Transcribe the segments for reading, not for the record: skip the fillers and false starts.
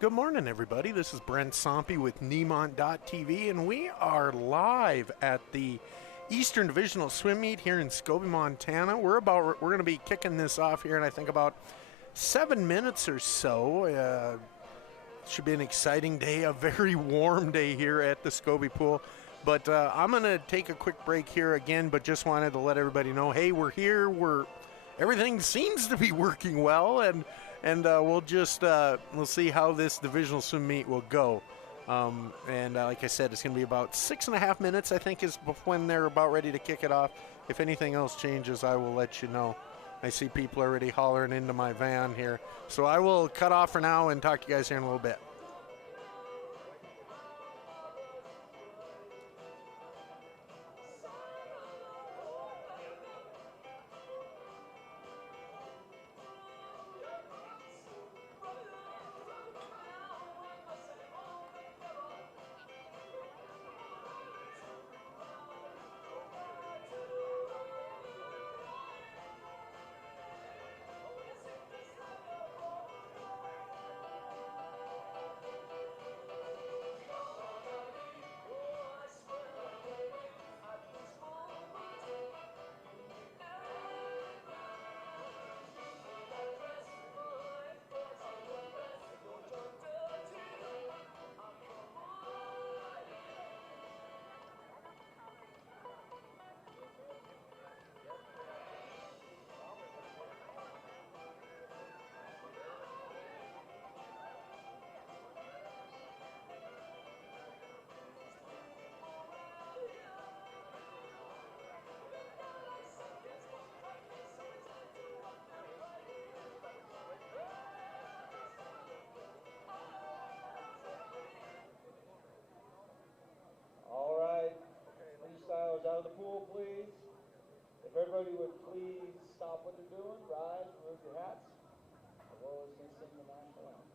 Good morning, everybody. This is Brent Sompe with Nemont.TV, and we are live at the Eastern Divisional Swim Meet here in Scobey, Montana. We're going to be kicking this off here in I think about 7 minutes or so. Should be an exciting day, a very warm day here at the Scobey Pool. But I'm going to take a quick break here again, but just wanted to let everybody know, hey, we're here. Everything seems to be working well, and we'll see how this divisional swim meet will go. Like I said, it's going to be about 6.5 minutes, I think, is when they're about ready to kick it off. If anything else changes, I will let you know. I see people already hollering into my van here. So I will cut off for now and talk to you guys here in a little bit. Out of the pool, please. If everybody would please stop what they're doing, rise, remove your hats. The roll is going to sing the national anthem.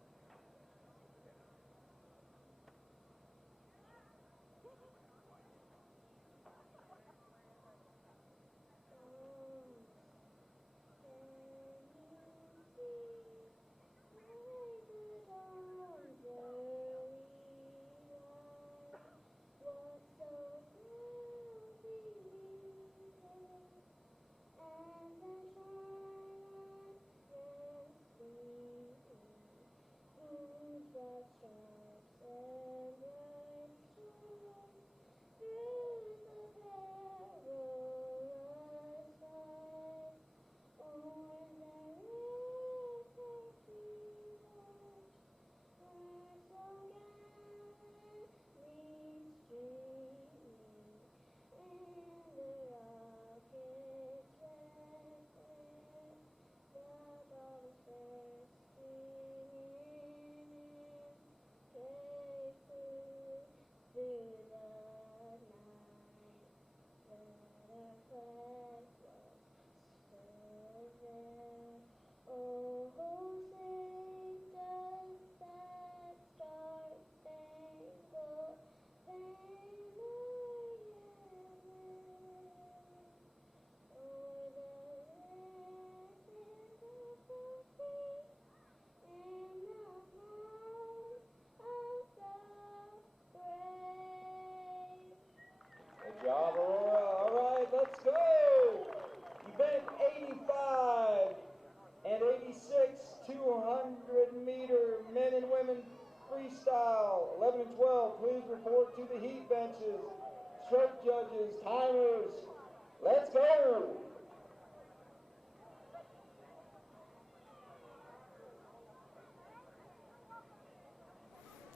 Job, Aurora. All right, let's go. Event 85 and 86, 200-meter men and women freestyle. 11 and 12, please report to the heat benches. Stroke judges, timers. Let's go.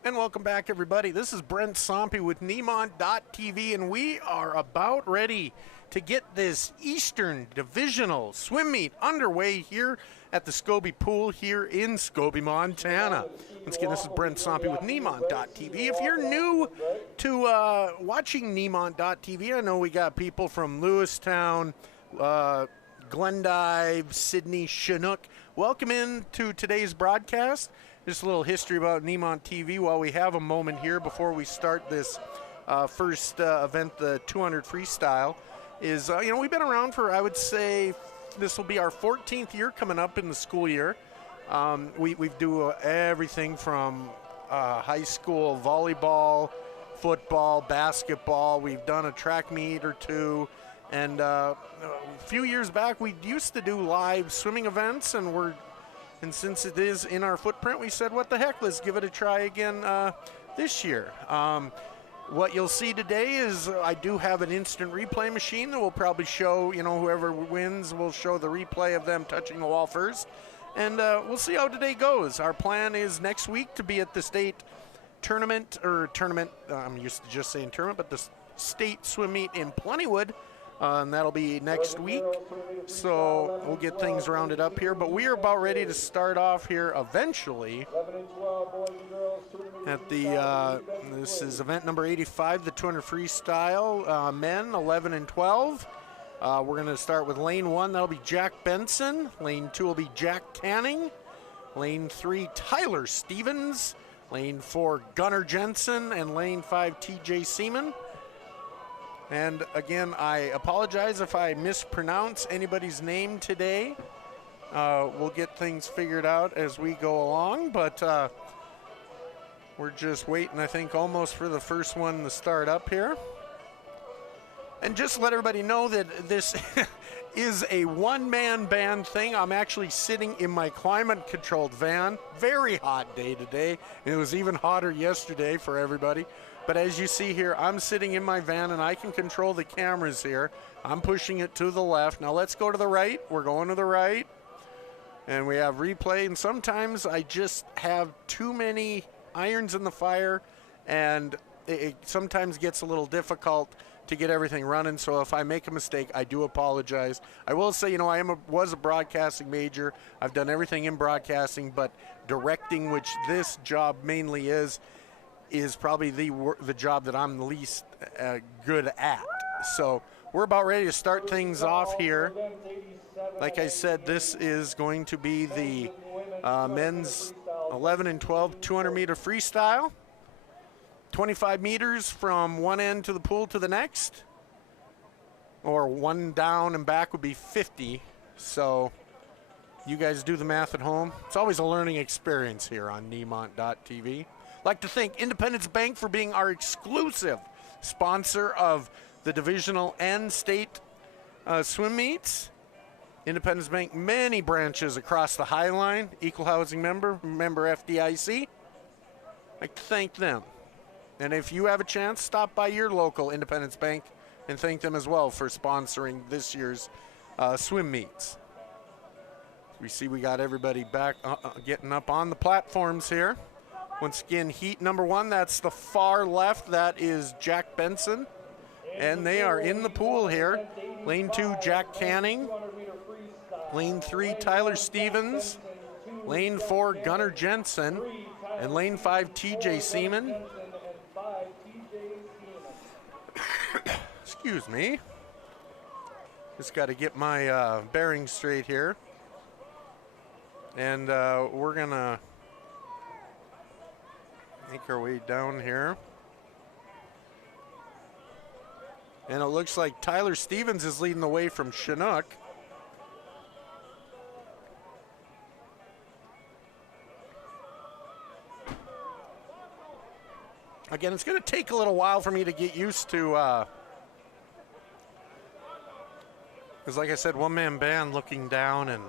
And welcome back, everybody. This is Brent Sompe with Nemont.TV, and we are about ready to get this Eastern Divisional Swim Meet underway here at the Scobey Pool here in Scobey, Montana. Once again, this is Brent Sompe with Nemont.TV. If you're new to watching Nemont.TV, I know we got people from Lewistown, Glendive, Sydney, Chinook. Welcome in to today's broadcast. Just a little history about Nemont TV while we have a moment here before we start this first event, the 200 freestyle. We've been around for, I would say, this will be our 14th year coming up in the school year. We do everything from high school volleyball, football, basketball. We've done a track meet or two. And a few years back, we used to do live swimming events, and since it is in our footprint, we said, what the heck, let's give it a try again this year. What you'll see today is I do have an instant replay machine that will probably show, whoever wins will show the replay of them touching the wall first. And we'll see how today goes. Our plan is next week to be at the state tournament, I'm used to just saying tournament, but the state swim meet in Plentywood. And that'll be next week, so we'll get things rounded up here. But we are about ready to start off here eventually at this is event number 85, the 200 freestyle, men 11 and 12. We're going to start with lane 1. That'll be Jack Benson. Lane 2 will be Jack Canning. Lane 3, Tyler Stevens. Lane 4, Gunnar Jensen. And lane 5, TJ Seaman. And again, I apologize if I mispronounce anybody's name today. We'll get things figured out as we go along, but we're just waiting, I think, almost for the first one to start up here. And just to let everybody know that this is a one-man band thing. I'm actually sitting in my climate-controlled van. Very hot day today, and it was even hotter yesterday for everybody. But as you see here, I'm sitting in my van, and I can control the cameras here. I'm pushing it to the left. Now let's go to the right. We're going to the right. And we have replay. And sometimes I just have too many irons in the fire, and it sometimes gets a little difficult to get everything running. So if I make a mistake, I do apologize. I will say, I was a broadcasting major. I've done everything in broadcasting, but directing, which this job mainly is probably the job that I'm the least good at. So we're about ready to start things off here. Like I said, this is going to be the men's 11 and 12 200-meter freestyle. 25 meters from one end to the pool to the next. Or one down and back would be 50. So you guys do the math at home. It's always a learning experience here on Nemont.TV. Like to thank Independence Bank for being our exclusive sponsor of the divisional and state swim meets. Independence Bank, many branches across the High Line, equal housing member FDIC. I'd like to thank them. And if you have a chance, stop by your local Independence Bank and thank them as well for sponsoring this year's swim meets. We see we got everybody back getting up on the platforms here. Once again, heat number 1, that's the far left. That is Jack Benson. And they are in the pool here. Lane 2, Jack Canning. Lane 3, Tyler Stevens. Lane 4, Gunnar Jensen. And lane 5, TJ Seaman. Excuse me. Just got to get my bearings straight here. And we're going to make our way down here. And it looks like Tyler Stevens is leading the way from Chinook. Again, it's going to take a little while for me to get used to, because like I said, one-man band looking down and,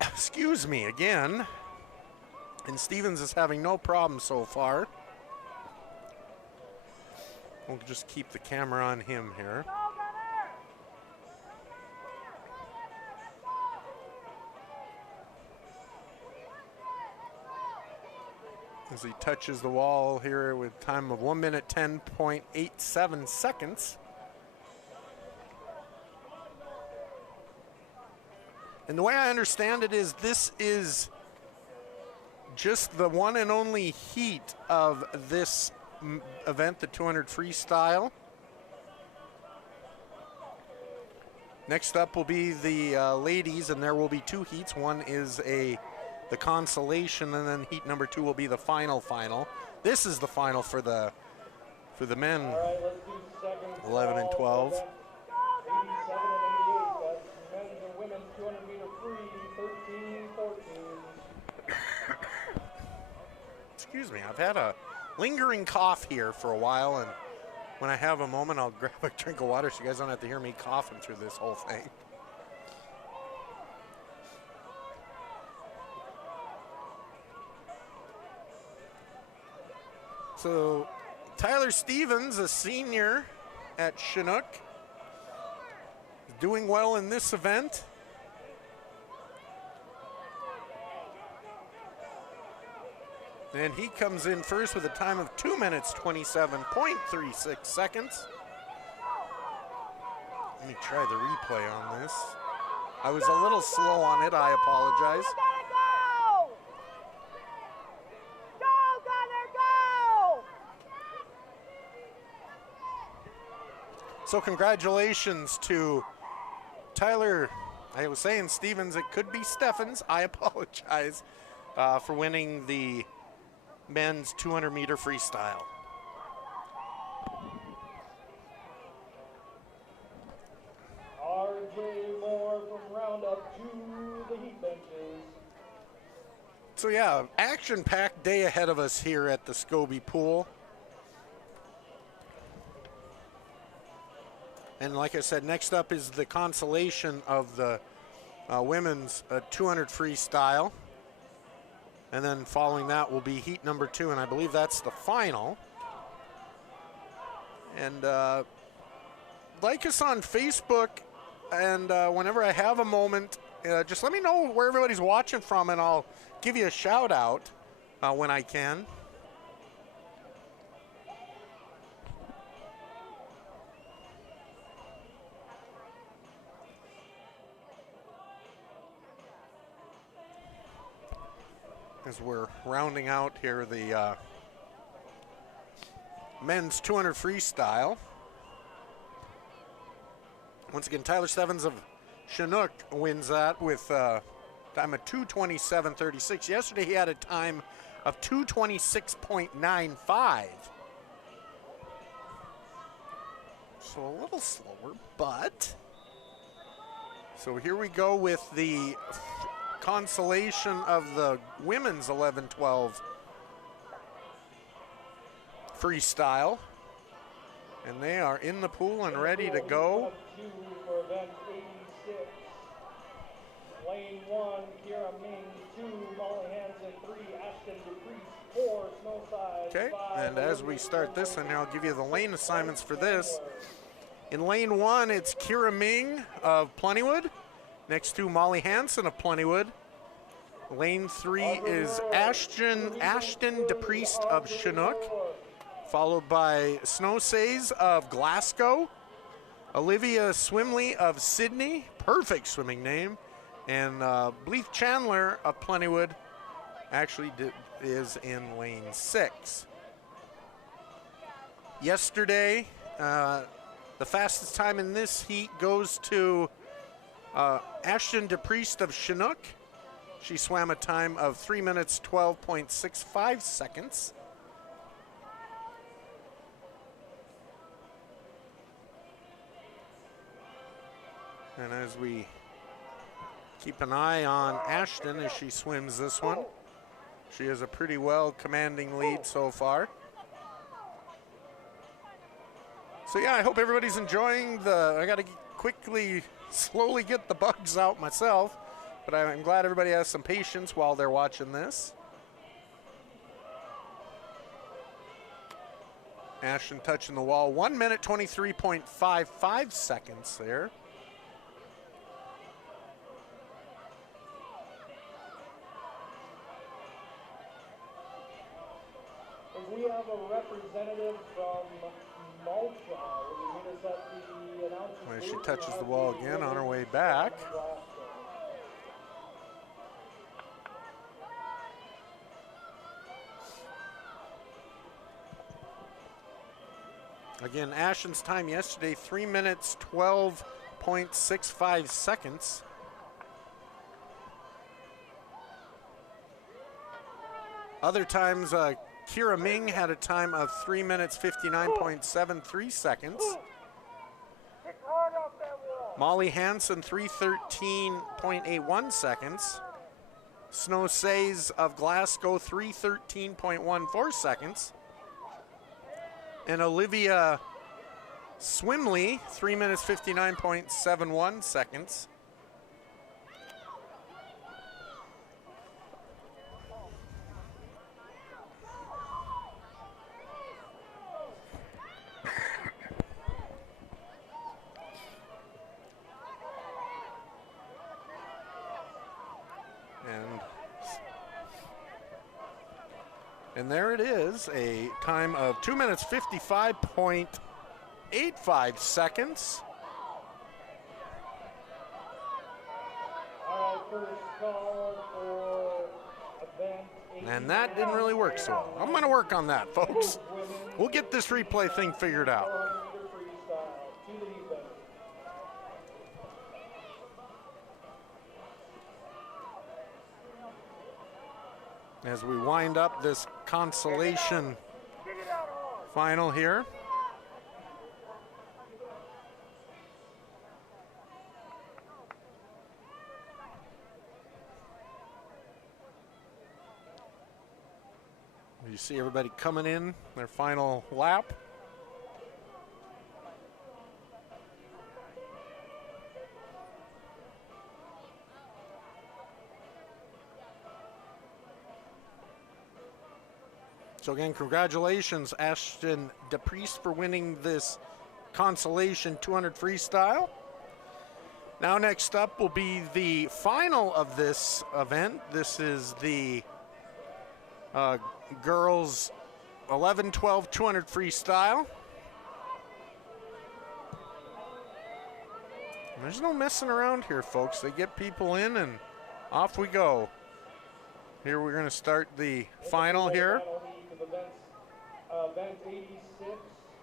excuse me again. And Stevens is having no problem so far. We'll just keep the camera on him here. As he touches the wall here with time of 1 minute 10.87 seconds. And the way I understand it is this is just the one and only heat of this event, the 200 freestyle. Next up will be the ladies, and there will be 2 heats. One is the consolation, and then heat number 2 will be the final. This is the final for the men. All right, let's do seconds. 11 and 12. 87 and 88. That's men's and women's 200-meter free. me. I've had a lingering cough here for a while, and when I have a moment, I'll grab a drink of water so you guys don't have to hear me coughing through this whole thing. So Tyler Stevens, a senior at Chinook, doing well in this event. And he comes in first with a time of 2 minutes, 27.36 seconds. Let me try the replay on this. I was a little slow on it, I apologize. So congratulations to Tyler, I was saying Stevens, it could be Steffens, I apologize, for winning the men's 200-meter freestyle. RJ Moore from roundup to the heat benches. So yeah, action-packed day ahead of us here at the Scobie Pool. And like I said, next up is the consolation of the women's 200 freestyle. And then following that will be heat number 2, and I believe that's the final. And like us on Facebook, and whenever I have a moment, just let me know where everybody's watching from, and I'll give you a shout out when I can. As we're rounding out here the men's 200 freestyle. Once again, Tyler Stevens of Chinook wins that with a time of 2:27.36. Yesterday he had a time of 2:26.95. So a little slower, but. So here we go with the consolation of the women's 11-12 freestyle, and they are in the pool and ready to go. Lane 1, Kira Ming, 2, Molly Hansen, 3, Ashton DePriest, 4, Snowside. Okay, and as we start this, and I'll give you the lane assignments for this. In lane 1, it's Kira Ming of Plentywood, next to Molly Hansen of Plentywood. Lane 3 is Ashton DePriest of Chinook, followed by Snowsays of Glasgow, Olivia Swimley of Sydney, perfect swimming name, and Bleeth Chandler of Plentywood actually is in lane 6. Yesterday, the fastest time in this heat goes to Ashton DePriest of Chinook. She swam a time of 3 minutes, 12.65 seconds. And as we keep an eye on Ashton as she swims this one, she has a pretty well commanding lead so far. So yeah, I hope everybody's enjoying I gotta slowly get the bugs out myself, but I'm glad everybody has some patience while they're watching this. Ashton touching the wall, 1 minute, 23.55 seconds there. We have a representative from Malta. Will you meet us at the announcement When she booth? touches the wall again on her way back. Again, Ashton's time yesterday, 3 minutes, 12.65 seconds. Other times, Kira Ming had a time of 3 minutes, 59.73 seconds. Molly Hansen, 3:13.81 seconds. Snow Says of Glasgow, 3:13.14 seconds. And Olivia Swimley, 3 minutes 59.71 seconds. And there it is, a time of 2 minutes 55.85 seconds. All right, first call for event 80. And that didn't really work so well. I'm going to work on that, folks. We'll get this replay thing figured out. 400 freestyle to the event. As we wind up this consolation final here. You see everybody coming in their final lap. So again, congratulations, Ashton DePriest, for winning this consolation 200 freestyle. Now next up will be the final of this event. This is the girls 11-12 200 freestyle. There's no messing around here, folks. They get people in and off we go. Here we're going to start the final here. Event 86,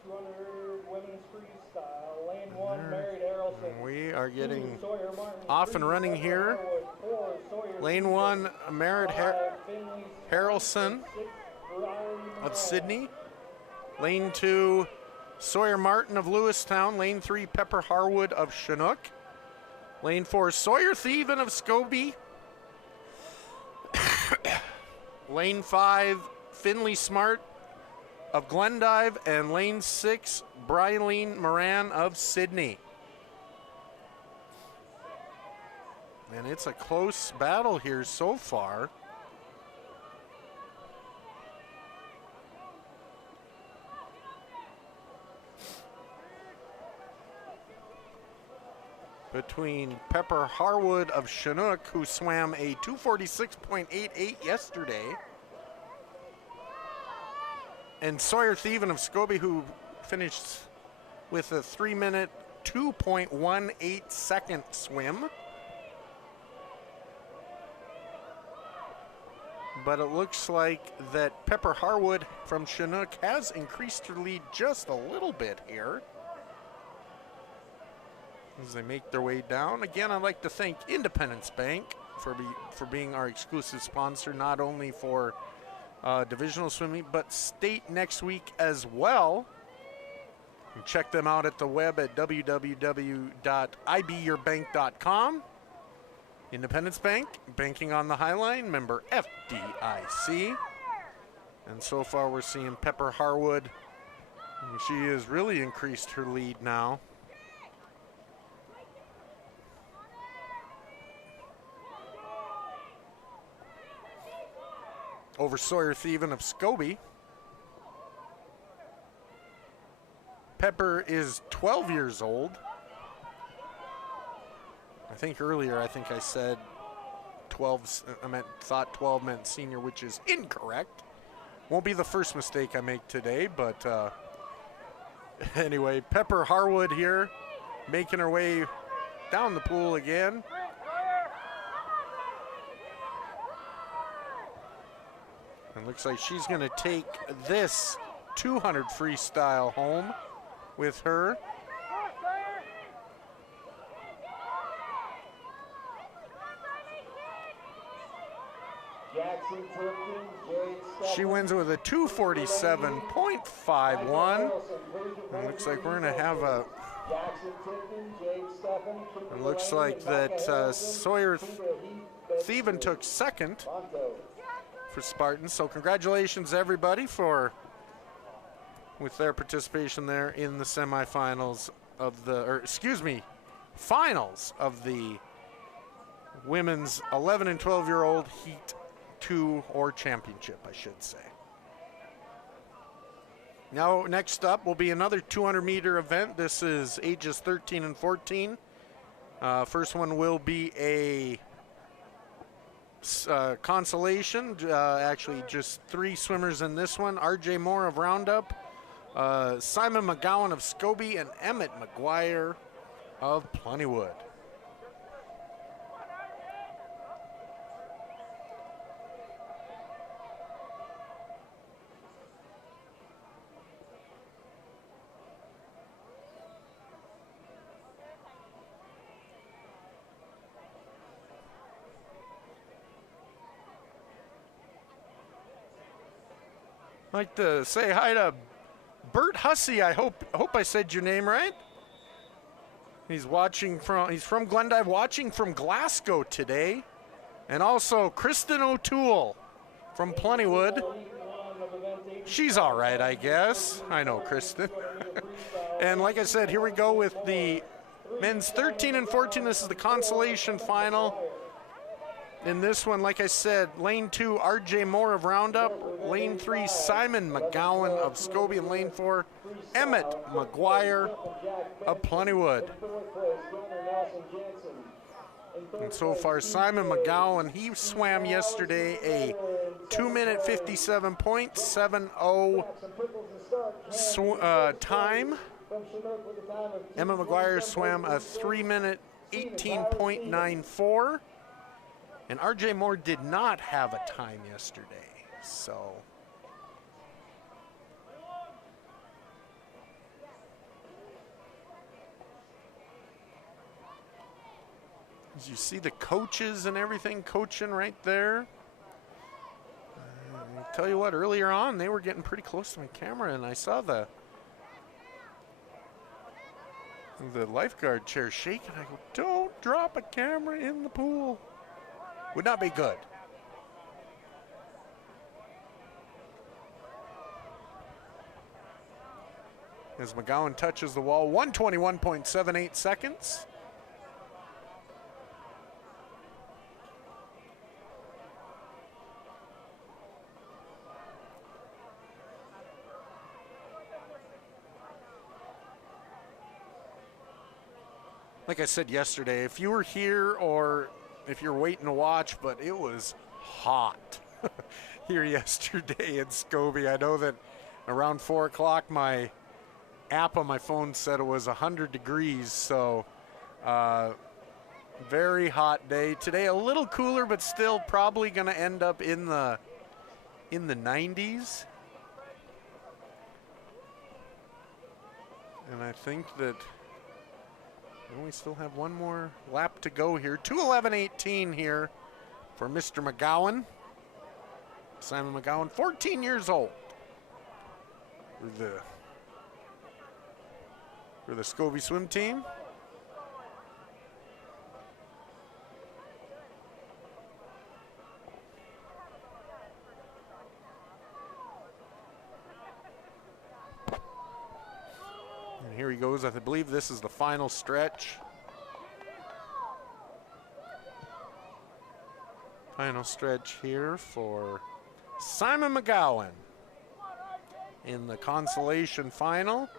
200 women's freestyle. Lane 1, Mary Harrelson. We are getting Sawyer Martin, off and running here. 4, Lane 1, Merritt 5, Finley, Harrelson 6, Brian of Sydney. Lane 2, Sawyer Martin of Lewistown. Lane 3, Pepper Harwood of Chinook. Lane 4, Sawyer Thievin of Scobie. Lane 5, Finley Smart of Glendive, and lane 6, Bryleen Moran of Sydney. And it's a close battle here so far. Between Pepper Harwood of Chinook, who swam a 246.88 yesterday, and Sawyer Thievin of Scobie, who finished with a 3-minute 2.18 second swim. But it looks like that Pepper Harwood from Chinook has increased her lead just a little bit here as they make their way down. Again, I'd like to thank Independence Bank for being our exclusive sponsor, not only for divisional swimming, but state next week as well. And check them out at the web at www.ibyourbank.com. Independence Bank, banking on the High Line, member FDIC. And so far we're seeing Pepper Harwood. She has really increased her lead now. Over Sawyer Thievin of Scobie. Pepper is 12 years old. I think earlier I said 12, thought 12 meant senior, which is incorrect. Won't be the first mistake I make today, but anyway, Pepper Harwood here making her way down the pool again. And looks like she's going to take this 200 freestyle home with her. She wins with a 247.51. And looks like we're going to have a... It looks like that Sawyer Thielen took second for Spartans. So congratulations everybody with their participation there in the semifinals of finals of the women's 11 and 12-year-old Heat 2 or championship, I should say. Now, next up will be another 200-meter event. This is ages 13 and 14. First one will be a consolation. Actually, just 3 swimmers in this one. R.J. Moore of Roundup, Simon McGowan of Scobie, and Emmett McGuire of Plentywood. I'd like to say hi to Bert Hussey. I hope I said your name right. He's from Glendive, watching from Glasgow today. And also Kristen O'Toole from Plentywood. She's all right, I guess. I know Kristen. And like I said, here we go with the men's 13 and 14. This is the consolation final. In this one, like I said, lane 2, R.J. Moore of Roundup. Lane 3, Simon McGowan of Scobie. And lane 4, Emmett McGuire of Plentywood. And so far, Simon McGowan, he swam yesterday a 2-minute 57.70 time. Emma McGuire swam a 3-minute 18.94. And R.J. Moore did not have a time yesterday, so. As you see the coaches and everything coaching right there. I'll tell you what, earlier on, they were getting pretty close to my camera, and I saw the lifeguard chair shaking. I go, don't drop a camera in the pool. Would not be good. As McGowan touches the wall, 1:21.78 seconds. Like I said yesterday, if you were here or if you're waiting to watch, but it was hot here yesterday in Scobie. I know that around 4 o'clock, my app on my phone said it was 100 degrees, so very hot day. Today a little cooler, but still probably going to end up in the 90s. And I think that we still have one more lap to go here. 2:11.18 here for Mr. McGowan. Simon McGowan, 14 years old. For the Scobie swim team. And here he goes. I believe this is the final stretch. Final stretch here for Simon McGowan in the consolation final.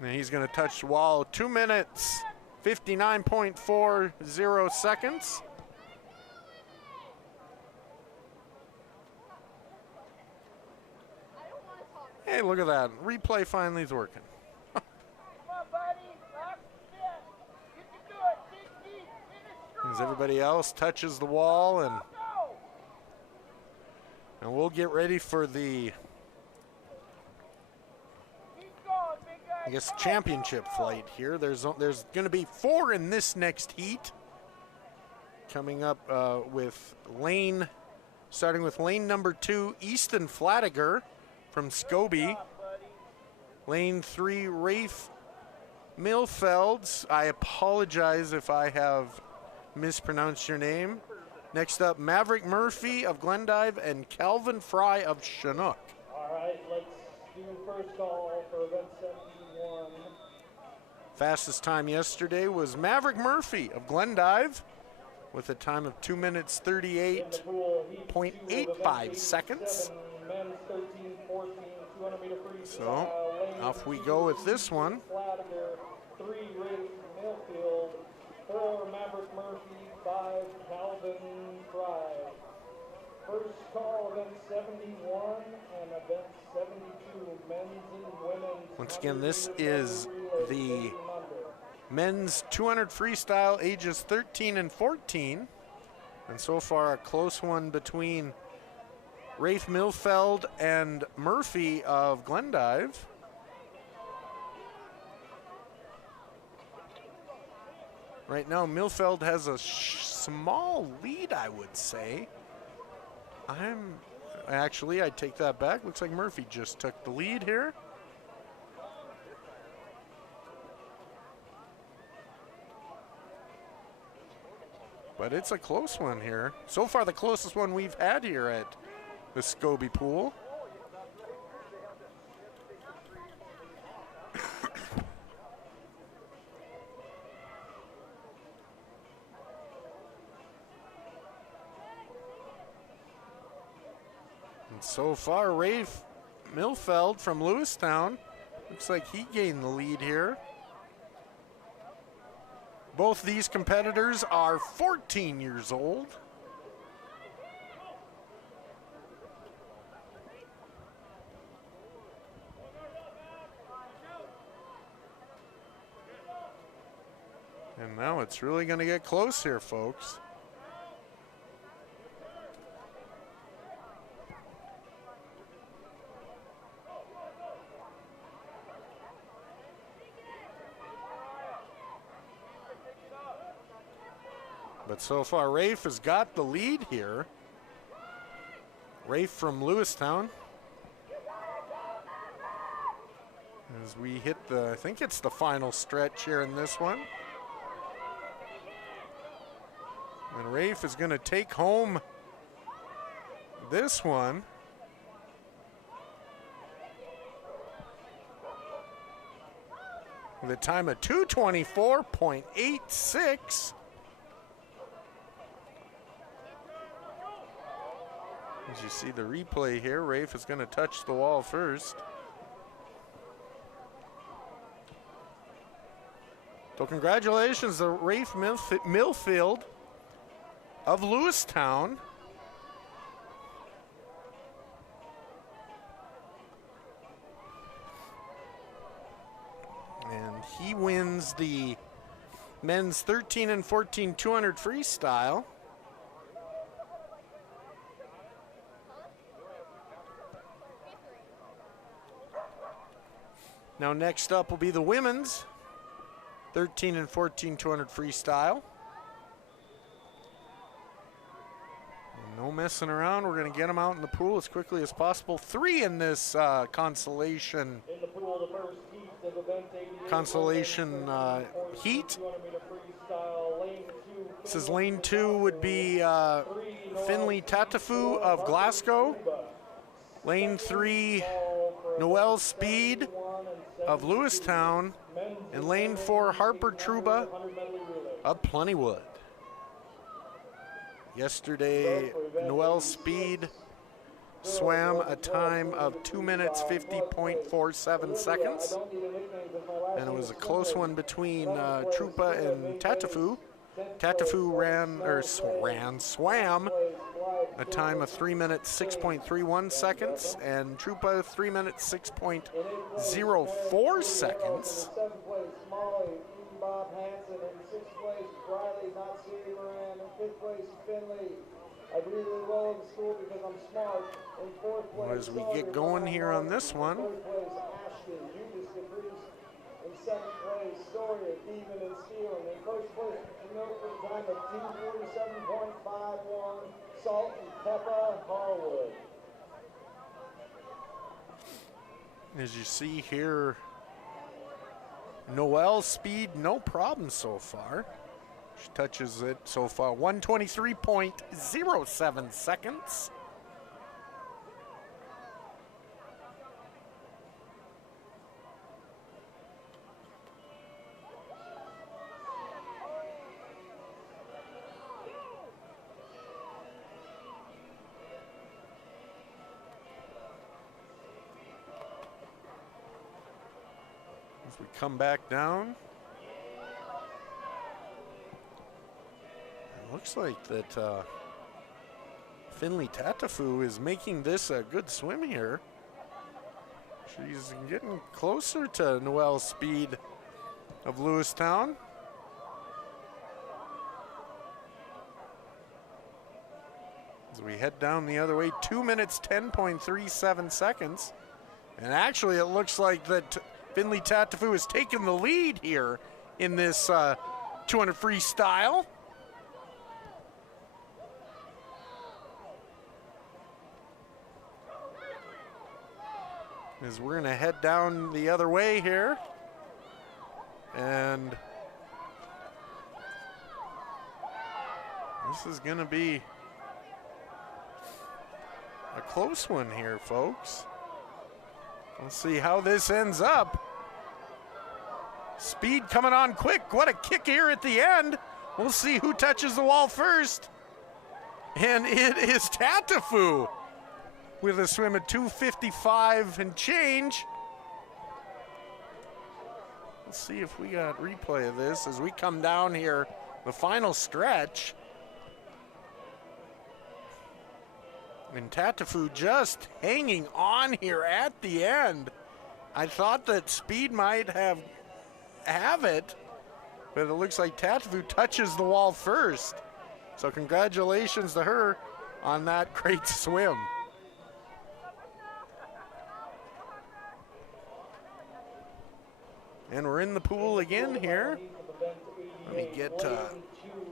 And he's going to touch the wall. 2 minutes, 59.40 seconds. Hey, look at that. Replay finally is working. As everybody else touches the wall, and we'll get ready for the, I guess, championship flight here. There's going to be 4 in this next heat. Coming up starting with lane number 2, Easton Flatiger from Scobie. Lane 3, Rafe Milfelds. I apologize if I have mispronounced your name. Next up, Maverick Murphy of Glendive and Calvin Fry of Chinook. All right, let's do first call for event 71. Fastest time yesterday was Maverick Murphy of Glendive with a time of 2 minutes 38.85 seconds. Men's 13, 14, 200 meter free. So off we go with this one. 3 Rafe Millfield, 4 Maverick Murphy, 5 Calvin Fry. First call, event 71 and event 72, men's and women's. Once again, this is the men's 200 freestyle, ages 13 and 14. And so far, a close one between Rafe Milfeld and Murphy of Glendive. Right now, Milfeld has a small lead, I would say. Actually, I take that back. Looks like Murphy just took the lead here. But it's a close one here. So far, the closest one we've had here at the Scobie Pool. And so far, Rafe Milfeld from Lewistown looks like he gained the lead here. Both these competitors are 14 years old. And now it's really going to get close here, folks. But so far, Rafe has got the lead here. Rafe from Lewistown. As we hit I think it's the final stretch here in this one. And Rafe is going to take home this one. With a time of 2:24.86. As you see the replay here, Rafe is going to touch the wall first. So congratulations to Rafe Milfield of Lewistown. And he wins the men's 13 and 14 200 freestyle. Now next up will be the women's 13 and 14 200 freestyle. No messing around. We're going to get them out in the pool as quickly as possible. 3 in this consolation In the pool, the first heat of event 88. consolation heat. 200 meter freestyle, lane 2. This is lane 2 would be Finley Tatafu of Glasgow. Lane 3, Noel Speed of Lewistown. And lane 4, Harper Truba of Plentywood. Yesterday, Noel Speed swam a time of 2 minutes 50.47 seconds. And it was a close one between Trupa and Tatafu. Tatafu swam a time of 3 minutes 6.31 seconds, and Trupa 3 minutes 6.04 seconds. Seventh place, Molly, Bob Hansen. In sixth place, Riley, not Siri Moran. In fifth place, Finley. I do really well in school because I'm smart. In fourth place, As we get going here on this one. In third place, Ashley, Judas Caprice. In second place, Sawyer, Even and Steele. In first place, Chinook with a time of 2:47.51. Salt and Pepper Harwood. As you see here, Noel's speed, no problem so far. She touches it so far, 123.07 seconds. As we come back down, it looks like that Finley Tatafu is making this a good swim here. She's getting closer to Noel's speed of Lewistown. As we head down the other way, 2 minutes, 10.37 seconds. And actually it looks like that Finley Tatafu has taken the lead here in this 200 freestyle. As we're gonna head down the other way here. And this is gonna be a close one here, folks. Let's see how this ends up. Speed coming on quick. What a kick here at the end. We'll see who touches the wall first. And it is Tatafu with a swim at 2:55 and change. Let's see if we got replay of this as we come down here, the final stretch. And Tatafu just hanging on here at the end. I thought that speed might have it, but it looks like Tatafu touches the wall first. So congratulations to her on that great swim. And we're in the pool again here. Let me get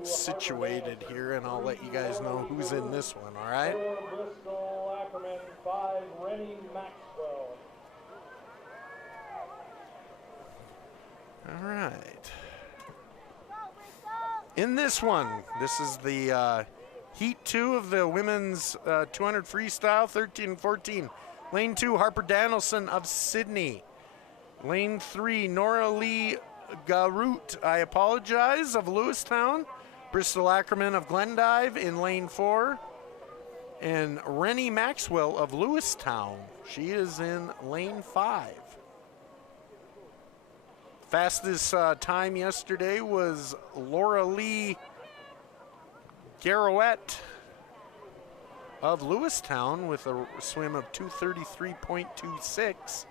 situated here and I'll let you guys know who's in this one, all right? All right. In this one, this is the Heat 2 of the women's 200 freestyle, 13 and 14. Lane 2, Harper Danielson of Sydney. Lane 3, Nora Lee Garut, I apologize, of Lewistown. Bristol Ackerman of Glendive in lane 4. And Rennie Maxwell of Lewistown. She is in lane 5. Fastest time yesterday was Laura Lee Garrett of Lewistown with a swim of 2:33.26.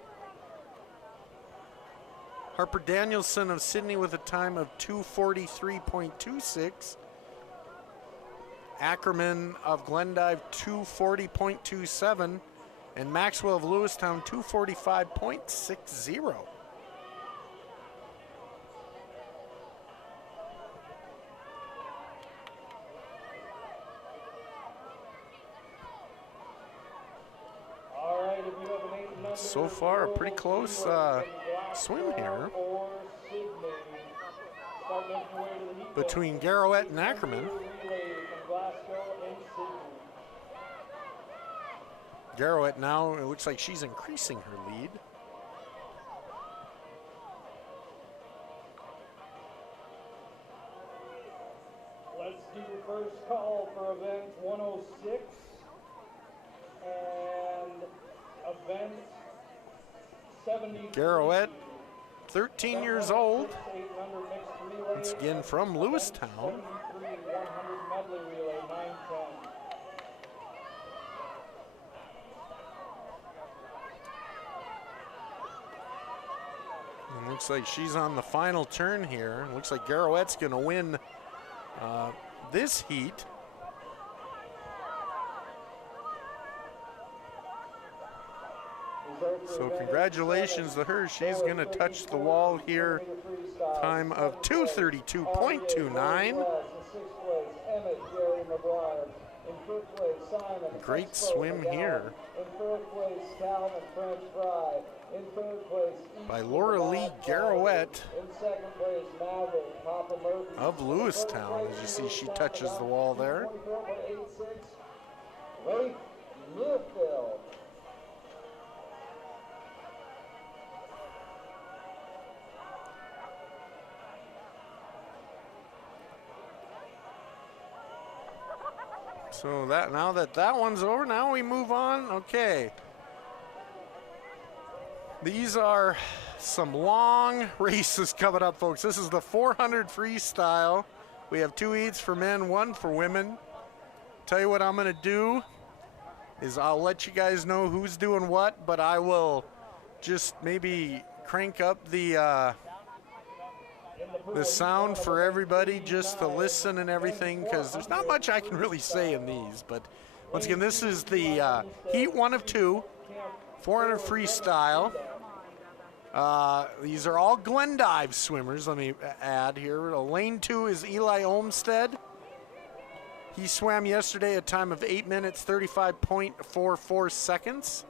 Harper Danielson of Sydney with a time of 2:43.26. Ackerman of Glendive 2:40.27. And Maxwell of Lewistown 2:45.60. So far, a pretty close swim here between Garrett and Ackerman. Garrett now, it looks like she's increasing her lead. Let's do the first call for event 106 and event 70. Garrett, 13 years old. Once again from Lewistown. And looks like she's on the final turn here. Looks like Garrett's going to win this heat. So congratulations to her. She's going to touch the wall here. Time of 2:32.29. In fifth place, Simon. Great Expo swim McGowan. here. In fourth place, Calvin French Fry. In third place, By Easton Laura Mad Lee Fry. Garrowett In second place, Maverick Papa Murphy. of In Lewistown. first As you place, see, she Lewistown touches the wall there. 24.86. Rafe Littlefield. So now that one's over, now we move on. Okay. These are some long races coming up, folks. This is the 400 freestyle. We have 2 heats for men, 1 for women. Tell you what I'm going to do is I'll let you guys know who's doing what, but I will just maybe crank up the sound for everybody just to listen and everything, because there's not much I can really say in these. But once again, this is the heat 1 of 2, 400 freestyle. These are all Glendive swimmers, let me add here. Lane 2 is Eli Olmstead. He swam yesterday a time of 8 minutes, 35.44 seconds.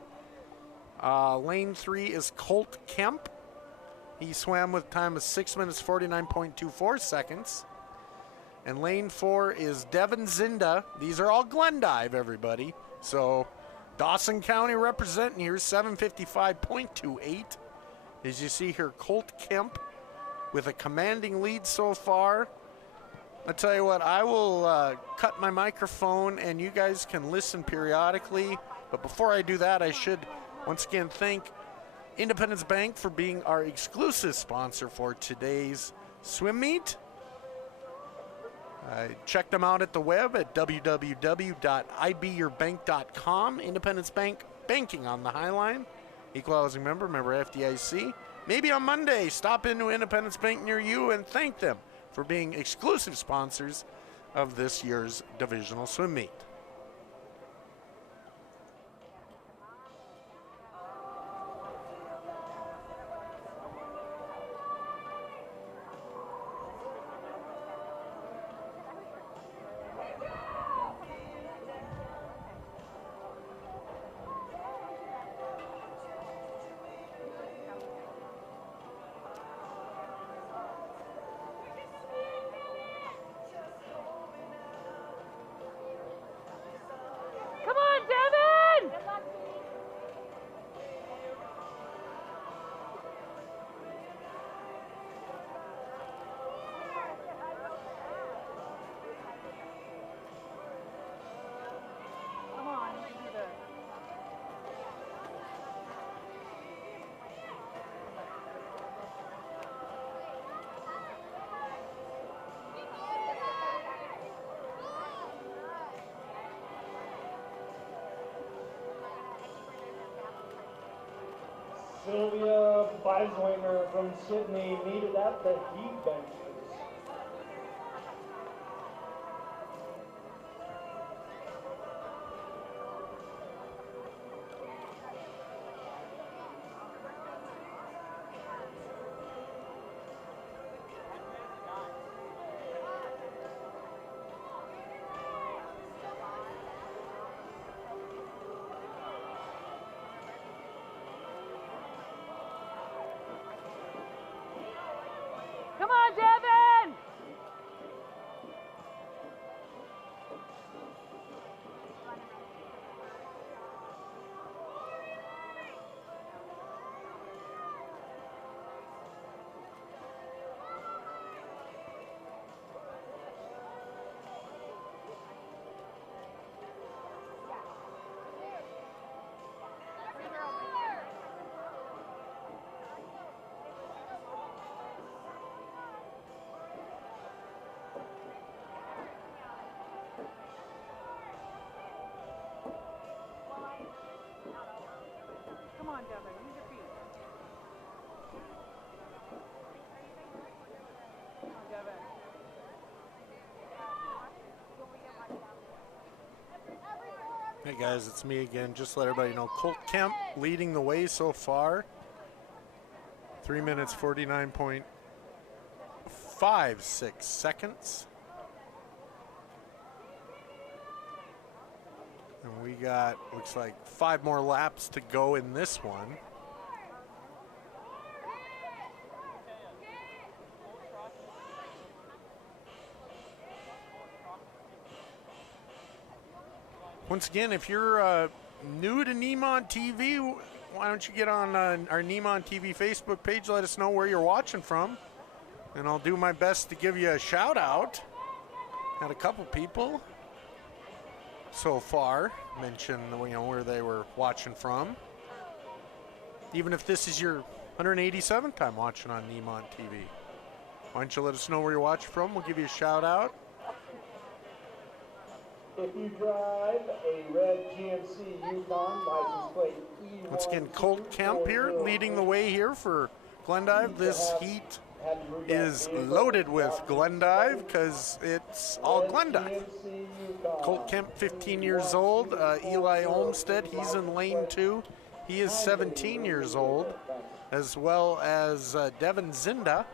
Lane 3 is Colt Kemp. He swam with time of 6 minutes, 49.24 seconds. And lane 4 is Devin Zinda. These are all Glendive, everybody. So Dawson County representing here, 755.28. As you see here, Colt Kemp with a commanding lead so far. I tell you what, I will cut my microphone and you guys can listen periodically. But before I do that, I should once again thank Independence Bank for being our exclusive sponsor for today's swim meet. Check them out at the web at www.ibyourbank.com. Independence Bank, banking on the High Line. Equal housing member FDIC. Maybe on Monday, stop into Independence Bank near you and thank them for being exclusive sponsors of this year's divisional swim meet. Sylvia Beiswinger from Sydney needed at the heat benches. Come on, Devin! Come on, Devin, use your feet. Come on, Devin. Hey guys, it's me again. Just to let everybody know, Colt Kemp leading the way so far. 3 minutes, 49.56 seconds. And we got, looks like 5 more laps to go in this one. Once again, if you're new to Nemont.TV, why don't you get on our Nemont.TV Facebook page, let us know where you're watching from, and I'll do my best to give you a shout out. Had a couple people so far mention, you know, where they were watching from. Even if this is your 187th time watching on Nemont.TV, why don't you let us know where you're watching from? We'll give you a shout out. If you drive a red GMC Yukon license plate E1, Once again, Colt Kemp here leading the way here for Glendive. This heat is loaded with Glendive because it's all Glendive. Colt Kemp, 15 years old. Eli Olmstead, he's in lane 2. He is 17 years old, as well as Devin Zinda.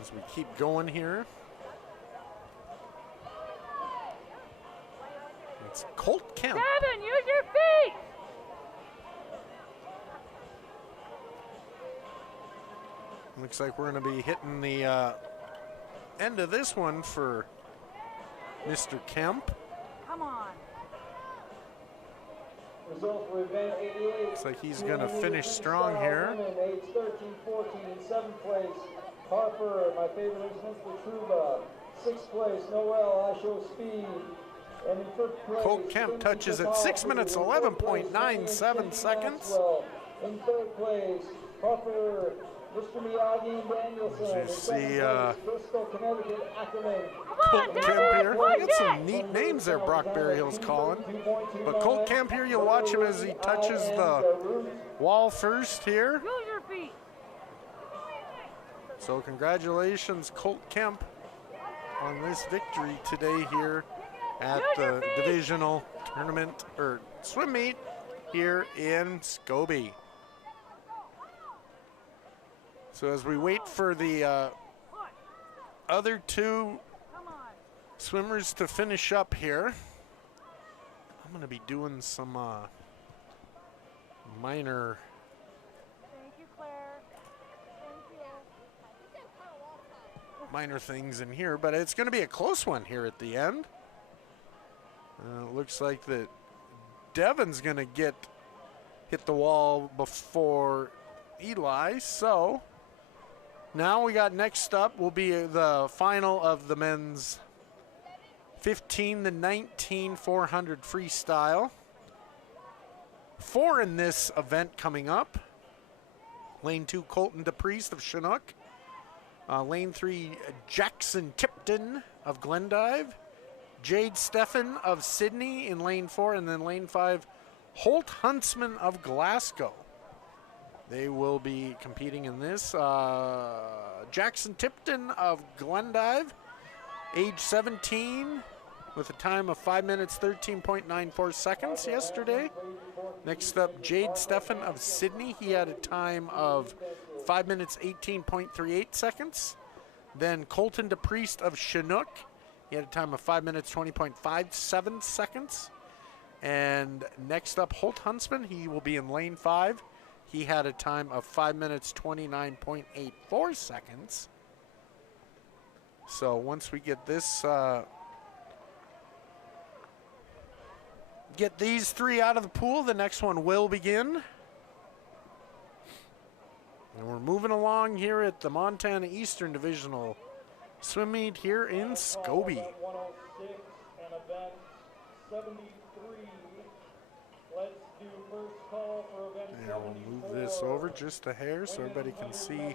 As we keep going here. It's Colt Kemp. Devin, use your feet! Looks like we're going to be hitting the end of this one for Mr. Kemp. Come on. Result for event 88. Looks like he's going to finish strong here. Age 13, 14, in 7th place. Harper, my favorite instrument, the tuba. 6th place, Noel, I show speed. And in 5th place, Colt Kemp touches at 6 minutes, 11.97 seconds. In 3rd place, Harper, Mr. Miyagi and Danielson. As you see, Bristol, Connecticut, Ackerman. Colt Kemp here. We got some neat names there Brock Berryhill's calling. But Colt Kemp here, you'll watch him as he touches the wall first here. Use your feet. So congratulations, Colt Kemp, on this victory today here at the divisional tournament or swim meet here in Scobie. So as we wait for the other 2 swimmers to finish up here, I'm going to be doing some minor things in here, but it's going to be a close one here at the end. It looks like that Devin's going to hit the wall before Eli. So now we got next up will be the final of the men's 15 to 19 400 freestyle. 4 in this event coming up. Lane 2, Colton DePriest of Chinook. Lane 3, Jackson Tipton of Glendive. Jade Steffen of Sydney in lane 4. And then lane 5, Holt Huntsman of Glasgow. They will be competing in this. Jackson Tipton of Glendive, age 17, with a time of 5 minutes, 13.94 seconds yesterday. Next up, Jade Steffen of Sydney. He had a time of 5 minutes, 18.38 seconds. Then Colton DePriest of Chinook. He had a time of 5 minutes, 20.57 seconds. And next up, Holt Huntsman. He will be in lane 5. He had a time of 5 minutes, 29.84 seconds. So once we get this, get these 3 out of the pool, the next one will begin. And we're moving along here at the Montana Eastern Divisional swim meet here in Scobie. 106 and event 73. Let's do first call for event 74. And we'll move this over just a hair so everybody can see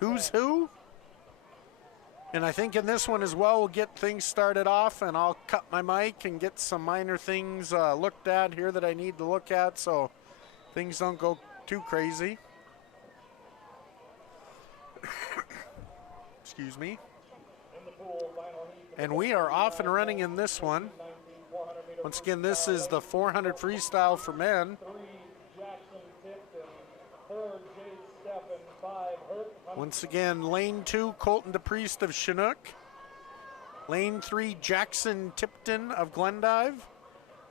who's who. And I think in this one as well, we'll get things started off, and I'll cut my mic and get some minor things looked at here that I need to look at so things don't go too crazy. Excuse me. In the pool, final heat, And we are off and running in this one. Once again, this is the 400 freestyle for men. Once again, lane 2, Colton DePriest of Chinook. Lane 3, Jackson Tipton of Glendive.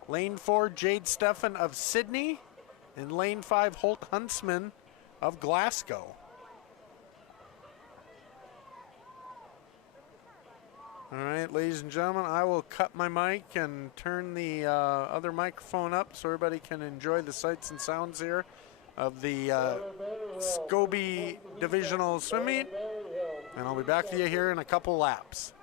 Lane 4, Jade Steffen of Sydney. And lane 5, Holt Huntsman of Glasgow. All right, ladies and gentlemen, I will cut my mic and turn the other microphone up so everybody can enjoy the sights and sounds here of the Scobie Divisional Swim Meet. And I'll be back to you here in a couple laps.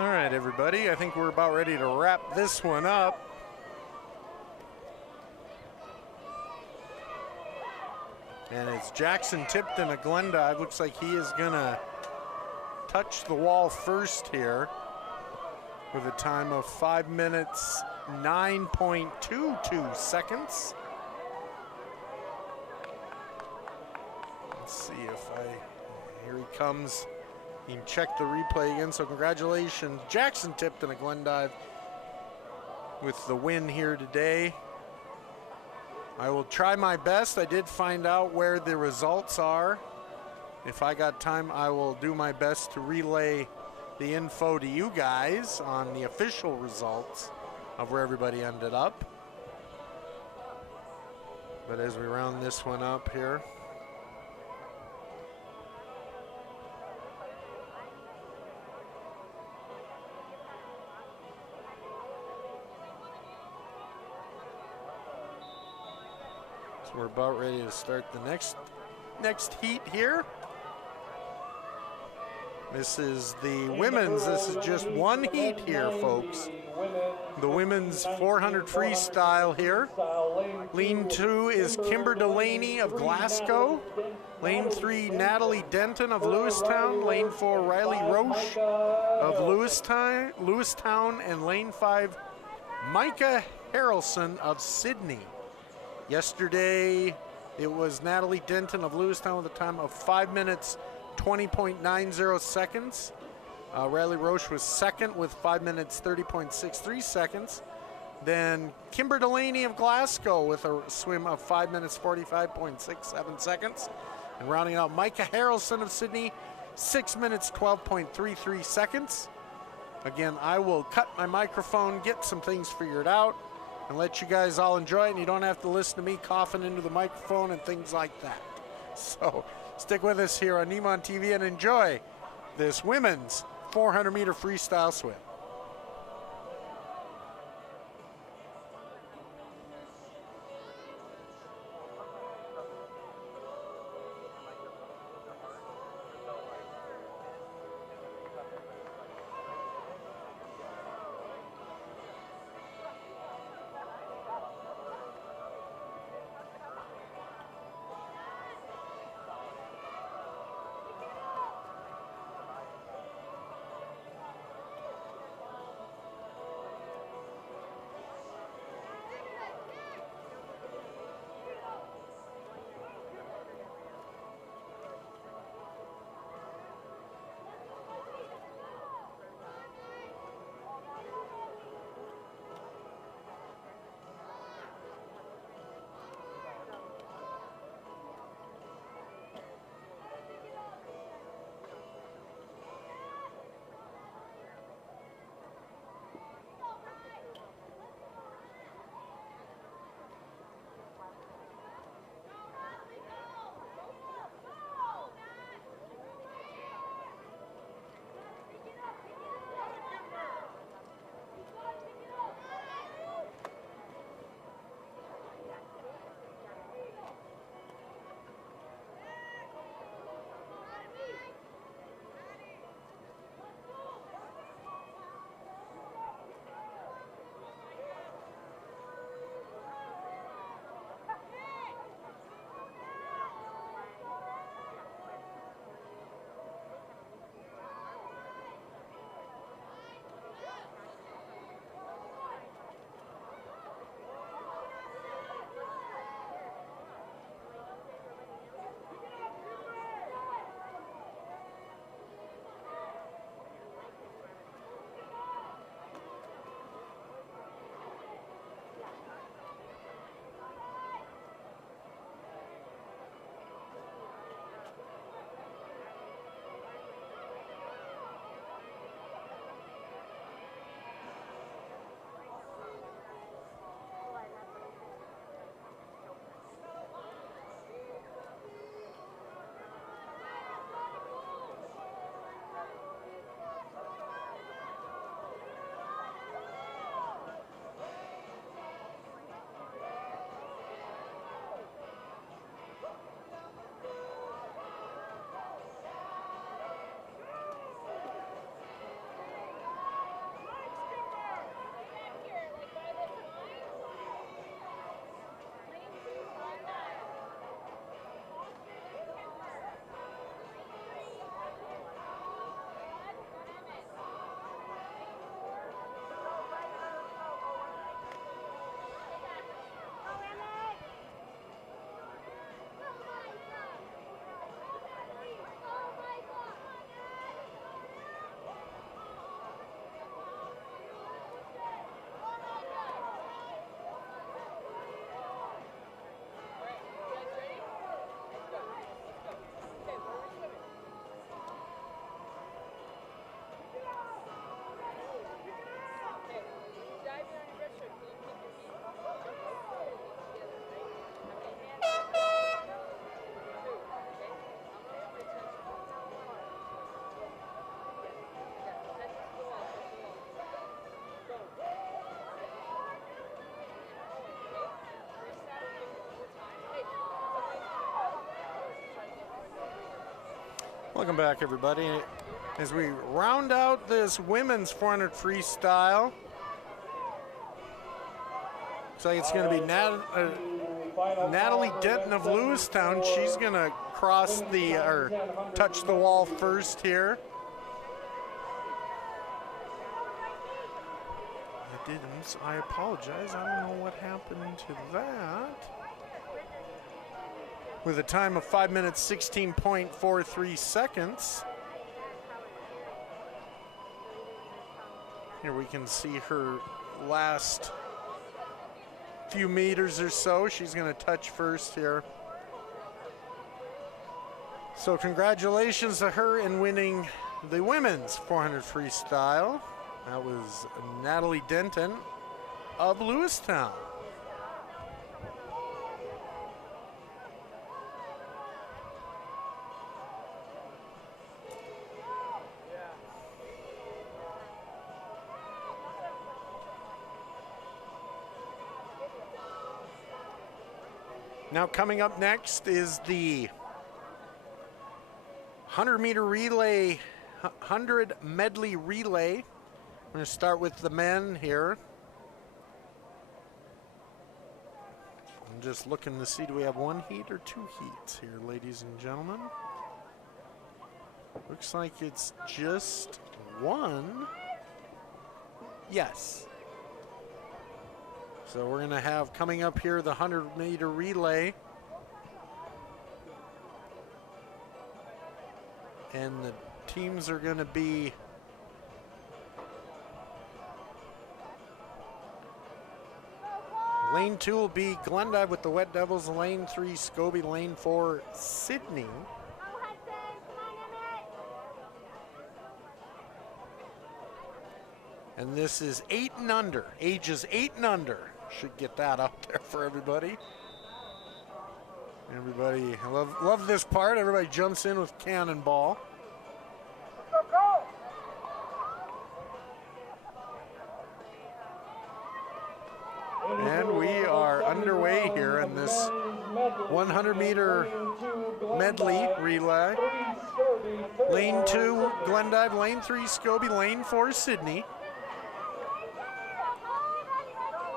All right, everybody, I think we're about ready to wrap this one up. And it's Jackson Tipton of Glendive. Looks like he is gonna touch the wall first here with a time of 5 minutes, 9.22 seconds. Let's see if here he comes. You can check the replay again, so congratulations, Jackson Tipton of Glendive with the win here today. I will try my best. I did find out where the results are. If I got time, I will do my best to relay the info to you guys on the official results of where everybody ended up. But as we round this one up here, so we're about ready to start the next heat here. This is the women's. This is just one heat here, folks. The women's 400 freestyle here. Lane 2 is Kimber Delaney of Glasgow. Lane 3, Natalie Denton of Lewistown. Lane 4, Riley Roche of Lewistown. And Lane 5, Micah Harrelson of Sydney. Yesterday, it was Natalie Denton of Lewistown with a time of 5 minutes, 20.90 seconds. Riley Roche was second with 5 minutes, 30.63 seconds. Then Kimber Delaney of Glasgow with a swim of 5 minutes, 45.67 seconds. And rounding out, Micah Harrelson of Sydney, 6 minutes, 12.33 seconds. Again, I will cut my microphone, get some things figured out, and let you guys all enjoy it. And you don't have to listen to me coughing into the microphone and things like that. So stick with us here on Nemont.TV and enjoy this women's 400-meter freestyle swim. Welcome back, everybody. As we round out this women's 400 freestyle, looks like it's going to be Natalie Denton of Lewistown. She's going to cross the, or touch the wall first here. I apologize. I don't know what happened to that. With a time of 5 minutes, 16.43 seconds. Here we can see her last few meters or so. She's going to touch first here. So congratulations to her in winning the women's 400 freestyle. That was Natalie Denton of Lewistown. Now coming up next is the 100-meter relay, 100 medley relay. I'm going to start with the men here. I'm just looking to see, do we have one heat or two heats here, ladies and gentlemen? Looks like it's just one. Yes. So we're going to have coming up here the 100-meter relay. And the teams are going to be Lane 2 will be Glendive with the Wet Devils, Lane 3 Scobie, Lane 4 Sydney. And this is 8 and under, ages 8 and under. Should get that out there for everybody. Everybody, I love this part. Everybody jumps in with cannonball. And we are underway here in this 100-meter medley relay. Lane 2, Glendive, Lane 3, Scobie, Lane 4, Sydney.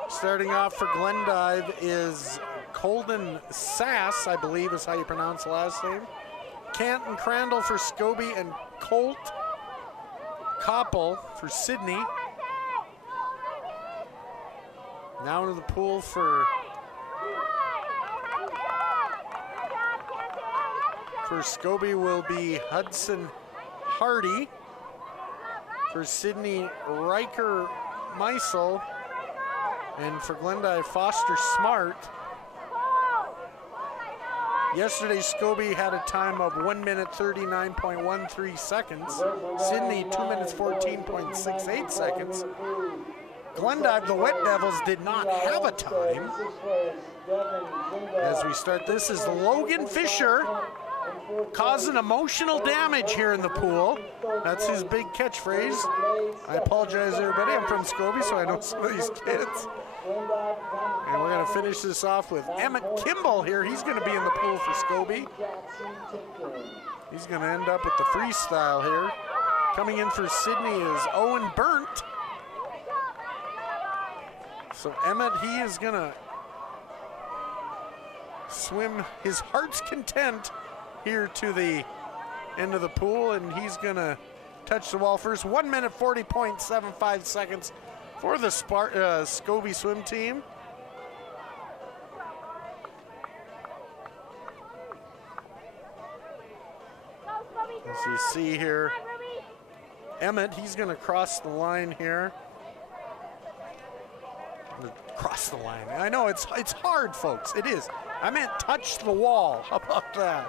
Starting off for Glendive is Colden Sass, I believe is how you pronounce the last name. Canton Crandall for Scobie and Colt Koppel for Sydney. Now into the pool for Scobie will be Hudson Hardy. For Sydney, Riker Meisel. And for Glendive, Foster Smart. Yesterday, Scobie had a time of 1 minute 39.13 seconds. Sydney, 2 minutes 14.68 seconds. Glendive, the Wet Devils, did not have a time. As we start, this is Logan Fisher causing emotional damage here in the pool. That's his big catchphrase. I apologize, everybody. I'm from Scobie, so I know some of these kids. And we're going to finish this off with Emmett Kimball here. He's going to be in the pool for Scobie. He's going to end up with the freestyle here. Coming in for Sydney is Owen Burnt. So Emmett, he is going to swim his heart's content here to the end of the pool, and he's going to touch the wall first. 1 minute 40.75 seconds for the Scobie swim team. As you see here, Emmett, he's going to cross the line here. Cross the line. I know it's hard, folks. It is. I meant touch the wall. How about that?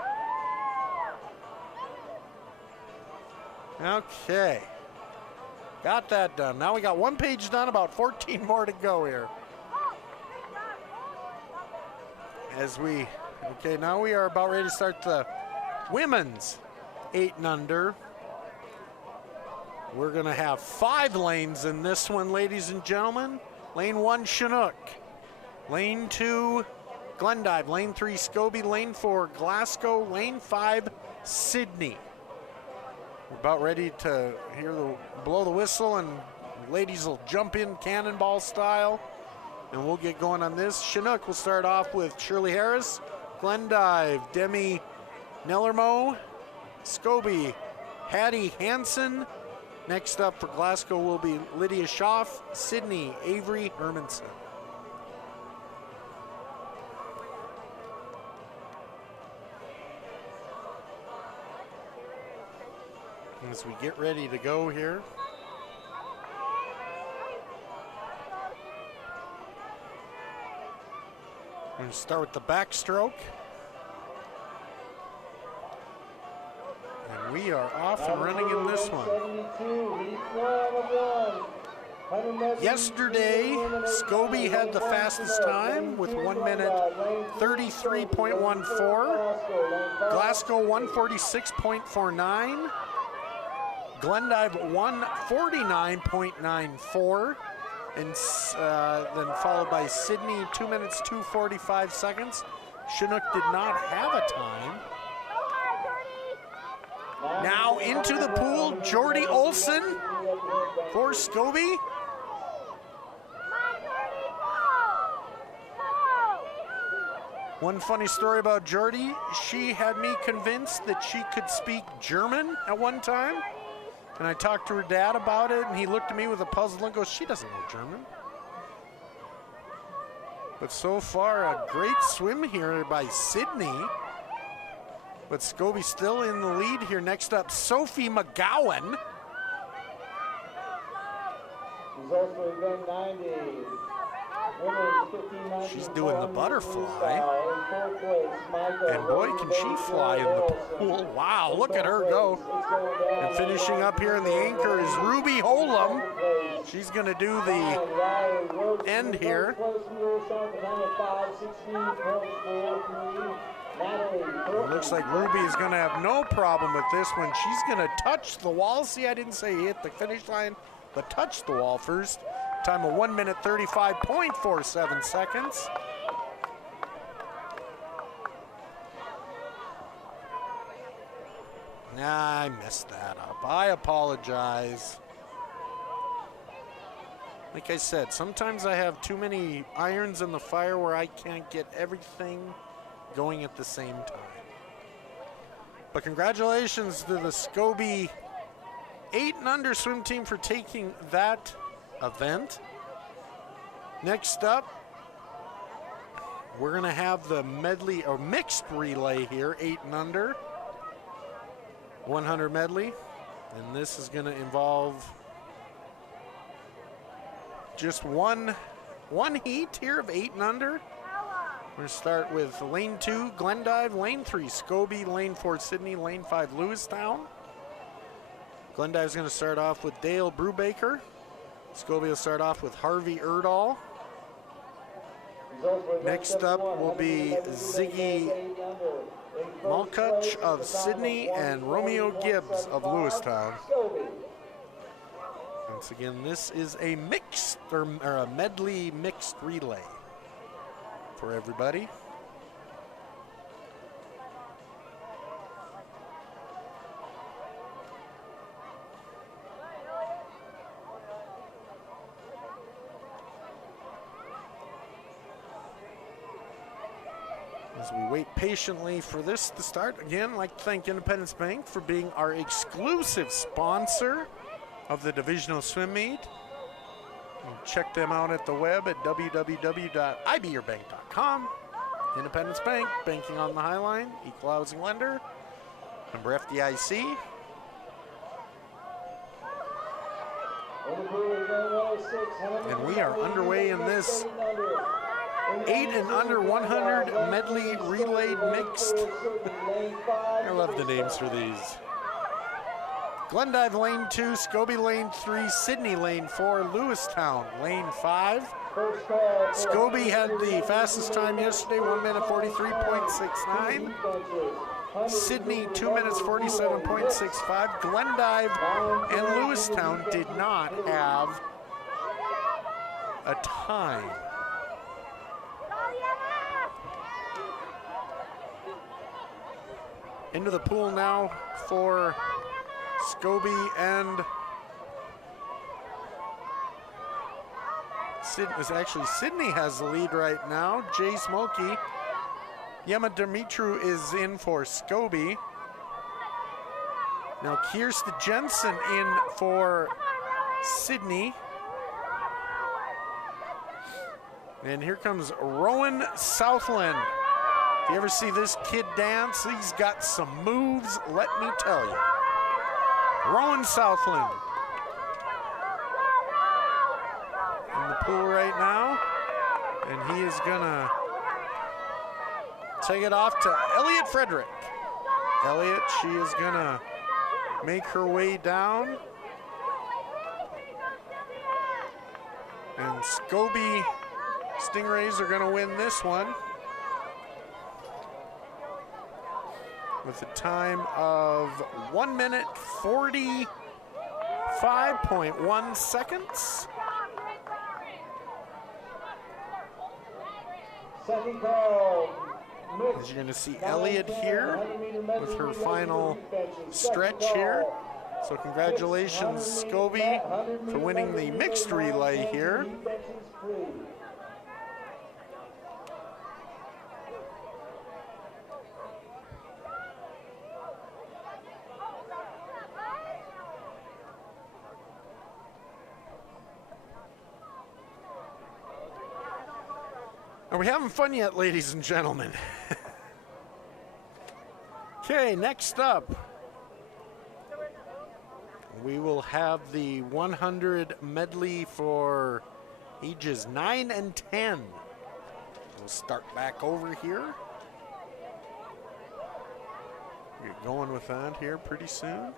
Okay. Got that done. Now we got one page done, about 14 more to go here. Okay, now we are about ready to start the women's 8 and under. We're going to have 5 lanes in this one, ladies and gentlemen. Lane 1, Chinook. Lane 2, Glendive. Lane 3, Scobie. Lane 4, Glasgow. Lane 5, Sydney. We're about ready to blow the whistle, and ladies will jump in cannonball style, and we'll get going on this. Chinook will start off with Shirley Harris, Glendive, Demi Nellermo, Scobie, Hattie Hansen. Next up for Glasgow will be Lydia Schaff, Sydney Avery Hermanson. As we get ready to go here. We're going to start with the backstroke. And we are off and running in this one. Yesterday, Scobie had the fastest time with 1 minute 33.14. Glasgow 146.49. Glendive 149.94. And then followed by Sydney, 2 minutes 2:45 seconds. Chinook did not have a time. Now into the pool, Jordy Olson for Scobie. One funny story about Jordy, she had me convinced that she could speak German at one time. And I talked to her dad about it, and he looked at me with a puzzled look and goes, she doesn't know German. But so far, a great swim here by Sydney. But Scobie still in the lead here. Next up, Sophie McGowan. Results for event 90. She's doing the butterfly. And boy, can she fly in the pool. Wow, look at her go. And finishing up here in the anchor is Ruby Holum. She's going to do the end here. It looks like Ruby is going to have no problem with this one. She's going to touch the wall. See, I didn't say hit the finish line, but touch the wall first. Time of 1 minute 35.47 seconds. Nah, I messed that up. I apologize. Like I said, sometimes I have too many irons in the fire where I can't get everything going at the same time. But congratulations to the Scobie 8 and under swim team for taking that event. Next up, we're going to have the medley or mixed relay here, 8 and under, 100 medley, and this is going to involve just one heat here of 8 and under. We're going to start with lane 2, Glendive, lane 3, Scobie, lane 4, Sydney, lane 5, Lewistown. Glendive's going to start off with Dale Brubaker. Scobie will start off with Harvey Erdahl. Next up will be Ziggy Malkuch of Sydney and Romeo Gibbs of Lewistown. Once again, this is a mixed or a medley mixed relay for everybody. As we wait patiently for this to start, again, I'd like to thank Independence Bank for being our exclusive sponsor of the Divisional Swim Meet. Check them out at the web at www.ibyourbank.com. Independence Bank, banking on the High Line, equal housing lender, member FDIC. And we are underway in this 8 and under 100 medley relay mixed. I love the names for these. Glendive lane 2, Scobie lane 3, Sydney lane 4, Lewistown lane 5. Scobie had the fastest time yesterday, 1 minute 43.69. Sydney 2 minutes 47.65. Glendive and Lewistown did not have a time. Into the pool now for Scobie and Sydney has the lead right now. Jay Smokey. Yema Dimitru is in for Scobie. Now Kirsten Jensen in for Sydney. And here comes Rowan Southland. If you ever see this kid dance, he's got some moves, let me tell you. Rowan Southland in the pool right now. And he is gonna take it off to Elliot Frederick. Elliot, she is gonna make her way down. And Scobie Stingrays are gonna win this one with a time of 1 minute 45.1 seconds. Second call. As you're going to see Elliot here with her final stretch here. So congratulations, Scobie, for winning the mixed relay here. Are we having fun yet, ladies and gentlemen? Okay, next up, we will have the 100 medley for ages 9 and 10. We'll start back over here. Get going with that here pretty soon.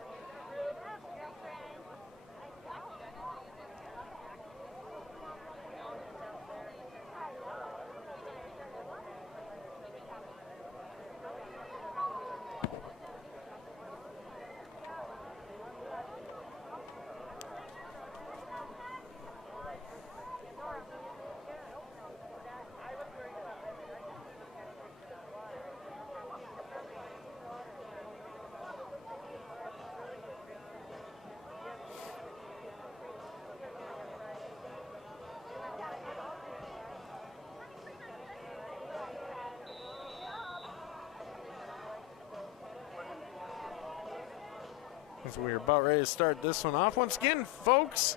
So we're about ready to start this one off. Once again, folks,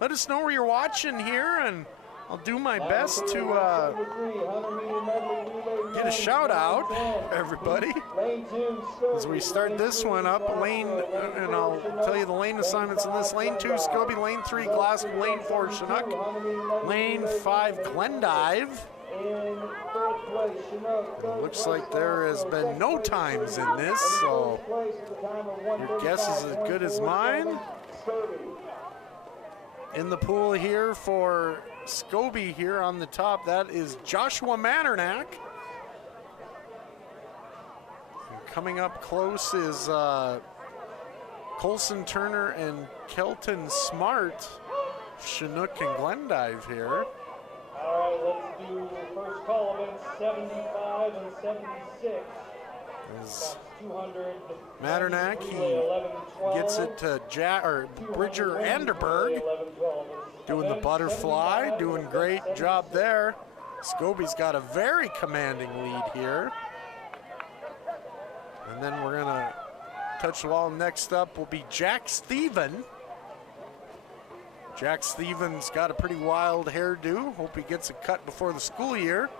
let us know where you're watching here, and I'll do my best to get a shout out, everybody, as we start this one up. Lane, and I'll tell you the lane assignments in this. Lane 2, Scobie. Lane 3, Glasgow. Lane 4, Chinook. Lane 5, Glendive. Looks like there has been no times in this, so your guess is as good as mine. In the pool here for Scobie here on the top, that is Joshua Maternack. And coming up close is Colson Turner and Kelton Smart, Chinook and Glendive here. All right, let's do the first call events 75 and 76. As 200. Maternack, he gets it to Bridger Anderberg, doing the butterfly, doing great job there. Scobie's got a very commanding lead here. And then we're gonna touch the wall. Next up will be Jack Stephen. Jack Stevens got a pretty wild hairdo. Hope he gets a cut before the school year.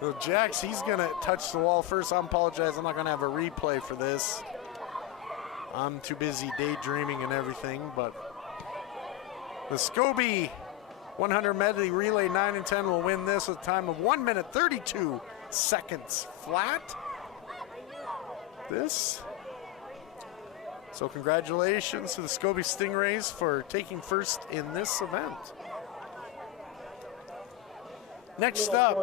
Well, Jax, he's gonna touch the wall first. I apologize, I'm not gonna have a replay for this. I'm too busy daydreaming and everything, but the Scobie 100 medley relay 9 and 10 will win this with a time of 1 minute 32 seconds flat. So congratulations to the Scobie Stingrays for taking first in this event. Next up,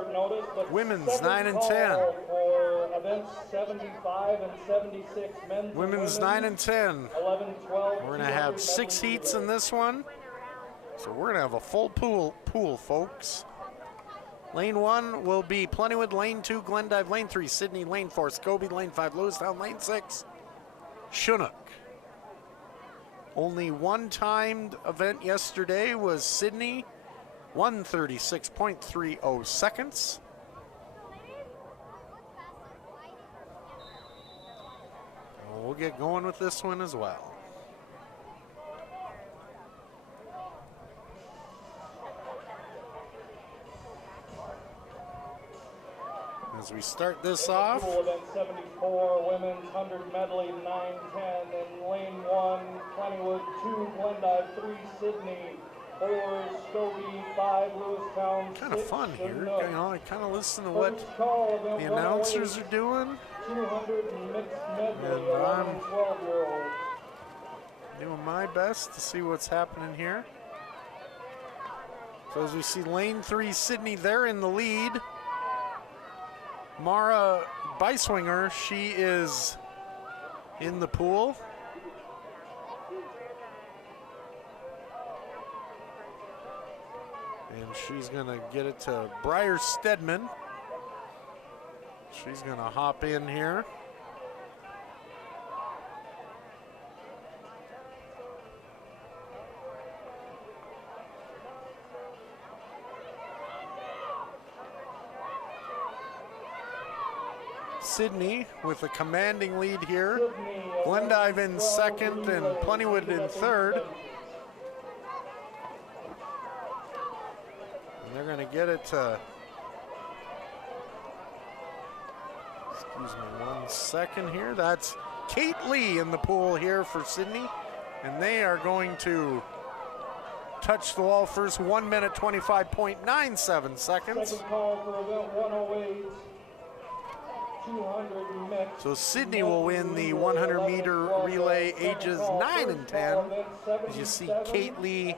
women's 9 and 10. For events 75 and 76, men's Women's 9 and 10. 11, 12. We're gonna have 6 heats in this one. So we're gonna have a full pool, folks. Lane 1 will be Plentywood, Lane 2, Glendive, Lane 3, Sydney, Lane 4, Scobie, Lane 5, Lewistown, Lane 6, Chinook. Only one timed event yesterday was Sydney, 1:36.30 seconds. We'll get going with this one as well. As we start this off. Event 74, women's 100 medley, 9:10 in lane 1, Plentywood, 2, Glendive, 3, Sydney, 4, Scobie, 5, Lewistown, Kind of 6, fun here. Chinook. You know, I kind of listen to what First call, event the announcers are 108, doing. 200 mixed medley, And 11 I'm and 12-year-olds. doing my best to see what's happening here. So as we see lane 3, Sydney, they're in the lead. Mara Beiswinger, she is in the pool. And she's gonna get it to Briar Stedman. She's gonna hop in here. Sydney with a commanding lead here. Glendive in second and Plentywood in third. And they're going to get it to, excuse me 1 second here. That's Kate Lee in the pool here for Sydney. And they are going to touch the wall first, 1 minute 25.97 seconds. Second call for event 108. 200 mixed. So Sydney will win the 100-meter relay ages 9 and 10. As you see Kate Lee,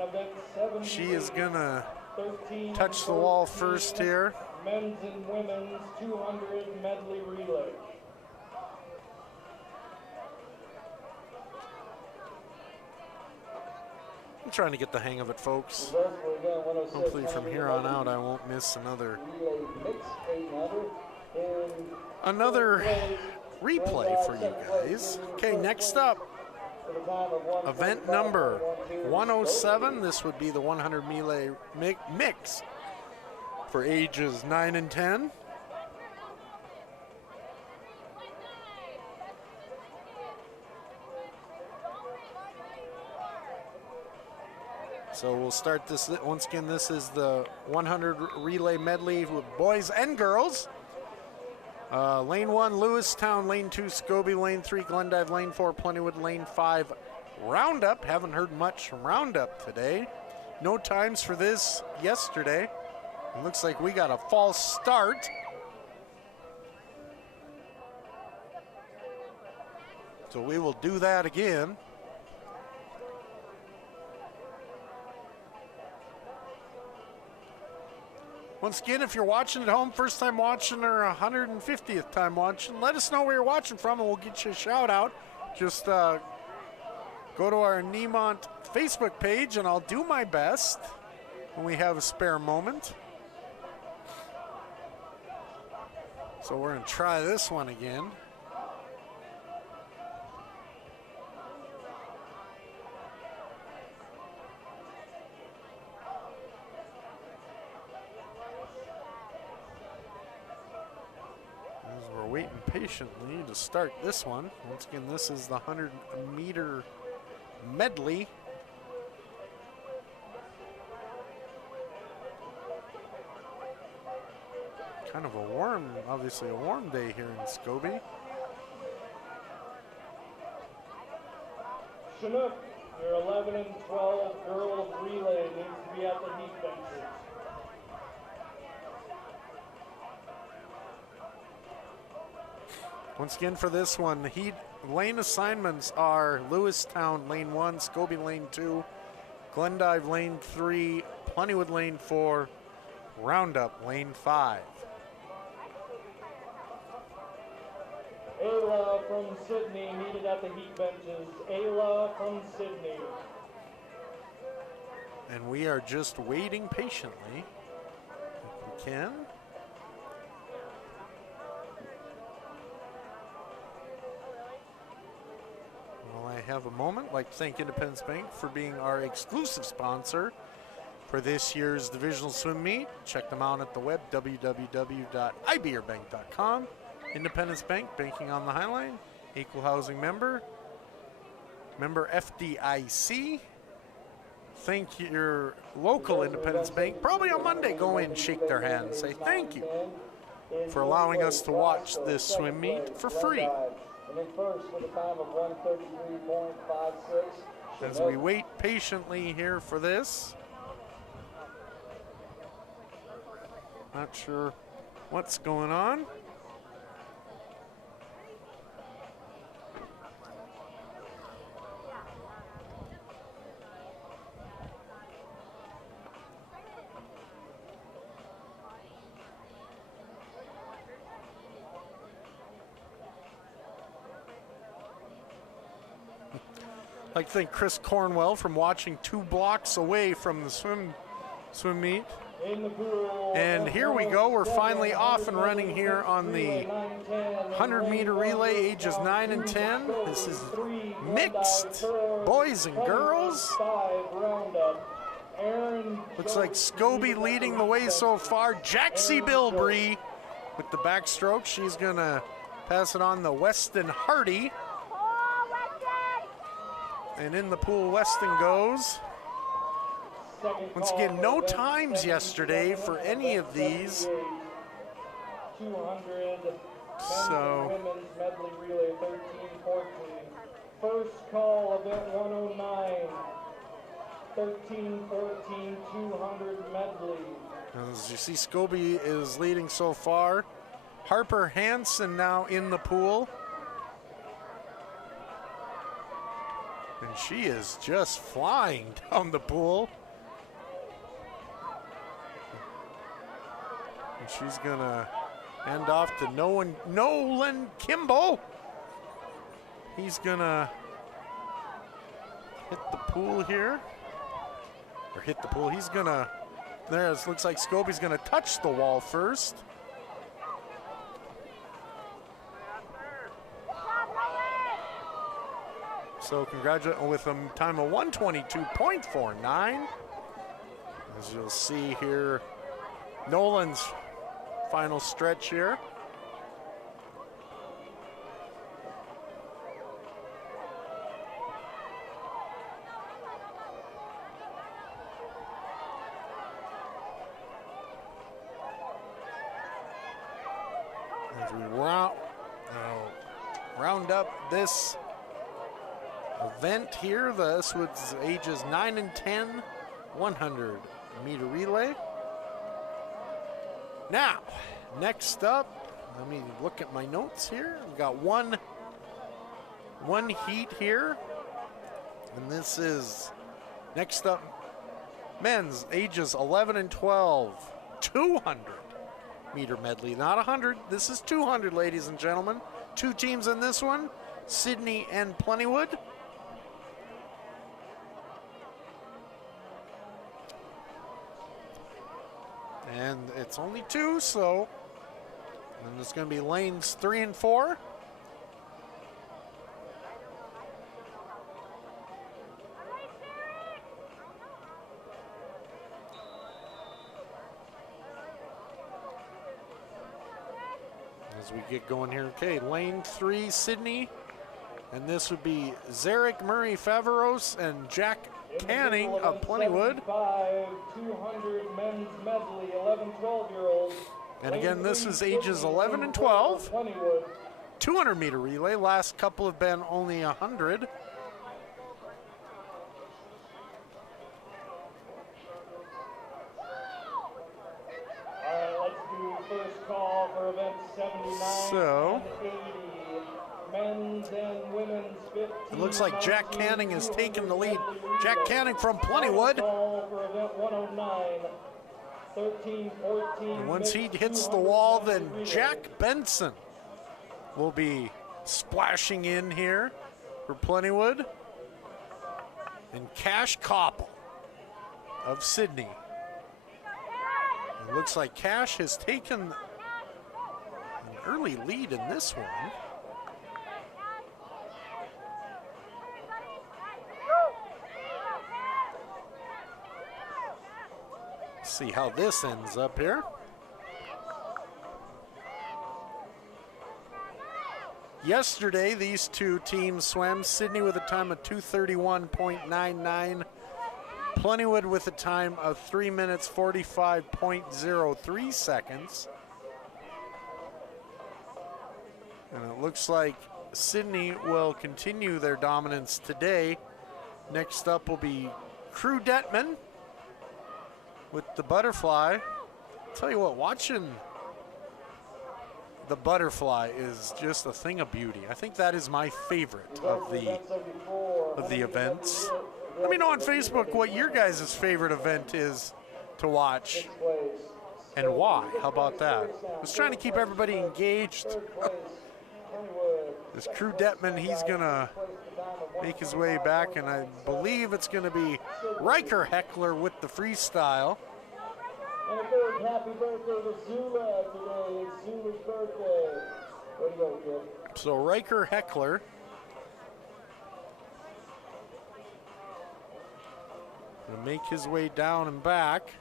she is going to touch the wall first here. Men's and women's 200 medley relay. I'm trying to get the hang of it, folks. Results for event 106, Hopefully from here on out I won't miss another relay mixed 800. another replay for you guys. Okay, next up, event number 107. This would be the 100 melee mix for ages 9 and 10. So we'll start this, once again, this is the 100 relay medley with boys and girls. Lane 1, Lewistown, lane 2, Scobie, lane 3, Glendive, lane 4, Plentywood, lane 5, Roundup. Haven't heard much from Roundup today. No times for this yesterday. It looks like we got a false start. So we will do that again. Once again, if you're watching at home, first time watching or 150th time watching, let us know where you're watching from and we'll get you a shout out. Just go to our Nemont Facebook page and I'll do my best when we have a spare moment. So we're going to try this one again. Waiting patiently to start this one. Once again, this is the 100-meter medley. Kind of a warm, obviously a warm day here in Scobie. Chinook, your 11 and 12 girls relay needs to be at the heat benches. Once again for this one, lane assignments are Lewistown lane 1, Scobie lane 2, Glendive lane 3, Plentywood lane 4, Roundup lane 5. Ayla from Sydney needed at the heat benches. Ayla from Sydney. And we are just waiting patiently, if we can. have a moment, I'd like to thank Independence Bank for being our exclusive sponsor for this year's divisional swim meet. Check them out at the web, www.ibierbank.com. Independence Bank, banking on the Highline, equal housing member FDIC. Thank your local Independence Bank. Probably on Monday, go in, shake their hand, say thank you for allowing us to watch this swim meet for free. And in first with a time of 1:33.56. As we wait patiently here for this. Not sure what's going on. I'd like to thank Chris Cornwell from watching 2 blocks away from the swim meet. And here we go. We're finally off and running here on the 100-meter relay, ages 9 and 10. This is mixed, boys and girls. Looks like Scobie leading the way so far. Jaxie Bilbrey with the backstroke. She's going to pass it on to Weston Hardy. And in the pool, Weston goes. Once again, no times yesterday for any of these. 200 So women's medley relay 13-14. First call, event 109. 13-14, 200 medley. as you see, Scobie is leading so far. Harper Hansen now in the pool. And she is just flying down the pool. And she's gonna end off to Nolan Kimball. He's gonna hit the pool here. Or hit the pool, he's gonna, there it looks like Scobie's gonna touch the wall first. So congratulate with a time of 1:22.49. As you'll see here, Nolan's final stretch here. As we round up this event here, this was ages 9 and 10, 100-meter relay. Now, next up, let me look at my notes here. We've got one heat here, and this is next up, men's ages 11 and 12, 200-meter medley, not 100. This is 200, ladies and gentlemen. 2 teams in this one, Sydney and Plentywood. And it's only 2, so and it's going to be lanes 3 and 4. As we get going here, okay, lane 3, Sydney, and this would be Zarek Murray Faveros and Jack Canning of Plentywood. 200 men's medley, 11-12-year-olds. And again, this is ages 11 and 12. 200-meter relay. Last couple have been only 100. All right, let's do first call for event 79 So, and 80. Men's and women's 15. it looks like Jack Canning is taking the lead. Jack Canning from Plentywood. Call for event 109. 13-14. And once he hits the wall, then Jack Benson will be splashing in here for Plentywood. And Cash Koppel of Sydney. It looks like Cash has taken an early lead in this one. See how this ends up here. Yesterday, these two teams swam. Sydney with a time of 2:31.99. Plentywood with a time of 3 minutes 45.03 seconds. And it looks like Sydney will continue their dominance today. Next up will be Crew Detman with the butterfly. Tell you what, watching the butterfly is just a thing of beauty. I think that is my favorite of the events. Let me know on Facebook what your guys' favorite event is to watch and why. How about that? I was trying to keep everybody engaged. This Crew Detman, he's gonna make his way back, and I believe it's gonna be Riker Heckler with the freestyle. And a big happy birthday to Zula today. It's Zula's birthday. Way to go, kid. So Riker Heckler. Gonna make his way down and back.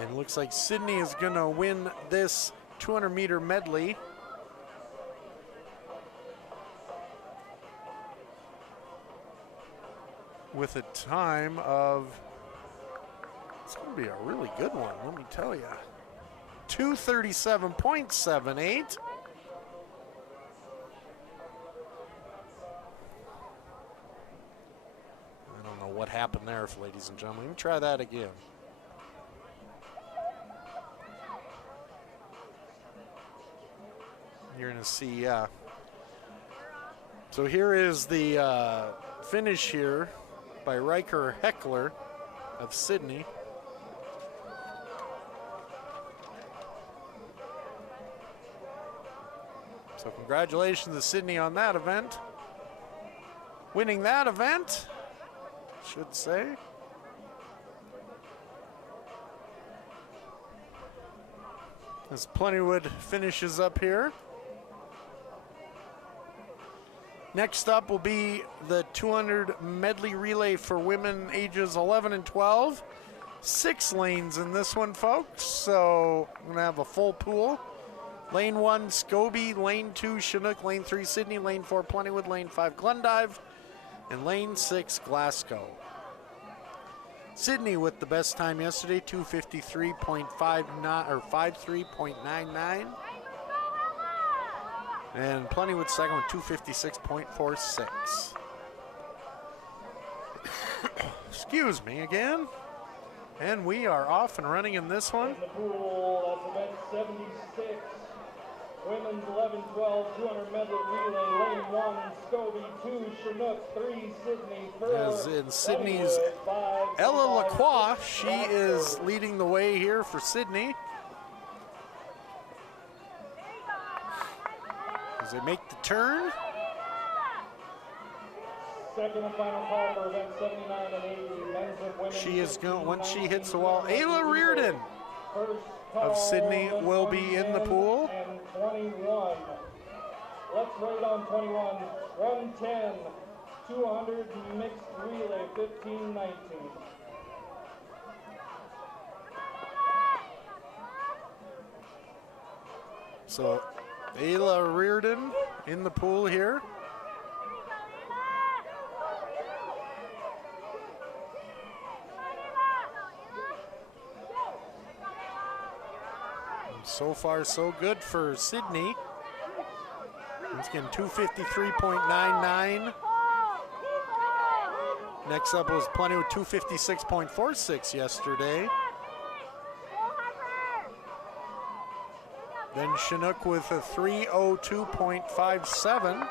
And looks like Sydney is gonna win this 200-meter medley. With a time of, it's going to be a really good one, let me tell you. 2:37.78. I don't know what happened there, ladies and gentlemen. Let me try that again. You're going to see, yeah. So here is the finish here by Riker Heckler of Sydney. So congratulations to Sydney on that event. Winning that event, should say. As Plentywood finishes up here. Next up will be the 200 medley relay for women ages 11 and 12. 6 lanes in this one, folks. So I'm going to have a full pool. Lane 1, Scobie. Lane 2, Chinook. Lane 3, Sydney. Lane 4, Plentywood. Lane 5, Glendive. And lane 6, Glasgow. Sydney with the best time yesterday, 2:53.59 or 53.99. And Plentywood second with 2:56.46. Excuse me again. And we are off and running in this one. In the pool, that's event 76. Women's 11-12, 200 medley relay, lane 1, Scobie, 2, Chinook, 3, Sydney, 4. As in Sydney's Ella Lacroix, she is leading the way here for Sydney. As they make the turn. Second and final call for event 79 and 80. Men's and women's. She is going, once she hits the wall, Ayla Reardon of Sydney will be in the pool. And 21. Let's rate on 21. 110. 200 mixed relay, 15-19. So Ayla Reardon in the pool here. So far, so good for Sydney. It's getting 2:53.99. Next up was Plentywood 2:56.46 yesterday. Then Chinook with a 3:02.57.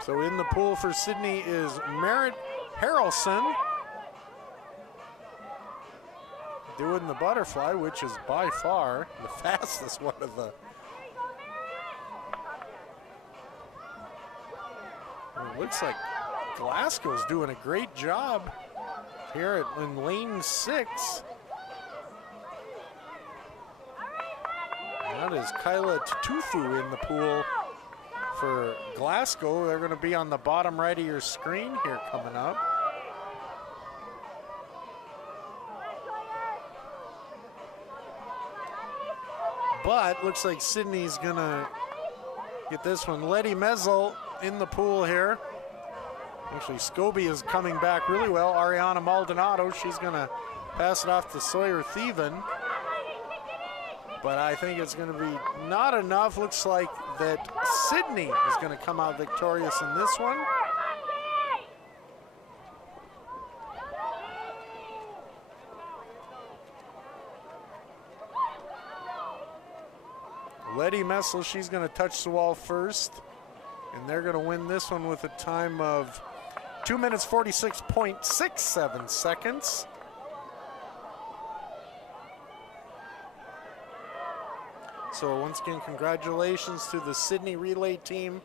So in the pool for Sydney is Merritt Harrelson, doing the butterfly, which is by far the fastest one of the. It looks like Glasgow's doing a great job here in lane 6. That is Kyla Tutufu in the pool for Glasgow. They're going to be on the bottom right of your screen here coming up. But looks like Sydney's going to get this one. Letty Mezel in the pool here. Actually, Scobie is coming back really well. Ariana Maldonado, she's going to pass it off to Sawyer Thieven. But I think it's going to be not enough. Looks like that Sydney is going to come out victorious in this one. Letty Messel, she's going to touch the wall first. And they're going to win this one with a time of 2 minutes, 46.67 seconds. So once again, congratulations to the Sydney relay team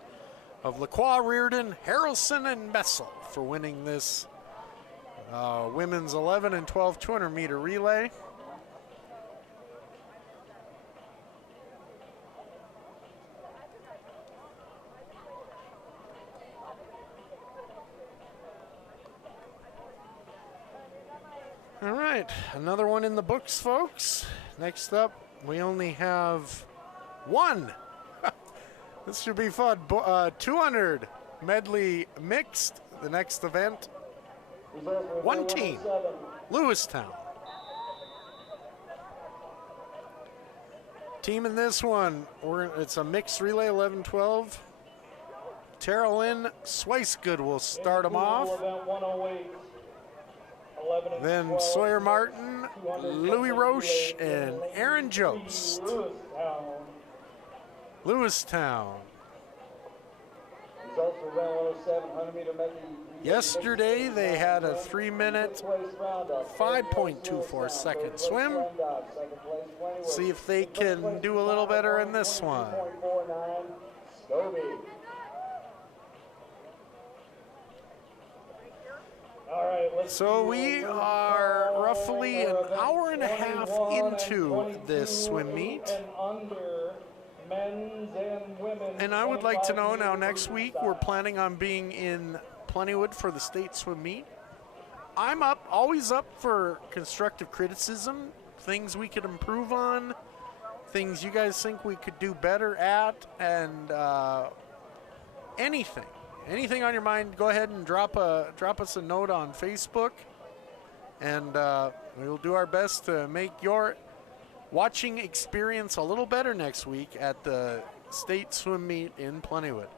of Lacroix, Reardon, Harrelson, and Messel for winning this women's 11 and 12 200-meter relay. All right, another one in the books, folks. Next up, we only have one. This should be fun. 200 medley mixed, the next event. One team, Lewistown. Team in this one, it's a mixed relay, 11-12. Tara Lynn Swicegood will start them off. Then Sawyer Martin, Louis Roche, and Aaron Jost. Lewistown. Yesterday they had a 3-minute, 5.24 second swim. See if they can do a little better in this one. So we are roughly an hour and a half into this swim meet. And I would like to know now, next week we're planning on being in Plentywood for the state swim meet. I'm always up for constructive criticism, things we could improve on, things you guys think we could do better at, and anything. Anything on your mind, go ahead and drop us a note on Facebook, and we'll do our best to make your watching experience a little better next week at the state swim meet in Plentywood.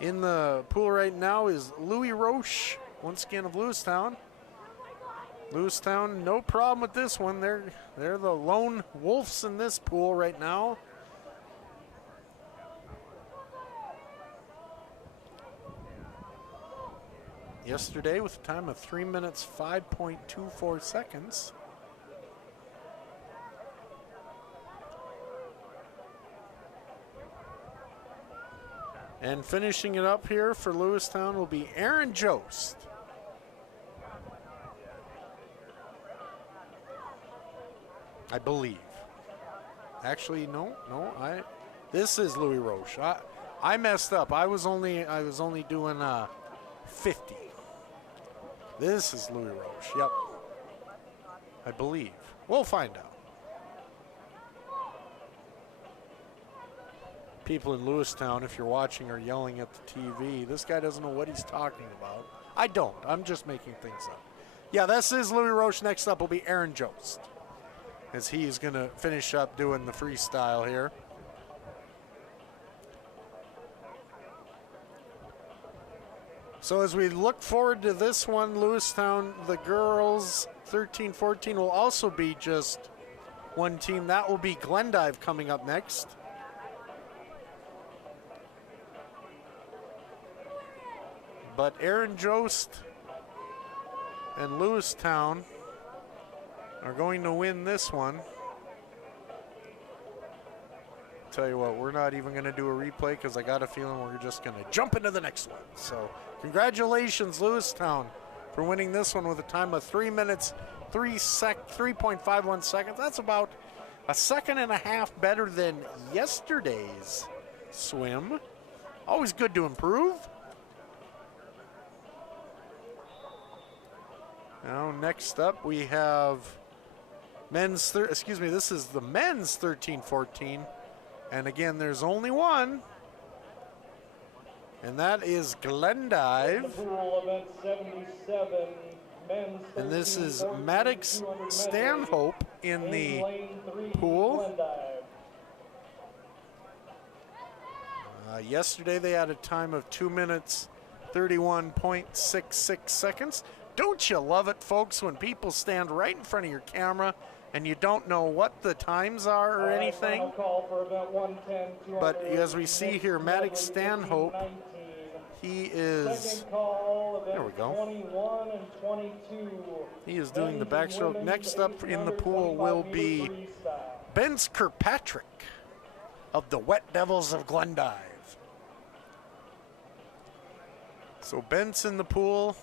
In the pool right now is Louis Roche, once again of Lewistown. Lewistown, no problem with this one. They're the lone wolves in this pool right now. Yesterday with a time of 3 minutes, 5.24 seconds. And finishing it up here for Lewistown will be Aaron Jost. I believe. Actually, no, this is Louis Roche. I messed up. I was only doing 50. This is Louis Roche. Yep. I believe. We'll find out. People in Lewistown, if you're watching, are yelling at the TV. This guy doesn't know what he's talking about. I don't. I'm just making things up. Yeah, this is Louis Roche. Next up will be Aaron Jost, as he's going to finish up doing the freestyle here. So as we look forward to this one, Lewistown, the girls 13-14 will also be just one team. That will be Glendive coming up next. But Aaron Jost and Lewistown are going to win this one. Tell you what, we're not even going to do a replay because I got a feeling we're just going to jump into the next one. So congratulations, Lewistown, for winning this one with a time of 3 minutes, 3.51 seconds. That's about a second and a half better than yesterday's swim. Always good to improve. Now next up we have this is the men's 13-14. And again, there's only one. And that is Glendive. And this is Maddox Stanhope in the pool. Yesterday they had a time of 2 minutes, 31.66 seconds. Don't you love it, folks, when people stand right in front of your camera and you don't know what the times are or anything? But as we see here, Maddox Stanhope, he is, there we go. He is doing the backstroke. Next up in the pool will be Bence Kirkpatrick of the Wet Devils of Glendive. So Bence in the pool.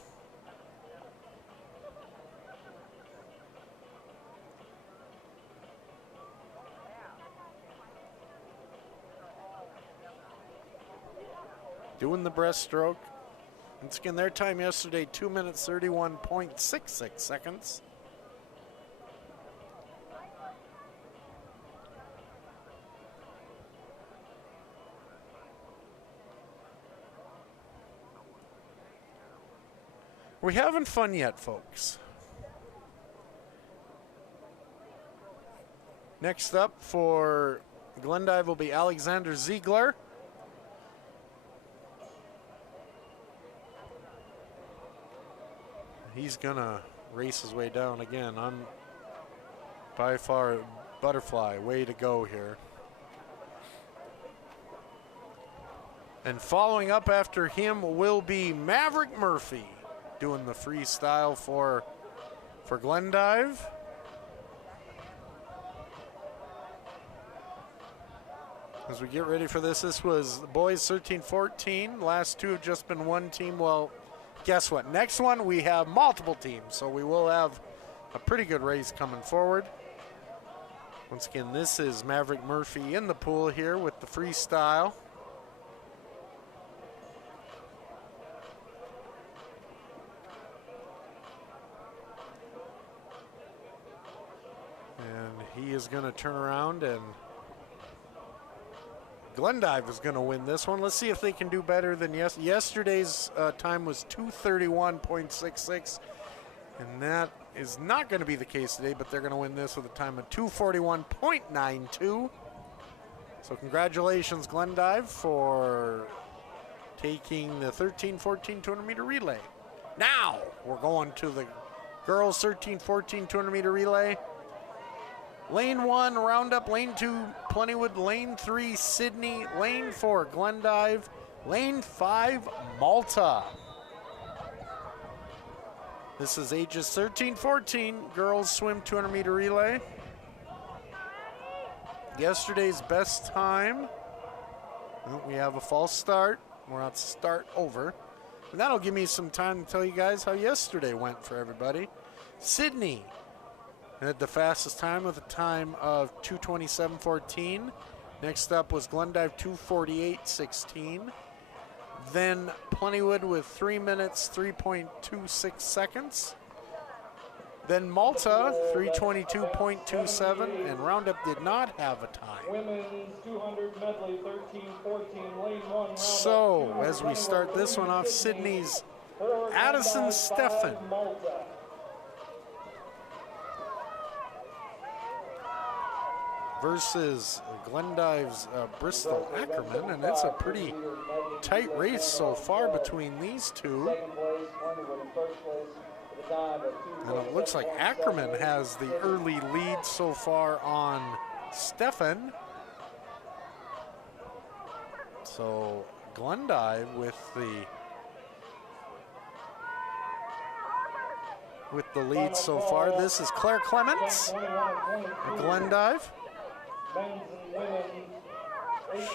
Doing the breaststroke. Once again, their time yesterday, 2 minutes, 31.66 seconds. We're having fun yet, folks. Next up for Glendive will be Alexander Ziegler. He's gonna race his way down again. I'm by far butterfly, way to go here. And following up after him will be Maverick Murphy doing the freestyle for Glendive. As we get ready for this, this was the boys 13-14. Last two have just been one team. Well, guess what? Next one, we have multiple teams, so we will have a pretty good race coming forward. Once again, this is Maverick Murphy in the pool here with the freestyle. And he is going to turn around, and Glendive is going to win this one. Let's see if they can do better than yesterday's time was 2:31.66, and that is not going to be the case today, but they're going to win this with a time of 2:41.92. So congratulations, Glendive, for taking the 13-14 200-meter relay. Now we're going to the girls 13-14 200-meter relay. Lane 1, Roundup. Lane 2, Plentywood. Lane 3, Sydney. Lane 4, Glendive. Lane 5, Malta. This is ages 13-14, girls swim 200-meter relay. Yesterday's best time. Well, we have a false start. We're on start over. And that'll give me some time to tell you guys how yesterday went for everybody. Sydney had the fastest time with a time of 2:27.14. Next up was Glendive 2:48.16. Then Plentywood with 3 minutes, 3.26 seconds. Then Malta, 3:22.27, and Roundup did not have a time. Women's 200 medley, 13-14, lane 1. So, as we start this one off, Sydney's Addison Steffen versus Glendive's Bristol Ackerman, and it's a pretty tight race so far between these two. And it looks like Ackerman has the early lead so far on Steffen. So Glendive with the lead so far. This is Claire Clements at Glendive.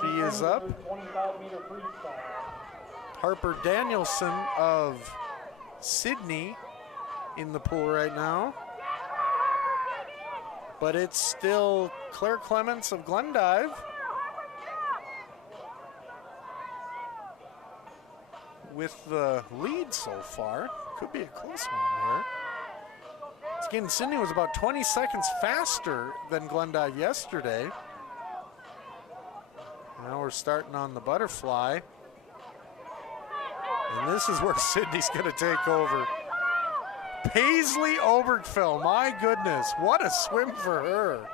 She is up. Harper Danielson of Sydney in the pool right now. But it's still Claire Clements of Glendive. with the lead so far. Could be a close one here. Again, Sydney was about 20 seconds faster than Glendive yesterday. Now we're starting on the butterfly. And this is where Sydney's going to take over. Paisley Obergfell, my goodness, what a swim for her.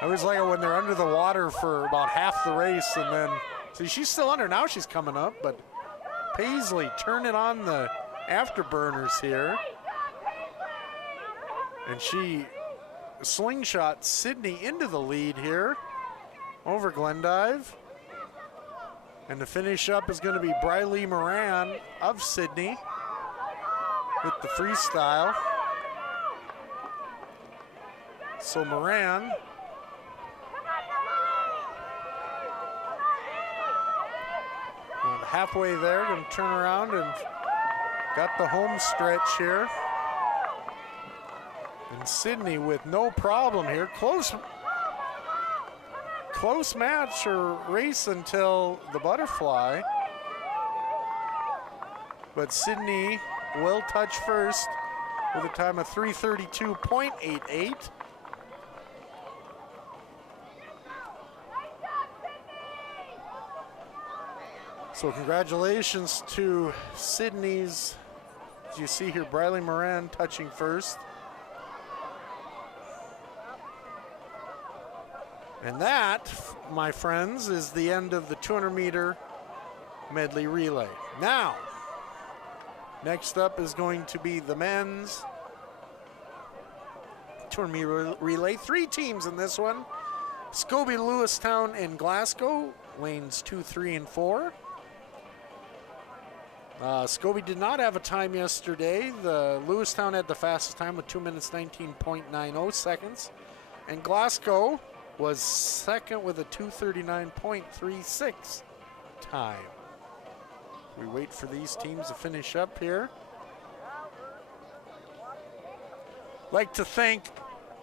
I always like it when they're under the water for about half the race and then, see, she's still under, now she's coming up, but Paisley turning on the afterburners here. And she slingshot Sydney into the lead here over Glendive. And to finish up is going to be Briley Moran of Sydney with the freestyle. So Moran halfway there, going to turn around and got the home stretch here. And Sydney with no problem here. Close match or race until the butterfly. But Sydney will touch first with a time of 3:32.88. So congratulations to Sydney's, as you see here, Briley Moran touching first. And that, my friends, is the end of the 200-meter medley relay. Now, next up is going to be the men's 200-meter relay. 3 teams in this one. Scobie, Lewistown, and Glasgow, lanes 2, 3, and 4. Scobie did not have a time yesterday. The Lewistown had the fastest time with 2 minutes 19.90 seconds. And Glasgow was second with a 2:39.36 time. We wait for these teams to finish up here. Like to thank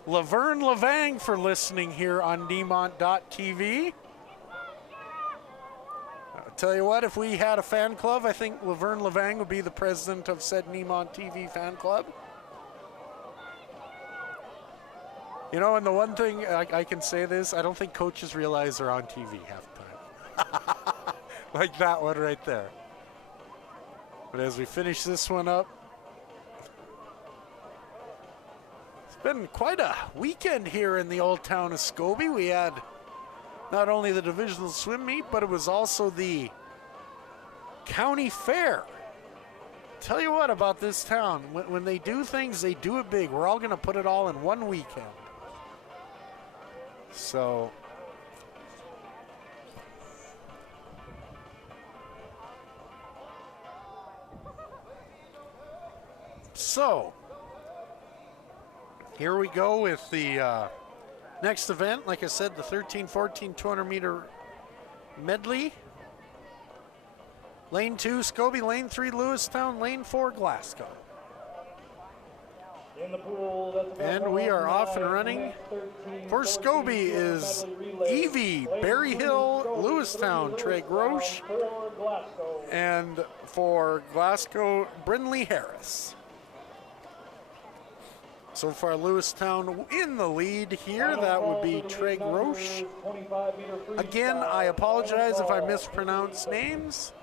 Laverne Lavang for listening here on Nemont.TV. I'll tell you what, if we had a fan club, I think Laverne Lavang would be the president of said Nemont.TV fan club. You know, and the one thing I can say this, I don't think coaches realize they're on TV half the time. Like that one right there. But as we finish this one up, it's been quite a weekend here in the old town of Scobie. We had not only the divisional swim meet, but it was also the county fair. Tell you what about this town, when they do things, they do it big. We're all going to put it all in one weekend. So here we go with the next event. Like I said, the 13-14 200-meter medley. Lane 2, Scobie. Lane 3, Lewistown. Lane 4, Glasgow. In the pool, and we are off and running. For Scobie is Evie Berryhill, Lewistown, Trey Grosh. And for Glasgow, Brindley Harris. So far, Lewistown in the lead here. That would be Trey Grosh. Again, I apologize if I mispronounce names.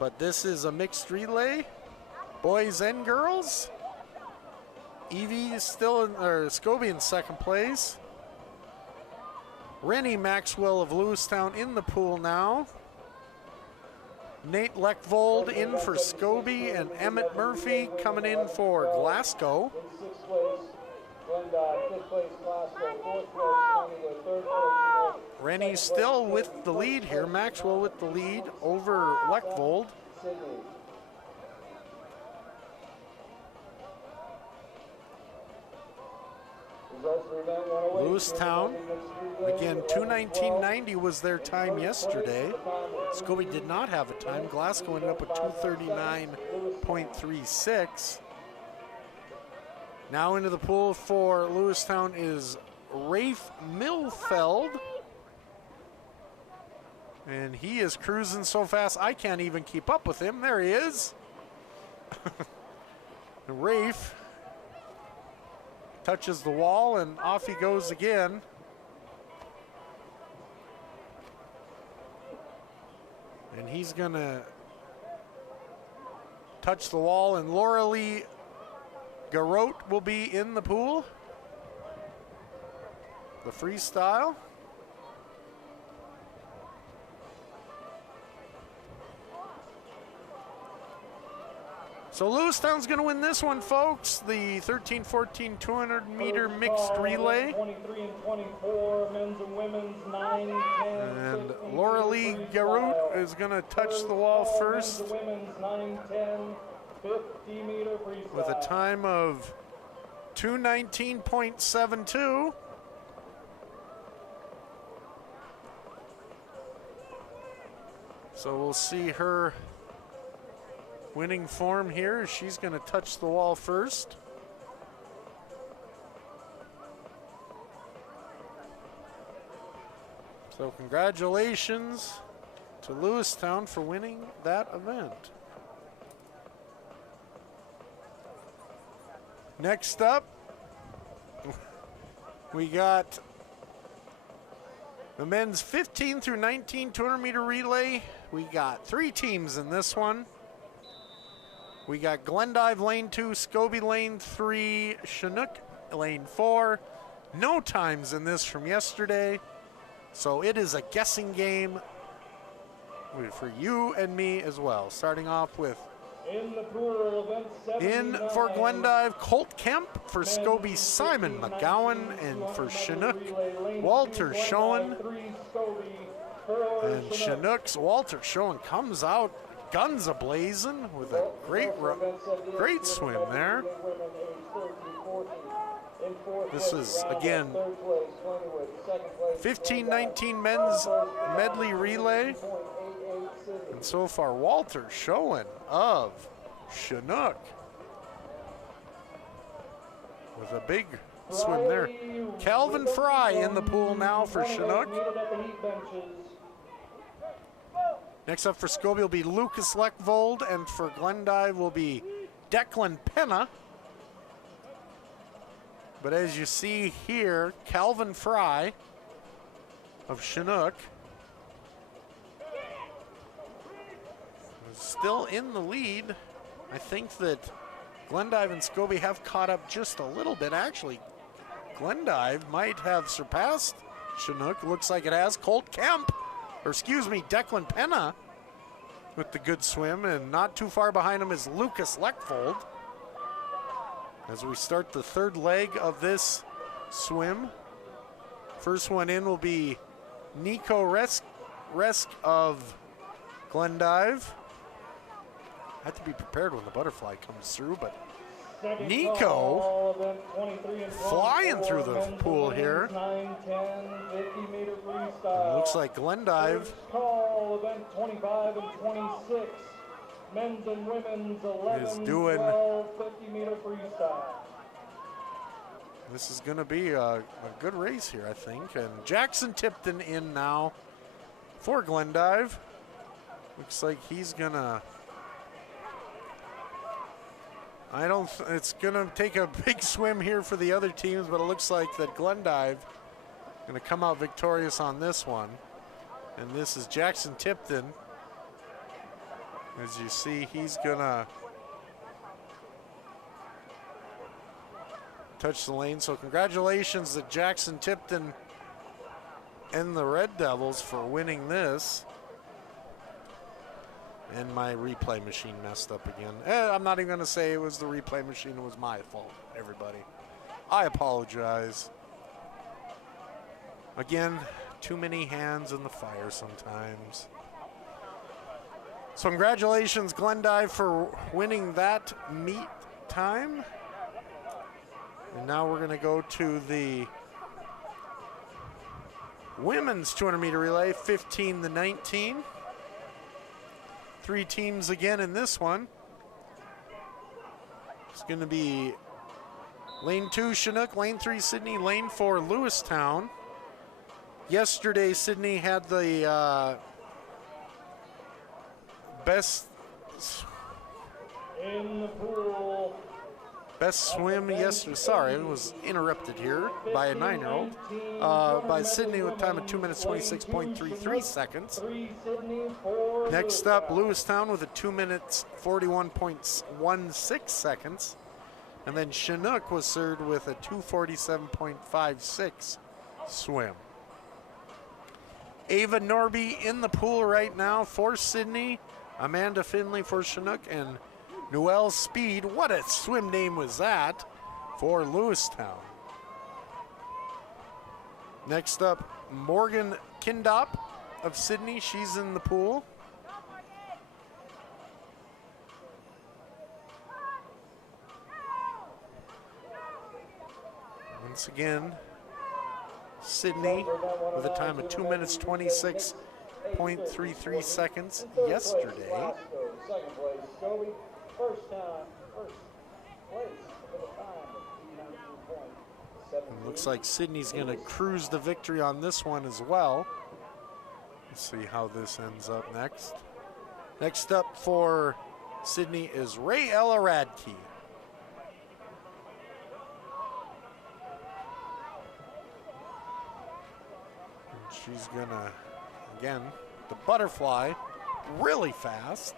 But this is a mixed relay, boys and girls. Evie is still in, or Scobie in second place. Rennie Maxwell of Lewistown in the pool now. Nate Leckvold in for Scobie, and Emmett Murphy coming in for Glasgow. Sixth place, Glendive. Fifth place, Glasgow. Fourth place, third place, Rennie still with the lead here. Maxwell with the lead over Leckvold. Sydney. Lewistown, again, 2:19.90 was their time yesterday. Scobie did not have a time. Glasgow ended up with 2:39.36. Now into the pool for Lewistown is Rafe Milfeld. And he is cruising so fast, I can't even keep up with him. There he is. Rafe touches the wall, and off he goes again. And he's going to touch the wall, and Laura Lee Garot will be in the pool. The freestyle. So Lewistown's going to win this one, folks. The 13-14 200-meter mixed relay. 23 and 24, men's and women's 9, 10, And 15 Laura Lee meter Garut freestyle. is going to touch the wall first Men's and women's 9, 10, 50 meter freestyle. with a time of 2:19.72. So we'll see her winning form here. She's going to touch the wall first. So congratulations to Lewistown for winning that event. Next up, we got the men's 15 through 19 200-meter relay. We got 3 teams in this one. We got Glendive lane 2, Scobie lane 3, Chinook lane 4. No times in this from yesterday, so it is a guessing game for you and me as well. Starting off with in the pool event 79, in for Glendive, Colt Kemp. For Scobie, Simon McGowan. And for Chinook, Walter Schoen. And Chinook's Walter Schoen comes out guns a-blazing with a great swim there. This is, again, 15-19 men's medley relay. And so far, Walter Schoen of Chinook with a big swim there. Calvin Fry in the pool now for Chinook. Next up for Scobie will be Lucas Leckvold, and for Glendive will be Declan Penna. But as you see here, Calvin Fry of Chinook is still in the lead. I think that Glendive and Scobie have caught up just a little bit. Actually, Glendive might have surpassed Chinook. Looks like it has. Colt Kemp, or excuse me, Declan Penna with the good swim, and not too far behind him is Lucas Leckvold. As we start the third leg of this swim, first one in will be Nico Resk of Glendive. I have to be prepared when the butterfly comes through, but Nico flying through the pool here. 9, 10, 50 meter And freestyle. looks like Glendive Call event 25 and 26. Men's and women's 11, is doing 12, 50 meter freestyle. This is going to be a good race here, I think. And Jackson Tipton in now for Glendive. Looks like he's going to... it's going to take a big swim here for the other teams, but it looks like that Glendive going to come out victorious on this one. And this is Jackson Tipton. As you see, he's going to touch the lane. So congratulations to Jackson Tipton and the Red Devils for winning this. And my replay machine messed up again. I'm not even going to say it was the replay machine. It was my fault, everybody. I apologize. Again, too many hands in the fire sometimes. So congratulations, Glendive, for winning that meet time. And now we're going to go to the women's 200-meter relay, 15 to 19. 3 teams again in this one. It's going to be lane 2 Chinook, lane 3 Sydney, lane 4 Lewistown. Yesterday, Sydney had the best In the pool. Best swim yesterday. Sorry, it was interrupted here by a 9-year-old. By Sydney with time of 2 minutes 26.33 seconds. Next up, Lewistown with a 2 minutes 41.16 seconds. And then Chinook was served with a 2:47.56 swim. Ava Norby in the pool right now for Sydney. Amanda Finley for Chinook, and Noelle Speed, what a swim name was that, for Lewistown. Next up, Morgan Kindop of Sydney. She's in the pool. Once again, Sydney with a time of 2 minutes 26.33 seconds yesterday. Second place, Scobie. First place for the time of 219.7. Looks like Sydney's going to cruise the victory on this one as well. Let's see how this ends up next. Next up for Sydney is Ray Ella Radke. And she's going to, again, the butterfly, really fast.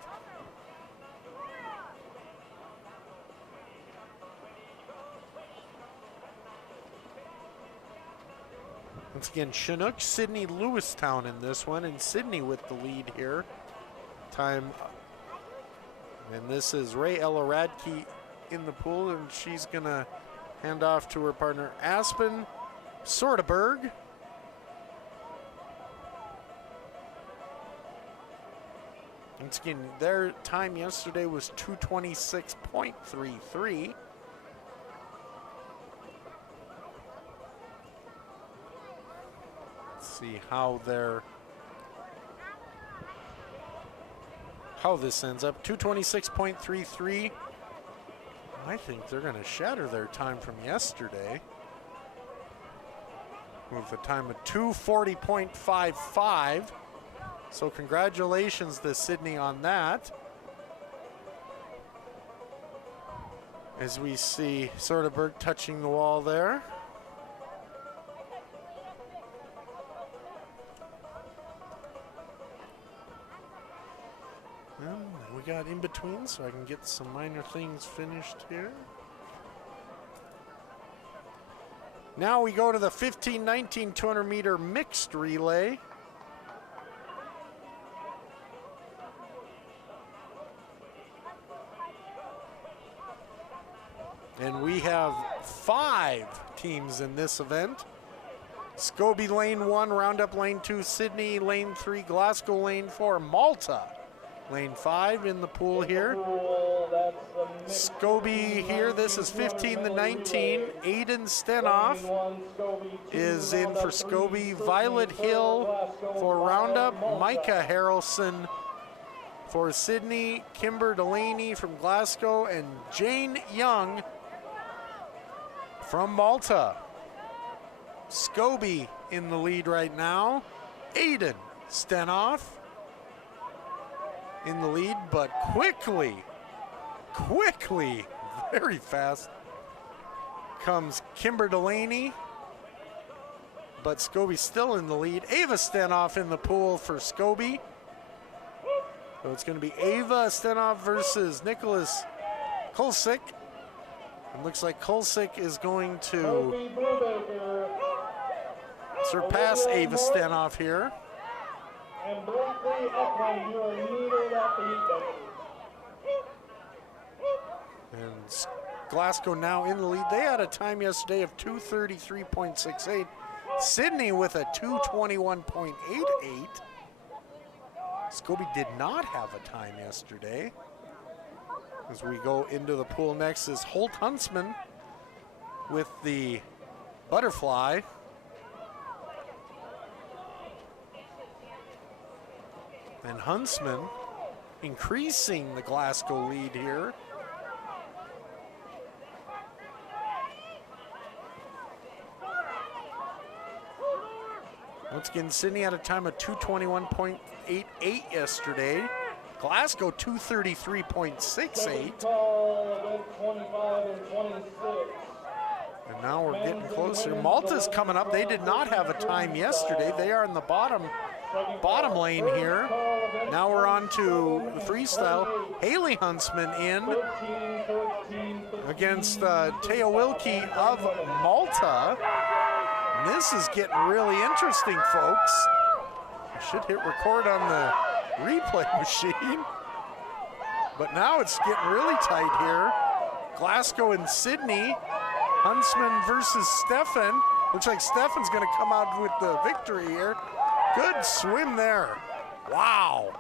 Once again, Chinook, Sydney, Lewistown in this one, and Sydney with the lead here. Time, and this is Ray Ella Radke in the pool, and she's gonna hand off to her partner Aspen Sorteberg. Once again, their time yesterday was 2:26.33. See how this ends up. 2:26.33. I think they're going to shatter their time from yesterday with a time of 2:40.55. So congratulations to Sydney on that. As we see Sorteberg touching the wall there. We got in between, so I can get some minor things finished here. Now we go to the 15-19 200 meter mixed relay. And we have 5 teams in this event. Scobie Lane 1, Roundup Lane 2, Sydney Lane 3, Glasgow Lane 4, Malta Lane 5 in the pool here. Scobie here, this is 15-19. Aiden Stenoff is in for Scobie. Violet Hill for Roundup. Micah Harrelson for Sydney. Kimber Delaney from Glasgow. And Jane Young from Malta. Scobie in the lead right now. Aiden Stenoff in the lead, but quickly, very fast comes Kimber Delaney, but Scobie still in the lead. Ava Stenoff in the pool for Scobie. So it's going to be Ava Stenoff versus Nicholas Kulsick. It looks like Kulsick is going to surpass Ava Stenoff here. And Blakely Ekman, you are needed at the heat bench. And Glasgow now in the lead. They had a time yesterday of 2:33.68. Sydney with a 2:21.88. Scobie did not have a time yesterday. As we go into the pool next is Holt Huntsman with the butterfly. And Huntsman increasing the Glasgow lead here. Once again, Sydney had a time of 2:21.88 yesterday. Glasgow 233.68. And now we're getting closer. Malta's coming up. They did not have a time yesterday. They are in the bottom lane here. Now we're on to the freestyle. Haley Huntsman in against Taya Wilkie of Malta. And this is getting really interesting, folks. I should hit record on the replay machine. But now it's getting really tight here. Glasgow and Sydney. Huntsman versus Stefan. Looks like Stefan's going to come out with the victory here. Good swim there. Wow.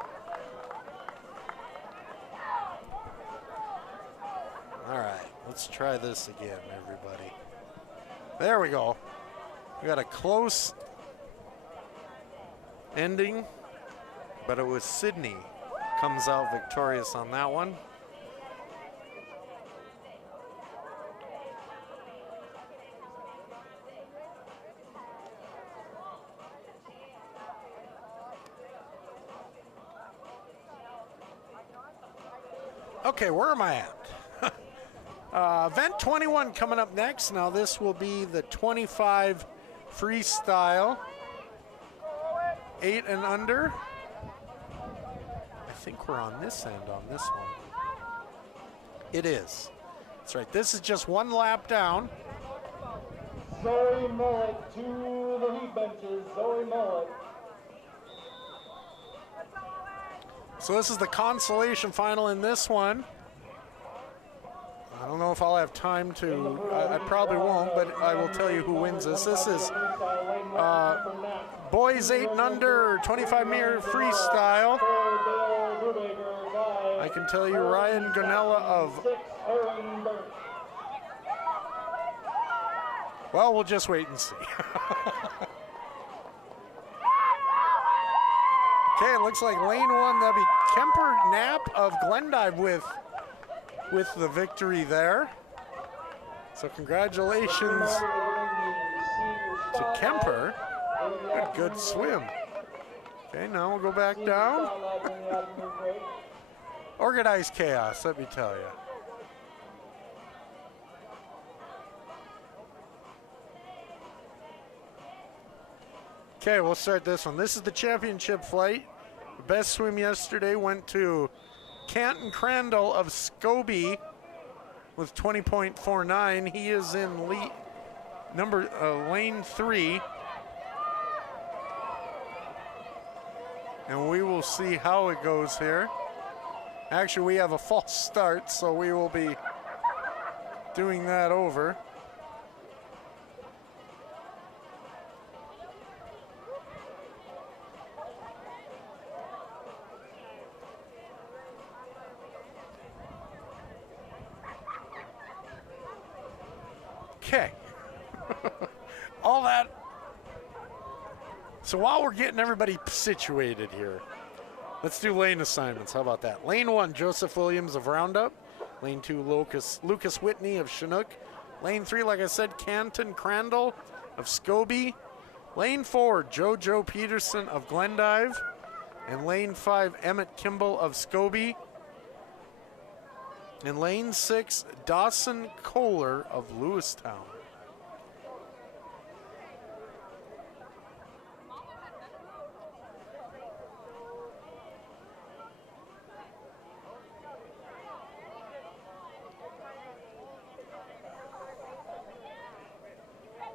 All right, let's try this again, everybody. There we go. We got a close ending, but it was Sydney comes out victorious on that one. Okay, where am I at? Event 21 coming up next. Now this will be the 25 freestyle, 8 and under. I think we're on this end on this one. It is. That's right. This is just one lap down. Zoe Mullet to the lead benches. Zoe Mullet. So this is the consolation final in this one. I don't know if I'll have time to, I probably won't, but I will tell you who wins this. This is boys 8 and under, 25-meter freestyle. I can tell you Ryan Gonella of, well, we'll just wait and see. Okay, it looks like lane 1, that'll be Kemper Knapp of Glendive with the victory there. So congratulations to Kemper. Good swim. Okay, now we'll go back down. Organized chaos, let me tell you. Okay, we'll start this one. This is the championship flight. The best swim yesterday went to Canton Crandall of Scobie with 20.49. He is in lane 3. And we will see how it goes here. Actually, we have a false start, so we will be doing that over. Okay. All that. So while we're getting everybody situated here, let's do lane assignments. How about that? Lane 1, Joseph Williams of Roundup. Lane 2, Lucas Whitney of Chinook. Lane 3, like I said, Canton Crandall of Scobie. Lane 4, JoJo Peterson of Glendive. And lane 5, Emmett Kimball of Scobie. And lane 6, Dawson Kohler of Lewistown.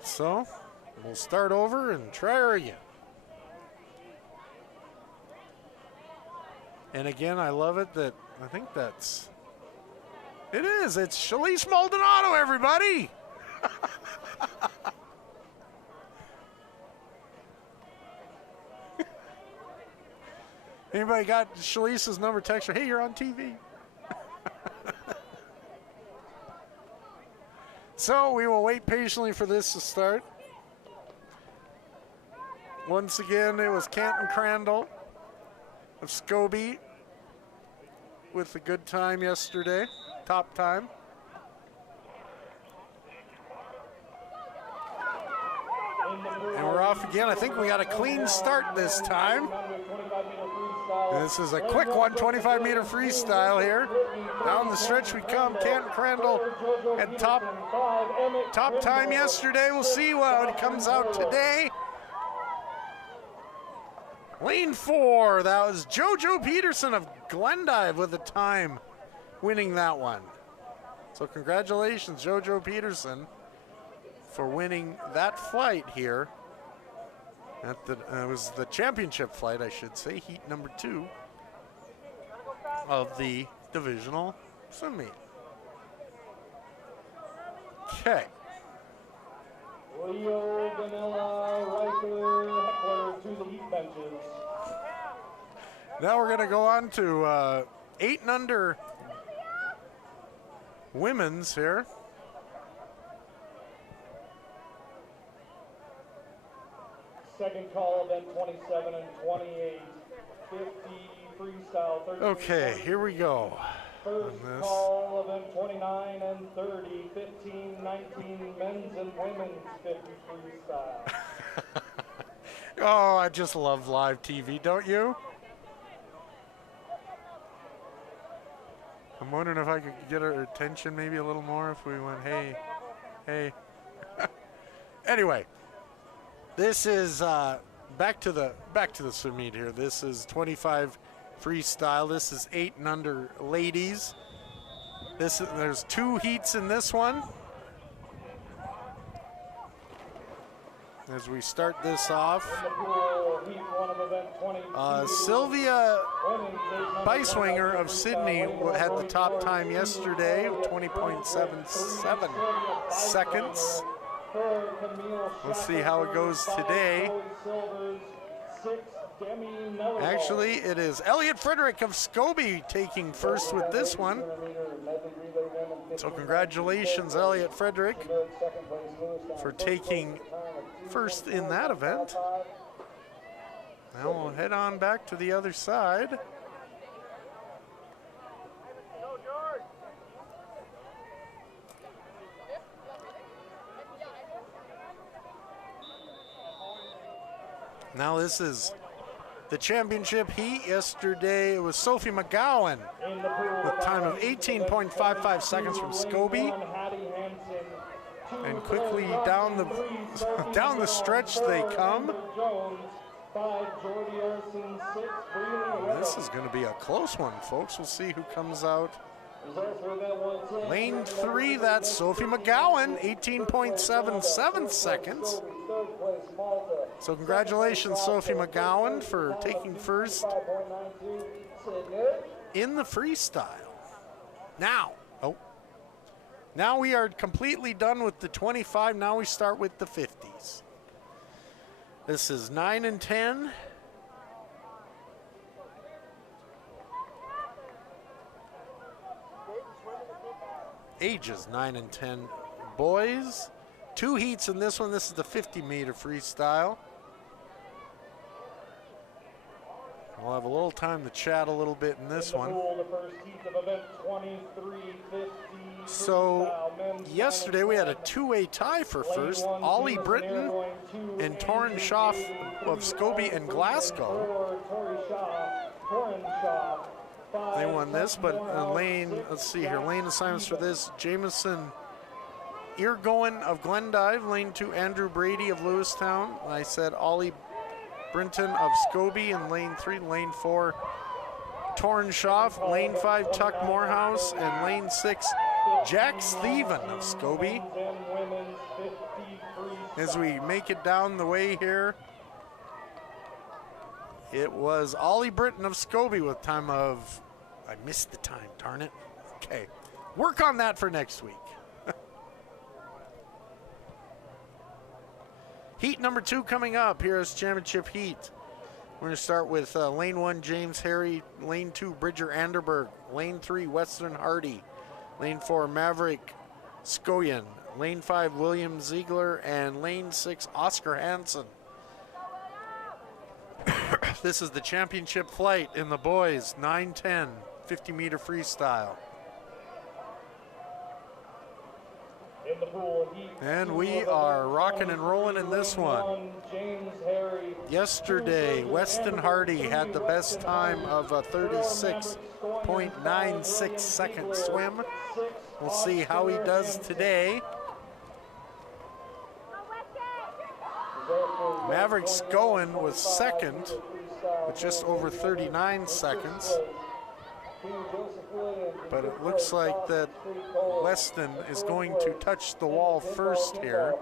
So we'll start over and try her again. And again, I love it that I think that's, it is. It's Shalise Maldonado, everybody. Anybody got Shalise's number? Text her. Hey, you're on TV. So we will wait patiently for this to start. Once again, it was Canton Crandall of Scobie with a good time yesterday, top time. And we're off again. I think we got a clean start this time. freestyle. This is a quick one, 25-meter freestyle here. Down the stretch we come. Canton Crandall had top time yesterday. We'll see what it comes out today. Lane 4, that was JoJo Peterson of Glendive with the time winning that one. So congratulations, JoJo Peterson, for winning that flight here. It was the championship flight, I should say, heat number 2 of the divisional swim meet. Okay. Leo, Vanilla, Riker, Heckler to the heat benches. Now we're going to go on to 8 and under women's here. Second call, event 27 and 28. 50 freestyle, 13. Okay, here we go. First call, event 29 and 30. 15, 19 men's and women's 50 freestyle. Oh, I just love live TV, don't you? I'm wondering if I could get her attention maybe a little more if we went, hey, hey. Anyway, this is back to the swim meet here. This is 25 freestyle. This is 8 and under ladies. There's 2 heats in this one. As we start this off, Sylvia Beiswinger of Sydney had the top time yesterday, 20.77 seconds. We'll see how it goes today. Actually, it is Elliot Frederick of Scobie taking first with this one. So congratulations, Elliot Frederick, for taking first in that event. Now we'll head on back to the other side. Now this is the championship heat. Yesterday it was Sophie McGowan with time of 18.55 seconds from Scobie. And quickly down the stretch they come. This is going to be a close one, folks. We'll see who comes out. Lane 3, that's Sophie McGowan, 18.77 seconds. So congratulations, Sophie McGowan, for taking first in the freestyle. Now we are completely done with the 25. Now we start with the 50s. This is 9 and 10. Ages 9 and 10 boys. 2 heats in this one. This is the 50-meter freestyle. We'll have a little time to chat a little bit in this one. So yesterday we had a 2-way tie for first. Ollie Britton and Torrin Schaff of Scobie and Glasgow. They won this, but lane, let's see here, lane assignments for this: Jameson Irgoen of Glendive, lane 2 Andrew Brady of Lewistown. I said Ollie Brinton of Scobie in lane 3, lane 4 Torrin Schaff, lane 5 Tuck Morehouse, and lane 6 Jack Stephen of Scobie. As we make it down the way here, it was Ollie Britton of Scobie with time of, I missed the time, darn it. Okay, work on that for next week. Heat number 2 coming up. Here's championship heat. We're going to start with lane 1, James Harry, lane 2, Bridger Anderberg, lane 3, Western Hardy, lane 4, Maverick Skoyan, lane 5, William Ziegler, and lane 6, Oscar Hansen. This is the championship flight in the boys, 9-10, 50-meter freestyle. In the And we are rocking and rolling in this one. Yesterday, Weston Hardy had the best time of a 36.96 second swim. We'll see how he does today. Maverick Scowen was second with just over 39 seconds. But it looks like that Weston is going to touch the wall first here.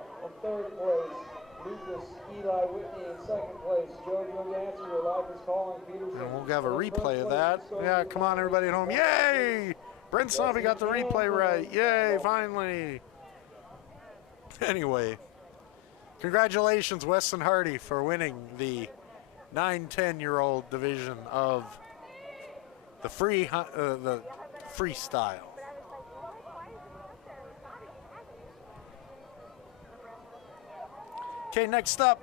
And we'll have a replay of that. Yeah, come on everybody at home. Yay! Brent Sophie got the replay right. Yay, finally. Anyway, congratulations Weston Hardy for winning the 9-10-year-old division of the freestyle. Okay, next up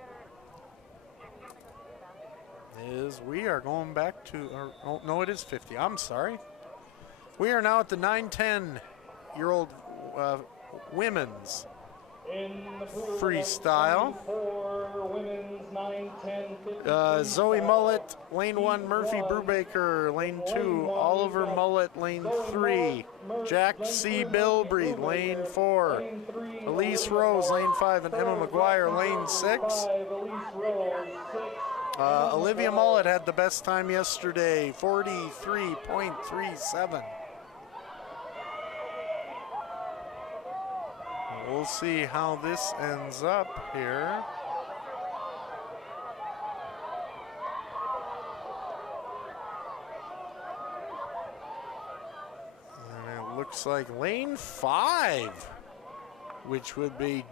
is we are going back to, oh no, it is 50. I'm sorry. We are now at the 9-10-year-old women's freestyle. Zoe Mullet, lane 1, Murphy Brubaker, lane 2, Oliver Mullet, lane 3, Jack C. Bilbrey, lane 4, Elise Rose, lane 5, and Emma McGuire, lane 6. Olivia Mullet had the best time yesterday, 43.37. We'll see how this ends up here. And it looks like lane 5, which would be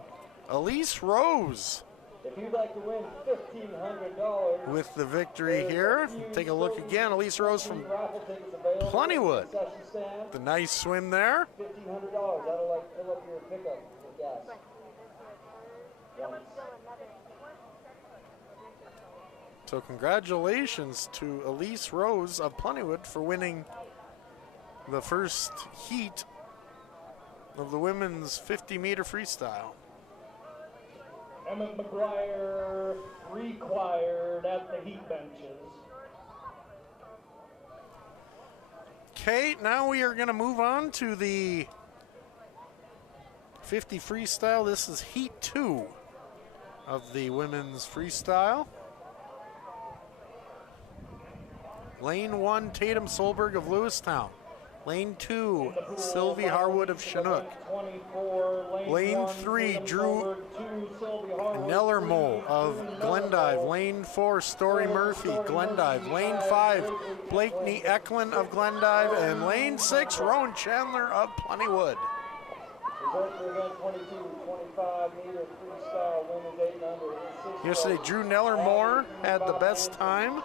Elise Rose. If you'd like to win $1,500 with the victory here. Take a look again. Elise Rose from Plentywood. The nice swim there. $1,500. That'll fill up your pickup with gas. So congratulations to Elise Rose of Plentywood for winning the first heat of the women's 50-meter freestyle. Emma McGuire required at the heat benches. Okay, now we are going to move on to the 50 freestyle. This is heat 2 of the women's freestyle. Lane 1, Tatum Solberg of Lewistown. Lane 2, Sylvie Harwood of Chinook. Lane 3, Drew Nellermo of Glendive. Lane 4, Story Murphy, Glendive. Lane 5, Blakeney Eklund of Glendive. And lane 6, Rowan Chandler of Plentywood. Yesterday, Drew Nellermore had the best time.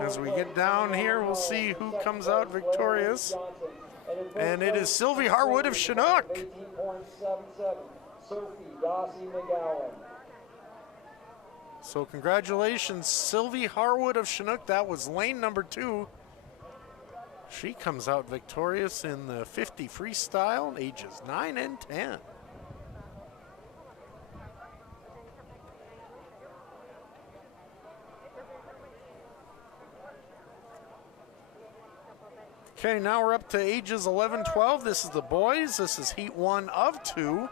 As we get down here, we'll see who comes out victorious. And it is Sylvie Harwood of Chinook. So congratulations, Sylvie Harwood of Chinook. That was lane number 2. She comes out victorious in the 50 freestyle, ages 9 and 10. Okay, now we're up to ages 11, 12. This is the boys. This is heat 1 of 2.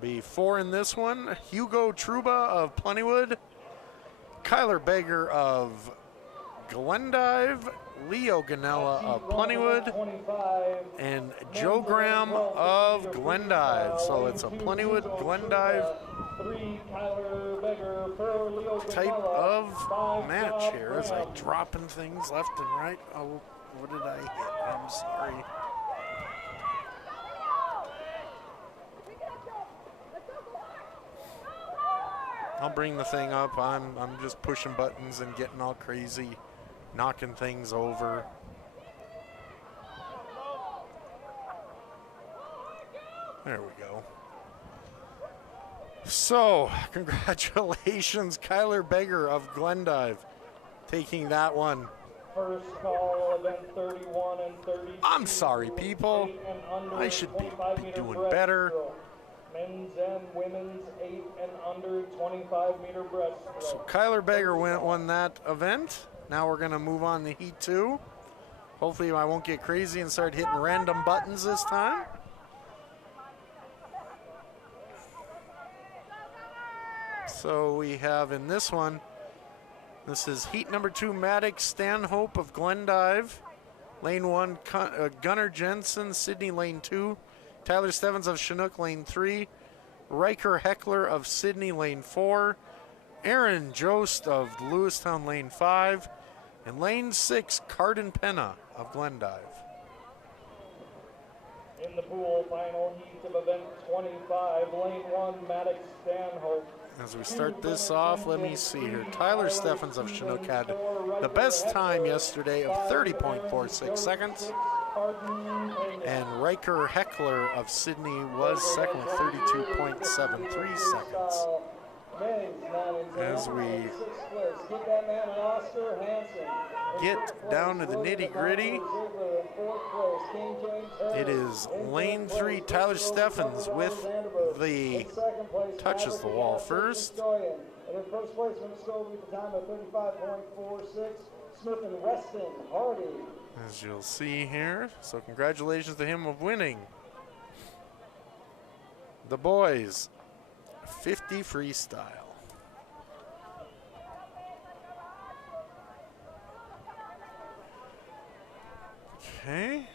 Be 4 in this one. Hugo Truba of Plentywood, Kyler Beggar of Glendive, Leo Ganella of Plentywood, and Joe Graham of Glendive. So it's a Plentywood Glendive type of match here as I dropping things left and right. Oh, what did I hit? I'm sorry. I'll bring the thing up. I'm just pushing buttons and getting all crazy, knocking things over. There we go. So, congratulations, Kyler Beggar of Glendive, taking that one First call, event 31 and 32. I'm sorry, people. 8 and under, I should be 25-meter doing breaststroke. better. Men's and women's 8 and under 25-meter breaststroke. So Kyler Beggar won that event. Now we're going to move on to Heat 2. Hopefully I won't get crazy and start hitting random buttons this time. So we have in this one, this is Heat number 2, Maddox Stanhope of Glendive. Lane 1, Gunnar Jensen, Sydney, lane 2. Tyler Stevens of Chinook, lane 3. Riker Heckler of Sydney, lane 4. Aaron Jost of Lewistown, lane 5. And lane 6, Cardin Penna of Glendive. In the pool, final heat of event 25, lane 1, Maddox Stanhope. As we start this off, let me see here. Tyler Steffens of Chinook had the best time yesterday of 30.46 seconds. And Riker Heckler of Sydney was second with 32.73 seconds. As we get down to the nitty-gritty, it is lane 3, Tyler Steffens with the touches the wall first. And in first place from Scobie with the time of 35.46, Smith and Weston Hardy. As you'll see here, so congratulations to him of winning. The boys, 50 freestyle. Okay,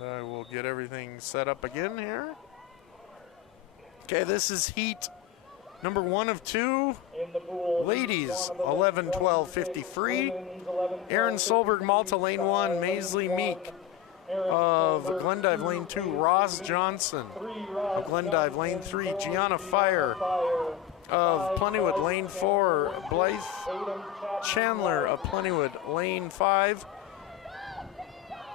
and I will get everything set up again here. Okay, this is heat number 1 of 2. Ladies, 11-12-50 free. Aaron Solberg, Malta, lane 1. Maisley Meek of Glendive, lane 2. Ross Johnson of Glendive, lane 3. Gianna Fire of Plentywood, lane 4. Blythe Chandler of Plentywood, lane 5.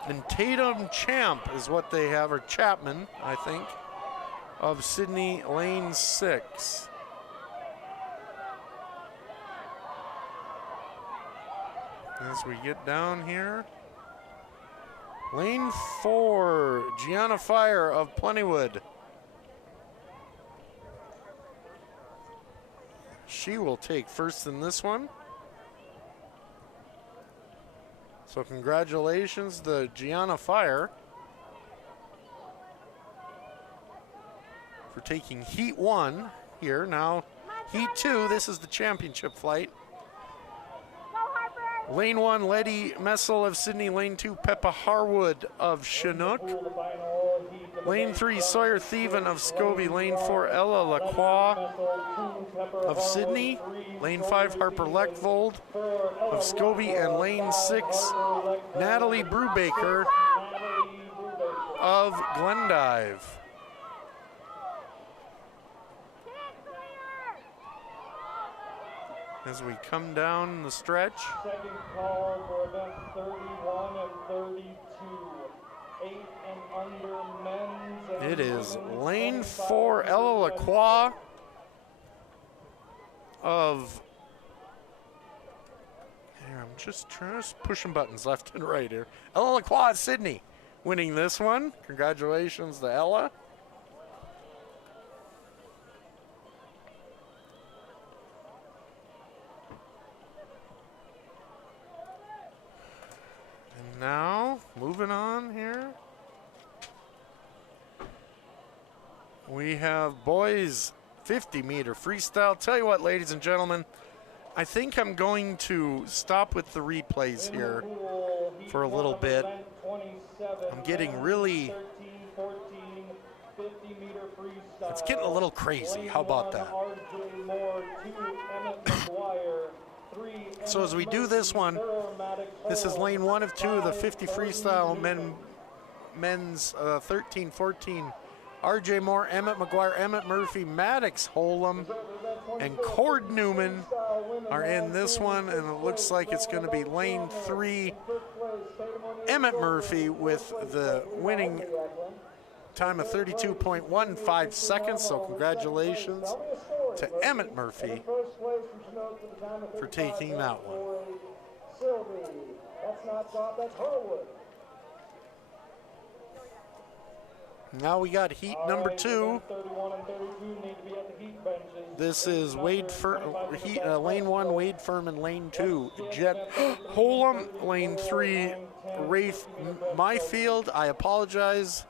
And Tatum Champ is what they have, or Chapman, I think, of Sydney, lane 6. As we get down here, lane 4, Gianna Fire of Plentywood. She will take first in this one. So congratulations to Gianna Fire for taking heat 1 here. Now heat 2, this is the championship flight. Lane 1, Letty Messel of Sydney. Lane 2, Peppa Harwood of Chinook. Lane 3, Sawyer Thieven of Scobie. Lane 4, Ella Lacroix of Sydney. Lane 5, Harper Leckvold of Scobie. And lane 6, Natalie Brubaker of Glendive. As we come down the stretch. Second call for event 31 and 32. 8 and under men's. And it is lane 4, Ella Lacroix of. Here, I'm just pushing buttons left and right here. Ella Lacroix, Sydney, winning this one. Congratulations to Ella. Now, moving on here, we have boys 50-meter freestyle. Tell you what, ladies and gentlemen, I think I'm going to stop with the replays here for a little bit. I'm getting really, it's getting a little crazy. How about that? So as we do this one, this is lane 1 of 2 of the 50 freestyle men's 13-14. RJ Moore, Emmett McGuire, Emmett Murphy, Maddox Holum, and Cord Newman are in this one, and it looks like it's going to be lane 3, Emmett Murphy with the winning time of 32.15 seconds, so congratulations to Emmett Murphy for taking that one. That's not Sop, that's Hurlwood. Now we got heat number 2. 31 and 32 need to be at the heat benches. This is lane 1, Wade Furman, lane 2, Jet Holum, lane 3, Rafe Myfield. I apologize.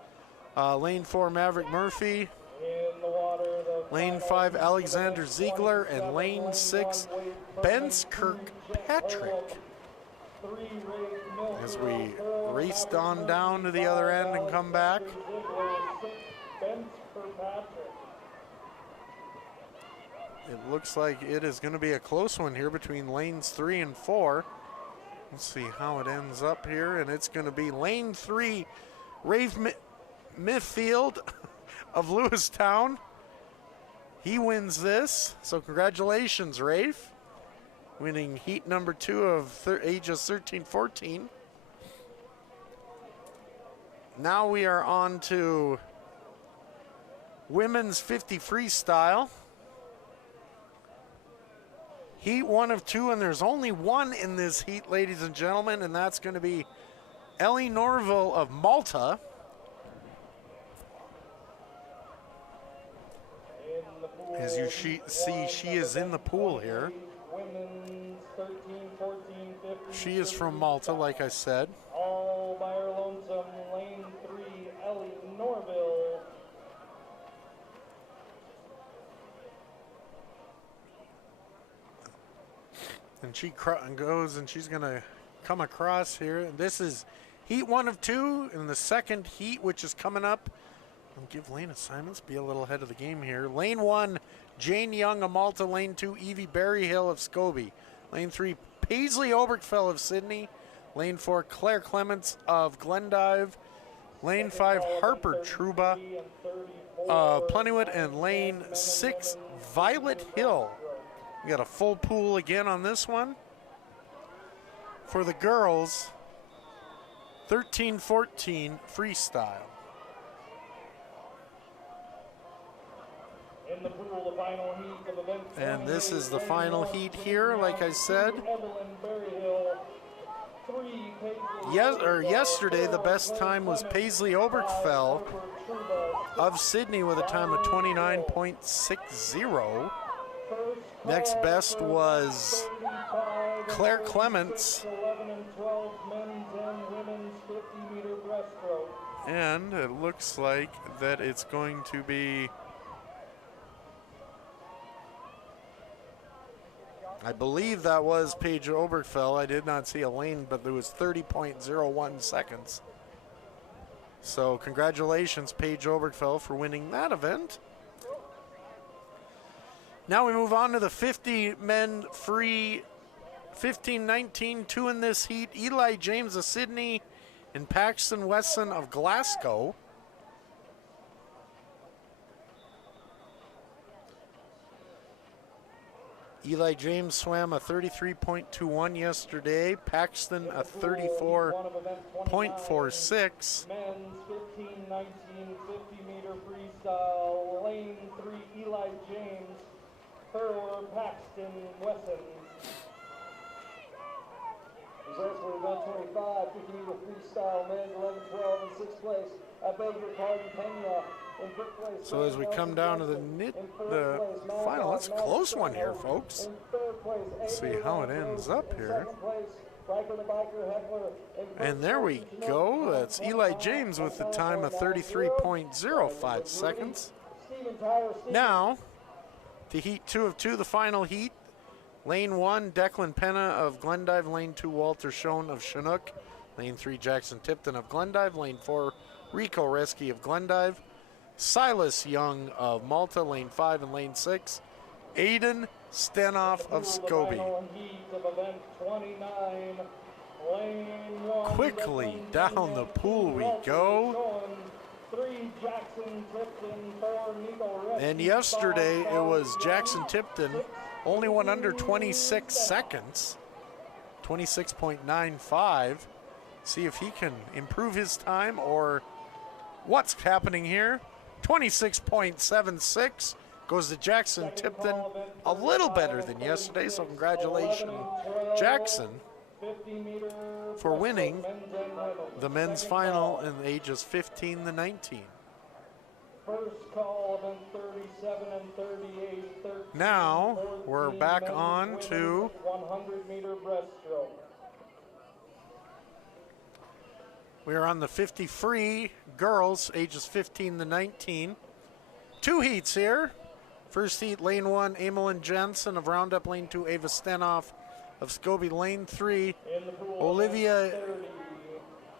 Lane 4, Maverick Murphy. In the water, Lane 5, Alexander Ziegler, and lane 6, Bence Kirkpatrick. As we raced on down to the other end and come back. It looks like it is going to be a close one here between lanes 3 and 4. Let's see how it ends up here, and it's going to be lane 3, Rafe Myfield of Lewistown. He wins this, so congratulations, Rafe. Winning heat number 2 of ages 13-14. Now we are on to women's 50 freestyle. Heat 1 of 2, and there's only one in this heat, ladies and gentlemen, and that's going to be Ellie Norville of Malta. As you see, she is in the pool here. She is from Malta, like I said. All by her lonesome, lane 3, Ellie Norville. And she goes, and she's going to come across here. This is heat 1 of 2 in the second heat, which is coming up. I'll give lane assignments, be a little ahead of the game here. Lane 1, Jane Young of Malta. Lane 2, Evie Berryhill of Scobie. Lane 3, Paisley Obergfell of Sydney. Lane 4, Claire Clements of Glendive. Lane 5, Harper Truba of Plentywood. And lane 6, Violet Hill. We got a full pool again on this one. For the girls, 13-14 freestyle. In the pool, the final heat of event. And this is the final heat here, like I said. Yesterday, the best time was Paisley Obergfell of Sydney with a time of 29.60. Next best was Claire Clements. And it looks like that it's going to be, I believe that was Paige Obergfell. I did not see a lane, but there was 30.01 seconds. So congratulations, Paige Obergfell, for winning that event. Now we move on to the 50 men free, 15-19, 2 in this heat. Eli James of Sydney and Paxton Wesson of Glasgow. Eli James swam a 33.21 yesterday. Paxton a 34.46. Men's 15-19 50-meter freestyle. Lane 3, Eli James. Third, Paxton Wesson. Results for event 25, 50-meter freestyle, men's 11, 12, and 6th place. I beg your pardon, Kenya in 5th place. So as we come down to the final, it's a close one here, folks. Let's see how it ends up here. And there we go. That's Eli James with the time of 33.05 seconds. Now, to heat 2 of 2, the final heat. Lane 1, Declan Penna of Glendive. Lane 2, Walter Schoen of Chinook. Lane 3, Jackson Tipton of Glendive. Lane 4, Rico Reski of Glendive. Silas Young of Malta. Lane 5 and lane 6, Aiden Stenoff of Scobie. Quickly down the pool we go. And yesterday it was Jackson Tipton, only went under 26 seconds, 26.95. See if he can improve his time or what's happening here. 26.76 goes to Jackson Tipton, a little better than yesterday, so congratulations, Jackson. 50-meter for winning men's and women's. the men's Second final call. in the ages 15 to 19. First call, event 37 and 38. 13, Now 14 we're back men's, on women's to 100-meter breaststroke. we are on the 50 free girls ages 15 to 19. 2 heats here. First heat, lane 1, Emelyn Jensen of Roundup. Lane 2, Ava Stenoff of Scobie. Lane 3, In the pool, Olivia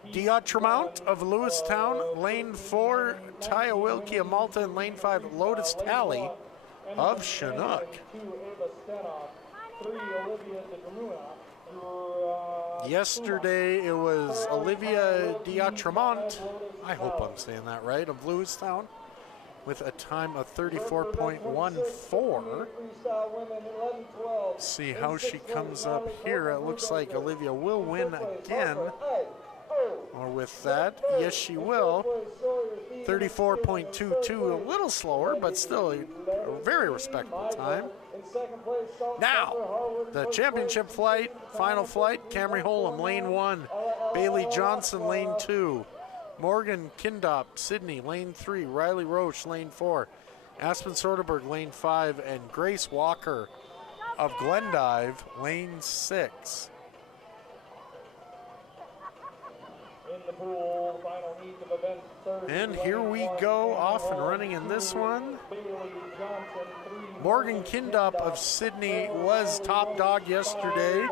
30. D'Autremont of Lewistown. Lane 4, Taya Wilkie of Malta. And lane 5, Lotus Talley of Chinook. 2, Ava Stenoff. 3, Olivia DeDrumuna. Yesterday it was Olivia D'Autremont, I hope I'm saying that right, of Lewistown, with a time of 34.14. See how she comes up here. It looks like Olivia will win again. Or with that, yes she will. 34.22, a little slower, but still a very respectable time. Now, the championship flight, final flight, Camry Holm, lane 1. Bailey Johnson, lane 2. Morgan Kindop, Sydney, lane 3. Riley Roche, lane 4. Aspen Soderberg, lane 5. And Grace Walker of Glendive, lane 6. In the pool, final heat of event 30. And here we go, off and running in this one. Morgan Kindop of Sydney was top dog yesterday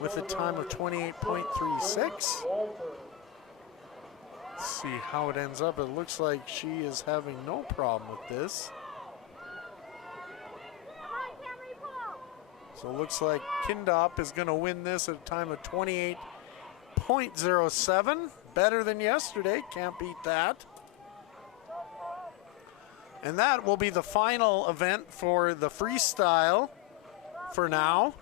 with a time of 28.36. Let's see how it ends up. It looks like she is having no problem with this. So it looks like Kindop is going to win this at a time of 28.07. Better than yesterday. Can't beat that. And that will be the final event for the freestyle for now.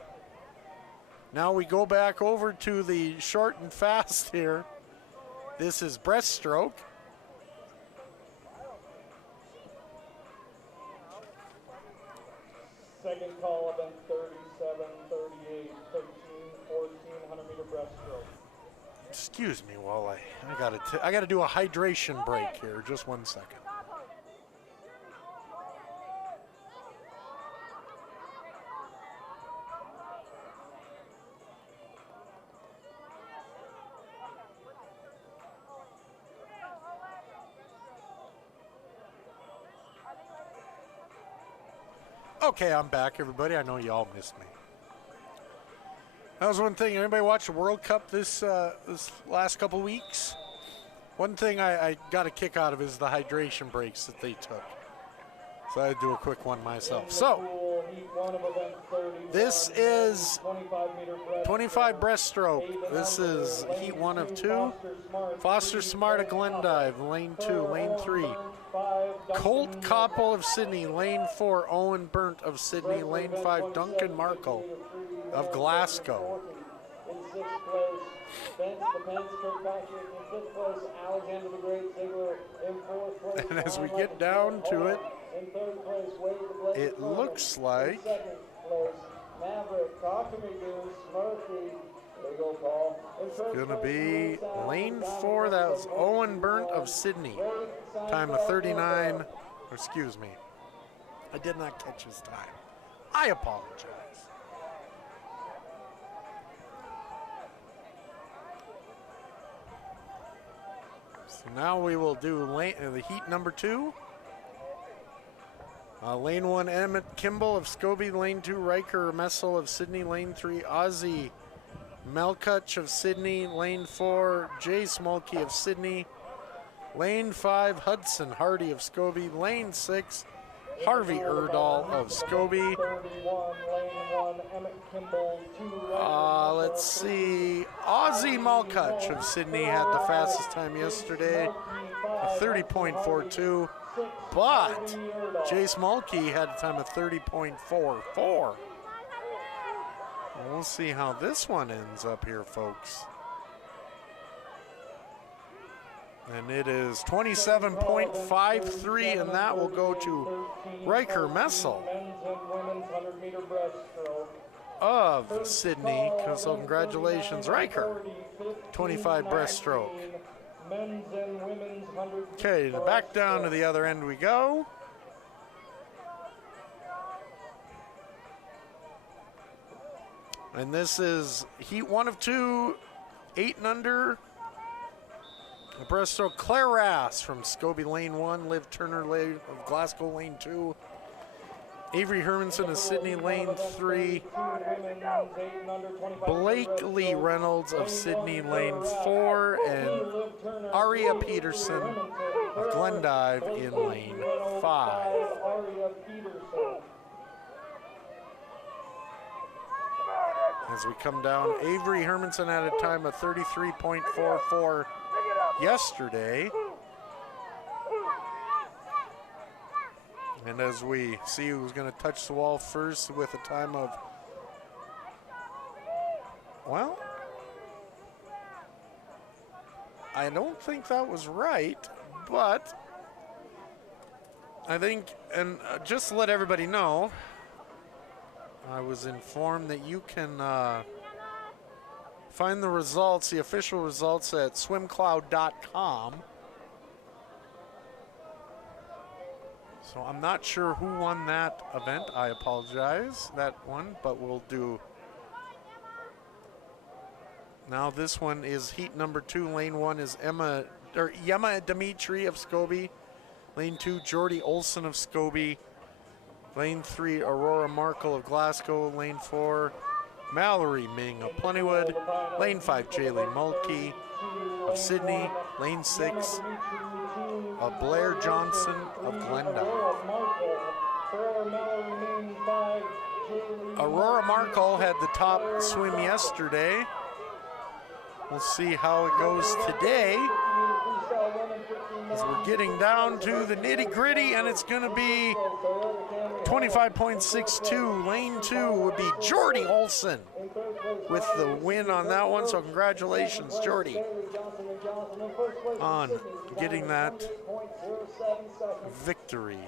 Now we go back over to the short and fast here. This is breaststroke. Second call, event 37, 38, 13, 14, 100-meter breaststroke. Excuse me while I gotta do a hydration break here. Just 1 second. Okay, I'm back, everybody. I know you all missed me. That was one thing. Anybody watch the World Cup this last couple weeks? One thing I got a kick out of is the hydration breaks that they took. So I had to do a quick one myself. So this is 25 breaststroke. This is heat 1 of 2. Foster Smart of Glendive, lane 2, lane 3. Colt Koppel of Sydney, lane 4. Owen Burnt of Sydney, lane 5. Duncan Markle of Glasgow. In 6th place, Spence the Pence, Kirkpatrick. In 5th place, Alexander the Great Ziegler. In 4th place, And as we get down to it, in 3rd place, Wade the Blade it Carter. looks like In 2nd place, Maverick, Cockney Goose, Murphy. There you go, Paul. In first going to place, be Louis lane Allen, 4. That was Owen Burnt of Sydney. Ray Time of Seinfeld, 39, or excuse me. I did not catch his time. I apologize. So now we will do the heat number 2. Lane 1, Emmett Kimball of Scobie. Lane 2, Riker Messel of Sydney. Lane 3, Ozzy Melkuch of Sydney. Lane 4, Jay Smolke of Sydney. Lane 5, Hudson Hardy of Scobie. Lane 6, Harvey Erdahl of Scobie. 31, lane 1, Emmett Kimball, 2 Let's see. Ozzy Melkuch of Sydney had the fastest time yesterday, 30.42. But Jay Smolke had a time of 30.44. We'll see how this one ends up here, folks. And it is 27.53, and that will go to Riker Messel. Men's and women's 100-meter breaststroke. of Sydney. So congratulations, Riker. 25 breaststroke. Okay, back down to the other end we go. And this is heat 1 of 2, 8 and under. Breaststroke Claire Rass from Scobie lane 1, Liv Turner of Glasgow lane 2, Avery Hermanson of Sydney lane 3, Blakely Reynolds of Sydney lane 4, and Aria Peterson of Glendive in lane 5. As we come down, Avery Hermanson had a time of 33.44 yesterday. And as we see who's going to touch the wall first with a time of, well, I don't think that was right, but I think, and just to let everybody know, I was informed that you can find the results, the official results, at swimcloud.com. So I'm not sure who won that event. I apologize, that one, but we'll do. Now this one is heat number 2. Lane 1 is Yema Dimitri of Scobie. Lane 2, Jordy Olson of Scobie. Lane 3, Aurora Markle of Glasgow. Lane 4, Mallory Ming of Plentywood. Lane 5, Jaylee Mulkey of Sydney. Lane 6, Blair Johnson of Glendive. Aurora Markle had the top swim yesterday. We'll see how it goes today, as we're getting down to the nitty-gritty, and it's going to be 25.62. Lane 2 would be Jordy Olson with the win on that one, so congratulations, Jordy, on getting that victory.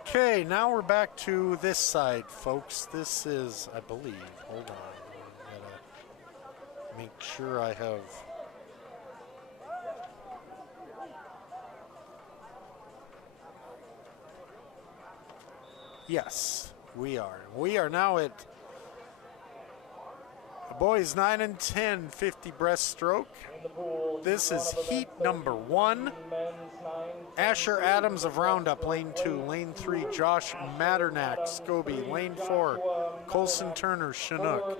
Okay, now we're back to this side, folks. This is, I believe, hold on, I gotta make sure I have. Yes, we are. We are now at boys 9 and 10, 50 breaststroke. This is heat number 1. Asher Adams of Roundup, lane 2. Lane 3, Josh Maternack, Scobie. Lane 4, Colson Turner, Chinook.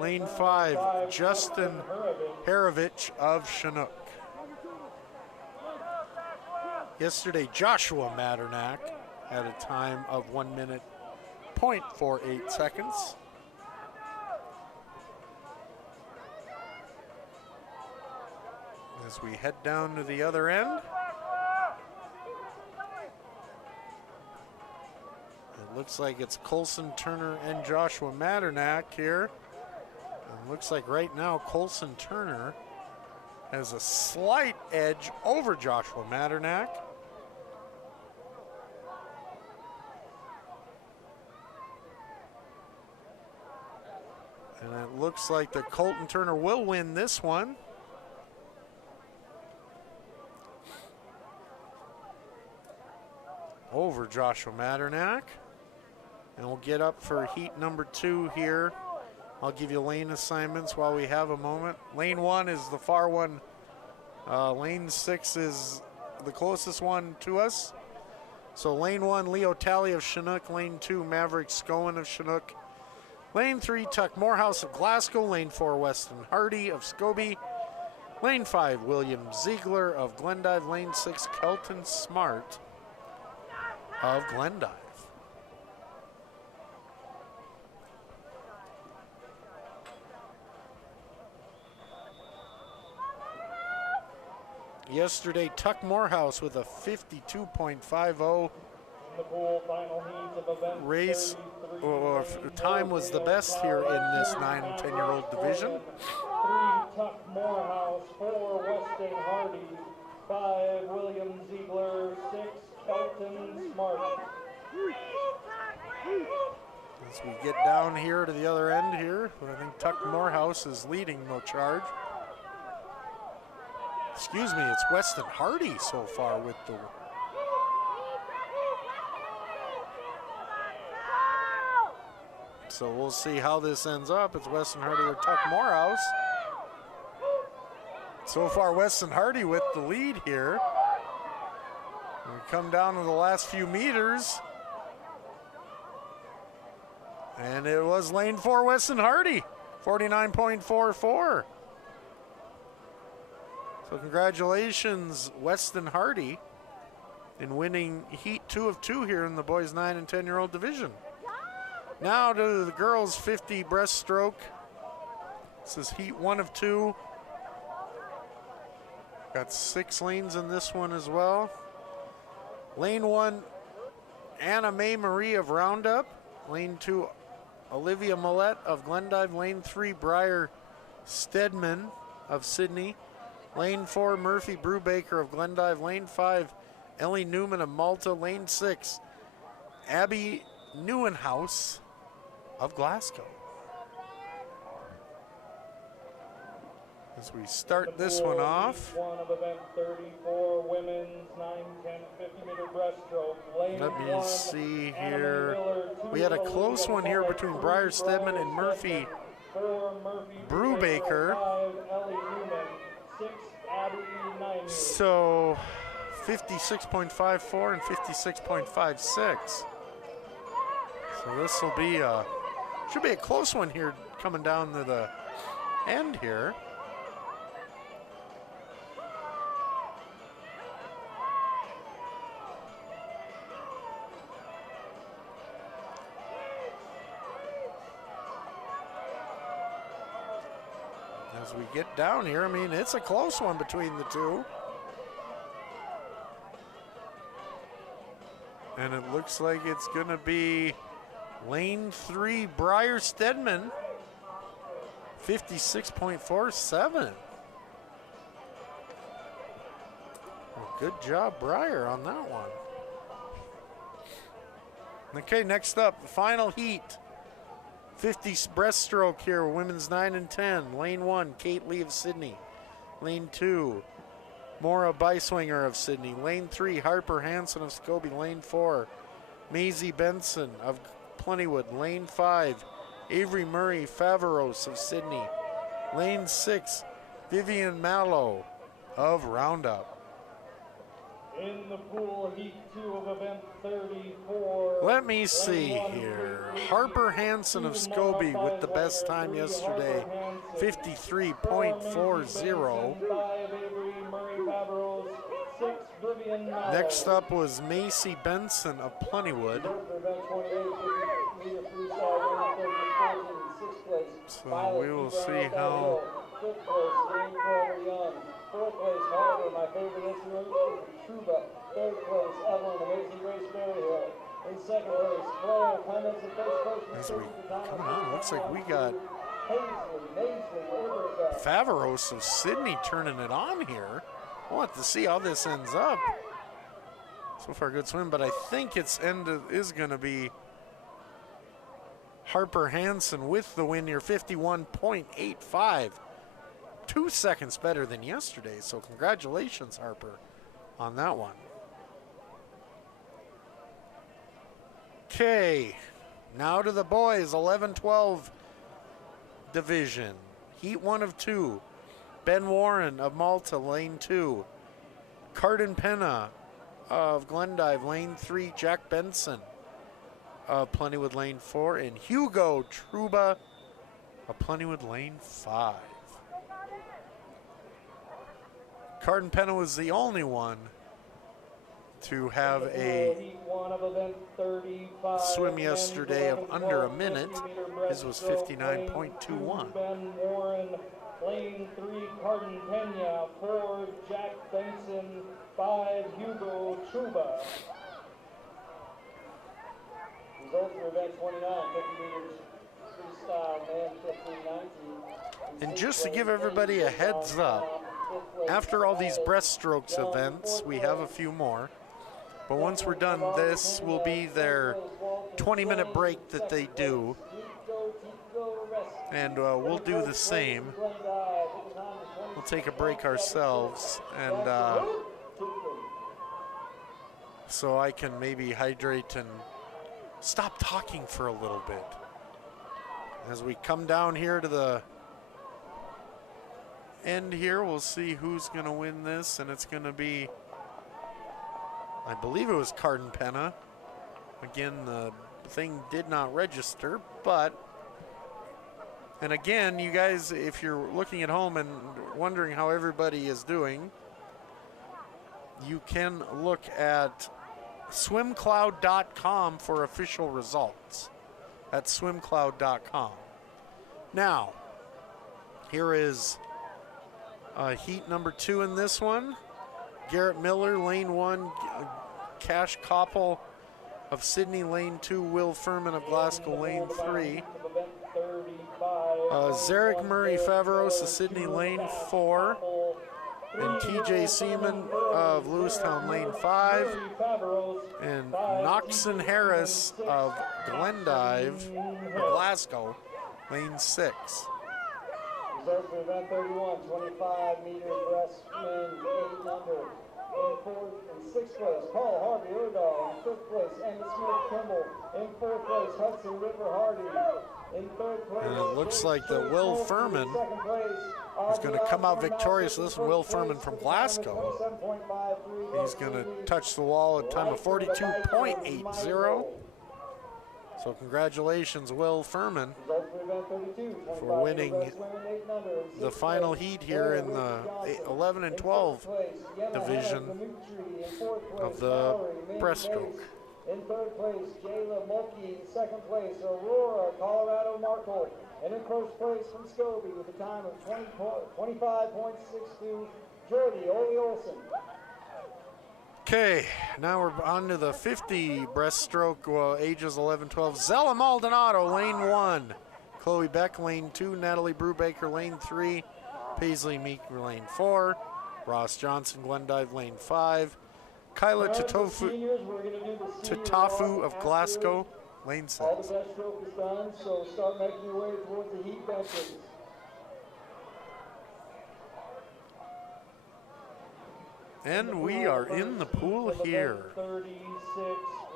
Lane 5, Justin Harovich of Chinook. Yesterday, Joshua Maternack had a time of 1 minute, 0.48 seconds. As we head down to the other end, it looks like it's Colson Turner and Joshua Maternack here. And it looks like right now Colson Turner has a slight edge over Joshua Maternack. And it looks like that Colton Turner will win this one. Over Joshua Maternack. And we'll get up for heat number 2 here. I'll give you lane assignments while we have a moment. Lane 1 is the far one. Lane 6 is the closest one to us. So lane 1, Leo Talley of Chinook. Lane 2, Maverick Scowen of Chinook. Lane 3, Tuck Morehouse of Glasgow. Lane 4, Weston Hardy of Scobie. Lane 5, William Ziegler of Glendive. Lane 6, Kelton Smart of Glendive. Yesterday, Tuck Morehouse with a 52.50 race, or time was the best here in this 9 and 10-year-old division. 3, Tuck Morehouse. 4, Weston Hardy. 5, William Ziegler. 6, Kelton Smart. As we get down here to the other end here, but I think Tuck Morehouse is leading the charge. Excuse me, it's Weston Hardy so far with the... So we'll see how this ends up. It's Weston Hardy or Tuck Morehouse. So far, Weston Hardy with the lead here. We come down to the last few meters. And it was lane 4, Weston Hardy, 49.44. So congratulations, Weston Hardy, in winning heat 2 of 2 here in the boys 9 and 10-year-old division. Now to the girls 50 breaststroke. This is heat 1 of 2. Got 6 lanes in this one as well. Lane 1, Anna Mae Marie of Roundup. Lane 2, Olivia Millette of Glendive. Lane 3, Briar Stedman of Sydney. Lane 4, Murphy Brubaker of Glendive. Lane 5, Ellie Newman of Malta. Lane 6, Abby Neuenhaus of Glasgow. As we start this one off. One of event 34, women's 9, 10, 50 meter breaststroke. Let me see here. We had a close one here between Briar Stedman and Murphy Brubaker. So 56.54 and 56.56. So this will be should be a close one here coming down to the end here. As we get down here, I mean, it's a close one between the two. And it looks like it's going to be lane 3, Briar Stedman, 56.47. Well, good job, Briar, on that one. Okay, next up, the final heat. 50 breaststroke here, women's 9 and 10. Lane 1, Kate Lee of Sydney. Lane 2, Maura Beiswinger of Sydney. Lane 3, Harper Hansen of Scobie. Lane 4, Maisie Benson of Plentywood. Lane 5, Avery Murray Faveros of Sydney. Lane 6, Vivian Mallow of Roundup. In the pool, heat 2 of event 34. Let me see here. Harper Hansen of Scobie with the best time yesterday, 53.40. Next up was Macy Benson of Plentywood. So we will see how. Fourth place, Harper, my favorite instrument, Truba. Third place, Evelyn, Amazing Grace Berryhill. In second place, Claire Clements. In first place, as we come on, looks like we got Faveros of Sydney turning it on here. We'll have to see how this ends up. So far, good swim, but I think its end is going to be Harper Hansen with the win here, 51.85. 2 seconds better than yesterday, so congratulations, Harper, on that one. Okay, now to the boys, 11-12 division. Heat 1 of 2. Ben Warren of Malta, lane 2. Cardin Penna of Glendive, lane 3. Jack Benson of Plentywood, lane 4. And Hugo Truba of Plentywood, lane 5. Cardin Penna was the only one to have a swim yesterday of under a minute. His was 59.21. Ben Warren, lane 3, Cardin Penna, 4, Jack Benson, 5, Hugo Truba. Results for event 29, 50 meters freestyle, man 15-19. And just to give everybody a heads up, after all these breaststrokes events, we have a few more. But once we're done, this will be their 20-minute break that they do. And we'll do the same. We'll take a break ourselves, and so I can maybe hydrate and stop talking for a little bit. As we come down here to the end here, we'll see who's going to win this, and it's going to be, I believe it was Cardin Penna. Again, the thing did not register, but, and again, you guys, if you're looking at home and wondering how everybody is doing, you can look at swimcloud.com for official results. At swimcloud.com. Now, here is heat number 2 in this one. Garrett Miller, lane 1. Cash Koppel of Sydney, lane 2. Will Furman of Glasgow, lane 3. Zarek Murray Favros of Sydney, lane 4. And TJ Seaman of Lewistown, lane 5. And Noxon Harris of Glendive, Glasgow, lane 6. Results for event 31, 25-meter breastmen, 8 under. In 4th and 6th place, Paul Harvey Erdahl. In 5th place, Andy Smith Kimball. In 4th place, Hudson River Hardy. In 3rd place, and it looks like the Will Furman is going to come out victorious. This is Will Furman from Glasgow. He's going to touch the wall at a time of 42.80. So congratulations, Will Furman, for winning the final heat here in the 11 and 12 division of the breaststroke. In 3rd place, Jayla Mulkey. In 2nd place, Aurora Colorado Markle. And in 1st place from Scobie with a time of 25.62, Jordy Ole Olsen. Okay, now we're on to the 50 breaststroke, ages 11-12. Zella Maldonado, lane 1. Chloe Beck, lane 2. Natalie Brubaker, lane 3. Paisley Meek, lane 4. Ross Johnson, Glendive, lane 5. Kyla Tatafu of Glasgow, lane 6. All the breaststroke is done, so start making your way towards the heat benches. And we are in the pool here. 36,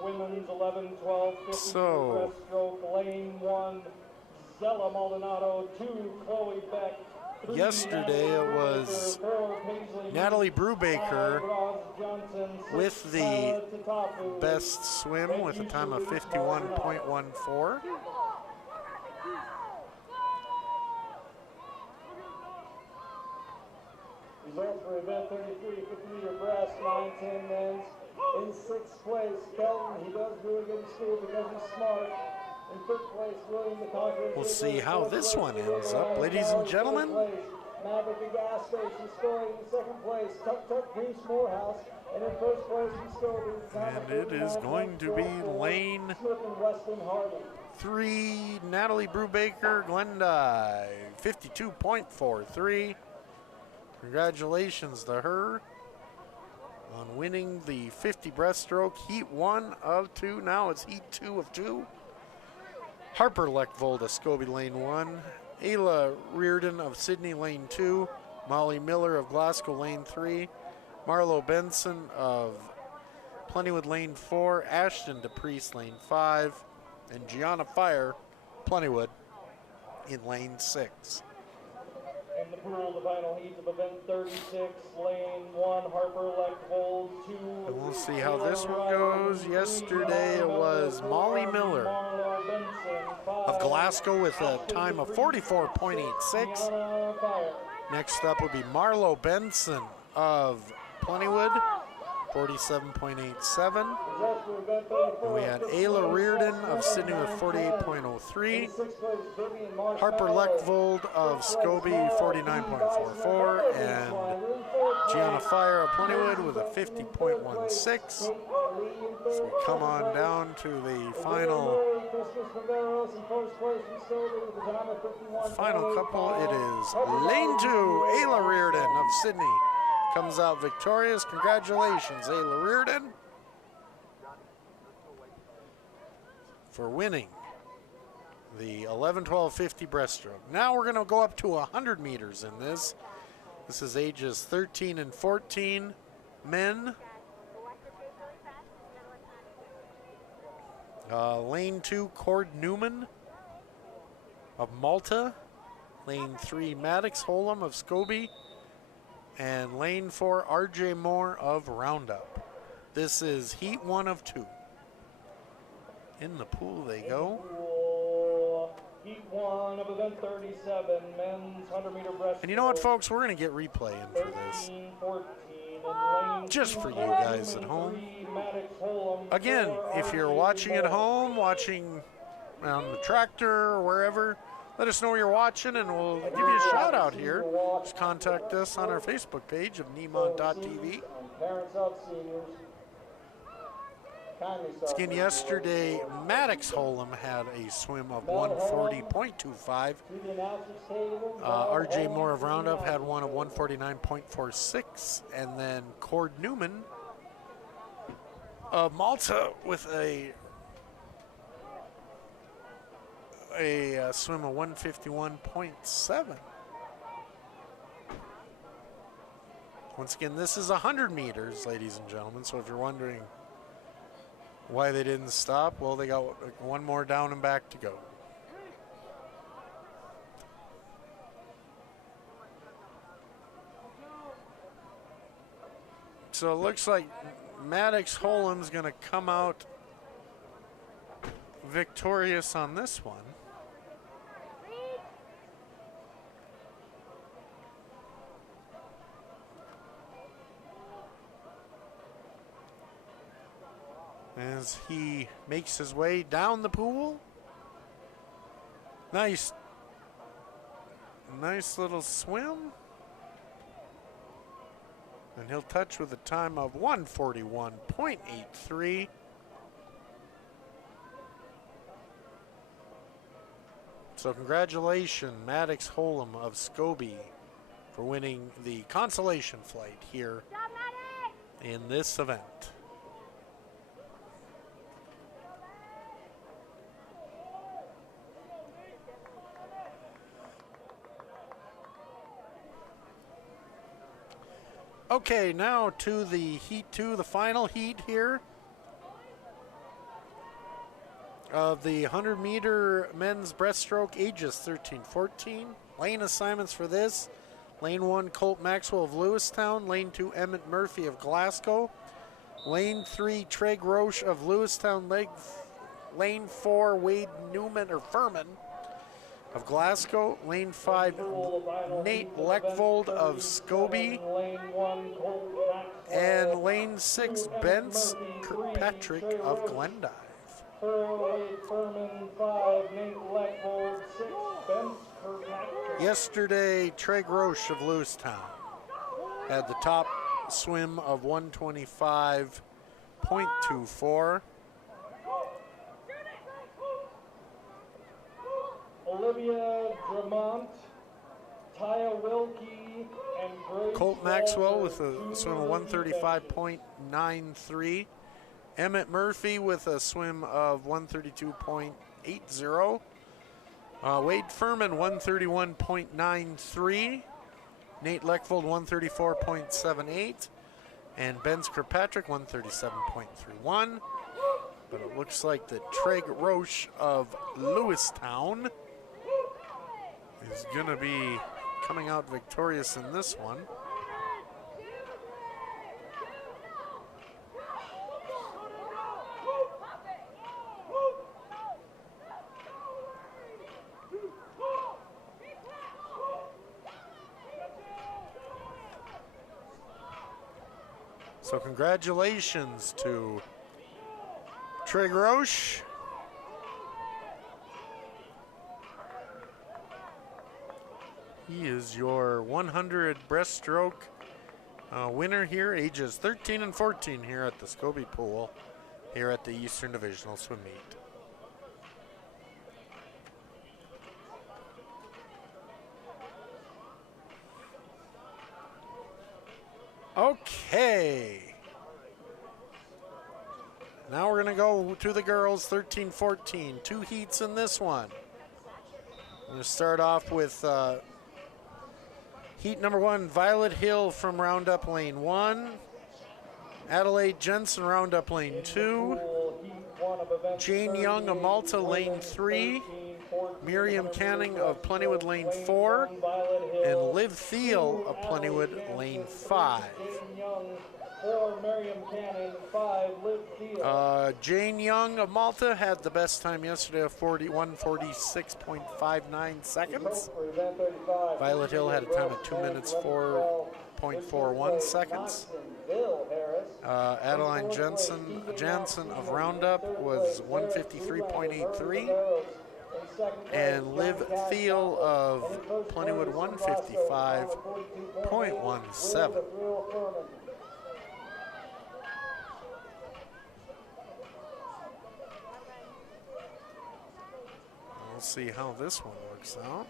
women's 11, 12, 50 So, breaststroke, lane 1, Zella Maldonado, 2, Chloe Beck. Yesterday it was Natalie Brubaker with the best swim with a time of 51.14. Results for event 33, 50-meter breast, 9-10 men's. In 6th place, Kelton. He does really good in school because he's smart. In 5th place, William the Conqueror. We'll see how this one ends up, ladies and gentlemen. Maverick the Gas Station scoring in 2nd place, Tuck Tuck Goose Morehouse. And in 1st place, we still and it is going to be lane 3, Natalie Brubaker, Glendive, 52.43. Congratulations to her on winning the 50 breaststroke, heat 1 of 2. Now it's heat 2 of 2. Harper Leckvold of Scobie, lane 1. Ayla Reardon of Sydney, lane 2. Molly Miller of Glasgow, lane 3. Marlo Benson of Plentywood, lane 4. Ashton DePriest, lane 5. And Gianna Fire, Plentywood, in lane 6. In the pool, the final heats of event 36, lane 1, Harper Leckvold, 2. And we'll see how this one goes. Yesterday it was Molly Miller of Glasgow with a time of 44.86. Next up would be Marlo Benson of Plentywood, 47.87. And we had Ayla Reardon of Sydney with 48.03. Harper Leckvold of Scobie, 49.44. And Gianna Fire of Plentywood with a 50.16. So we come on down to the final couple. It is lane 2, Ayla Reardon of Sydney comes out victorious. Congratulations, Ayla Reardon, for winning the 11-12-50 breaststroke. Now we're going to go up to 100 meters in this. This is ages 13 and 14 men. Lane 2, Cord Newman of Malta. Lane 3, Maddox Holm of Scobie. And lane 4, RJ Moore of Roundup. This is heat 1 of 2. In the pool they go. Heat 1 of event 37, men's 100-meter breaststroke. And you know what, folks? We're going to get replay in for this. 14, just for you guys at home. Again, if you're watching at home, watching on the tractor or wherever, let us know where you're watching and we'll give you a shout out here. Just contact us on our Facebook page of Nemont.TV. Parents of seniors. Again, yesterday, Maddox Holm had a swim of 140.25. RJ Moore of Roundup had one of 149.46. And then Cord Newman of Malta with a swim of 151.7. Once again, this is 100 meters, ladies and gentlemen. So if you're wondering why they didn't stop, well, they got one more down and back to go. So it looks like Maddox Holm's going to come out victorious on this one. As he makes his way down the pool. Nice little swim. And he'll touch with a time of 141.83. So congratulations, Maddox Holm of Scobie, for winning the consolation flight here in this event. Okay, now to the heat 2, the final heat here of the 100-meter men's breaststroke, ages 13-14. Lane assignments for this: lane 1, Colt Maxwell of Lewistown; lane 2, Emmett Murphy of Glasgow; lane 3, Treg Roche of Lewistown; lane 4, Wade Newman or Furman of Glasgow; lane 5, Nate Leckvold of Scobie; and lane 6, Bence Kirkpatrick of Glendive. 4, Wade Furman, 5, Nate Leckvold, 6, Bence Kirkpatrick. Yesterday, Treg Roche of Lewistown had the top swim of 125.24. Olivia Dramont, Taya Wilkie, and Grace Colt Maxwell with a swim of 135.93. Emmett Murphy with a swim of 132.80. Wade Furman 131.93. Nate Leckvold 134.78. And Bence Kirkpatrick 137.31. But it looks like the Treg Roche of Lewistown is going to be coming out victorious in this one. So congratulations to Treg Roche. He is your 100 breaststroke Winner here, ages 13 and 14 here at the Scobie Pool, here at the Eastern Divisional Swim Meet. Okay. Now we're going to go to the girls, 13-14. 2 heats in this one. I'm going to start off with heat number 1, Violet Hill from Roundup Lane 1. Adelaide Jensen, Roundup Lane 2. Jane Young of Malta, Lane 3. Miriam Canning of Plentywood, Lane 4. And Liv Thiel of Plentywood, Lane 5. Jane Young of Malta had the best time yesterday of 41:46.59 seconds. Violet Hill had a time of 2 minutes 4.41 seconds. Adeline Jansen of Roundup was 153.83. And Liv Thiel of Plentywood 155.17. We'll see how this one works out.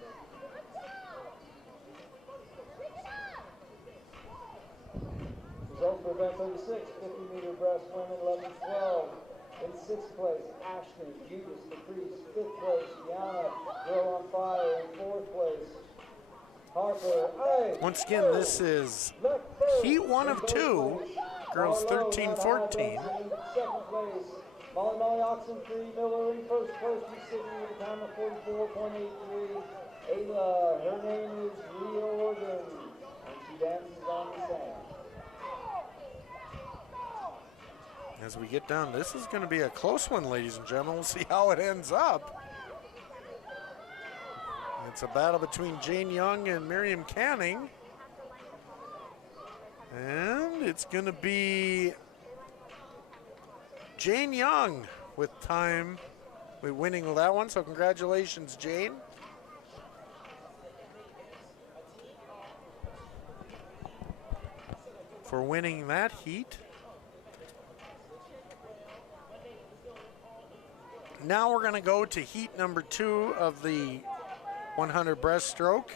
Results for event 36, 50-meter breast women, 11-12. In 6th place, Ashton Judas Caprice. 5th place, Yana Girl on Fire. In 4th place, Harper. Once again, this is heat 1 of 2, girls 13-14. 2nd place, Molly Oxenfree Miller. In 1st place, she's sitting with a time of 44.83. Ayla, her name is Rio Organ, and she dances on the sand. As we get down, this is going to be a close one, ladies and gentlemen. We'll see how it ends up. It's a battle between Jane Young and Miriam Canning. And it's going to be Jane Young with time, with winning that one. So congratulations, Jane. For winning that heat. Now we're going to go to heat number 2 of the 100 breaststroke.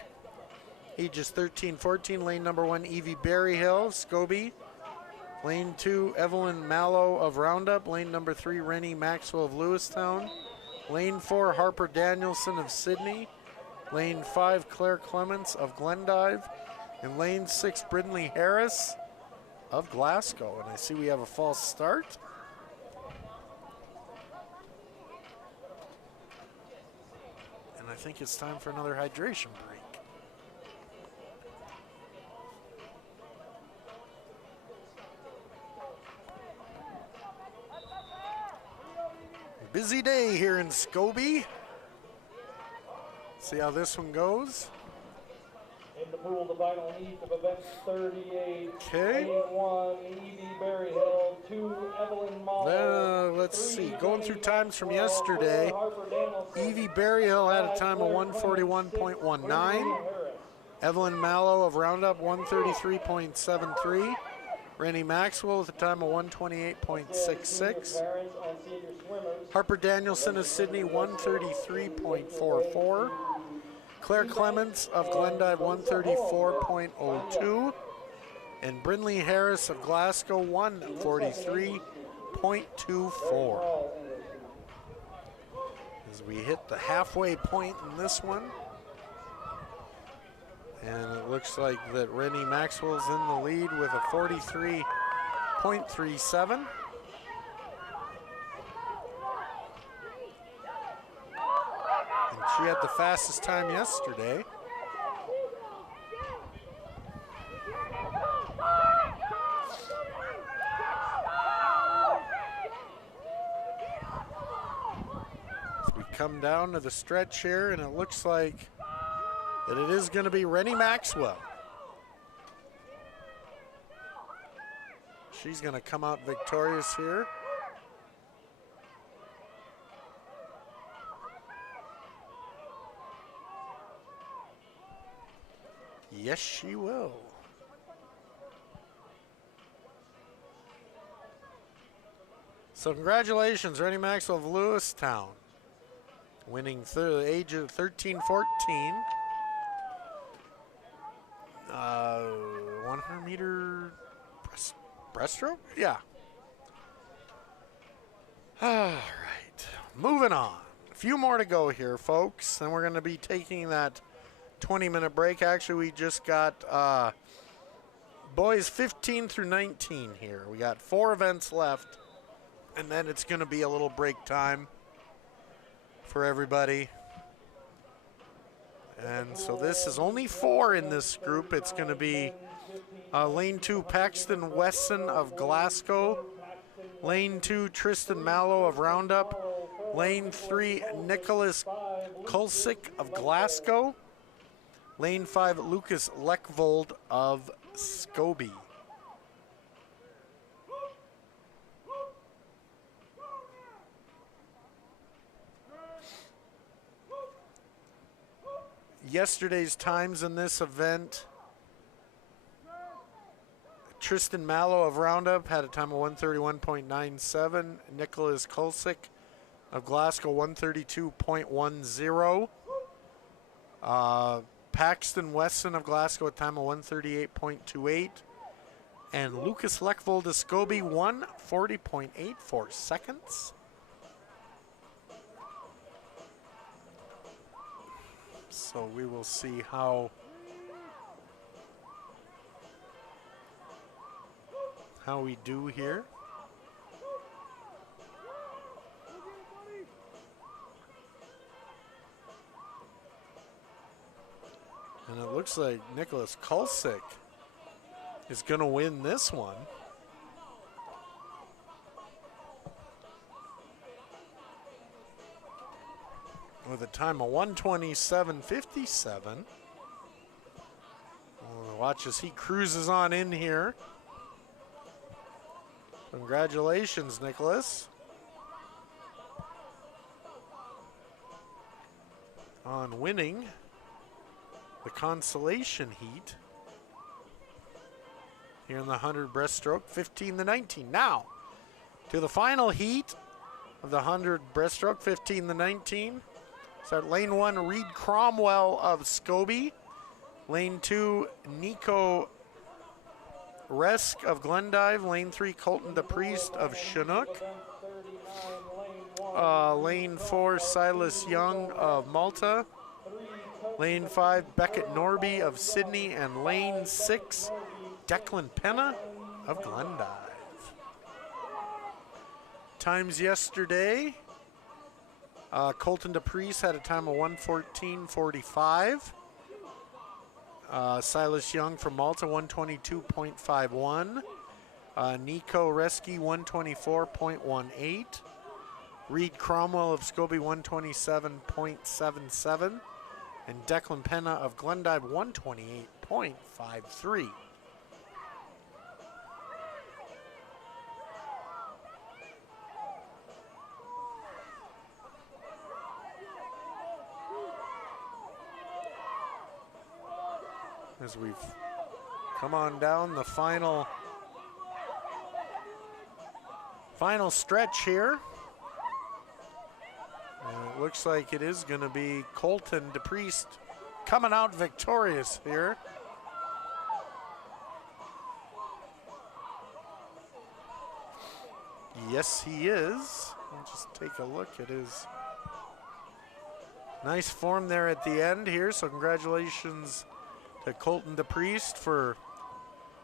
Ages 13-14, lane number 1, Evie Berryhill, Scobie. Lane 2, Evelyn Mallow of Roundup. Lane number 3, Rennie Maxwell of Lewistown. Lane 4, Harper Danielson of Sydney. Lane 5, Claire Clements of Glendive. And lane 6, Brindley Harris of Glasgow. And I see we have a false start. I think it's time for another hydration break. Busy day here in Scobie. See how this one goes. In the pool, the final heat of event 38. Okay. Lane 1, Evie Berryhill. 2, Evelyn Mallow. Let's see. Going through times from yesterday. Evie Berryhill had a time of 141.19. Evelyn Mallow of Roundup 133.73. Rennie Maxwell with a time of 128.66. Harper Danielson of Sydney 133.44. Claire Clements of Glendive 134.02. And Brindley Harris of Glasgow 143.24. As we hit the halfway point in this one. And it looks like that Rennie Maxwell's in the lead with a 43.37. And she had the fastest time yesterday. As we come down to the stretch here, and it looks like that it is going to be Rennie Maxwell. She's going to come out victorious here. Yes, she will. So congratulations, Rennie Maxwell of Lewistown, winning through the age of 13-14. 100-meter breaststroke? Yeah. All right, moving on. A few more to go here, folks. Then we're going to be taking that 20-minute break. Actually, we just got boys 15 through 19 here. We got 4 events left, and then it's going to be a little break time for everybody. And so this is only 4 in this group. It's going to be Lane 2, Paxton Wesson of Glasgow. Lane 2, Tristan Mallow of Roundup. Lane 3, Nicholas Kulsick of Glasgow. Lane 5, Lucas Leckvold of Scobie. Yesterday's times in this event: Tristan Mallow of Roundup had a time of 1:31.97. Nicholas Kulsick of Glasgow 1:32.10. Paxton Wesson of Glasgow a time of 1:38.28. And Lucas Leckvold of Scobie 1:40.84 seconds. So we will see how we do here. And it looks like Nicholas Kulsick is going to win this one. With a time of 1:27.57. We'll watch as he cruises on in here. Congratulations, Nicholas, on winning the consolation heat here in the 100 breaststroke, 15-19. Now, to the final heat of the 100 breaststroke, 15-19. Start lane 1, Reed Cromwell of Scobie. Lane 2, Nico Resk of Glendive. Lane 3, Colton DePriest of Chinook. Lane 4, Silas Young of Malta. Lane 5, Beckett Norby of Sydney. And lane 6, Declan Penna of Glendive. Times yesterday: Colton DePriest had a time of 1:14.45. Silas Young from Malta 1:22.51. Nico Reski 1:24.18. Reed Cromwell of Scobie 1:27.77. And Declan Penna of Glendive 1:28.53. As we've come on down the final stretch here. And it looks like it is going to be Colton DePriest coming out victorious here. Yes, he is. I'll just take a look at his nice form there at the end here. So congratulations to Colton DePriest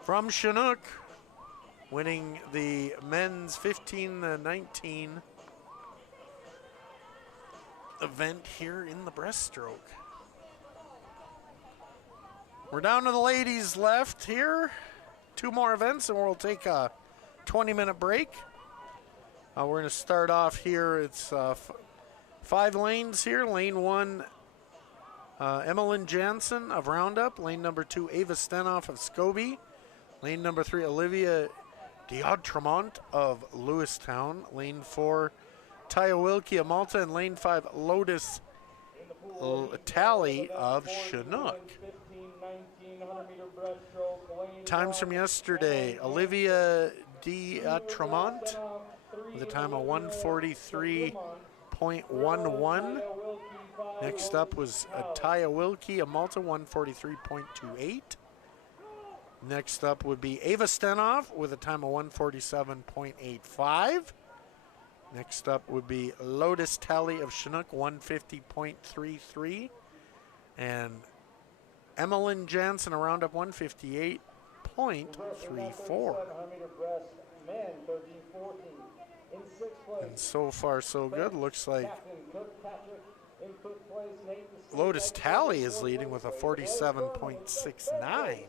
from Chinook, winning the men's 15-19 event here in the breaststroke. We're down to the ladies left here. 2 more events and we'll take a 20-minute break. We're going to start off here. It's 5 lanes here. Lane 1, Emmeline Jansen of Roundup. Lane number 2, Ava Stenoff of Scobie. Lane number 3, Olivia Diodtremont of Lewistown. Lane 4, Taya Wilkie of Malta. And lane 5, Lotus Talley of Chinook. Times from yesterday: Olivia Diodtremont with a time of 1:43.11. Next up was Taya Wilkie of Malta, 1:43.28. Next up would be Ava Stenov with a time of 1:47.85. Next up would be Lotus Tally of Chinook, 1:50.33. And Emmeline Jansen around up 1:58.34. And so far so good. Looks like Lotus Tally is leading with a 47.69.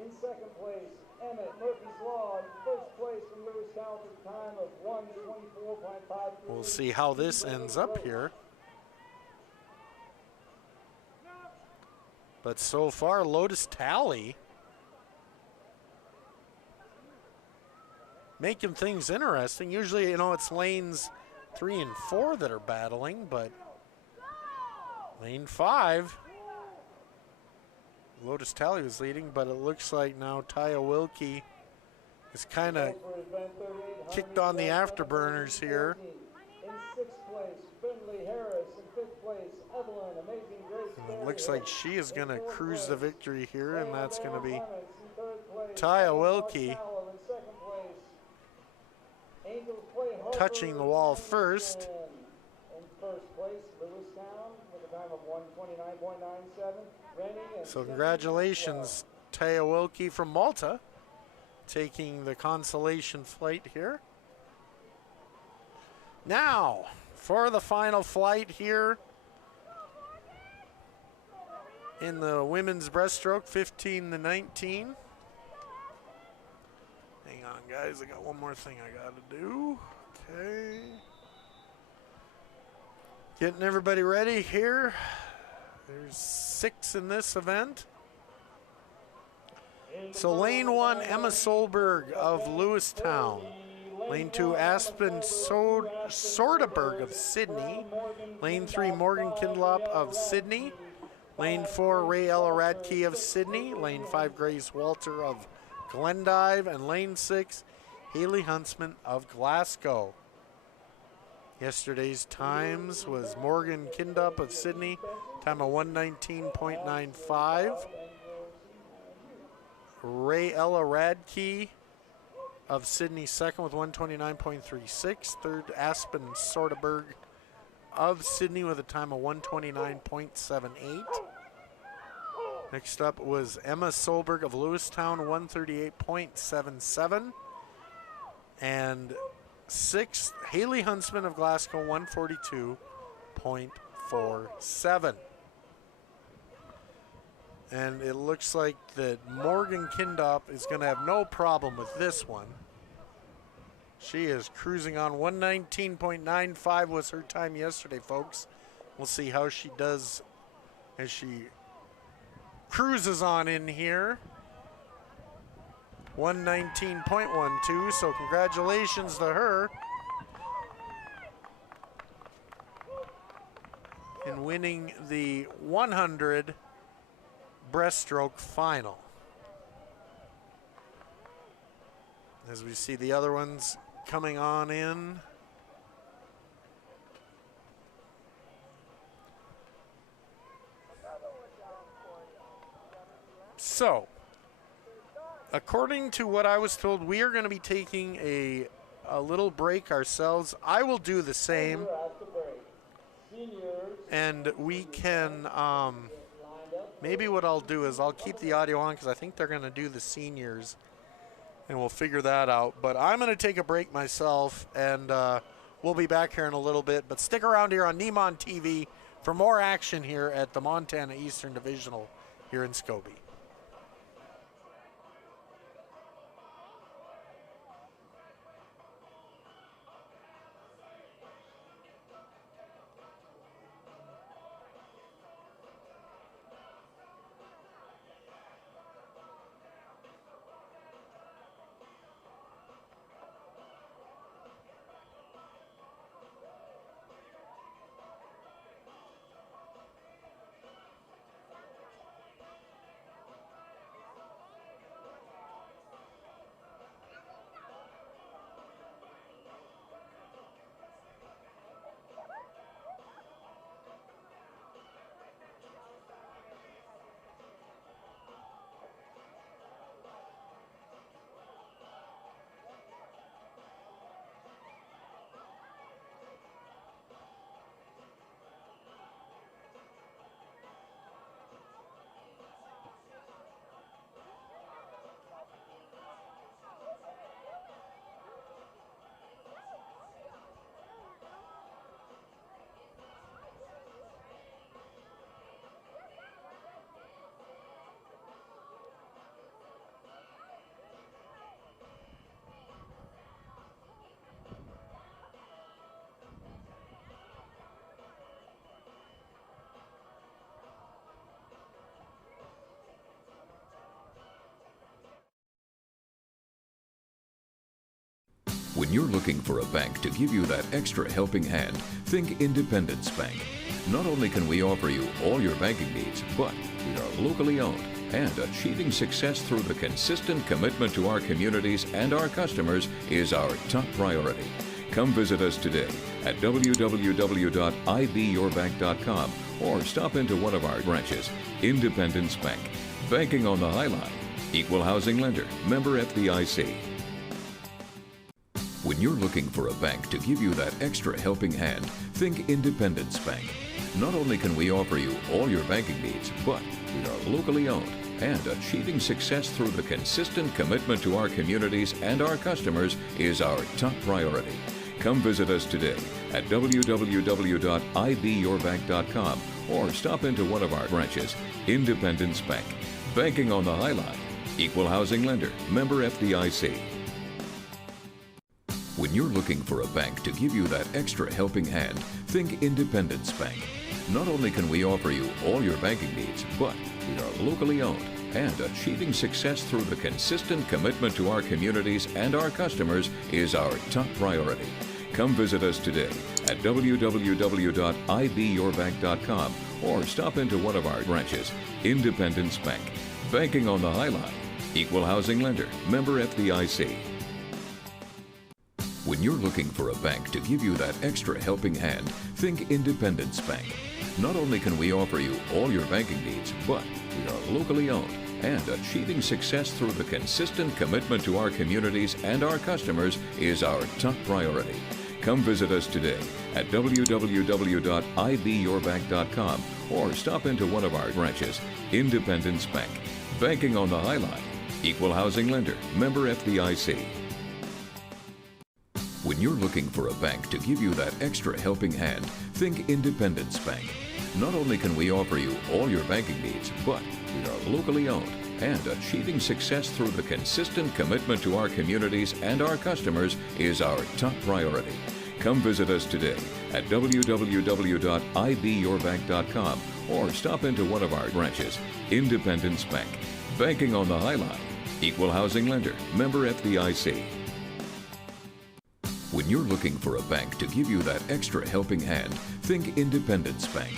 In second place, Emmett Murphy's Law. In first place from Lewis Town with a time of 1:24.53. We'll see how this ends up here. But so far, Lotus Tally making things interesting. Usually, you know, it's lanes 3 and 4 that are battling, but lane 5, Lotus Tally was leading, but it looks like now Taya Wilkie is kind of kicked on the afterburners here. In sixth place, Finley Harris. In fifth place, Evelyn Amazing Grace. And it looks like she is going to cruise the victory here, and that's going to be Taya Wilkie touching the wall first. In first place, Lewistown with a time of 1:29.97. So congratulations, Taya Wilkie from Malta, taking the consolation flight here. Now, for the final flight here in the women's breaststroke, 15 to 19. Hang on, guys, I got one more thing I got to do. Okay. Getting everybody ready here. There's 6 in this event. So lane 1, Emma Solberg of Lewistown. Lane 2, Aspen Sordaberg of Sydney. Lane 3, Morgan Kindlop of Sydney. Lane 4, Ray Ella Radke of Sydney. Lane 5, Grace Walter of Glendive. And lane 6, Haley Huntsman of Glasgow. Yesterday's times was Morgan Kindlop of Sydney, time of 1:19.95. Ray Ella Radke of Sydney second with 1:29.36. Third, Aspen Sordaberg of Sydney with a time of 1:29.78. Next up was Emma Solberg of Lewistown, 1:38.77. And sixth, Haley Huntsman of Glasgow, 1:42.47. And it looks like that Morgan Kindop is going to have no problem with this one. She is cruising on. 1:19.95 was her time yesterday, folks. We'll see how she does as she cruises on in here. 1:19.12, so congratulations to her in winning the 100 breaststroke final. As we see the other ones coming on in. So, according to what I was told, we are going to be taking a little break ourselves. I will do the same. And we can, maybe what I'll do is I'll keep the audio on because I think they're going to do the seniors. And we'll figure that out. But I'm going to take a break myself, and we'll be back here in a little bit. But stick around here on Nemont.TV for more action here at the Montana Eastern Divisional here in Scobie. When you're looking for a bank to give you that extra helping hand, think Independence Bank. Not only can we offer you all your banking needs, but we are locally owned and achieving success through the consistent commitment to our communities and our customers is our top priority. Come visit us today at www.ibyourbank.com or stop into one of our branches. Independence Bank. Banking on the High Line. Equal housing lender. Member FDIC. When you're looking for a bank to give you that extra helping hand, think Independence Bank. Not only can we offer you all your banking needs, but we are locally owned and achieving success through the consistent commitment to our communities and our customers is our top priority. Come visit us today at www.ibyourbank.com or stop into one of our branches. Independence Bank. Banking on the High Line. Equal housing lender. Member FDIC. When you're looking for a bank to give you that extra helping hand, think Independence Bank. Not only can we offer you all your banking needs, but we are locally owned and achieving success through the consistent commitment to our communities and our customers is our top priority. Come visit us today at www.ibyourbank.com or stop into one of our branches. Independence Bank. Banking on the High Line. Equal housing lender. Member FDIC. When you're looking for a bank to give you that extra helping hand, think Independence Bank. Not only can we offer you all your banking needs, but we are locally owned and achieving success through the consistent commitment to our communities and our customers is our top priority. Come visit us today at www.ibyourbank.com or stop into one of our branches. Independence Bank. Banking on the High Line. Equal housing lender. Member FDIC. When you're looking for a bank to give you that extra helping hand, think Independence Bank. Not only can we offer you all your banking needs, but we are locally owned and achieving success through the consistent commitment to our communities and our customers is our top priority. Come visit us today at www.ibyourbank.com or stop into one of our branches. Independence Bank. Banking on the High Line. Equal housing lender. Member FDIC. When you're looking for a bank to give you that extra helping hand, think Independence Bank.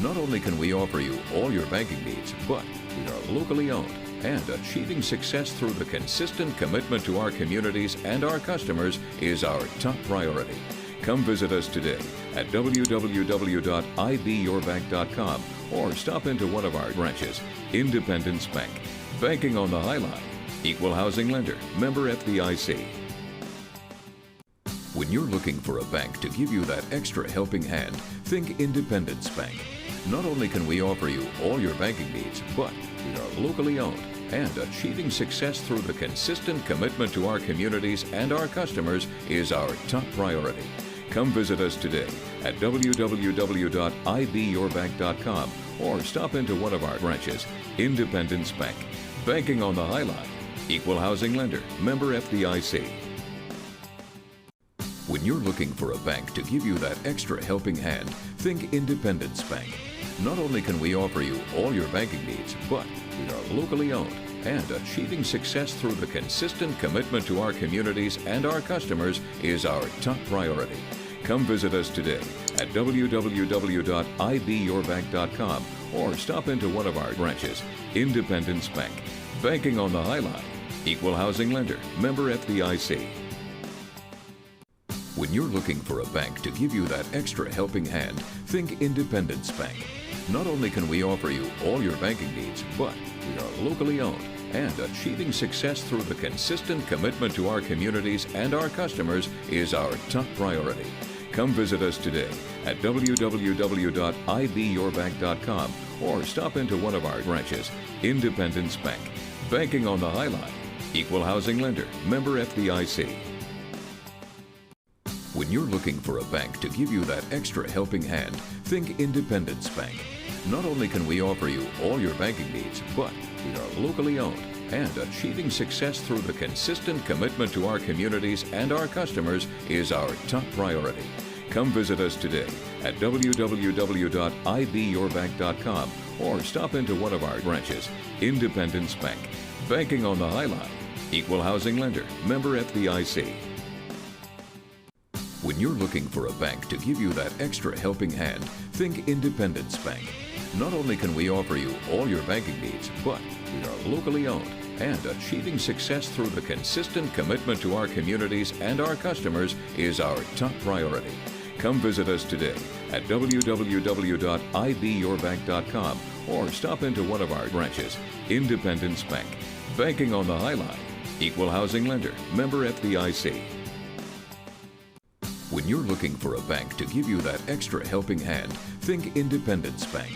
Not only can we offer you all your banking needs, but we are locally owned and achieving success through the consistent commitment to our communities and our customers is our top priority. Come visit us today at www.ibyourbank.com or stop into one of our branches. Independence Bank. Banking on the High Line. Equal housing lender. Member FDIC. When you're looking for a bank to give you that extra helping hand, think Independence Bank. Not only can we offer you all your banking needs, but we are locally owned and achieving success through the consistent commitment to our communities and our customers is our top priority. Come visit us today at www.ibyourbank.com or stop into one of our branches. Independence Bank. Banking on the High Line. Equal housing lender. Member FDIC. When you're looking for a bank to give you that extra helping hand, think Independence Bank. Not only can we offer you all your banking needs, but we are locally owned and achieving success through the consistent commitment to our communities and our customers is our top priority. Come visit us today at www.ibyourbank.com or stop into one of our branches. Independence Bank. Banking on the High Line. Equal housing lender. Member FDIC. When you're looking for a bank to give you that extra helping hand, think Independence Bank. Not only can we offer you all your banking needs, but we are locally owned and achieving success through the consistent commitment to our communities and our customers is our top priority. Come visit us today at www.ibyourbank.com or stop into one of our branches. Independence Bank. Banking on the High Line. Equal housing lender. Member FDIC. When you're looking for a bank to give you that extra helping hand, think Independence Bank. Not only can we offer you all your banking needs, but we are locally owned and achieving success through the consistent commitment to our communities and our customers is our top priority. Come visit us today at www.ibyourbank.com or stop into one of our branches. Independence Bank. Banking on the High Line. Equal housing lender. Member FDIC. When you're looking for a bank to give you that extra helping hand, think Independence Bank. Not only can we offer you all your banking needs, but we are locally owned and achieving success through the consistent commitment to our communities and our customers is our top priority. Come visit us today at www.ibyourbank.com or stop into one of our branches. Independence Bank. Banking on the High Line. Equal housing lender. Member FDIC. When you're looking for a bank to give you that extra helping hand, think Independence Bank.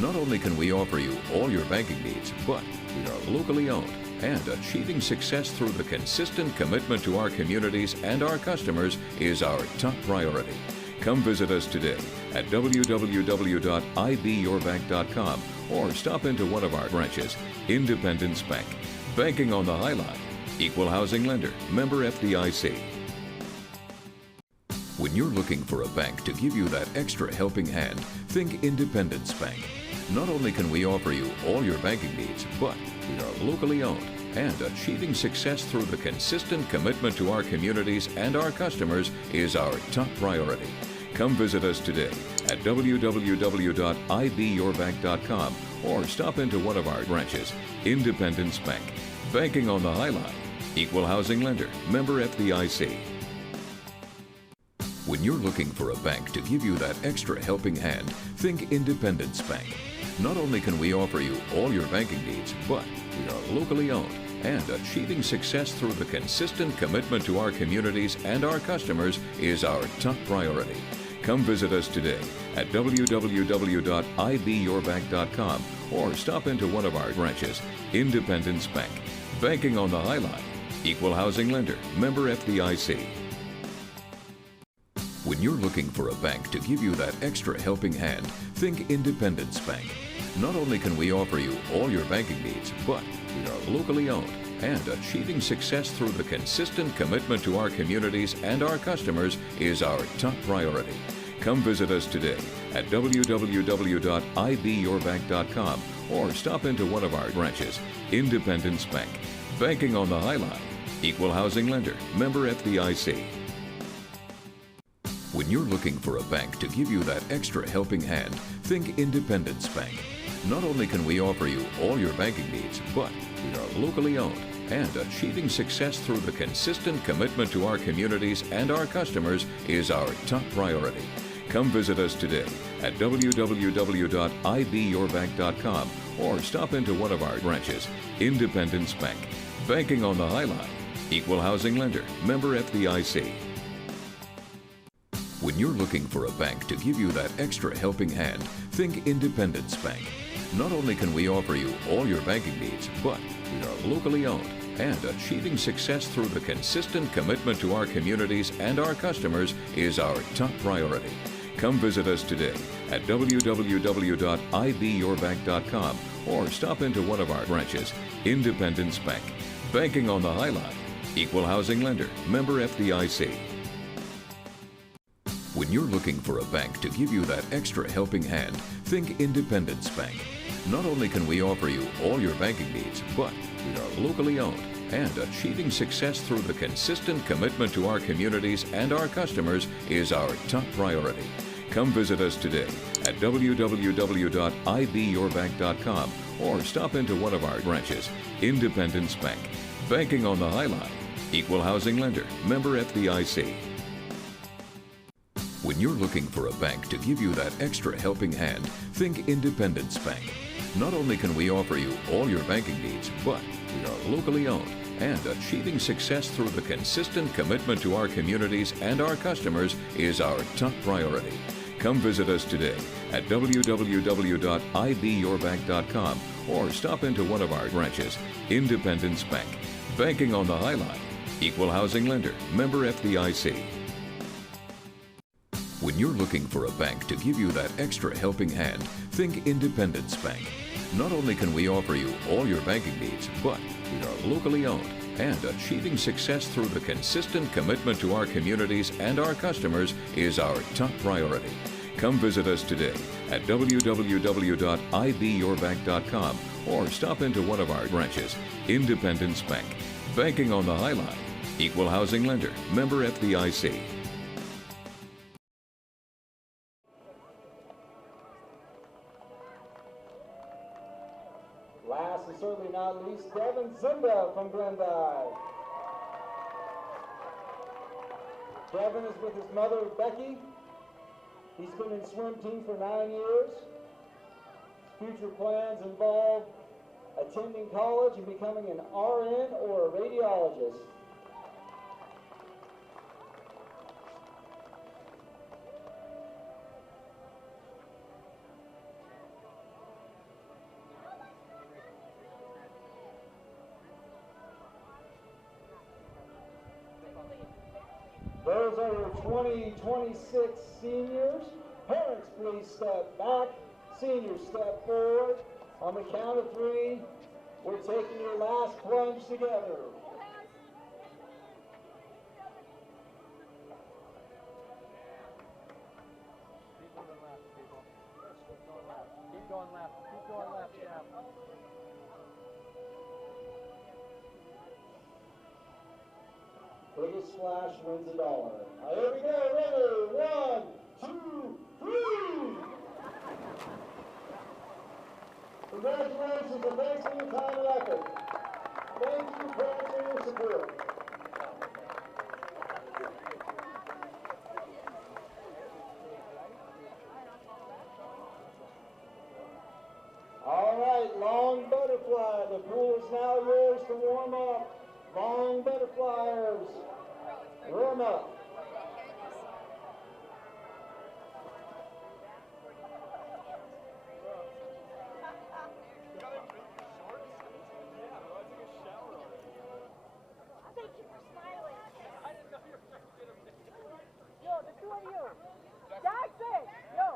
Not only can we offer you all your banking needs, but we are locally owned and achieving success through the consistent commitment to our communities and our customers is our top priority. Come visit us today at www.ibyourbank.com or stop into one of our branches. Independence Bank. Banking on the High Line. Equal housing lender. Member FDIC. When you're looking for a bank to give you that extra helping hand, think Independence Bank. Not only can we offer you all your banking needs, but we are locally owned and achieving success through the consistent commitment to our communities and our customers is our top priority. Come visit us today at www.ibyourbank.com or stop into one of our branches. Independence Bank. Banking on the High Line. Equal housing lender. Member FDIC. When you're looking for a bank to give you that extra helping hand, think Independence Bank. Not only can we offer you all your banking needs, but we are locally owned and achieving success through the consistent commitment to our communities and our customers is our top priority. Come visit us today at www.ibyourbank.com or stop into one of our branches. Independence Bank. Banking on the High Line. Equal housing lender. Member FDIC. When you're looking for a bank to give you that extra helping hand, think Independence Bank. Not only can we offer you all your banking needs, but we are locally owned and achieving success through the consistent commitment to our communities and our customers is our top priority. Come visit us today at www.ibyourbank.com or stop into one of our branches. Independence Bank. Banking on the High Line. Equal housing lender. Member FDIC. When you're looking for a bank to give you that extra helping hand, think Independence Bank. Not only can we offer you all your banking needs, but we are locally owned and achieving success through the consistent commitment to our communities and our customers is our top priority. Come visit us today at www.ibyourbank.com or stop into one of our branches. Independence Bank. Banking on the High Line. Equal housing lender. Member FDIC. When you're looking for a bank to give you that extra helping hand, think Independence Bank. Not only can we offer you all your banking needs, but we are locally owned and achieving success through the consistent commitment to our communities and our customers is our top priority. Come visit us today at www.ibyourbank.com or stop into one of our branches. Independence Bank. Banking on the High Line. Equal housing lender. Member FDIC. When you're looking for a bank to give you that extra helping hand, think Independence Bank. Not only can we offer you all your banking needs, but we are locally owned and achieving success through the consistent commitment to our communities and our customers is our top priority. Come visit us today at www.ibyourbank.com or stop into one of our branches. Independence Bank. Banking on the High Line. Equal housing lender. Member FDIC. When you're looking for a bank to give you that extra helping hand, think Independence Bank. Not only can we offer you all your banking needs, but we are locally owned and achieving success through the consistent commitment to our communities and our customers is our top priority. Come visit us today at www.ibyourbank.com or stop into one of our branches. Independence Bank. Banking on the High Line. Equal housing lender. Member FDIC. When you're looking for a bank to give you that extra helping hand, think Independence Bank. Not only can we offer you all your banking needs, but we are locally owned and achieving success through the consistent commitment to our communities and our customers is our top priority. Come visit us today at www.ibyourbank.com or stop into one of our branches. Independence Bank. Banking on the High Line. Equal housing lender. Member FDIC. and certainly not least, Devin Zimba from Glendive. Devin is with his mother, Becky. He's been in swim team for 9 years. Future plans involve attending college and becoming an RN or a radiologist. Those are your 2026 seniors. Parents, please step back. Seniors, step forward. On the count of 3, we're taking your last plunge together. Keep going left. Keep going left, yeah. Biggest splash wins $1. Now here we go, ready? 1, 2, 3! Congratulations and thanks for your time and effort. Thank you, parents, for your support. All right, long butterfly. The pool is now yours to warm up. Long butterflyers, warm up. Thank you for smiling. Yo, the two of you. Jackson, yo.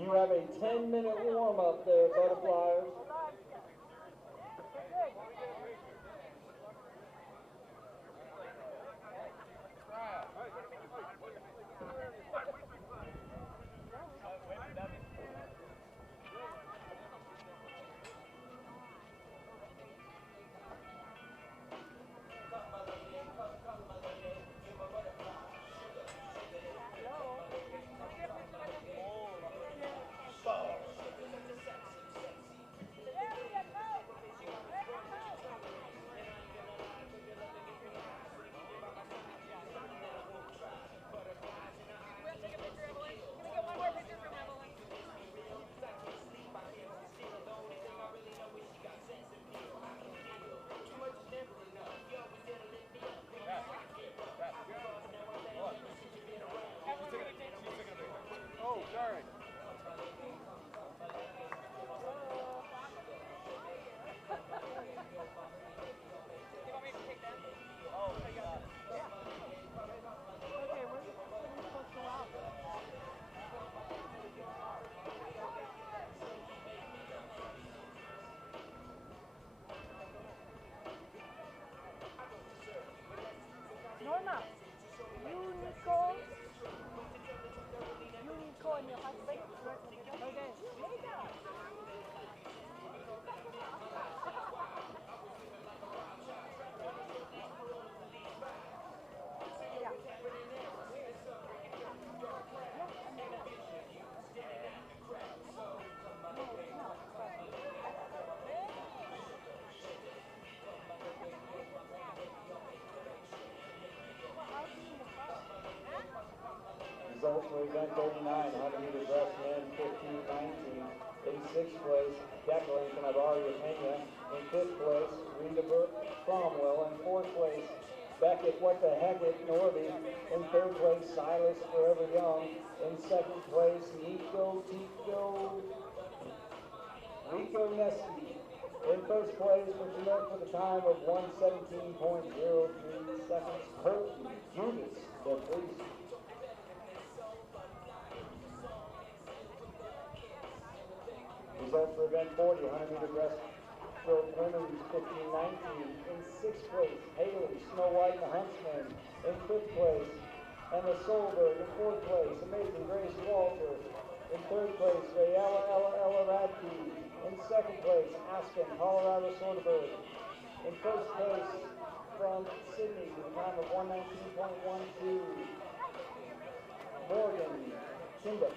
You have a 10-minute warm up there, butterflyers. Norma, unicorn, your husband. Okay. Results for event 39, 100-meter breastmen, 15-19. In 6th place, Declan Canabario Pena. In 5th place, Rita Cromwell. In 4th place, Beckett What the Heck at Norby. In 3rd place, Silas Forever Young. In 2nd place, Rico Neski. In 1st place, which met for the time of 1:17.03 seconds. Kurt Judas, the priest. Results for event 40, 100-meter breaststroke women's 15-19. In 6th place, Haley Snow White and the Huntsman. In 5th place, Emma Solberg. In 4th place, Amazing Grace Walter. In 3rd place, Ella Radke. In 2nd place, Aspen Colorado Soderberg. In 1st place, from Sydney, with a time of 1:19.12, Morgan Kimba.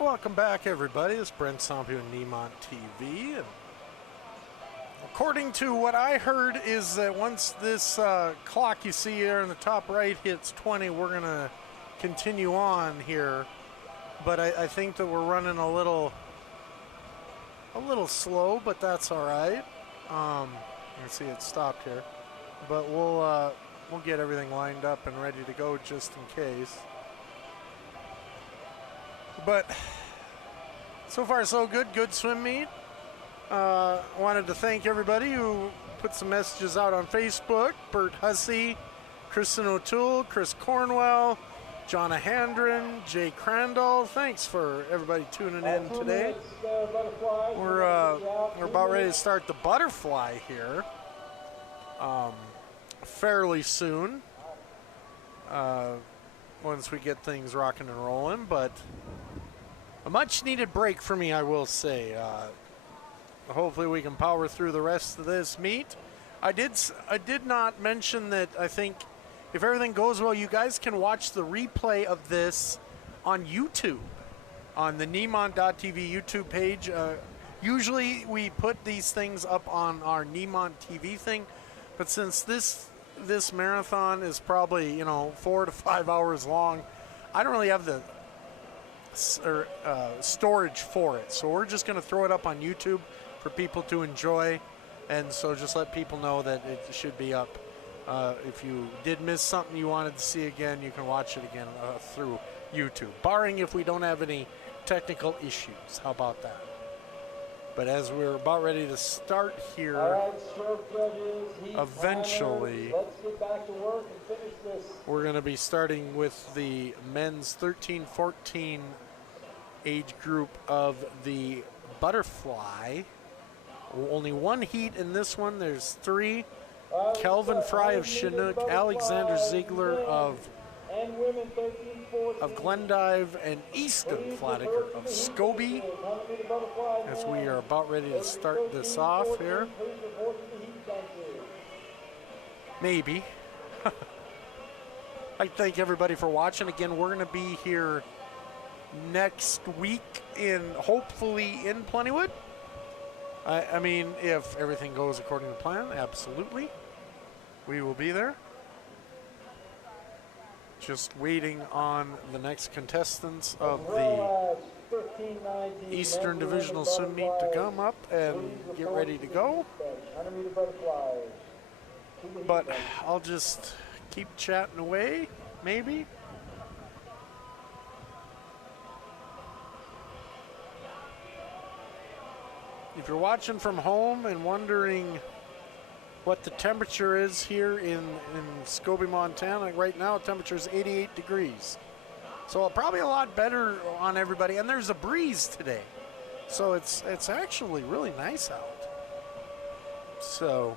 Welcome back, everybody. It's Brent Sompi with Nemont.TV. And according to what I heard is that once this clock you see here in the top right hits 20, we're going to continue on here. But I think that we're running a little slow, but that's all right. You see it stopped here. But we'll get everything lined up and ready to go just in case. But so far so good. Good swim meet. Wanted to thank everybody who put some messages out on Facebook. Bert Hussey, Kristen O'Toole, Chris Cornwell, Jonna Handren, Jay Crandall. Thanks for everybody tuning in today. We're about ready to start the butterfly here fairly soon. Once we get things rocking and rolling, but a much needed break for me, I will say. Hopefully we can power through the rest of this meet. I did not mention that I think if everything goes well, you guys can watch the replay of this on YouTube, on the Nemont.TV YouTube page. Usually we put these things up on our Nemont.TV thing, but since this marathon is probably 4 to 5 hours long, I don't really have the storage for it, so we're just going to throw it up on YouTube for people to enjoy, and so just let people know that it should be up. If you did miss something you wanted to see again, you can watch it again through YouTube, barring if we don't have any technical issues. How about that? But as we're about ready to start here, eventually, we're going to be starting with the men's 13-14 age group of the butterfly. Only one heat in this one. There's 3. Kelvin Fry of Chinook, Alexander Ziegler of Glendive, and Easton Flanagan of Scobie, as we are about ready to start this off here. Maybe. I thank everybody for watching. Again, we're going to be here next week hopefully in Plentywood. I mean, if everything goes according to plan, absolutely. We will be there. Just waiting on the next contestants of the Eastern Divisional swim meet to come up and get ready to go. But I'll just keep chatting away, maybe. If you're watching from home and wondering what the temperature is here in Scobie, Montana, right now the temperature is 88 degrees. So probably a lot better on everybody. And there's a breeze today. So it's actually really nice out. So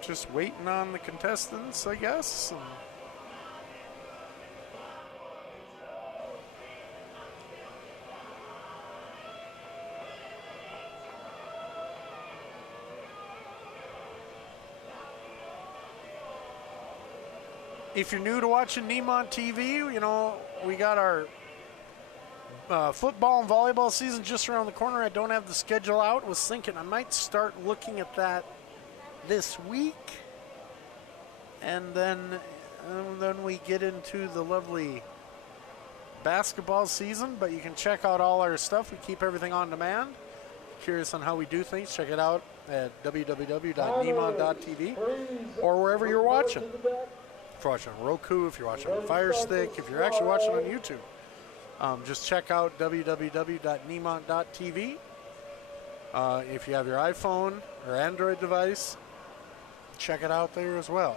just waiting on the contestants, I guess. And if you're new to watching Nemont.TV, we got our football and volleyball season just around the corner. I don't have the schedule out. Was thinking I might start looking at that this week, and then we get into the lovely basketball season. But you can check out all our stuff. We keep everything on demand. Curious on how we do things, check it out at www.nemont.tv or wherever you're watching. If you're watching on Roku, if you're watching on Fire Stick, if you're actually watching on YouTube, just check out www.nemont.tv. If you have your iPhone or Android device, check it out there as well.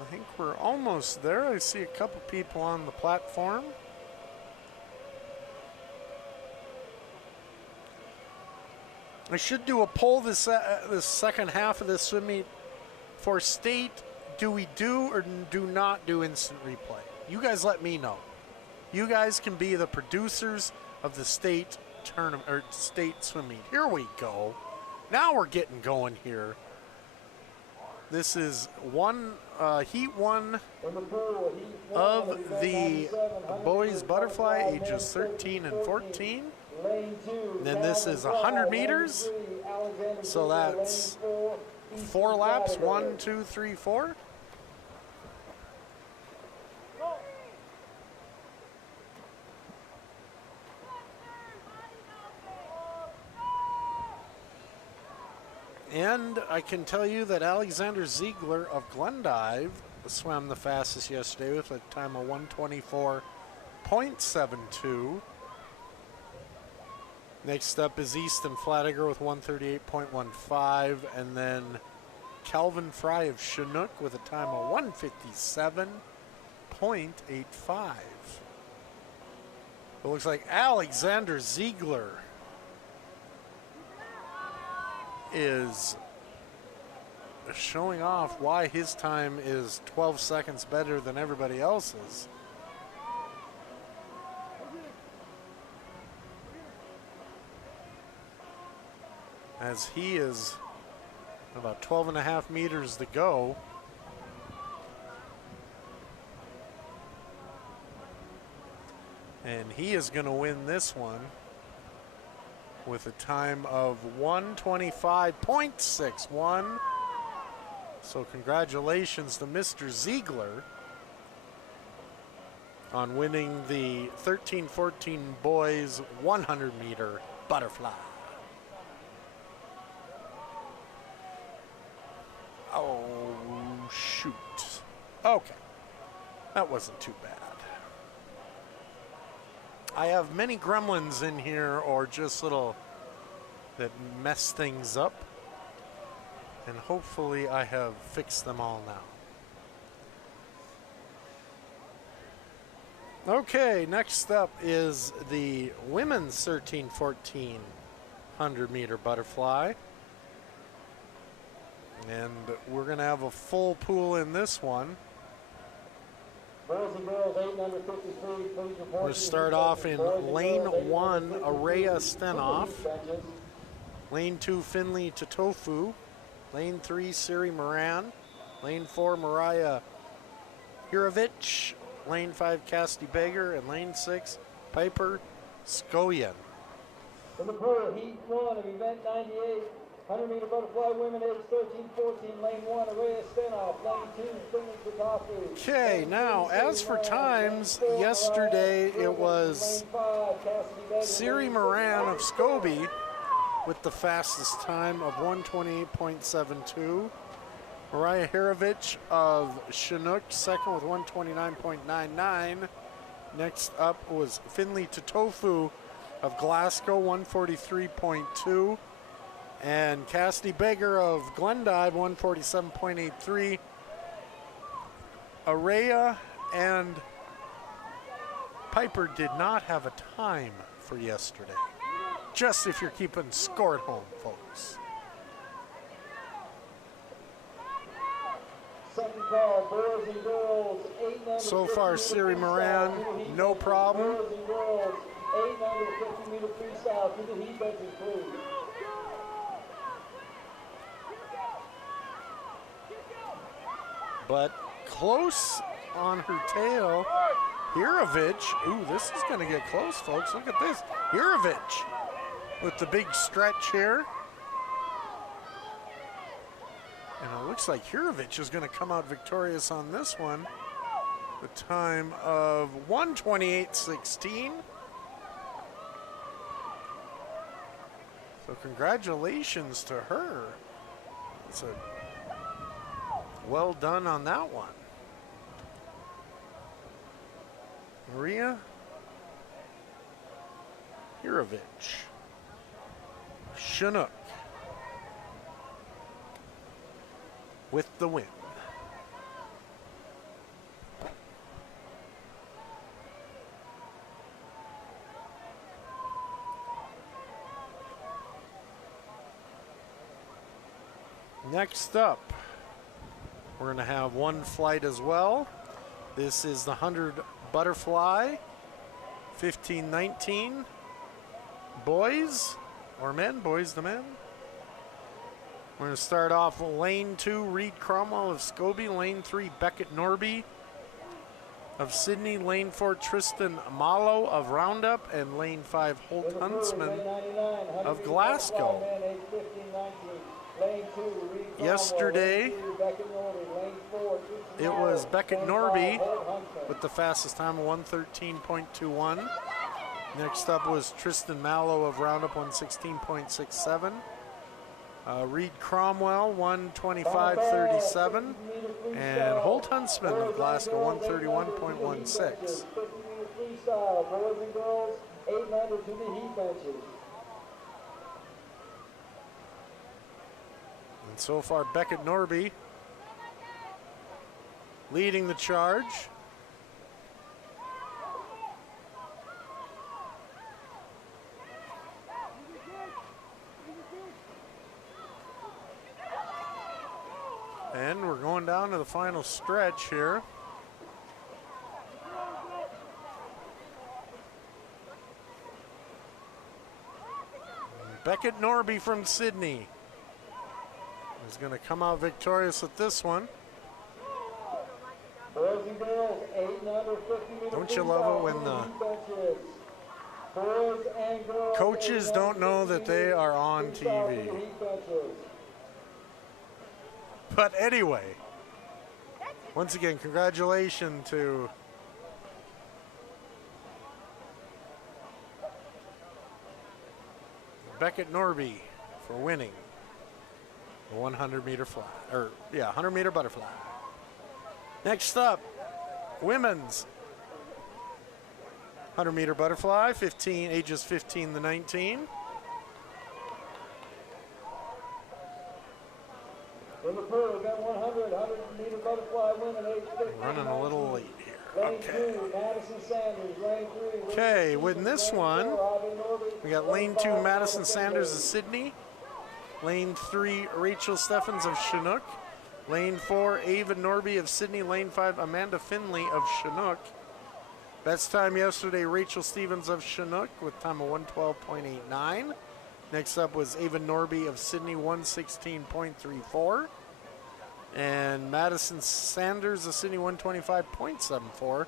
I think we're almost there. I see a couple people on the platform. I should do a poll this second half of this swim meet for state. Do we do or do not do instant replay? You guys let me know. You guys can be the producers of the state tournament or state swim meet. Here we go. Now we're getting going here. This is heat one of the boys butterfly, ages 13 and 14. Then this is 100 meters. So that's 4 laps, 1, 2, 3, 4. And I can tell you that Alexander Ziegler of Glendive swam the fastest yesterday with a time of 124.72. Next up is Easton Flatiger with 138.15, and then Calvin Fry of Chinook with a time of 157.85. It looks like Alexander Ziegler is showing off why his time is 12 seconds better than everybody else's. As he is about 12 and a half meters to go. And he is going to win this one with a time of 125.61. So congratulations to Mr. Ziegler on winning the 13-14 boys 100-meter butterfly. Oh, shoot. Okay. That wasn't too bad. I have many gremlins in here, or just little that mess things up. And hopefully I have fixed them all now. Okay, next up is the women's 13-14 100-meter butterfly. And we're going to have a full pool in this one. Boys and girls, 8 and under 53, please report. We'll start off in lane 1, Araya Stenoff. Lane 2, Finley Totofu. Lane 3, Siri Moran. Lane 4, Mariah Hirovich. Lane 5, Cassidy Baker. And lane 6, Piper Skoyan. In the pool, heat 1 of event 98. 100-meter butterfly women age 13-14, lane 1, Araya Stenoff, lane 2, Finley Totofu. Okay, now as for times, yesterday it was Siri Moran of Scobie with the fastest time of 128.72. Mariah Hirovich of Chinook second with 129.99. Next up was Finley Totofu of Glasgow, 143.2. And Cassidy Baker of Glendive, 147.83. Araya and Piper did not have a time for yesterday. Just if you're keeping score at home, folks. Second call, boys and girls, 8 and under. So far, Siri Moran, no problem. Boys and girls, 8 and under 50-meter freestyle to the heat benches, please. But close on her tail, Hirovich. Ooh, this is going to get close, folks. Look at this. Hirovich with the big stretch here. And it looks like Hirovich is going to come out victorious on this one. The time of 128.16. So congratulations to her. It's a well done on that one. Maria Hirovich, Chinook with the win. Next up, we're going to have one flight as well. This is the 100 butterfly 15-19. Boys or men? Boys to men. We're going to start off lane 2, Reed Cromwell of Scobie. Lane 3, Beckett Norby of Sydney. Lane 4, Tristan Malo of Roundup. And lane 5, Holt Huntsman of Glasgow. Yesterday, it was Beckett Norby with the fastest time of 1:13.21. Next up was Tristan Malo of Roundup, 1:16.67. Reed Cromwell, 1:25.37. And Holt Huntsman of Glasgow, 1:31.16. Boys and girls, 8 and under to the heat benches. And so far, Beckett Norby leading the charge. And we're going down to the final stretch here. Beckett Norby from Sydney is going to come out victorious with this one. Boys and girls, 8 and under, 50-meter. Don't you love it when the coaches don't know that they are on TV? But anyway, once again, congratulations to Beckett Norby for winning the 100-meter fly, 100-meter butterfly. Next up, women's 100-meter butterfly, ages 15 to 19. Running a little late here. Okay. Okay, with this one, we got lane 2, Madison Sanders of Sydney. Lane 3, Rachel Steffens of Chinook. Lane 4, Ava Norby of Sydney. Lane 5, Amanda Finley of Chinook. Best time yesterday, Rachel Stevens of Chinook with time of 1:12.89. Next up was Ava Norby of Sydney, 1:16.34. And Madison Sanders of Sydney, 1:25.74.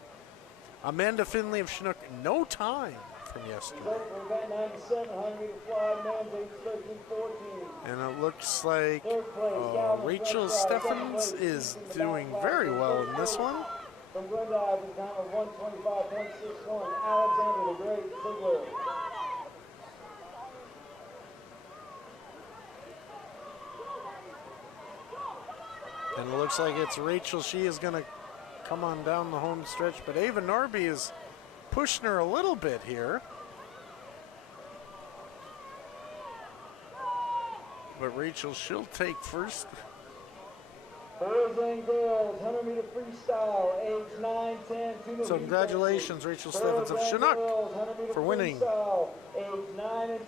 Amanda Finley of Chinook, no time from yesterday. And it looks like Rachel Steffens is doing very well in this one. From Glendive with time of 1:25.61, Alexander the Great Ziegler. And it looks like it's Rachel. She is going to come on down the home stretch, but Ava Norby is pushing her a little bit here. But Rachel, she'll take first. Boys and girls, 100-meter freestyle, age 9, 10, 2 So congratulations, Rachel Stevens of Chinook, for winning the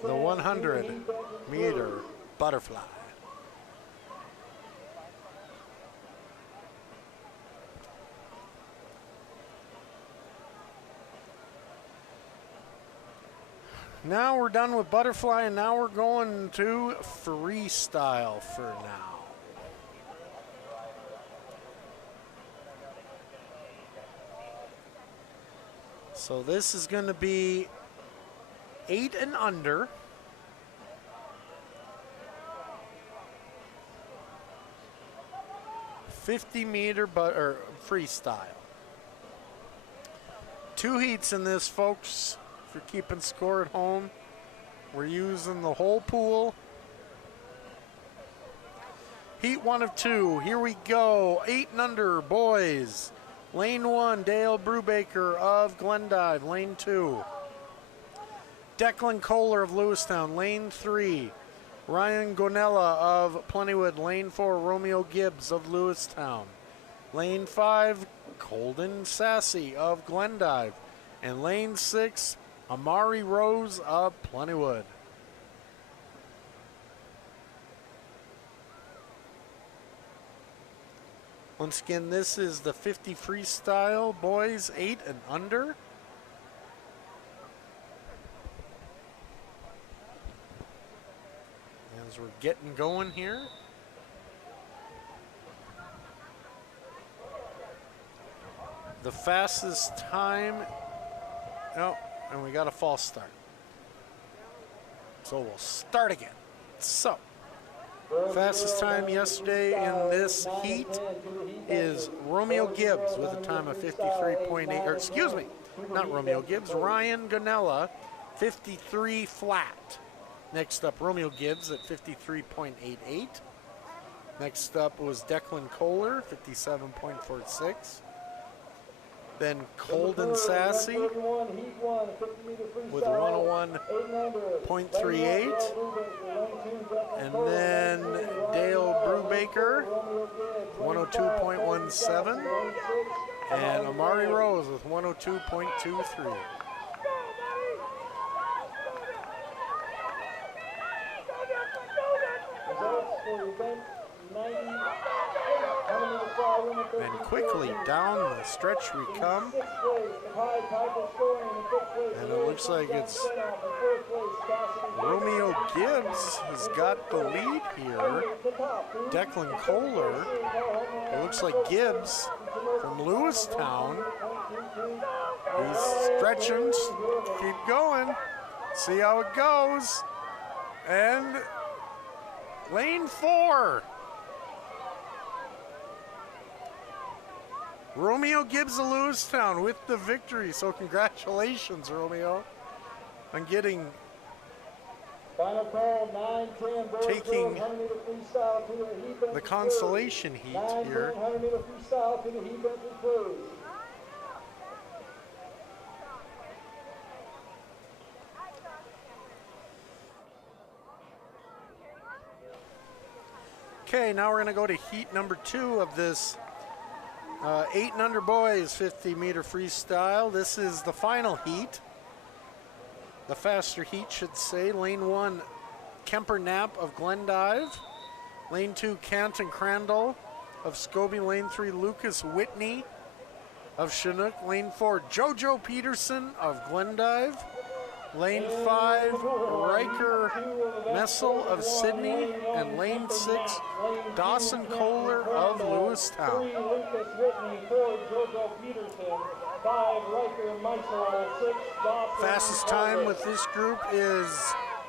100-meter butterfly. Now we're done with butterfly, and now we're going to freestyle for now. So this is going to be 8 and under. $50-meter freestyle. 2 heats in this, folks. If you're keeping score at home, we're using the whole pool. Heat 1 of 2. Here we go. 8 and under, boys. Lane 1, Dale Brubaker of Glendive. Lane 2, Declan Kohler of Lewistown. Lane 3, Ryan Gonella of Plentywood. Lane 4, Romeo Gibbs of Lewistown. Lane 5, Colden Sassy of Glendive. And lane 6, Amari Rose of Plentywood. Once again, this is the 50 freestyle, boys, 8 and under. as we're getting going here. The fastest time, oh, and we got a false start. So we'll start again. So, fastest time yesterday in this heat is Romeo Gibbs with a time of 53.8, or excuse me, not Romeo Gibbs, Ryan Ganella, 53 flat. Next up, Romeo Gibbs at 53.88. Next up was Declan Kohler, 57.46. Then Colden Sassy with 101.38. And then Dale Brubaker, 102.17. And Amari Rose with 102.23. And quickly down the stretch we come. And it looks like it's Romeo Gibbs has got the lead here. Declan Kohler. It looks like Gibbs from Lewistown. He's stretching. Keep going. See how it goes. And lane 4. Romeo Gibbs of Lewistown with the victory. So congratulations, Romeo, on getting taking the consolation heat here. Okay, now we're going to go to heat number 2 of this 8 and under boys 50-meter freestyle. This is the final heat. The faster heat, should say. Lane 1, Kemper Knapp of Glendive. Lane 2, Canton Crandall of Scobie. Lane 3, Lucas Whitney of Chinook. Lane 4, Jojo Peterson of Glendive. Lane 5, Riker Messel of Sydney. And lane 6, Dawson Kohler of Lewistown. Fastest time with this group is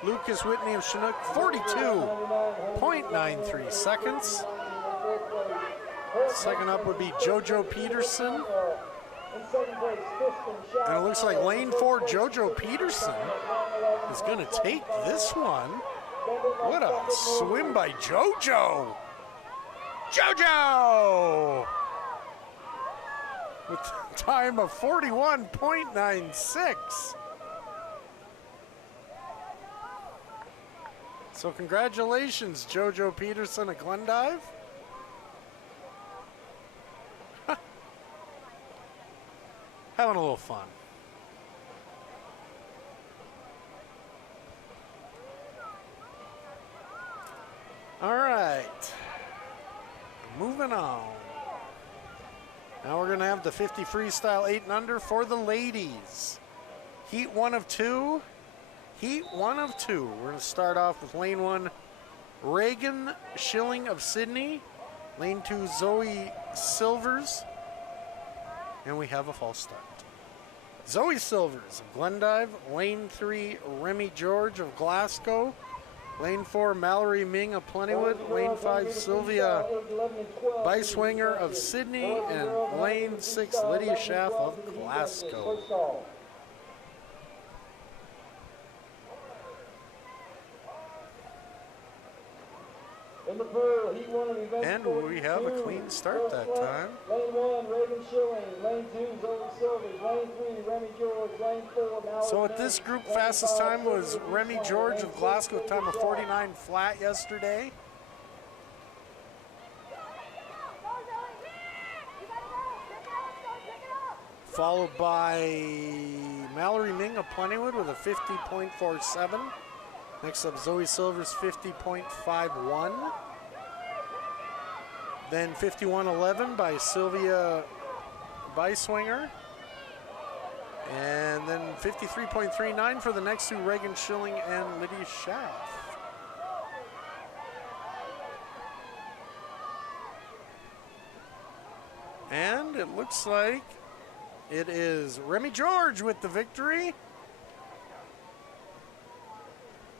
Lucas Whitney of Chinook, 42.93 seconds. Second up would be Jojo Peterson. And it looks like lane 4, Jojo Peterson, is going to take this one. What a swim by Jojo! Jojo! With a time of 41.96. So congratulations, Jojo Peterson at Glendive. Having a little fun. All right, moving on. Now we're gonna have the 50 freestyle 8 and under for the ladies. Heat 1 of 2. Heat 1 of 2. We're gonna start off with lane 1, Reagan Schilling of Sydney. Lane 2, Zoe Silvers. And we have a false start. Zoe Silvers of Glendive. Lane 3, Remy George of Glasgow. Lane 4, Mallory Ming of Plentywood. Lane 5, Sylvia Beiswinger of Sydney. And lane 6, Lydia Schaff of Glasgow. And we have a clean start that time. Lane 1, Reagan Schilling. Lane 2, Zoe Silvers. Lane 3, Remy George. Lane 4, Mallory. So at this group, fastest time was Remy George of Glasgow, time of 49 flat yesterday. Followed by Mallory Ming of Plentywood with a 50.47. Next up, Zoe Silvers, 50.51. Then 51.11 by Sylvia Beiswinger. And then 53.39 for the next two, Reagan Schilling and Lydia Schaff. looks like it is Remy George with the victory.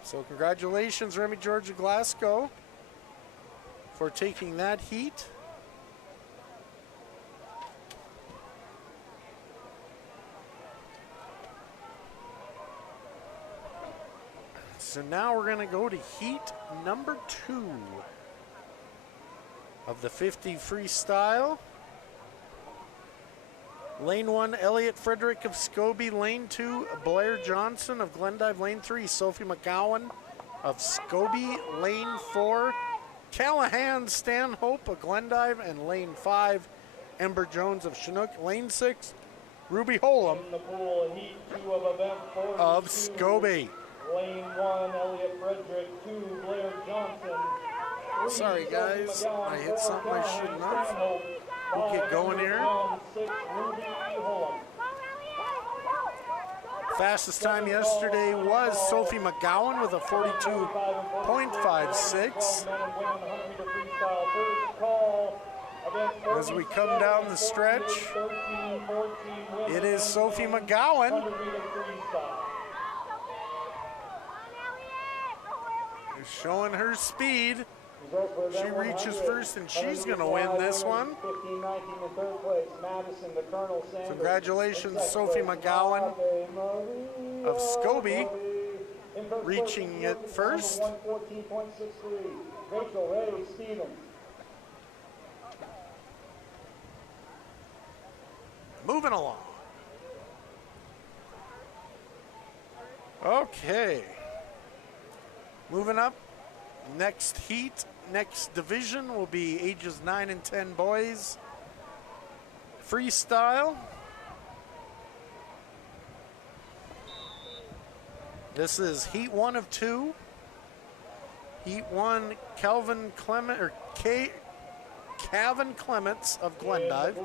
So congratulations, Remy George of Glasgow, for taking that heat. So now we're going to go to heat number 2 of the 50 freestyle. Lane 1, Elliot Frederick of Scobie. Lane 2, Blair Johnson of Glendive. Lane 3, Sophie McGowan of Scobie. Lane 4, Callahan Stanhope of Glendive. And lane 5, Ember Jones of Chinook. Lane 6, Ruby Holum In the pool, heat 2 of event 42. of Scobie. Lane 1, Elliot Frederick. 2, Blair Johnson. 3, Sorry, guys. Sophie McGowan. I hit 4, something I Callahan shouldn't have. Stanhope. We'll 5, get going Ember here. Jones. 6, Ruby Holum. Fastest time yesterday was Sophie McGowan with a 42.56. As we come down the stretch, it is Sophie McGowan showing her speed. She reaches first, and she's going to win this one. Congratulations, Sophie McGowan of Scobie, reaching it first. Moving along. Okay. Moving up. Next heat, next division will be ages 9 and 10 boys. Freestyle. This is heat 1 of 2. Heat 1, Calvin Clements of Glendive.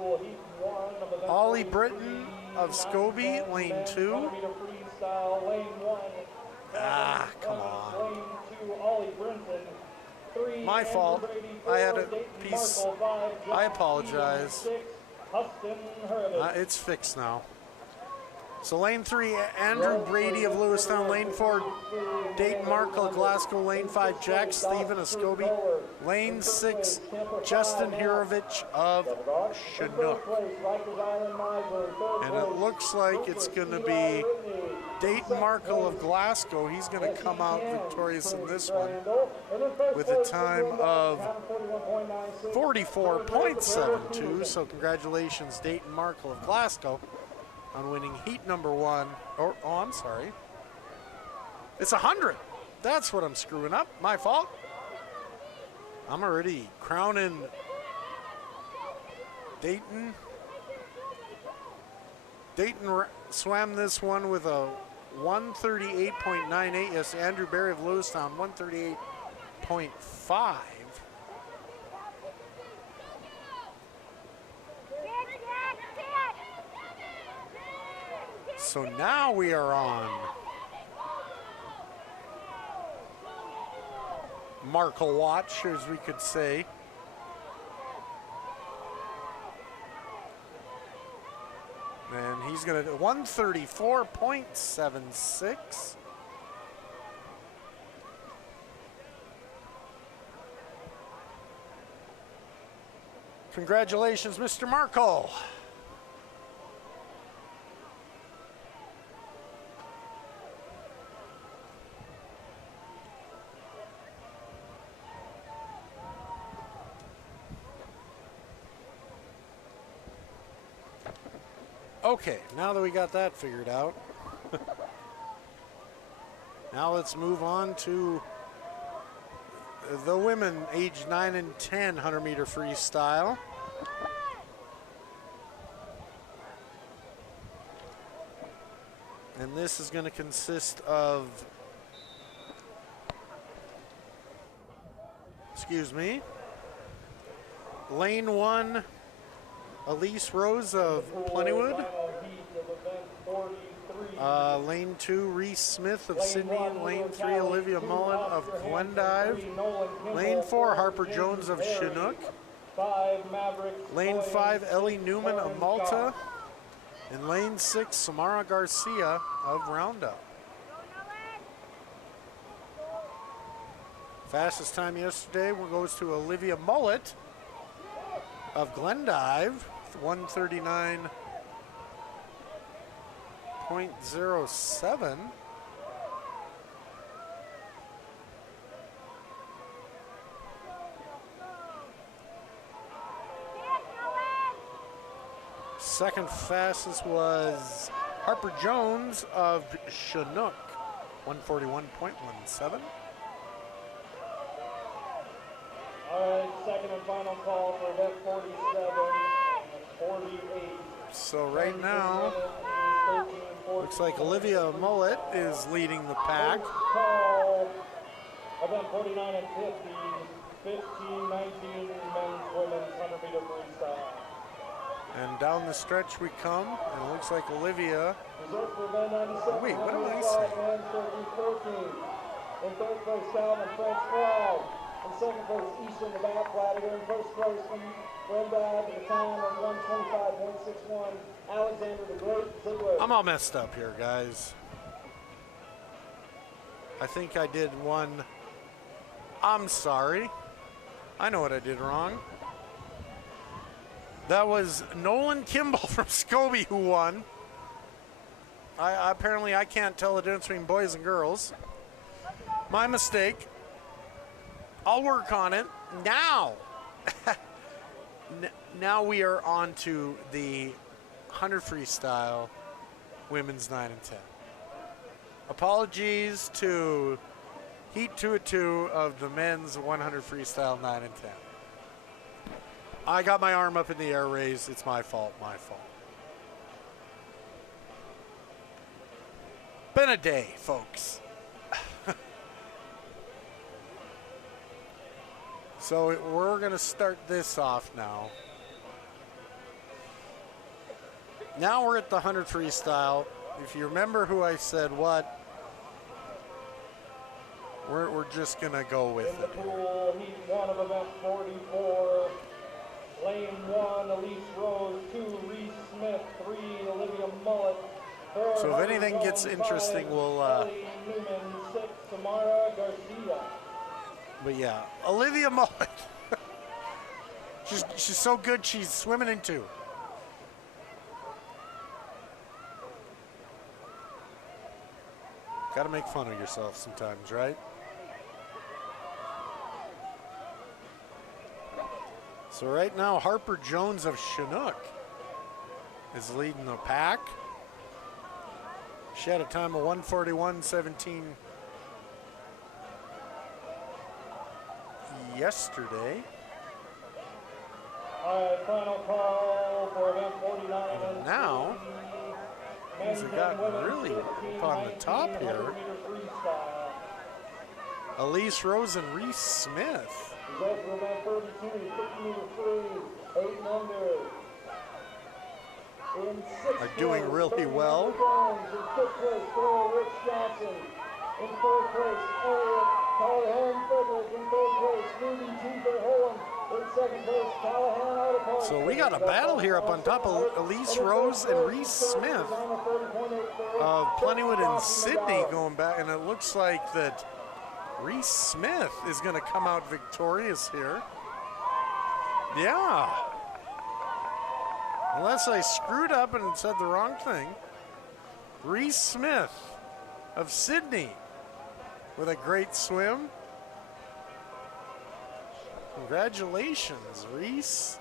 Ollie Britton of Scobie, lane 2. Ah, come on. My fault. I had a piece. I apologize. It's fixed now. So lane 3, Andrew Brady of Lewistown. Lane 4, Dayton Markle of Glasgow. Lane 5, Jack Stephen of Scobie. Lane 6, Justin Hirovich of Chinook. And it looks like it's going to be Dayton Markle of Glasgow. He's going to come out victorious in this one with a time of 44.72. So congratulations, Dayton Markle of Glasgow, on winning heat number 1. Oh, I'm sorry. It's 100. That's what I'm screwing up. My fault. I'm already crowning Dayton. Dayton swam this one with a 138.98. Yes, Andrew Berry of Lewistown, 138.5. So now we are on Markle watch, as we could say. And he's going to do 134.76. Congratulations, Mr. Markle. Okay, now that we got that figured out, now let's move on to the women age 9 and 10 100-meter freestyle. And this is going to consist of, lane 1, Elise Rose of Plentywood. Lane 2, Reese Smith of Sydney. Lane 3, Olivia Mullen of Glendive. Lane 4, Harper Jones of Chinook. 5, Maverick. Lane 5, Ellie Newman of Malta. And lane 6, Samara Garcia of Roundup. Fastest time yesterday goes to Olivia Mullet of Glendive, 139.07. Second fastest was Harper Jones of Chinook, 141.17. All right, second and final call for event 47, 48. So right now, looks like Olivia Mullet is leading the pack. Call, event 49 and 50, 15, 19, men's, women's, 100-meter freestyle. And down the stretch we come, and it looks like Olivia. Wait, what am I saying? In third place, Calvin French Fry. In second place, Eastern the back ladder. In first place, from Glendive at a time of 125.61. Alexander the Great Ziegler. I'm all messed up here, guys. I think I did one. I'm sorry. I know what I did wrong. That was Nolan Kimball from Scobie who won. Apparently I can't tell the difference between boys and girls. My mistake. I'll work on it. Now. Now we are on to the 100 freestyle women's 9 and 10. Apologies to Heat 2 at 2 of the men's 100 freestyle 9 and 10. I got my arm up in the air raised. It's my fault, my fault. Been a day, folks. So we're going to start this off now. Now we're at the 100 freestyle. If you remember who I said what, we're just going to go with in the it. pool, heat 1 of event 44. Lane 1, Elise Rose. 2, Reese Smith. 3, Olivia Mullet. 4, So if anything gets interesting, we'll... Ellie Newman. 6, Samara Garcia. But yeah, Olivia Mullet. she's so good, she's swimming in 2. Got to make fun of yourself sometimes, right? So right now, Harper Jones of Chinook is leading the pack. She had a time of 141.17 yesterday. All right, final call for event 49. And now, things have gotten really up on the top here. Elise Rose and Reese Smith Results for event 32, 50-meter free, 8 and under. In sixth are doing place, really well. Jones. In fifth place, Cole Rich Johnson. In fourth place, Elliot Callahan Frederick. In third place, Ruby T. Holland. In second place, Callahan Autopark. So we got a battle here up on top of Elise Rose and Reese Smith of Plentywood and Sydney going back, and it looks like that Reese Smith is going to come out victorious here. Yeah. Unless I screwed up and said the wrong thing. Reese Smith of Sydney with a great swim. Congratulations, Reese.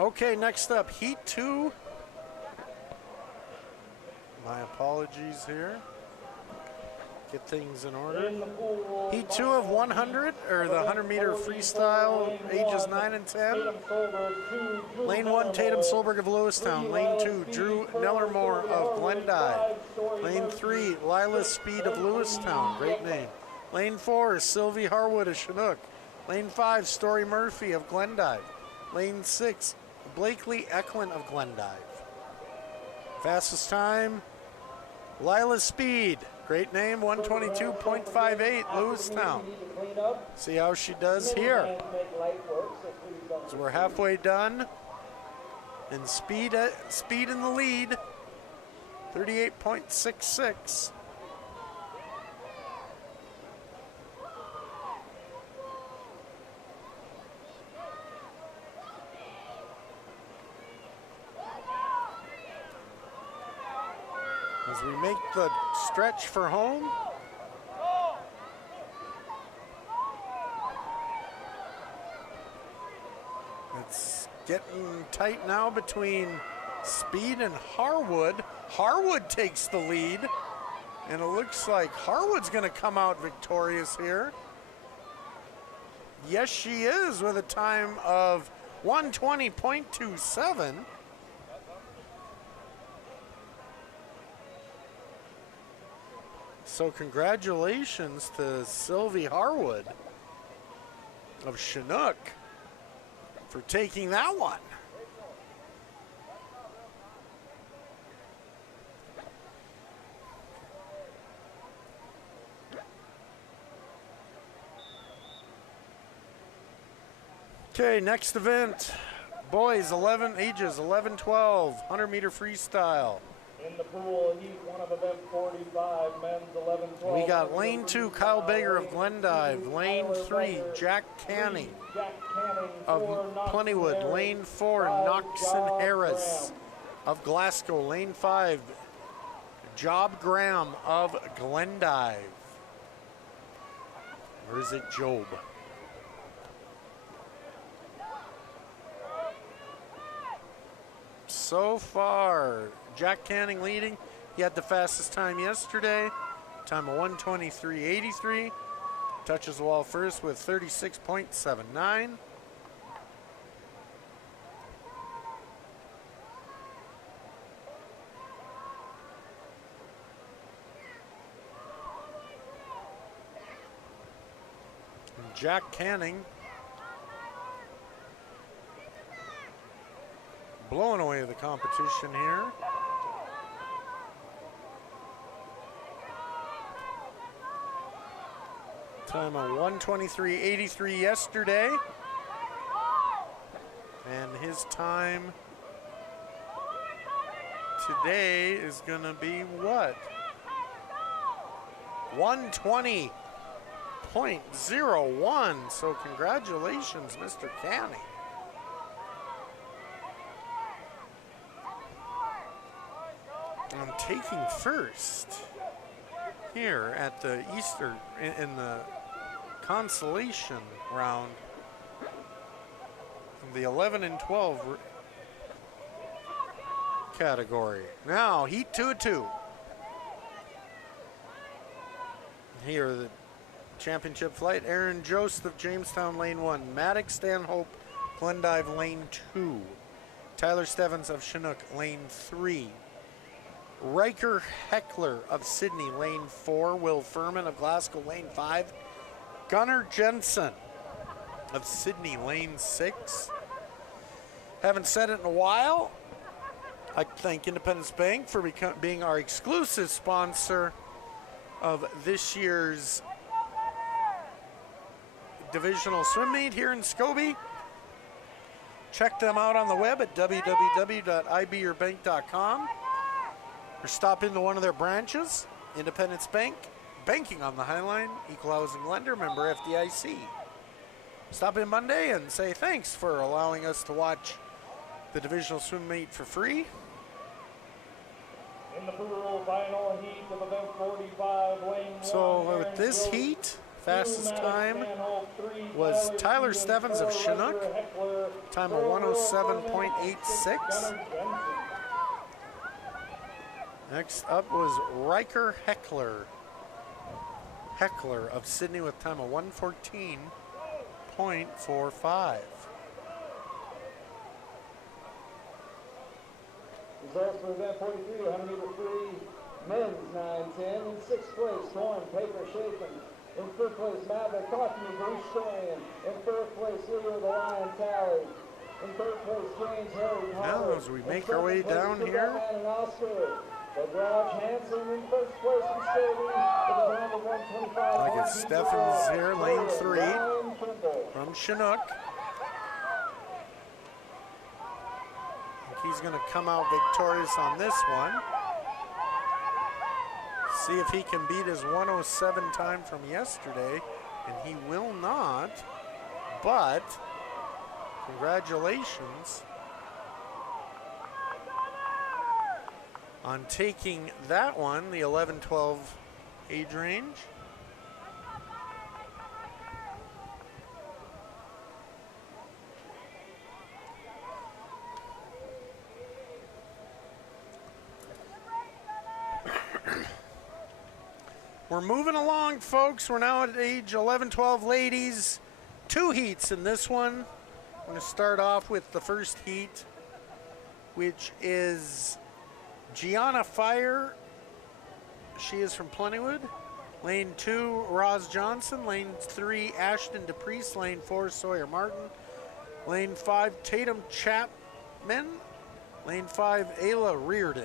Okay, next up, Heat 2. My apologies here. Get things in order. Heat 2 of 100, or the 100-meter freestyle, ages 9 and 10. Lane 1, Tatum Solberg of Lewistown. Lane 2, Drew Nellermore of Glendive. Lane 3, Lila Speed of Lewistown. Great name. Lane 4, Sylvie Harwood of Chinook. Lane 5, Story Murphy of Glendive. Lane 6, Blakely Eklund of Glendive. Fastest time, Lila Speed. Great name, 122.58, Lewistown. See how she does here. So we're halfway done. And Speed in the lead, 38.66. As we make the stretch for home. It's getting tight now between Speed and Harwood. Harwood takes the lead, and it looks like Harwood's going to come out victorious here. Yes, she is, with a time of 120.27. So congratulations to Sylvie Harwood of Chinook for taking that one. Okay, next event, boys 11-12, 100-meter freestyle. In the pool, heat 1 of event 45, men's 11-12. We got lane 2, Kyle Baker of Glendive. Lane 3, Jack Canning of Plentywood. Lane 4, Noxon Harris of Glasgow. Lane 5, Job Graham of Glendive. Or is it Job? So far, Jack Canning leading. He had the fastest time yesterday. Time of 1:23.83. Touches the wall first with 36.79. Jack Canning blowing away the competition here. Time of 1:23.83 yesterday. And his time today is gonna be what? 120.01. So congratulations, Mr. Canning. I'm taking first here at the Easter in the consolation round, the 11 and 12 category. Now heat 2 of 2. Here the championship flight. Aaron Joseph, Jamestown, lane 1. Maddox Stanhope, Glendive, lane 2. Tyler Stevens of Chinook, lane 3. Riker Heckler of Sydney, lane 4. Will Furman of Glasgow, lane 5. Gunnar Jensen of Sydney, lane 6. Haven't said it in a while. I thank Independence Bank for being our exclusive sponsor of this year's divisional swim meet here in Scobie. Check them out on the web at www.ibyourbank.com. Or stop into one of their branches. Independence Bank, banking on the Highline, equal housing lender, member FDIC. Stop in Monday and say thanks for allowing us to watch the divisional swim meet for free. In the pool, final heat of event 45, lane 1. So with this heat, fastest time was Tyler Stevens of Chinook, time of 107.86. Next up was Riker Heckler of Sydney with time of 114.45. Results for event 43, 100-meter free, men's 9-10. In 6th place, Torn Paper Shapen. In fifth place, Maverick Coffee, Bruce Shane. In fourth place, Leo the Lion Tally. In third place, James Harry Now, Howard. as we make our way down here, And Oscar. The Garage Hansen in first place with Sturdy with a time of 125. like it's Steffens here, lane 3 from Chinook. I think he's going to come out victorious on this one. See if he can beat his 107 time from yesterday, and he will not, but congratulations on taking that one, the 11-12 age range. We're moving along, folks. We're now at age 11-12 ladies. 2 heats in this one. I'm going to start off with the first heat, which is Gianna Fire. She is from Plentywood. Lane 2, Roz Johnson. Lane 3, Ashton DePriest. Lane 4, Sawyer Martin. Lane 5, Tatum Chapman. Lane 5, Ayla Reardon.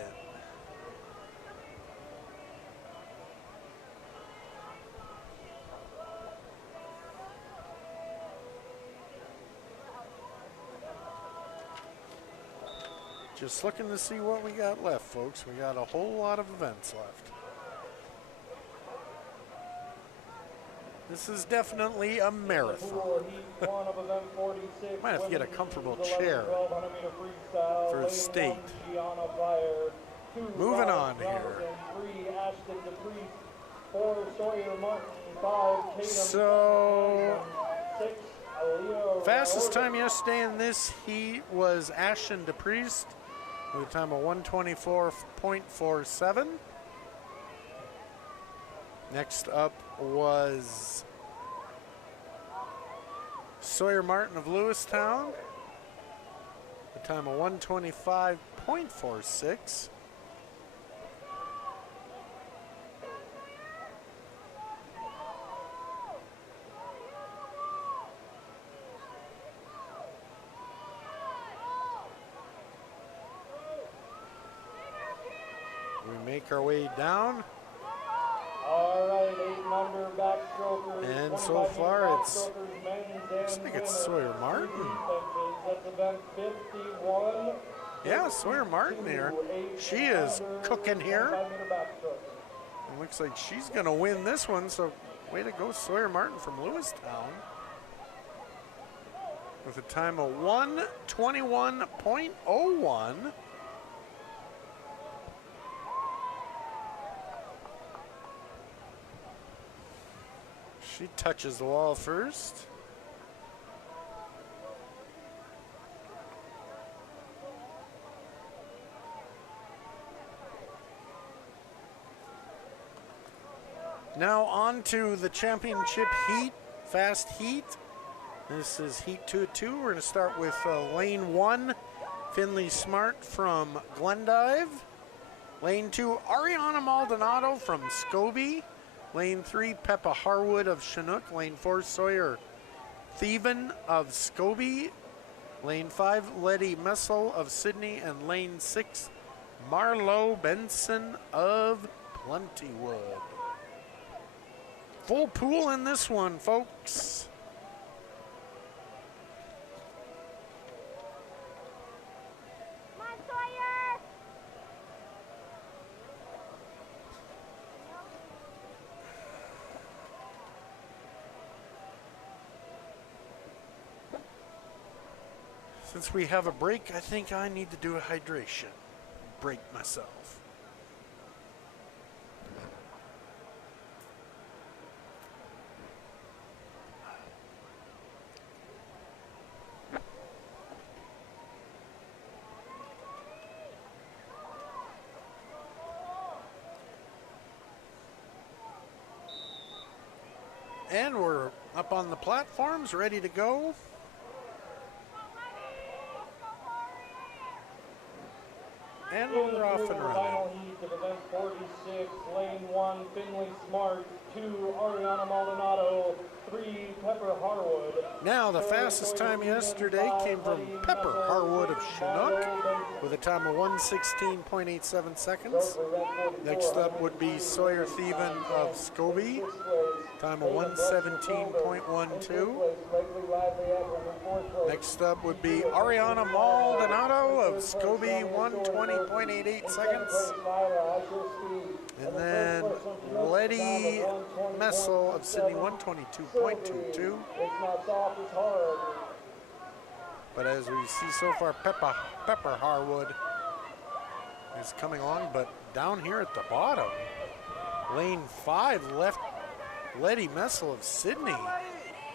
Just looking to see what we got left, folks. We got a whole lot of events left. This is definitely a marathon. Might have to get a comfortable chair for a state. Moving on here. So, fastest time yesterday in this heat was Ashton DePriest with a time of 124.47. Next up was Sawyer Martin of Lewistown, a time of 125.46. We make our way down. All right, 8-number backstrokers. And so far looks like it's Sawyer Martin. That's event 51. Yeah, Sawyer Martin here. She is cooking here. It looks like she's going to win this one, so way to go, Sawyer Martin from Lewistown. With a time of 121.01. She touches the wall first. Now on to the championship heat, fast heat. This is heat 2-2. We're going to start with lane 1, Finley Smart from Glendive. Lane 2, Ariana Maldonado from Scobie. Lane 3, Peppa Harwood of Chinook. Lane 4, Sawyer Thieven of Scobie. Lane 5, Letty Messel of Sydney. And lane 6, Marlo Benson of Plentywood. Full pool in this one, folks. Since we have a break, I think I need to do a hydration. Break myself. And we're up on the platforms, ready to go. And In the we're off field and of the running. final heat of event 46, lane 1, Finley Smart, 2, Ariana Maldonado, 3, Pepper Harwood. Now, the fastest time yesterday came from Pepper Harwood of Chinook with a time of 1:16.87 seconds. Next up would be Sawyer Thieben of Scobie, time of 1:17.12. Next up would be Ariana Maldonado of Scobie, 1:20.88 seconds. And then Letty Messel of Sydney, 1:22.22. But as we see so far, Pepper Harwood is coming along, but down here at the bottom, lane 5 left Letty Messel of Sydney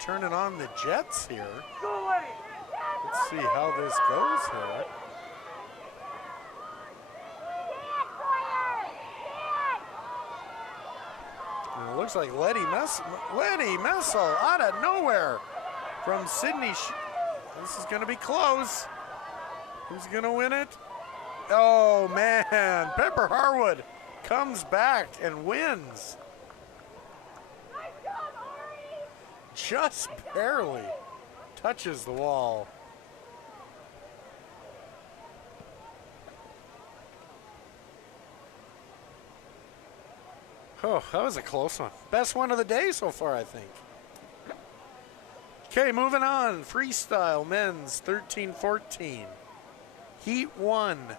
turning on the jets here. Let's see how this goes here. And it looks like Letty Messel out of nowhere from Sydney. This is going to be close. Who's going to win it? Oh, man. Pepper Harwood comes back and wins. Just barely touches the wall. Oh, that was a close one. Best one of the day so far, I think. Okay, moving on. Freestyle men's 13-14. Heat 1.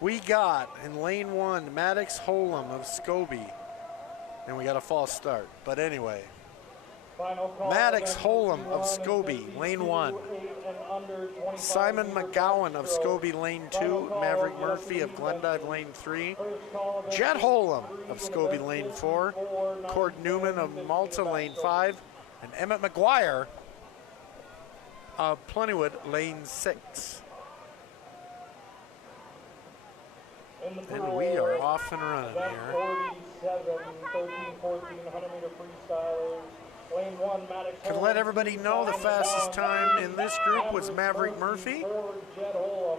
We got in lane 1 Maddox Holum of Scobie. And we got a false start. But anyway. Maddox Holum of Scobie, lane 1. Simon McGowan of Scobie, lane 2. Maverick Murphy of Glendive, lane 3. Jet Holum of Scobie, lane 4. Cord Newman of Malta, lane 5. And Emmett McGuire of Plentywood, lane 6. And we are off and running here. 13-14, 100-meter freestylers. Lane 1, Maddox Can let everybody know the fastest time in this group was Maverick Murphy. 4, Jet Holum,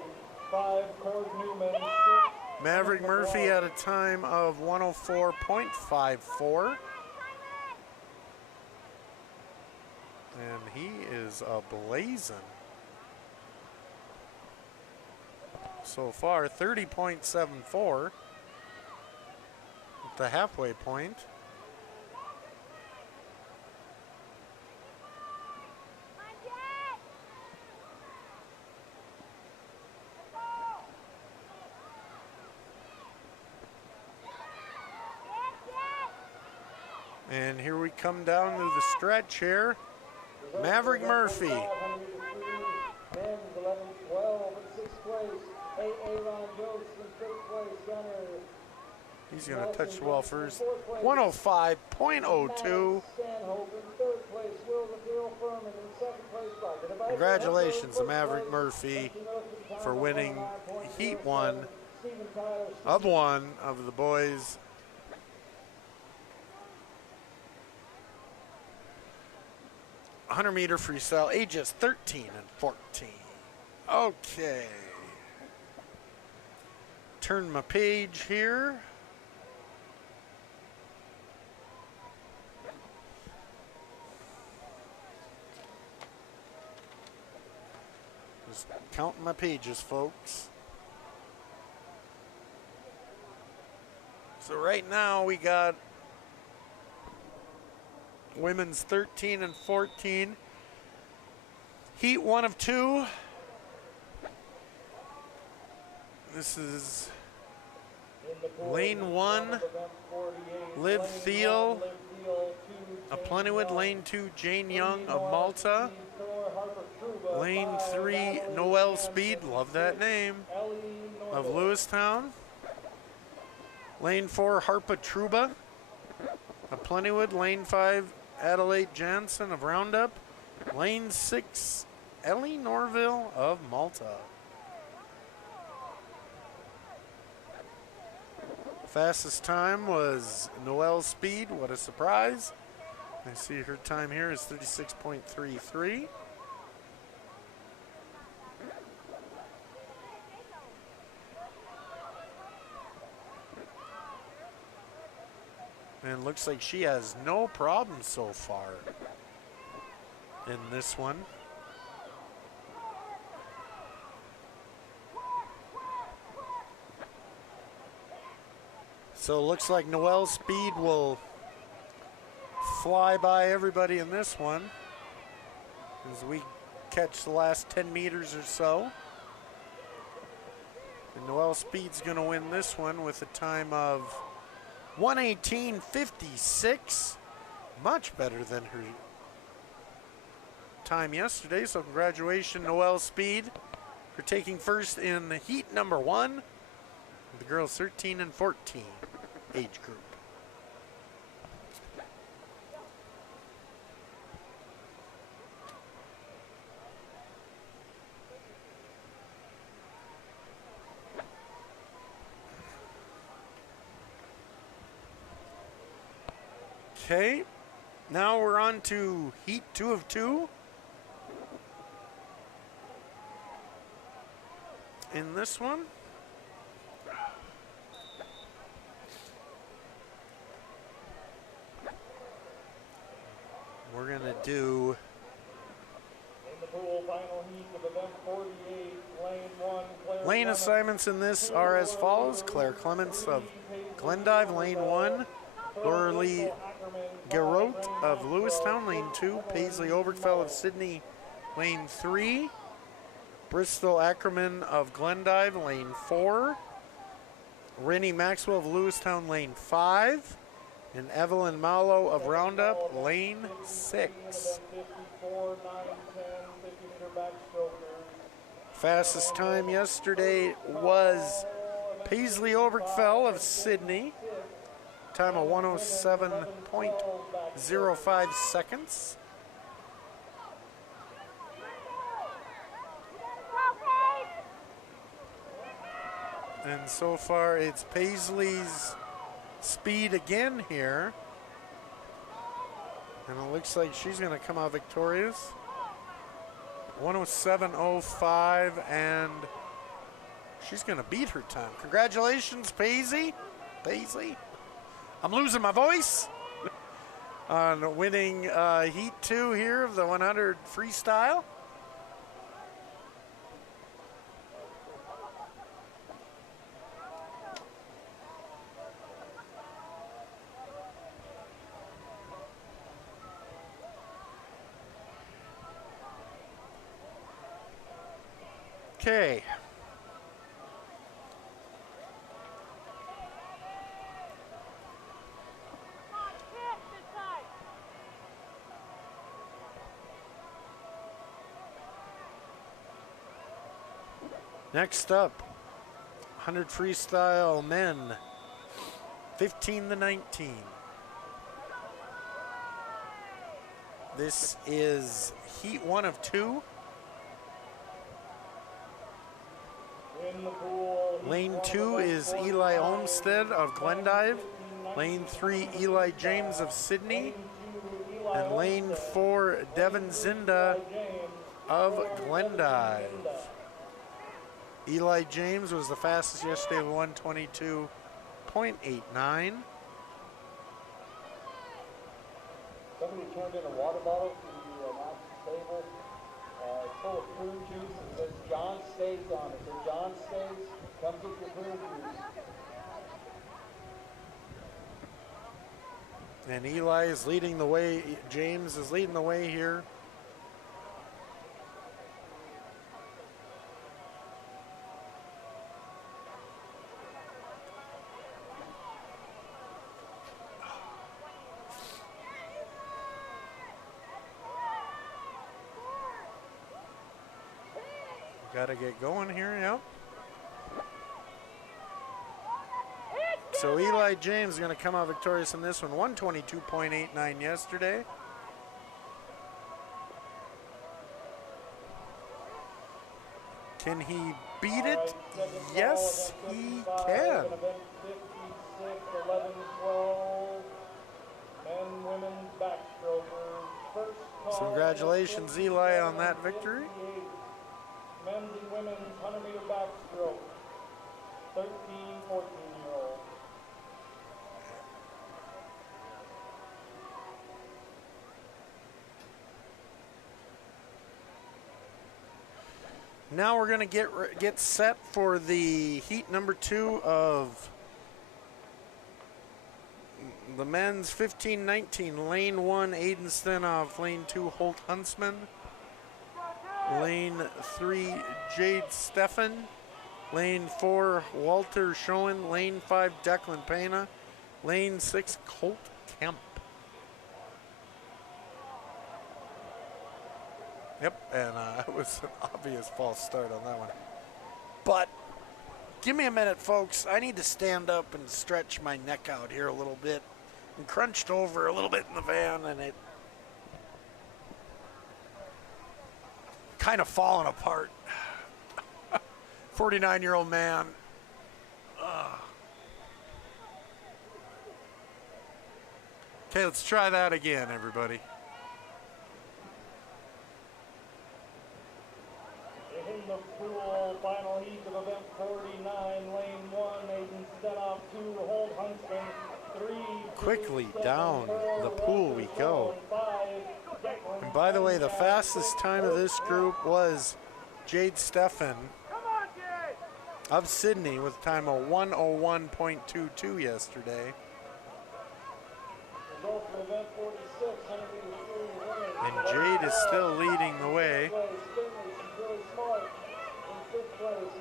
5, Cord Newman, 6. Maverick Murphy had a time of 104.54. And he is ablazing. So far, 30.74 at the halfway point. And here we come down to the stretch here. Maverick Murphy. Men's 11-12 in 6th place. Aaron Joseph in 5th place. Gunner. He's going to touch the wall first. 105.02. Stanhope in 3rd place. Will Furman in 2nd place. Congratulations to Maverick Murphy for winning Heat 1 of the boys. .100-meter freestyle, ages 13 and 14. Okay. Turn my page here. Just counting my pages, folks. So right now we got women's 13 and 14. Heat 1 of 2. This is lane 1, Liv Thiel of Plentywood. Lane 2, Jane Young of Malta. Lane 3, Noelle Speed, love that name, of Lewistown. Lane 4, Harpa Truba of Plentywood. Lane 5, Adelaide Jansen of Roundup. Lane 6, Ellie Norville of Malta. Fastest time was Noelle Speed. What a surprise. I see her time here is 36.33. And looks like she has no problem so far in this one. So it looks like Noelle Speed will fly by everybody in this one as we catch the last 10 meters or so. And Noelle Speed's going to win this one with a time of 1:18.56. Much better than her time yesterday. So congratulations, Noelle Speed, for taking first in heat number 1. The girls 13 and 14 age group. Okay, now we're on to heat 2 of 2. In this one, we're going to do In the pool, final heat of event 48, lane 1. Claire lane Clements. assignments in this are as follows. Claire Clements of Glendive, lane 1. Laura Lee Garrote of Lewistown, lane 2. Paisley Obergfell of Sydney, lane 3. Bristol Ackerman of Glendive, lane 4. Rennie Maxwell of Lewistown, lane 5. And Evelyn Mallow of Roundup, lane 6. 54, 9, 10, 50-meter backstroker. Fastest time yesterday was Paisley Obergfell of Sydney. Time of 1:07.05 seconds. And so far it's Paisley's speed again here. And it looks like she's going to come out victorious. 1:07.05, and she's going to beat her time. Congratulations, Paisley. I'm losing my voice on winning heat 2 here of the 100 freestyle. Okay. Next up, 100 freestyle men, 15 to 19. This is heat 1 of 2. In the pool, Lane 2 is Eli Olmstead of Glendive. Lane 3, Eli James of Sydney. And lane 4, Devin Zinda of Glendive. Eli James was the fastest yesterday with 1:22.89. Somebody turned in a water bottle to the announcer's table. It's full of prune juice. It says John States on it. So John States, come get your prune juice. And Eli is leading the way. James is leading the way here. Got to get going here, yep. So Eli James is going to come out victorious in this one. 1:22.89 yesterday. Can he beat it? Yes, he can. 56, 11, 12. Men, women, backstroker. First call. So congratulations, Eli, on that victory. Men's and women's 100-meter backstroke. 13, 14-year-old. Now we're going to get set for the heat number 2 of the men's 15-19. Lane 1, Aiden Stenoff. Lane 2, Holt Huntsman. Lane 3, Jade Steffen. Lane 4, Walter Schoen. Lane 5, Declan Pena. Lane 6, Colt Kemp. Yep, and it was an obvious false start on that one. But give me a minute, folks. I need to stand up and stretch my neck out here a little bit. I'm crunched over a little bit in the van, and it kind of falling apart. 49-year-old man. Okay, let's try that again, everybody. In the pool, final heat of event 49, lane 1, Aiden Stenoff, 2, Holt Huntsman, 3. Quickly down the pool we go. And by the way, the fastest time of this group was Jade Steffen of Sydney with a time of 1:01.22 yesterday. And Jade is still leading the way.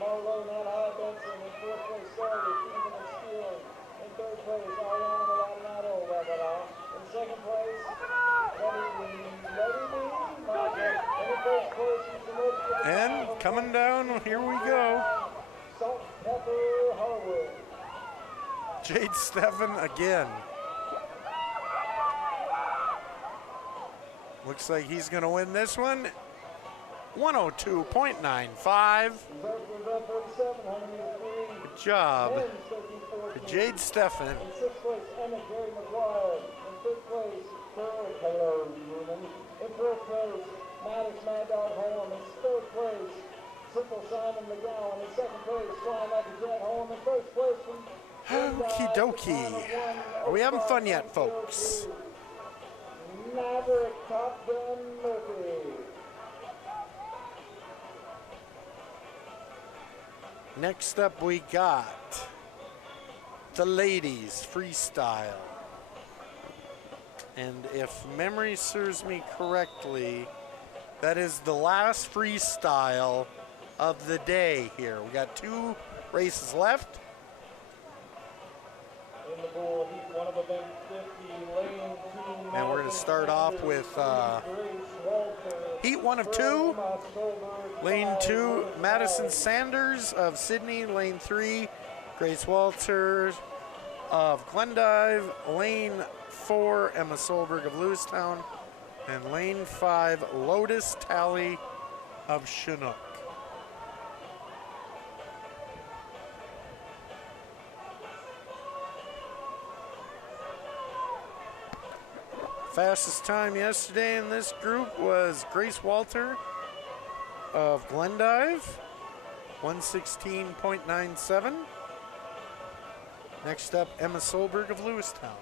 Marlo Nat Benson in 4th place, Sawyer, Stephen and Steele. In 3rd place, Ariana Maldonado, in 2nd place, And coming down, here we go. Salt Pepper Harwood. Jade Steffen again. Looks like he's going to win this one. 1:02.95. Good job to Jade Steffen. In 6th place, Emma Jerry McGuire. In 5th place, Taylor Newman. In 4th place, Maddox Mad Dog Holm. In 3rd place, Simple Simon McGowan. In 2nd place, Flying Like a Jet Holm. In 1st place, Okie dokie. Are we having fun yet, folks? Maverick Top Gun Murphy. Next up, we got the ladies freestyle. And if memory serves me correctly, that is the last freestyle of the day here. We got 2 races left. In the bull, heat 1 of event 50, lane 2. And we're going to start off with heat 1 of 2. Lane 2, Madison Sanders of Sydney. Lane 3, Grace Walters of Glendive. Lane 4, Emma Solberg of Lewistown. And lane 5, Lotus Talley of Chinook. Fastest time yesterday in this group was Grace Walter of Glendive, 1:16.97. Next up, Emma Solberg of Lewistown.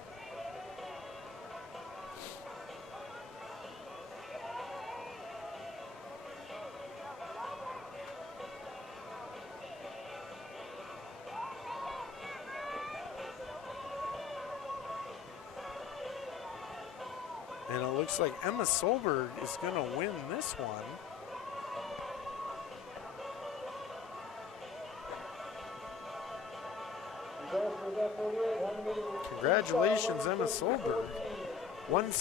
And it looks like Emma Solberg is going to win this one. Congratulations, Emma Solberg. 1:16. In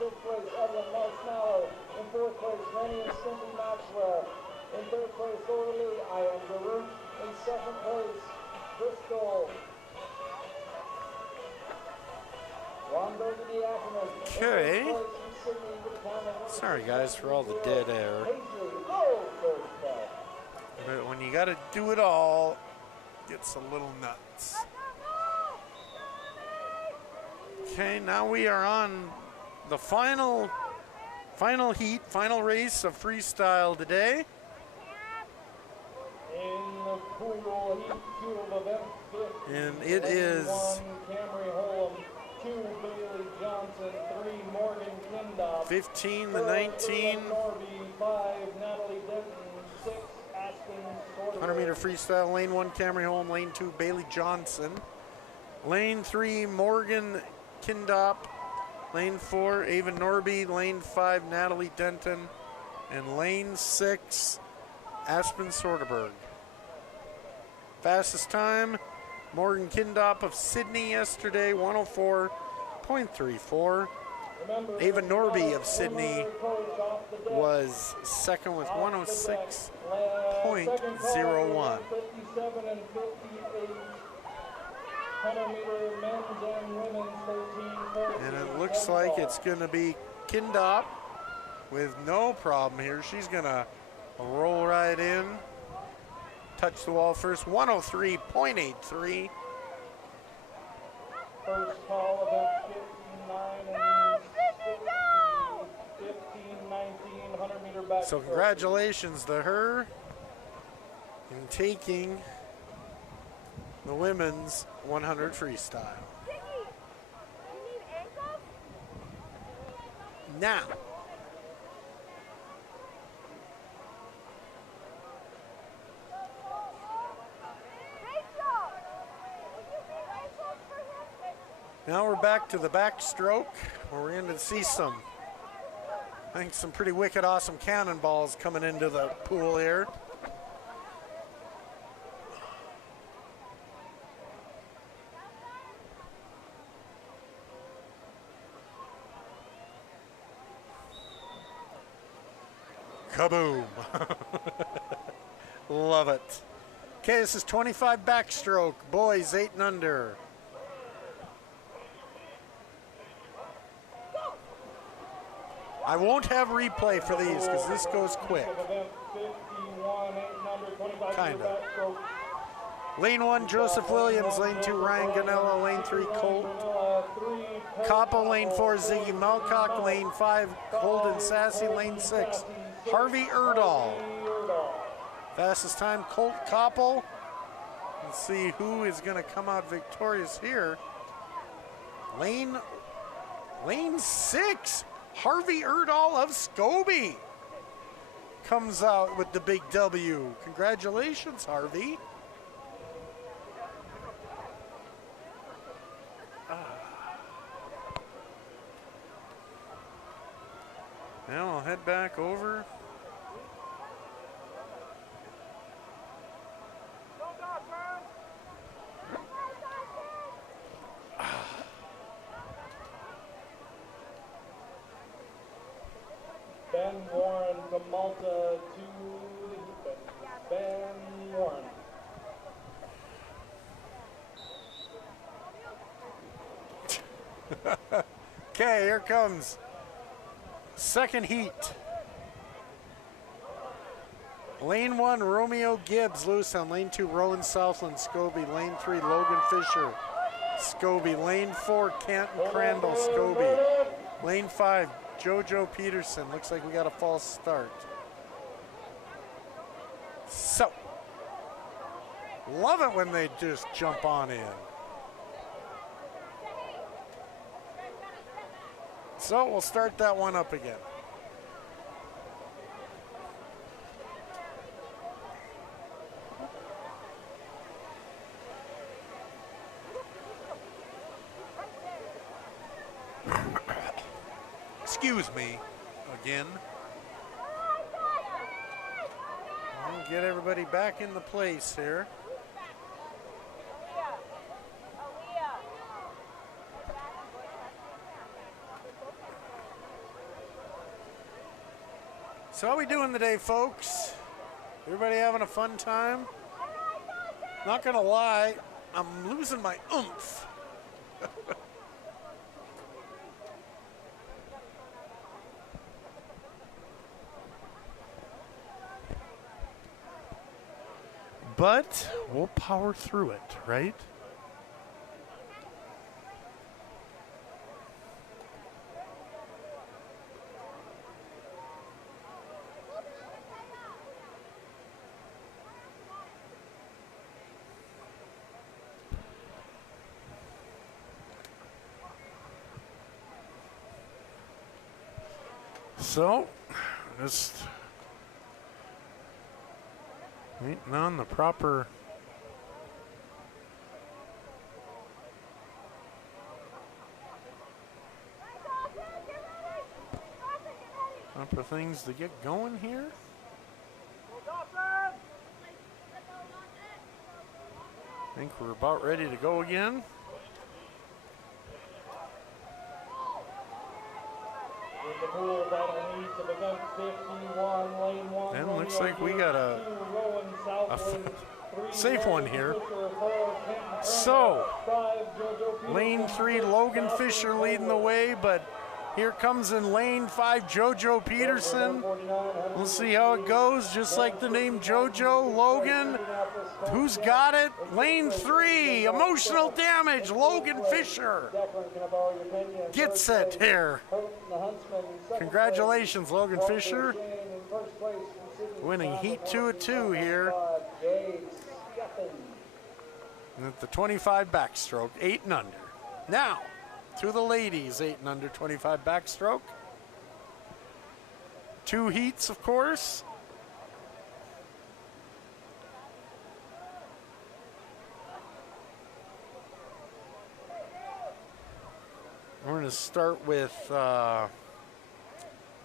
5th place, Evelyn Marshmallow. In 4th place, Rennie and Cindy Maxwell. In 3rd place, Orly, I am Garut. In 2nd place, Bristol. Ron Burgundy Ackerman. Okay. Sorry, guys, for all the dead air. But when you got to do it all, it gets a little nuts. Okay, now we are on the final heat, final race of freestyle today. In the pool, heat 2 of event 50. And it is 1, Camry Holm. 2, Bailey Johnson. 3, Morgan Kindoff. 15 to 19. 5, Natalie Dennis. 100-meter freestyle, lane 1, Camry Holm, lane 2, Bailey Johnson. Lane 3, Morgan Kindop. Lane 4, Ava Norby. Lane 5, Natalie Denton. And lane 6, Aspen Soderberg. Fastest time, Morgan Kindop of Sydney yesterday, 104.34. Ava Norby of Sydney was second with 106.01. 57 and 58. 100-meter men's and women's 13. And it looks like it's going to be Kindop with no problem here. She's going to roll right in. Touch the wall first, 103.83. First call about 59 and 15, 19, 100-meter back. So congratulations to her in taking the women's 100 freestyle. Now, we're back to the backstroke where we're going to see some, I think, some pretty wicked awesome cannonballs coming into the pool here. Kaboom. Love it. Okay, this is 25 backstroke, boys 8 and under. I won't have replay for these because this goes quick. Kinda. Lane 1, Joseph Williams. Lane 2, Ryan Ganella. Lane 3, Colt Coppa. Lane 4, Ziggy Melcock. Lane 5, Holden Sassy. Lane 6, Harvey Erdahl. Fastest time, Colt Koppel. Let's see who is going to come out victorious here. Lane 6, Harvey Erdahl of Scobie comes out with the big W. Congratulations, Harvey. Now I'll head back over. Ben Warren from Malta to Ben Warren. Okay, here comes second heat. Lane 1, Romeo Gibbs, Lewiston. Lane 2, Rowan Southland, Scobie. Lane 3, Logan Fisher, Scobie. Lane 4, Canton Crandall, Scobie. Lane 5, Jojo Peterson. Looks like we got a false start. So, love it when they just jump on in. So we'll start that one up again. Excuse me again. We'll get everybody back in the place here. So how we doing today, folks? Everybody having a fun time? Not gonna lie, I'm losing my oomph. But we'll power through it, right? So, just Waiting on the proper things to get going here. I think we're about ready to go again. And looks like we got a safe one here. So, lane 3, Logan Fisher leading the way, but here comes in lane 5, JoJo Peterson. We'll see how it goes, just like the name JoJo. Logan, who's got it? Lane 3, emotional damage, Logan Fisher gets it here. Congratulations, Logan Fisher, winning heat 2 of 2 here. And at the 25 backstroke, 8 and under. Now, to the ladies, 8 and under 25 backstroke. 2 heats, of course. We're going to start with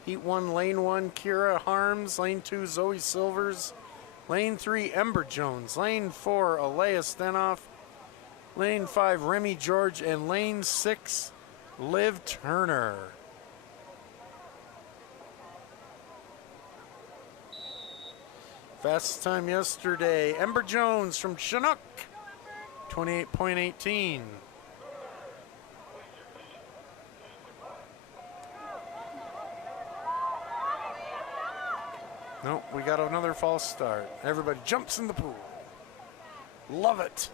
heat 1, lane 1, Kira Harms, lane 2, Zoe Silvers, lane 3, Ember Jones, lane 4, Alea Stenoff, lane 5, Remy George, and lane 6, Liv Turner. Fastest time yesterday, Ember Jones from Chinook, 28.18. Nope, we got another false start. Everybody jumps in the pool. Love it.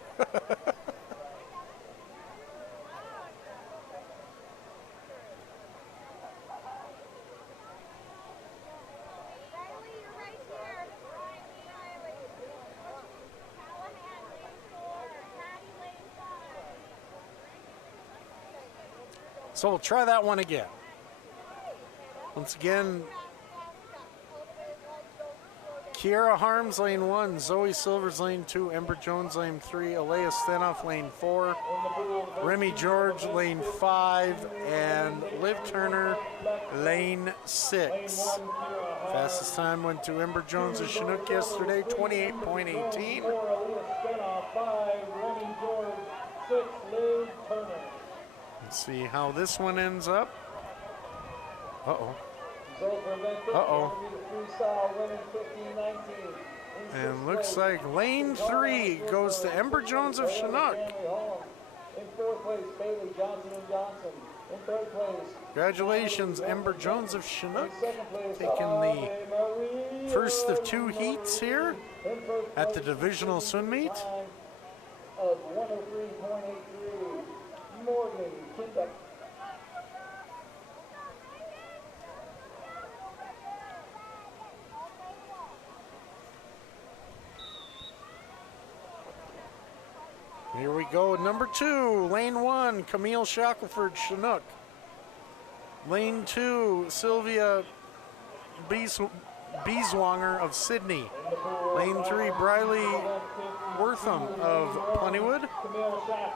So we'll try that one again. Once again, Kiara Harms, lane 1, Zoe Silvers, lane 2, Ember Jones, lane 3, Alea Stenoff, lane 4, Remy George, lane 5, and Liv Turner, lane 6. Fastest time went to Ember Jones of Chinook yesterday, 28.18. Let's see how this one ends up. Uh-oh. Uh-oh. And looks like lane 3 goes to Ember Jones of Chinook. In 4th place, Bailey Johnson & Johnson. In 3rd place, congratulations, Ember Jones of Chinook, taking the first of 2 heats here at the divisional swim meet. Of 103.83, Morgan Kinduck. Here we go, number 2, lane 1, Camille Shackelford, Chinook. Lane 2, Sylvia Beeswanger of Sydney. Lane 3, Briley Wortham of Plentywood.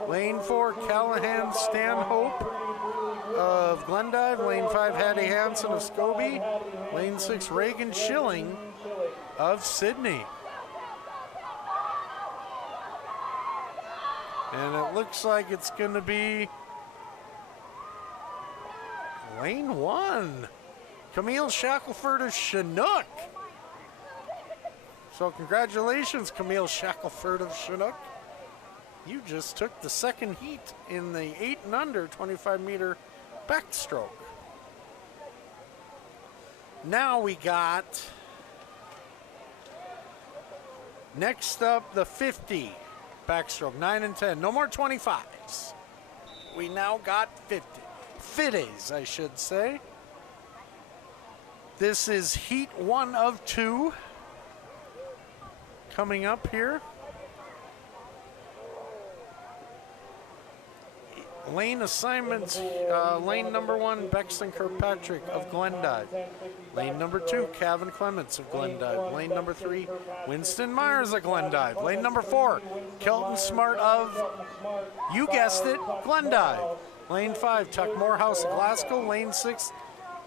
Lane 4, Callahan Stanhope of Glendive. Lane 5, Hattie Hansen of Scobie. Lane 6, Reagan Schilling of Sydney. And it looks like it's going to be lane 1, Camille Shackelford of Chinook. So congratulations, Camille Shackelford of Chinook. You just took the 2nd heat in the 8 and under 25 meter backstroke. Now we got, next up, the 50 backstroke, 9 and 10. No more 25s. We now got 50. 50s, I should say. This is heat 1 of 2 coming up here. Lane assignments, lane number 1, Bexton Kirkpatrick of Glendive. Lane number 2, Calvin Clements of Glendive. Lane number 3, Winston Myers of Glendive. Lane number 4, Kelton Smart of, you guessed it, Glendive. Lane 5, Tuck Morehouse of Glasgow. Lane 6,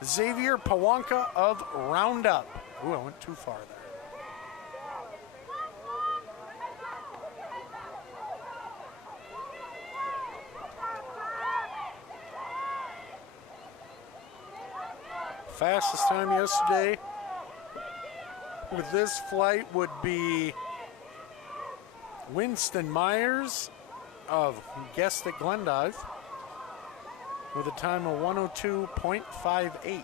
Xavier Pawanka of Roundup. Ooh, I went too far there. Fastest time yesterday with this flight would be Winston Myers of guessed at Glendive with a time of 102.58.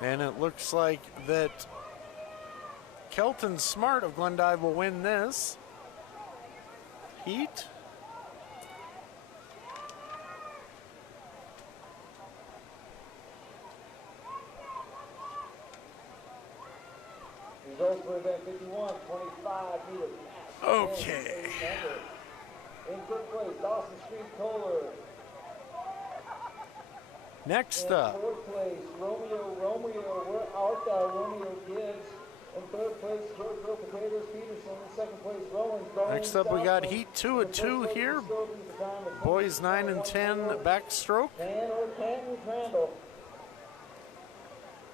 And it looks like that Kelton Smart of Glendive will win this heat. Results for event 51, 25 meters. Okay. In third place, Dawson Street Kohler. Next In up, fourth place, Romeo Gibbs. In third place, George Potatoes Peterson. In second place, Rollins. next up we got heat 2 of 2 here. Boys 9 and 10 backstroke. Crandall.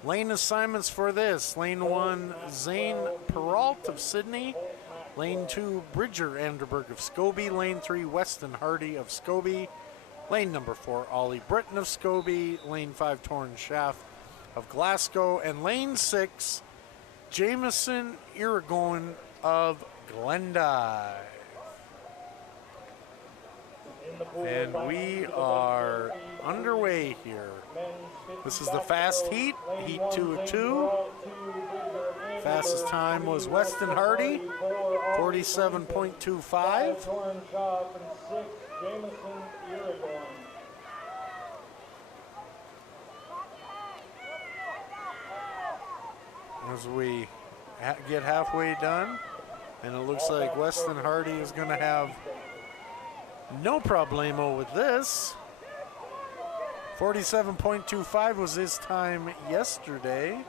Lane assignments for this. Lane 1, Zane Peralt of Sydney. Lane 2, Bridger Anderberg of Scobie. Lane 3, Weston Hardy of Scobie. Lane number 4, Ollie Britton of Scobie. Lane 5, Torrin Schaff of Glasgow. And lane 6, Jameson Irigoyen of Glendive. And we are underway here. This is the fast heat, heat 2 of 2. Fastest time was Weston Hardy, 47.25. As we get halfway done, and it looks like Weston Hardy is going to have no problemo with this. 47.25 was his time yesterday.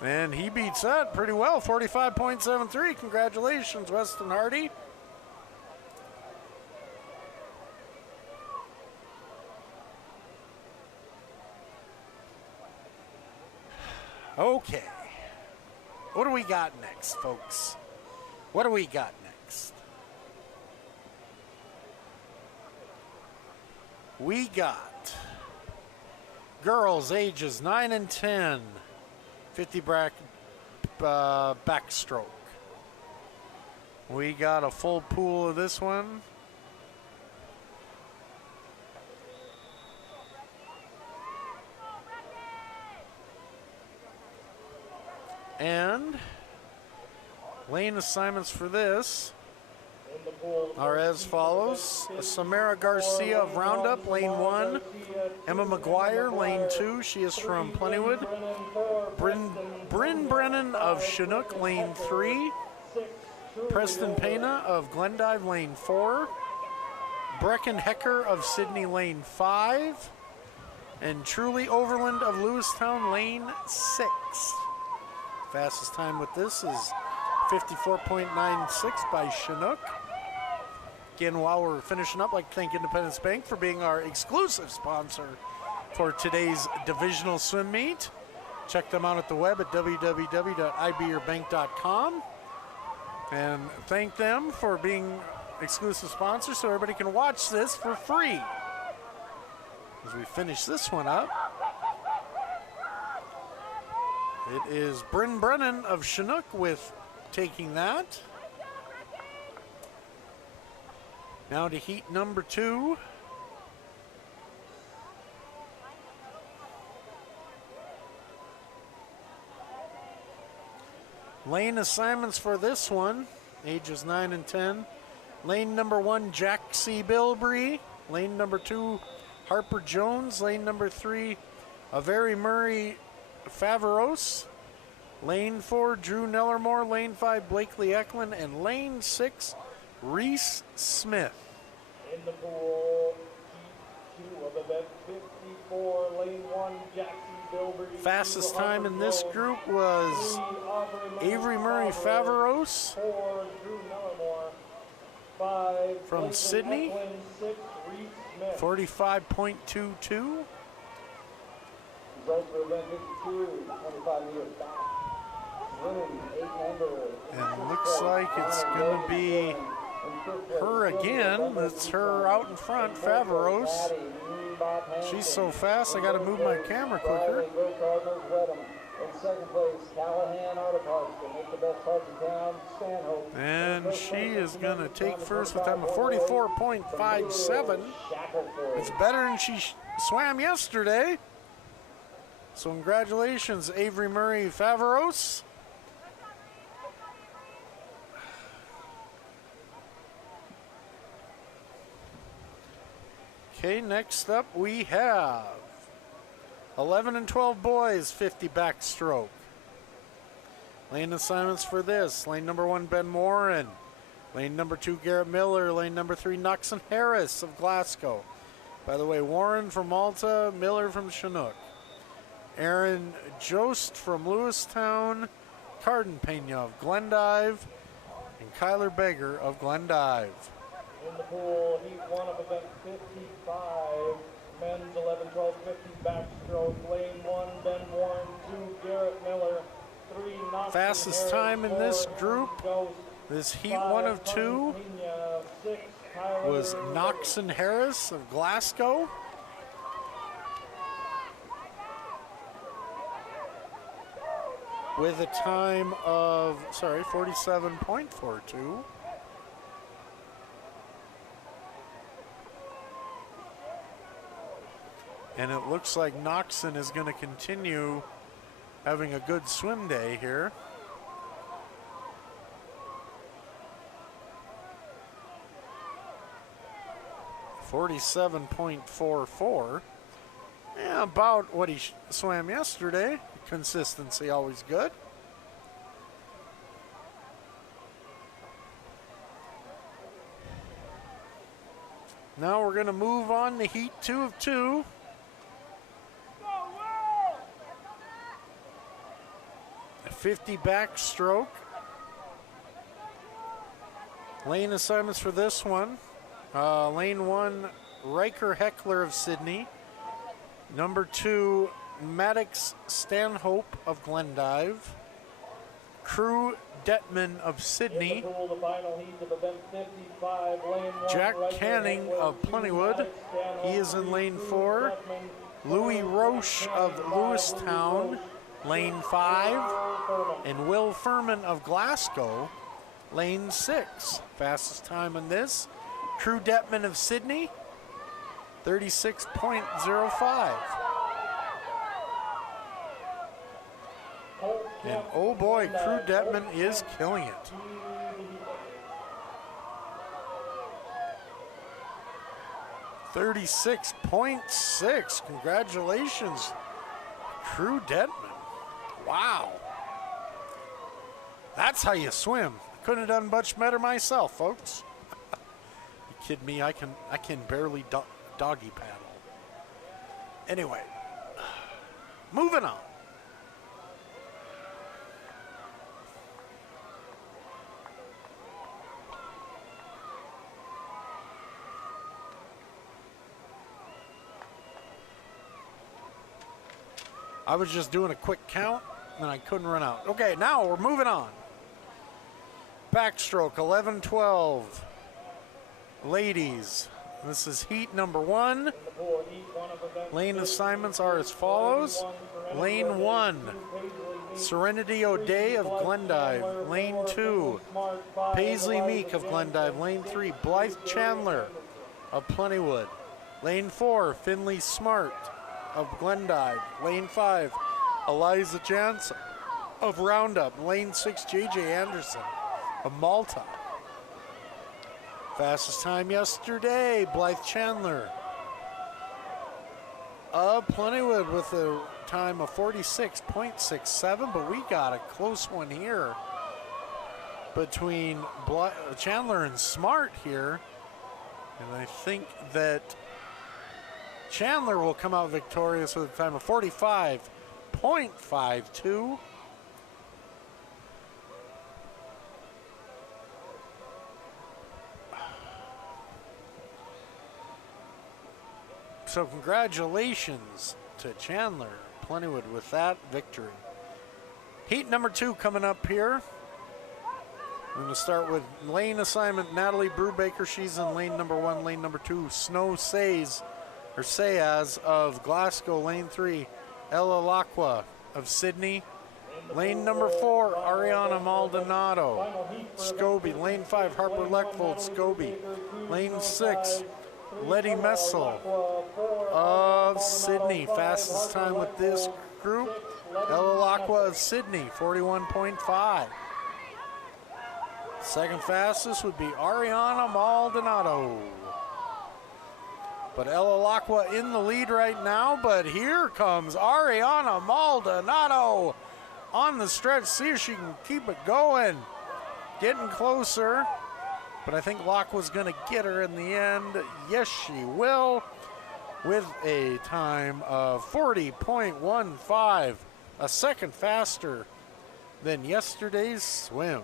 And he beats that pretty well, 45.73. Congratulations, Weston Hardy. Okay. What do we got next, folks? What do we got next? We got girls ages 9 and 10, 50 backstroke. We got a full pool of this one. And lane assignments for this are as follows. Samara Garcia of Roundup, lane 1. Emma McGuire, lane 2. She is from Plentywood. Bryn Brennan of Chinook, lane 3. Preston Pena of Glendive, lane 4. Brecken Hecker of Sydney, lane 5. And Truly Overland of Lewistown, lane 6. Fastest time with this is 54.96 by Chinook. Again, while we're finishing up, I'd like to thank Independence Bank for being our exclusive sponsor for today's divisional swim meet. Check them out at the web at www.ibyourbank.com. And thank them for being exclusive sponsors so everybody can watch this for free. As we finish this one up, it is Bryn Brennan of Chinook with taking that. Now to heat number 2. Lane assignments for this one, ages 9 and 10. Lane number 1, Jack C. Bilbrey. Lane number 2, Harper Jones. Lane number 3, Avery Murray Faveros. Lane 4, Drew Nellermore. Lane 5, Blakely Eklund. And lane 6, Reese Smith. In the pool, heat 2 of event 54, lane 1, Jackson Bilbrey. Fastest time in this group was Avery Murray Faveros 4, Drew Nellermore. 5, from Blakely Sydney. Eklund. 6, Reese Smith. 45.22. Results for event 52, 25 meters back. Winning 8 number. And looks like it's going to be her again. It's her out in front, Faveros. She's so fast, I got to move my camera quicker. In second place, Callahan Artiparts, to make the best hearts in town, Stanhope. And she is going to take first with time of 44.57. It's better than she swam yesterday. So congratulations, Avery Murray Faveros. Okay, next up we have 11 and 12 boys, 50 backstroke. Lane assignments for this: lane number 1, Ben Warren. Lane number 2, Garrett Miller. Lane number 3, Noxon Harris of Glasgow. By the way, Warren from Malta, Miller from Chinook. Aaron Jost from Lewistown, Carden Pena of Glendive, and Kyler Beggar of Glendive. In the pool, heat 1 of event 55, men's 11, 12, 50 backstroke. Lane 1, Ben Warren. 2, Garrett Miller. 3, Noxon Fastest Harris. time in 4, this group, Jost. this heat 5, 1 of 2, Pena. 6, Kyler was Noxon Harris of Glasgow. With a time of, 47.42. And it looks like Noxon is going to continue having a good swim day here. .44. Yeah, about what he swam yesterday. Consistency always good. Now we're going to move on to heat 2 of 2. A 50 backstroke. Lane assignments for this one. Lane 1, Riker Heckler of Sydney. Number 2, Maddox Stanhope of Glendive. Crew Detman of Sydney. Jack Canning of Plentywood. He is in lane 4. Louis Roche of Lewistown, lane 5. And Will Furman of Glasgow, lane 6. Fastest time in this: Crew Detman of Sydney, 36.05. And oh boy, Crew Detman is killing it. .36.6. Congratulations, Crew Detman. Wow. That's how you swim. Couldn't have done much better myself, folks. You kidding me? I can barely doggy paddle. Anyway, moving on. I was just doing a quick count and I couldn't run out. Okay, now we're moving on. Backstroke 11-12. Ladies, this is heat number 1. Lane assignments are as follows. Lane 1, Serenity O'Day of Glendive. Lane 2, Paisley Meek of Glendive. Lane 3, Blythe Chandler of Plentywood. Lane 4, Finley Smart of Glendive. Lane 5, Eliza Jansen of Roundup. Lane 6, JJ Anderson of Malta. Fastest time yesterday, Blythe Chandler of Plentywood with a time of 46.67, but we got a close one here between Chandler and Smart here. And I think that Chandler will come out victorious with a time of 45.52. So congratulations to Chandler Plentywood with that victory. Heat number 2 coming up here. We're going to start with lane assignment, Natalie Brubaker. She's in lane number 1. Lane number 2, Snow Sayas of Glasgow. Lane 3, Ella Lacqua of Sydney. Lane number 4, Ariana Maldonado, Scobie. Lane 5, Harper Leckvold, Scobie. Lane 6, Letty Messel of Sydney. Fastest time with this group, Ella Lacqua of Sydney, 41.5. Second fastest would be Ariana Maldonado. But Ella Lacqua in the lead right now, but here comes Ariana Maldonado on the stretch. See if she can keep it going. Getting closer. But I think Lacqua's going to get her in the end. Yes, she will. With a time of 40.15. A second faster than yesterday's swim.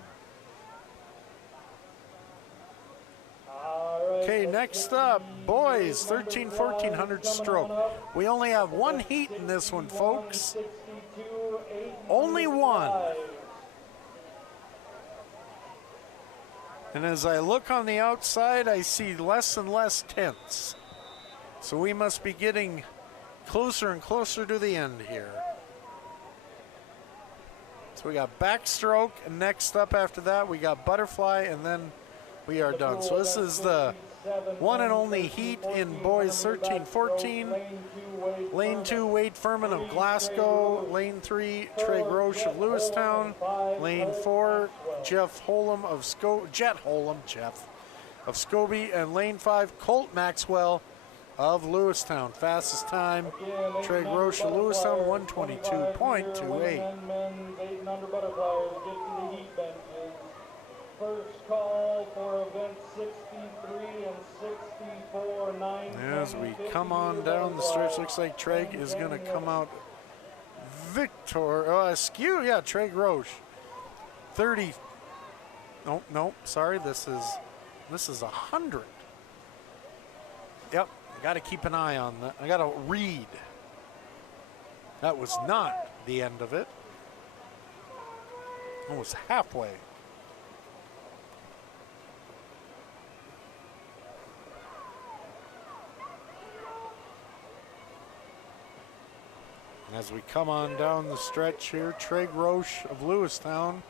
Okay, next up, boys, 13-1400 stroke. We only have one heat in this one, folks. Only one. And as I look on the outside, I see less and less tents. So we must be getting closer and closer to the end here. So we got backstroke, and next up after that, we got butterfly, and then we are done. So this is the one and only heat in boys 13-14. Lane 2, Wade Furman of Glasgow. Lane 3, Trey Grosh of Lewistown. Lane 4, Jet Holum of Scobie. And lane 5, Colt Maxwell of Lewistown. Fastest time, Trey Grosh of Lewistown, 122.28. First call for event 63 and 64, 9. As we come on down the stretch, looks like Trey is going to come out Trey Grosh. 30. No, sorry, this is 100. Yep, I got to keep an eye on that. I got to read. That was not the end of it. Almost halfway. As we come on down the stretch here, Trey Grosh of Lewistown.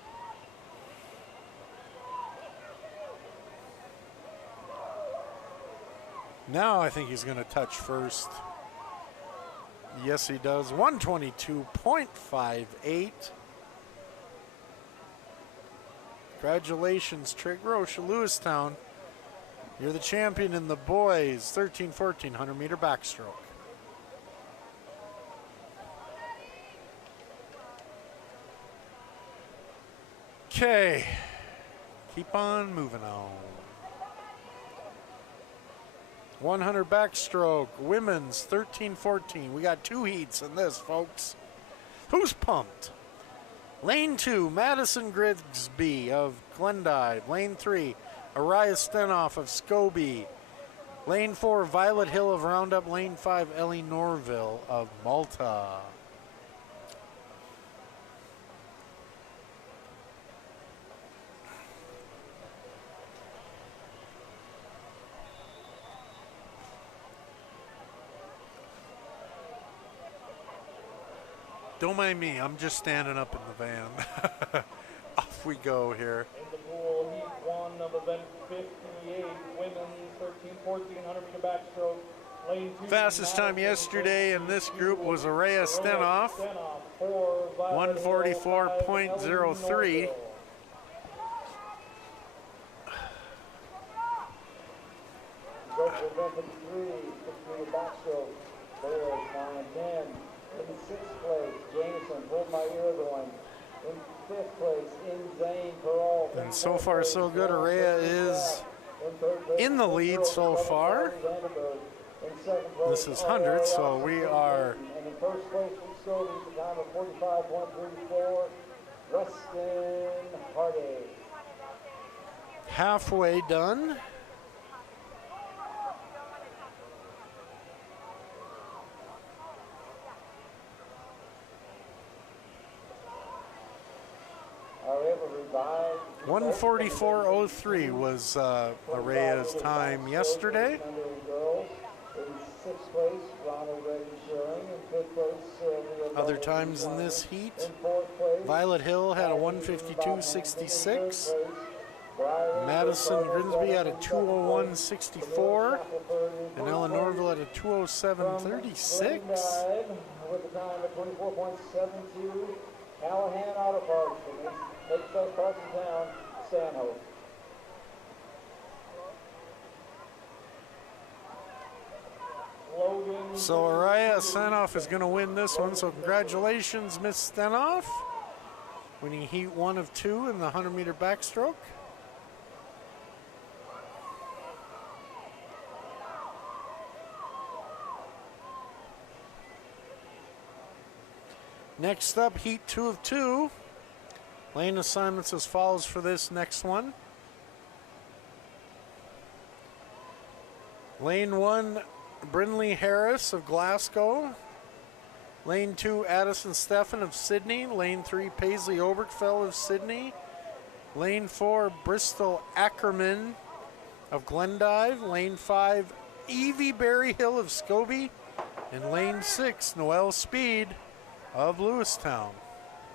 Now I think he's going to touch first. Yes, he does. 122.58. Congratulations, Trey Grosh of Lewistown. You're the champion in the boys 13-1400 meter backstroke. Okay, keep on moving on. 100 backstroke, women's 13-14. We got 2 heats in this, folks. Who's pumped? Lane 2, Madison Grigsby of Glendive. Lane 3, Araya Stenoff of Scobie. Lane 4, Violet Hill of Roundup. Lane 5, Ellie Norville of Malta. Don't mind me, I'm just standing up in the van. Off we go here. In the pool, heat 1 of event 58, women's 13-1400 meter backstroke. Lane 2, fastest time yesterday in this group was Araya Stenoff, 144.03. Event 53, 6-meter backstroke. Boys 9 and 10. In 6th place, Jameson pulled my ear going. In 5th place, Zane Peralt. And so far, so good. Araya is in the lead so far. This is 100, so we are. And in 1st place, from Scobie, the time of 45.34, Weston Hardy. Halfway done. Are able to revive. 1:44.03 was Araya's time yesterday. Girls. In 6th place, Ronald Reddy Schilling. In 5th place, Sylvia Other times in this heat, In 4th place, Violet Hill had a 1:52.66. Madison Grimsby had a 2:01.64. And Eleanorville had a 2:07.36. with the time of 24.72. Callahan Auto Parts. Next best parts in town, Stanhope. So Araya Stenoff is going to win this one. So congratulations, Miss Stenoff, winning heat 1 of 2 in the 100-meter backstroke. Next up, heat 2 of 2. Lane assignments as follows for this next one. Lane 1, Brindley Harris of Glasgow. Lane 2, Addison Steffen of Sydney. Lane 3, Paisley Obergfell of Sydney. Lane 4, Bristol Ackerman of Glendive. Lane 5, Evie Berryhill of Scobie. And lane 6, Noelle Speed of Lewistown.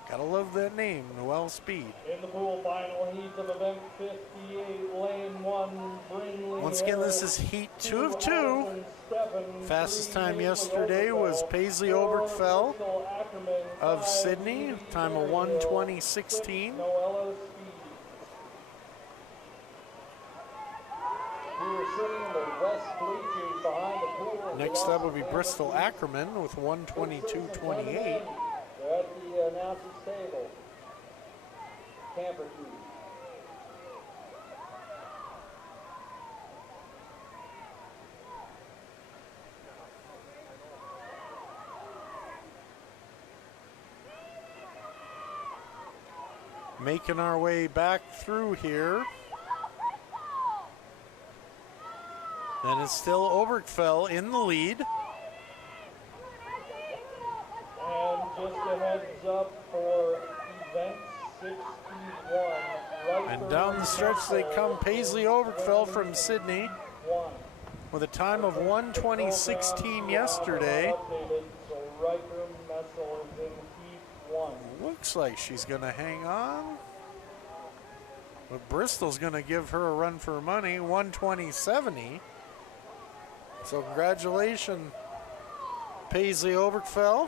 Gotta love that name, Noelle Speed. In the pool final heat of event 58, lane 1, Brindley. Once again, this is heat 2 of 2. Fastest time yesterday was Paisley Obergfell of Sydney, time of 1:20.16. Noella Speed. We were sitting in the west bleachers behind the pool. Next up will be Bristol Ackerman with 1:22.28. They're at the announcer's table. Camper key. Making our way back through here. And it's still Obergfell in the lead. And just a heads up for event 61. And down the stretch they come. Paisley Obergfell from Sydney with a time of 1:20.16 yesterday. So Riker Messel is in heat 1. Looks like she's going to hang on. But Bristol's going to give her a run for her money, 1:20.70. So congratulations, Paisley Obergfell.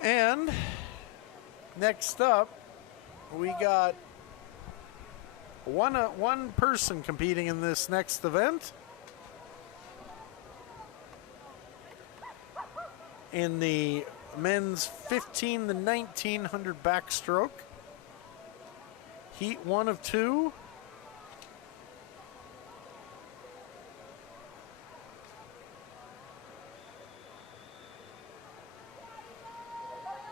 And next up, we got one person competing in this next event. In the men's 15 to 1900 backstroke. Heat 1 of 2.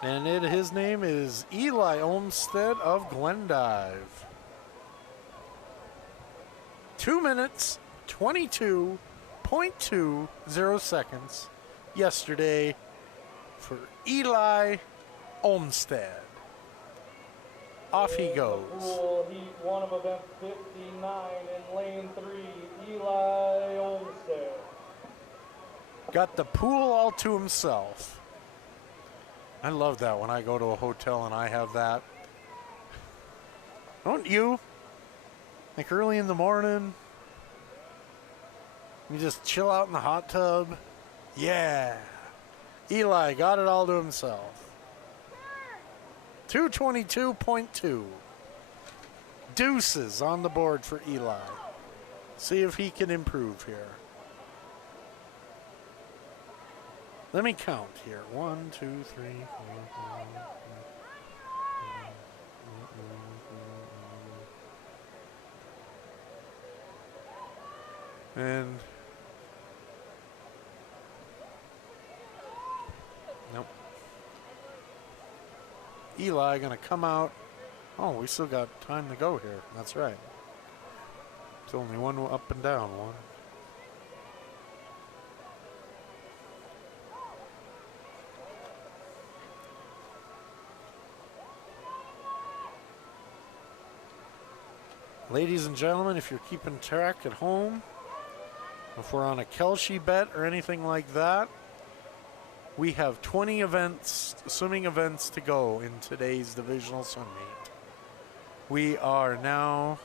And his name is Eli Olmstead of Glendive. 2 minutes, 22.20 seconds yesterday for Eli Olmstead. Off he goes. Pool heat 1 of event 59 in lane 3, Eli Olmstead. Got the pool all to himself. I love that when I go to a hotel and I have that. Don't you? Like early in the morning, you just chill out in the hot tub. Yeah. Eli got it all to himself. 222.2. deuces on the board for Eli. See if he can improve here. Let me count here. 1, 2, 3, 4, and nope. Eli gonna come out. Oh, we still got time to go here. That's right. It's only one up and down one. Ladies and gentlemen, if you're keeping track at home, if we're on a Kelsey bet or anything like that, we have 20 events, swimming events to go in today's divisional swim meet. We are now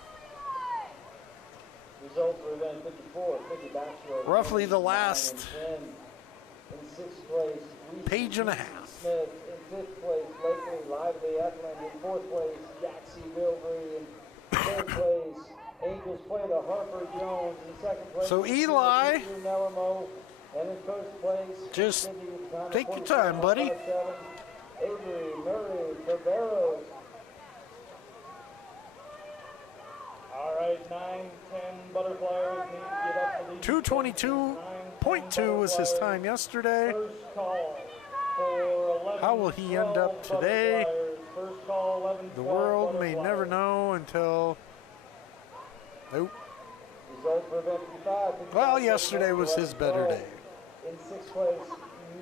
Results for event 54, 50 bachelor. roughly the last in 6th place, page and a half. Smith. In 5th place, Blakely Lively Eklund. In 4th place, Yaxie Bilbrey. In 3rd place, Angels play to Harper Jones. In 2nd place, So Eli, Nelamo. And in 1st place, just take your time, buddy. Avery Murray Barberos. All right, 9, 10 butterflies need to get up to these. 2:22.2 was his time yesterday. First call for 11. How will he end up today? First call, 11, The 12 world may butterflies. never know until. Nope. Results for event 55. Well, yesterday was his better day. In 6th place,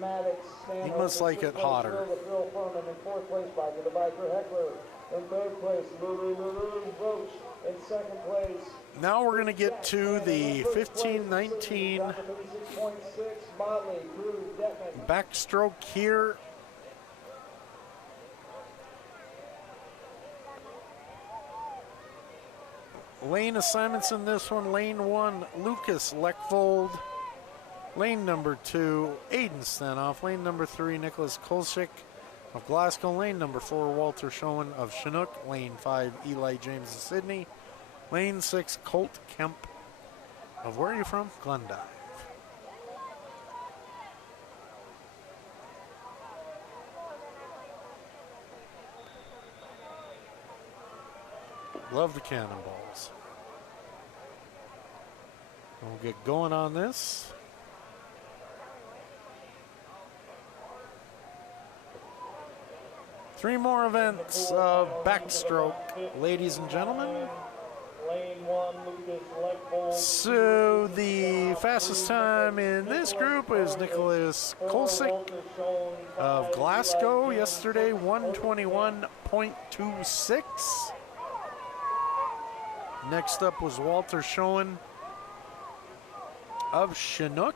Maddox Stanhope. He must like In it 5th place, hotter. Phil Furman. In 4th place, Biker the Biker Heckler. In 3rd place, Lulu Roach. In 2nd place, Now we're going to get to the 15-19 backstroke here. Lane assignments in this one. Lane 1, Lucas Leckvold. Lane number 2, Aiden Stanoff. Lane number 3, Nicholas Kolchik of Glasgow. Lane number 4, Walter Schoen of Chinook. Lane 5, Eli James of Sydney. Lane 6, Colt Kemp of, where are you from? Glendive. Love the cannonballs. We'll get going on this. Three more events of backstroke, ladies and gentlemen. Lane 1, Lucas Leckvold. So the fastest time in this group is Nicholas Kolsik of Glasgow yesterday, 1:21.26. Next up was Walter Schoen of Chinook.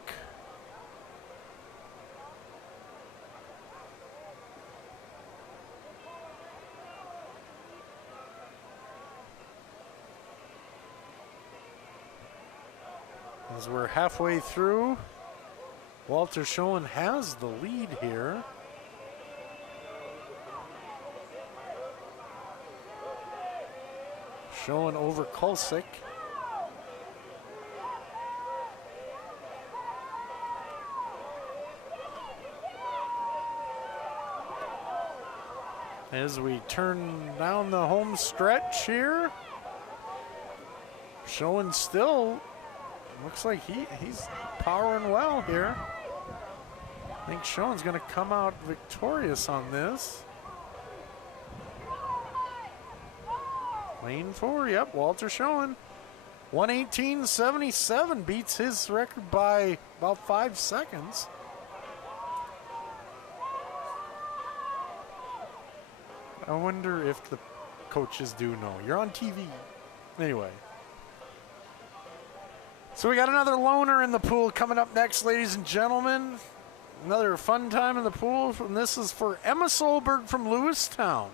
As we're halfway through, Walter Schoen has the lead here. Schoen over Kolsik. As we turn down the home stretch here, Schoen still looks like he's powering well here. I think Schoen's going to come out victorious on this. Lane 4, yep, Walter Schoen. 1:18.77 beats his record by about 5 seconds. I wonder if the coaches do know. You're on TV. Anyway. So we got another loner in the pool coming up next, ladies and gentlemen. Another fun time in the pool, and this is for Emma Solberg from Lewistown.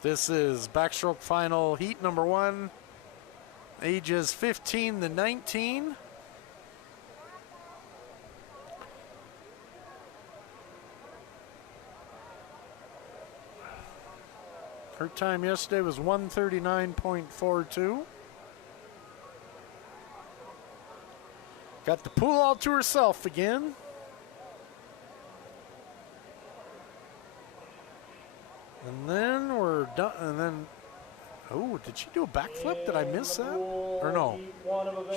This is backstroke final heat number 1, ages 15 to 19. Her time yesterday was 1:39.42. Got the pool all to herself again. And then we're done. And then, oh, did she do a backflip? Did I miss that? Or no?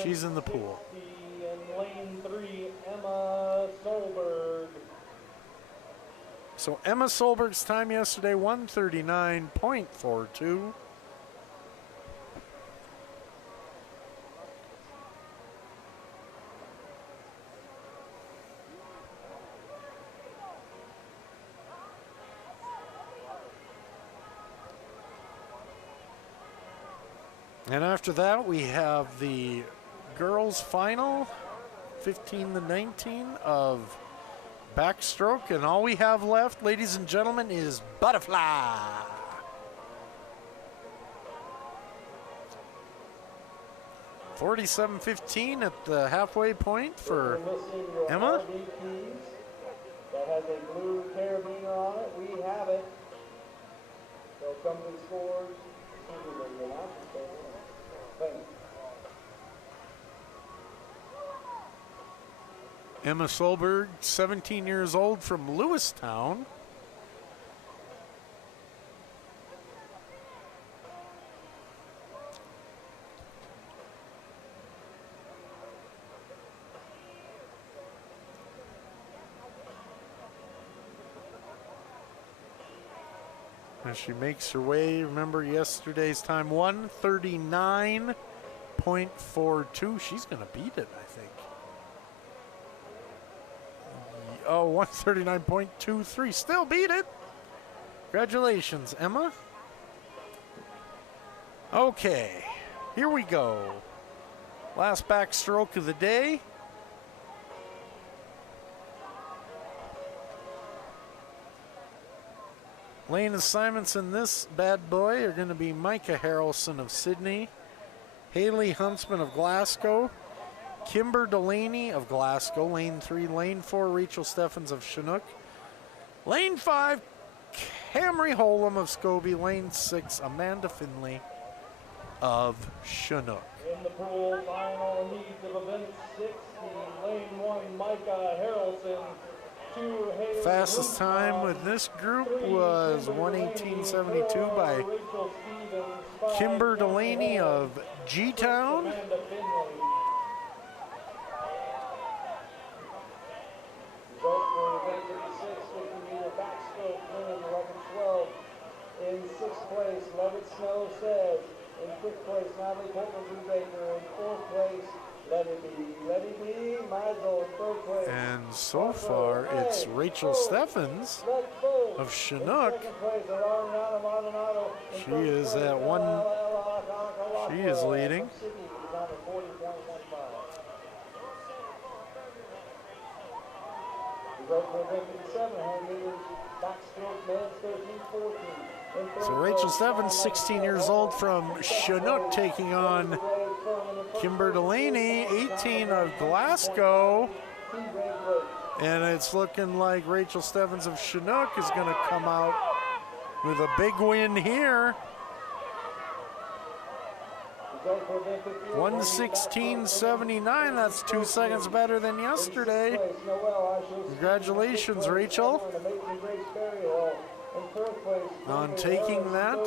She's in the pool. In lane 3, Emma Solberg. So Emma Solberg's time yesterday, 1:39.42. And after that, we have the girls' final, 15-19 of backstroke. And all we have left, ladies and gentlemen, is butterfly. $47.15 at the halfway point for Emma. That has a blue carabiner on it. We have it. So company scores. Emma Solberg, 17 years old, from Lewistown. As she makes her way, remember yesterday's time, 1:39.42. She's going to beat it, I think. Oh, 1:39.23. Still beat it. Congratulations, Emma. Okay, here we go. Last backstroke of the day. Lane assignments in this bad boy are going to be Micah Harrelson of Sydney, Haley Huntsman of Glasgow, Kimber Delaney of Glasgow, lane 3, lane 4, Rachel Steffens of Chinook, lane 5, Camry Holum of Scobie, lane 6, Amanda Finley of Chinook. In the pool, final heats of event 60, lane 1, Micah Harrelson. Fastest time with this group was 1:18.72 by Kimber Delaney of G-Town. In 6th place, Levitt Snow says. In 5th place, Natalie Copeland-Baker. In 4th place, Let it be, Meisel in 3rd place. And so far, it's Rachel Steffens of Chinook. She is at one. She is leading. So Rachel Steffens, 16 years old, from Chinook, taking on Kimber Delaney, 18 of Glasgow. And it's looking like Rachel Steffens of Chinook is going to come out with a big win here. 1:16.79, that's 2 seconds better than yesterday. Congratulations, Rachel, on taking that.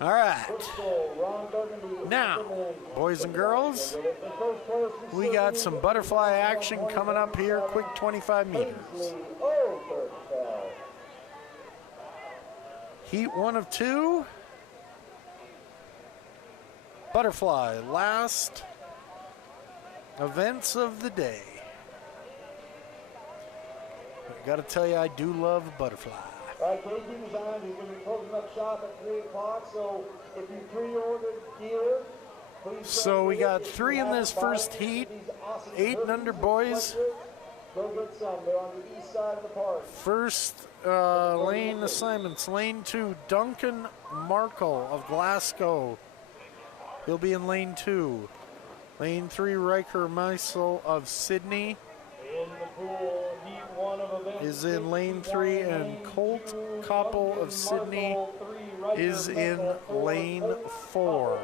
All right. Now, boys and girls, we got some butterfly action coming up here, quick 25 meters. Heat 1 of 2. Butterfly, last events of the day. I gotta tell you, I do love butterfly. KG Designs is going to be closing up shop at 3 o'clock, so if you pre-ordered gear, please. So we got 3 in this first heat, 8 and under boys. Go get some. They're on the east side of the park. First lane assignments. Lane 2, Duncan Markle of Glasgow. He'll be in lane 2. Lane 3, Riker Meisel of Sydney. In the pool, heat 1 is in lane 3, and Colt Koppel of Sydney is in lane 4.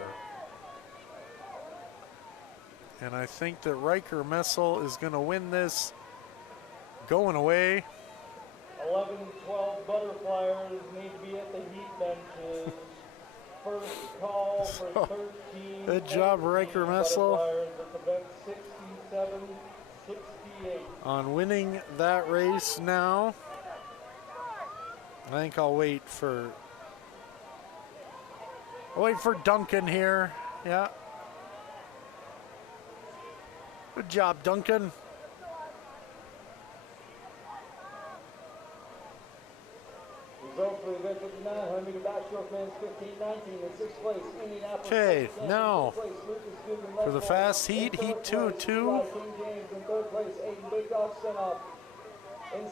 And I think that Riker Messel is going to win this going away. 11-12 butterfliers need to be at the heat benches. First call for 13. Good job, Riker Messel, at the 67-68. on winning that race now. I think I'll wait for Duncan here. Yeah. Good job, Duncan. Results for the event 59, 100-meter backstroke men's 15-19 in 6th place, Indianapolis. Okay, now for the fast heat, heat 2.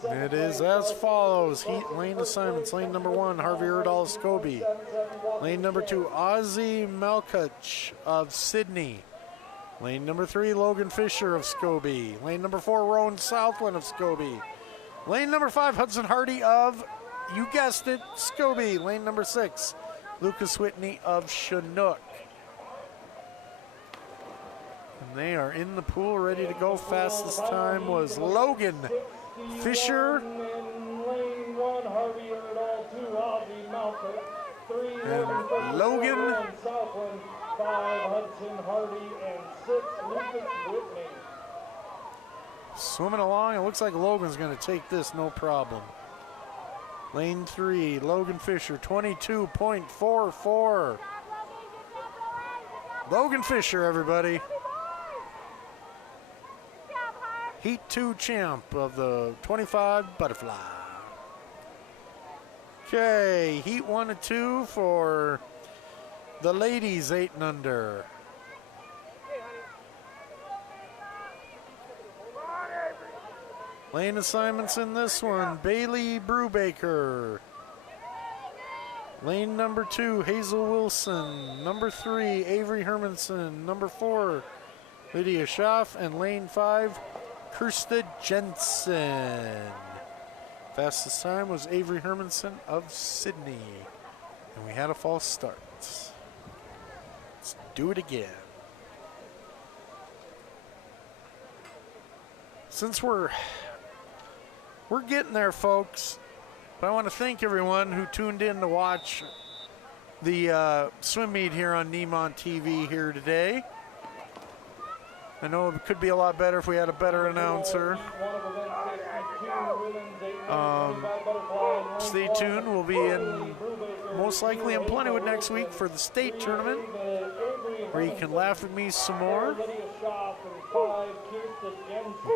It is as follows. Heat lane assignments. Lane number 1, Harvey Erdahl, Scobie. Lane number 2, Ozzy Melkuch of Sydney. Lane number 3, Logan Fisher of Scobie. Lane number 4, Rowan Southland of Scobie. Lane number 5, Hudson Hardy of, you guessed it, Scobie. Lane number 6, Lucas Whitney of Chinook. And they are in the pool, ready to go. Fastest time was Logan Fisher. And Logan. 5, Hudson Hardy, and 6, Lucas Whitney. Swimming along, it looks like Logan's going to take this no problem. Lane 3, Logan Fisher, 22.44. Logan Fisher, everybody. Heat 2 champ of the 25 butterfly. Okay, Heat 1 and 2 for the ladies 8 and under. Lane assignments in this one, Bailey Brubaker. Lane number 2, Hazel Wilson. Number 3, Avery Hermanson. Number 4, Lydia Schaff. And lane 5, Kirsta Jensen. Fastest time was Avery Hermanson of Sydney. And we had a false start. Let's do it again. Since we're getting there, folks, but I want to thank everyone who tuned in to watch the swim meet here on Nemont.TV here today. I know it could be a lot better if we had a better announcer. Stay tuned. We'll be most likely in Plentywood next week for the state tournament, where you can laugh at me some more.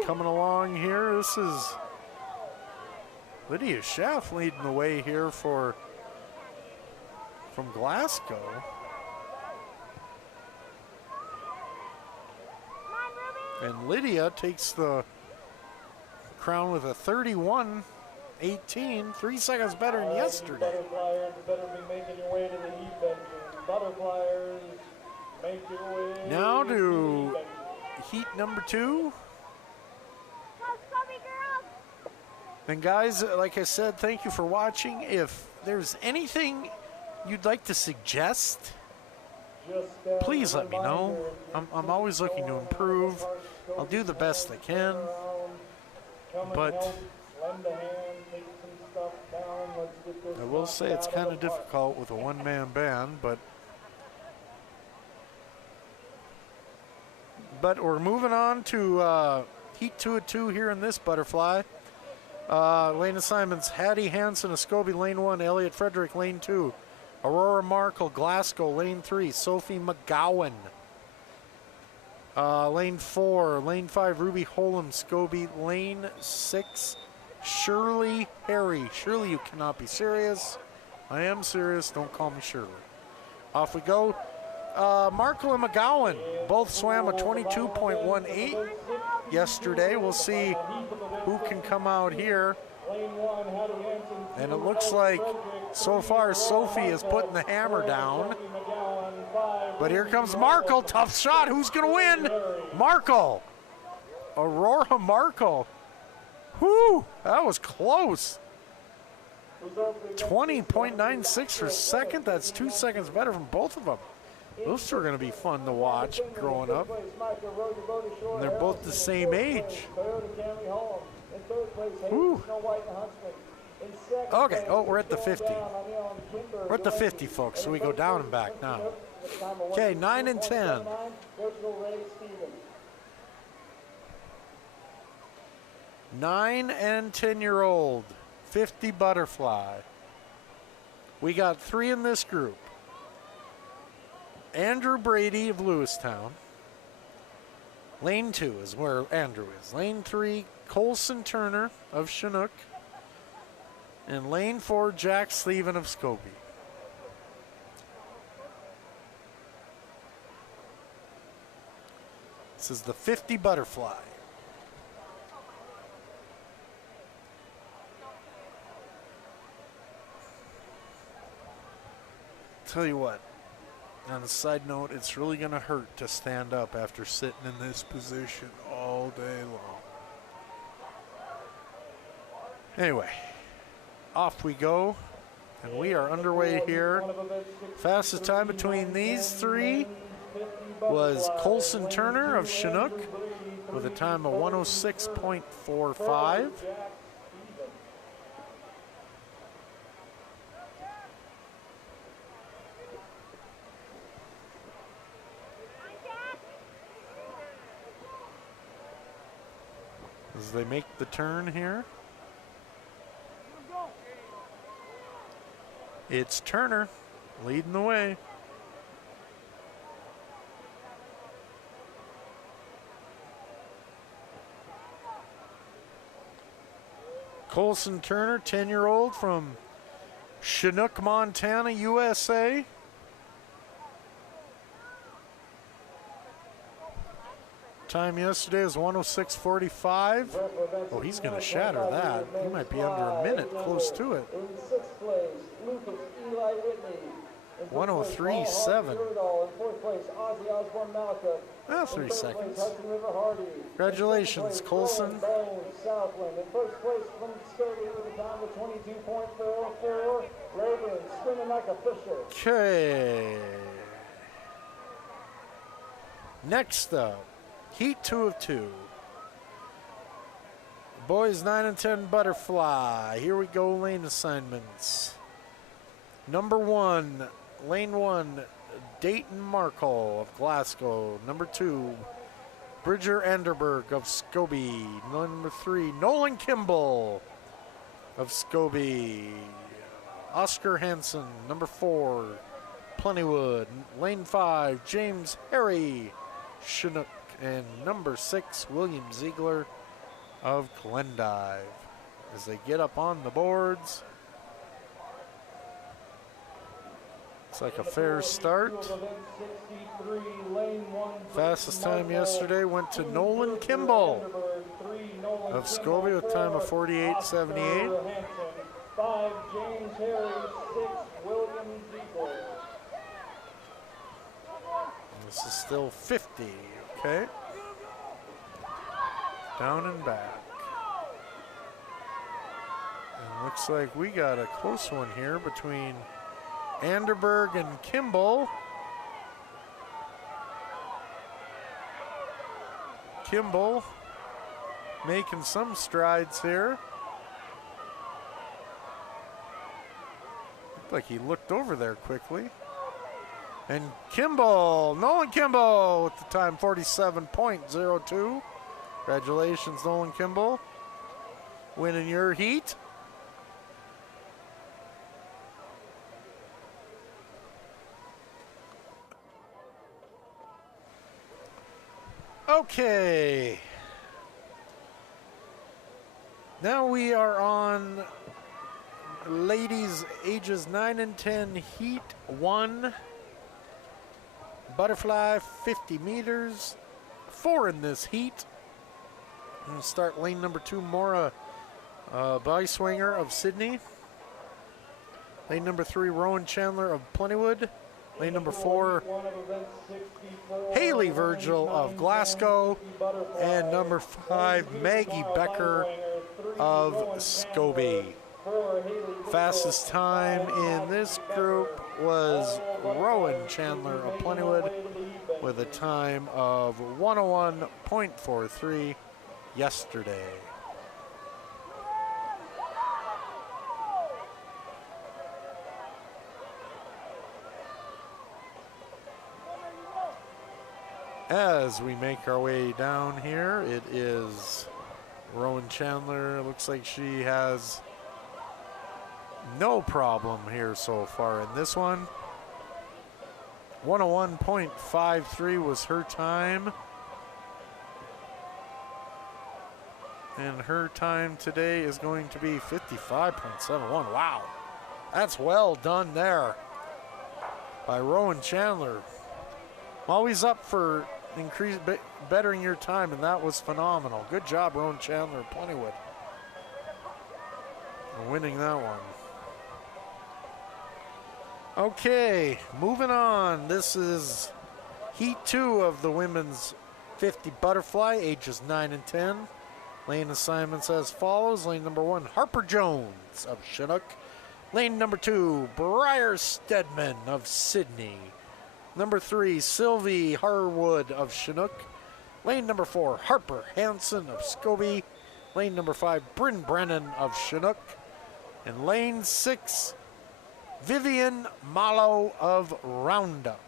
Coming along here, this is Lydia Schaff leading the way here from Glasgow. And Lydia takes the crown with a 31.18, 3 seconds better than yesterday. Butterfliers better be making your way to the heat benches. Butterfliers, make your way now to to heat number 2. And guys, like I said, thank you for watching. If there's anything you'd like to suggest, please let me know. I'm always looking to improve. I'll do the best I can. But I will say it's kind of difficult with a one-man band, but we're moving on to heat 2 of 2 here in this butterfly. Lane assignments, Hattie Hansen of Scobie, lane 1, Elliot Frederick, lane 2, Aurora Markle, Glasgow, lane 3, Sophie McGowan, lane 4, lane 5, Ruby Holm, Scobie, lane 6, Shirley Harry. Shirley, you cannot be serious. I am serious, don't call me Shirley. Off we go. Markle and McGowan both swam a 22.18 yesterday. We'll see who can come out here. And it looks like so far Sophie is putting the hammer down. But here comes Markle. Tough shot. Who's going to win? Markle. Aurora Markle. Whew, that was close. 20.96 for second. That's 2 seconds better from both of them. Those two are going to be fun to watch growing up. And they're both the same age. Whew. Okay, oh, we're at the 50. We're at the 50, folks, so we go down and back now. Okay, 9 and 10. 9 and 10-year-old, 50 butterfly. We got 3 in this group. Andrew Brady of Lewistown. Lane 2 is where Andrew is. Lane 3, Colson Turner of Chinook. And lane 4, Jack Sleven of Scobie. This is the 50 butterfly. Tell you what, on a side note, it's really going to hurt to stand up after sitting in this position all day long. Anyway, off we go, and we are underway here. Fastest time between these three was Colson Turner of Chinook with a time of 106.45. As they make the turn here. It's Turner leading the way. Colson Turner, 10-year-old from Chinook, Montana, USA. Time yesterday was 106.45. Oh, he's going to shatter that. He might be under a minute, close to it. 103.7. Ah, 3 seconds. Congratulations, Colson. Okay. Next up, Heat 2 of 2. Boys 9 and 10 butterfly. Here we go, lane assignments. Number 1, lane 1, Dayton Markle of Glasgow. Number 2, Bridger Anderberg of Scobie. Number 3, Nolan Kimball of Scobie. Oscar Hansen. Number 4, Plentywood. Lane 5, James Harry, Chinook. And number 6, William Ziegler of Glendive. As they get up on the boards. It's like a fair start. Fastest time yesterday went to Nolan Kimball of Scobie with time of 48.78. 5, James Harry, 6, William Ziegler. This is still 50. Okay. Down and back. And looks like we got a close one here between Anderberg and Kimball. Kimball making some strides here. Looked like he looked over there quickly. And Kimball, Nolan Kimball with the time 47.02. Congratulations, Nolan Kimball. Winning your heat. Okay. Now we are on ladies ages 9 and 10 heat 1. Butterfly, 50 meters, 4 in this heat. I'm going to start lane number 2, Maura Byswinger of Sydney. Lane number 3, Rowan Chandler of Plentywood. Lane number 4, Haley Virgil of Glasgow. And number 5, Maggie Becker of Scobie. Fastest time in this group was Rowan Chandler of Plentywood with a time of 101.43 yesterday. As we make our way down here, it is Rowan Chandler. Looks like she has no problem here so far in this one. 101.53 was her time. And her time today is going to be 55.71. Wow, that's well done there by Rowan Chandler. I'm always up for bettering your time, and that was phenomenal. Good job, Rowan Chandler of Plentywood, winning that one. Okay, moving on. This is Heat 2 of the women's 50 butterfly, ages 9 and 10. Lane assignments as follows. Lane number 1, Harper Jones of Chinook. Lane number 2, Briar Stedman of Sydney. Number 3, Sylvie Harwood of Chinook. Lane number 4, Harper Hansen of Scobie. Lane number 5, Bryn Brennan of Chinook. And lane 6, Vivian Malo of Roundup.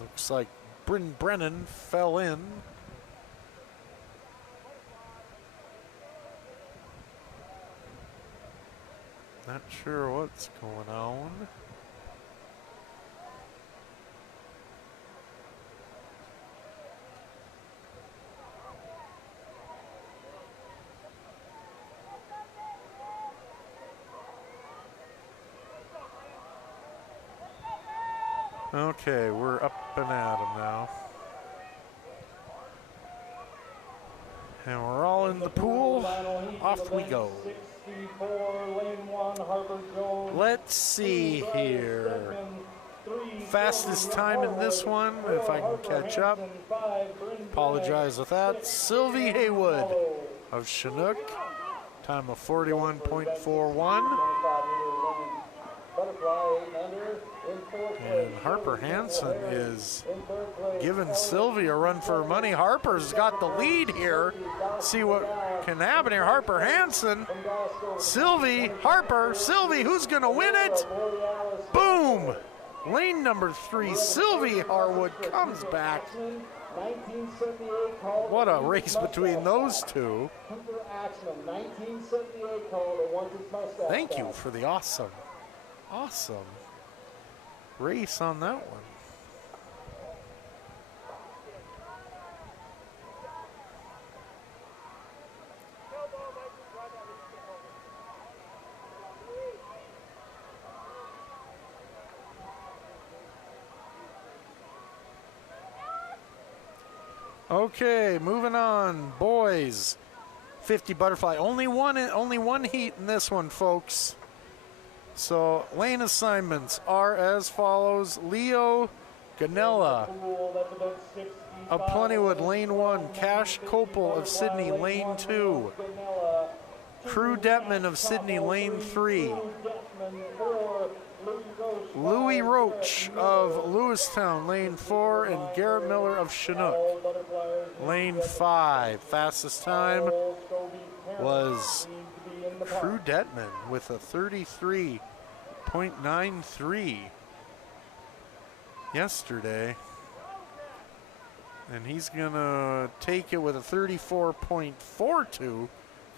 Looks like Bryn Brennan fell in. Not sure what's going on. Okay, we're up and at 'em now. And we're all in the pool. Off we go. Let's see here. Fastest time in this one, if I can catch up. Apologize with that. Sylvie Haywood of Chinook. Time of 41.41. And Harper Hansen is giving Sylvie a run for her money. Harper's got the lead here. See what can happen here. Harper Hansen, Sylvie, Harper, Sylvie, who's going to win it? Boom! Lane number 3, Sylvie Harwood comes back. What a race between those two. Thank you for the awesome race on that one. Okay, moving on. Boys, 50 butterfly. Only one heat in this one, folks. So lane assignments are as follows. Leo Ganella of Plentywood, lane 1. Cash Copel of Sydney, lane 2. Crew Detman of Sydney, lane 3. Louis Roach of Lewistown, lane 4. And Garrett Miller of Chinook, lane 5. Fastest time was Crew Detman with a 33.93 yesterday. And he's going to take it with a 34.42.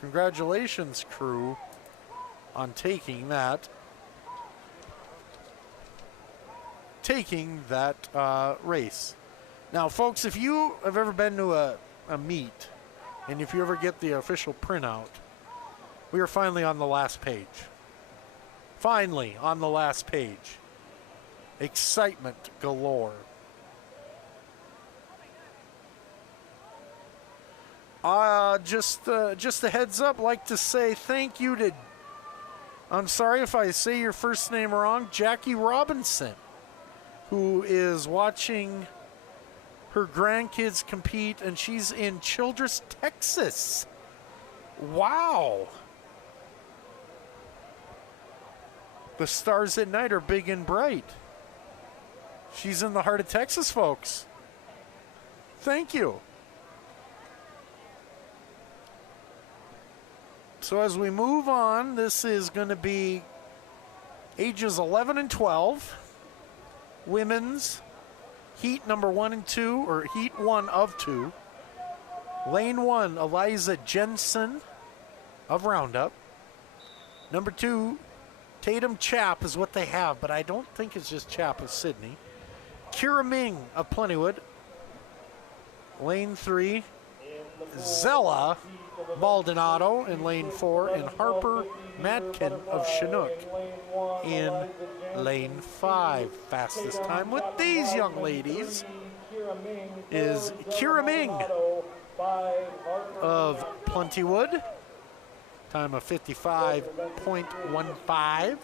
Congratulations, Crew, on taking that. Race. Now, folks, if you have ever been to a meet, and if you ever get the official printout, we are finally on the last page. Finally on the last page. Excitement galore. Just a heads up, like to say thank you to, I'm sorry if I say your first name wrong, Jackie Robinson, who is watching her grandkids compete, and she's in Childress, Texas. Wow. The stars at night are big and bright. She's in the heart of Texas, folks. Thank you. So as we move on, this is going to be ages 11 and 12. Women's heat number 1 and 2, or heat 1 of 2. Lane 1, Eliza Jensen of Roundup. Number 2, Tatum Chap is what they have, but I don't think it's just Chap of Sydney. Kira Ming of Plentywood. Lane 3, Zella Maldonado in lane 4, and Harper Madkin of Chinook in lane 5. Fastest time with these young ladies is Kira Ming of Plentywood. Time of 55.15.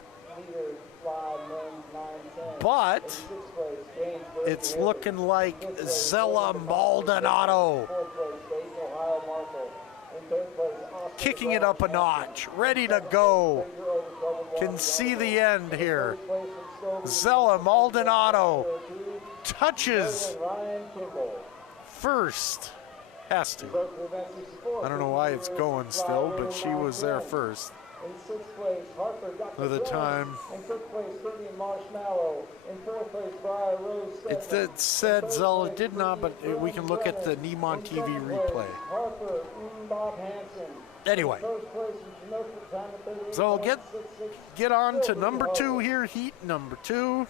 But it's looking like Zella Maldonado kicking it up a notch, ready to go. Can see the end here. Zella Maldonado touches first. Has to. I don't know why it's going still, but she was there first. In 6th place, Harper got With the time. In 5th place, Brittany Marshmallow. In 4th place, Briar Rose. It said Zella did not, but we can look at the Nemont.TV replay. Harper, Bob Hansen. Anyway, so we'll get on to number 2 here, heat number 2.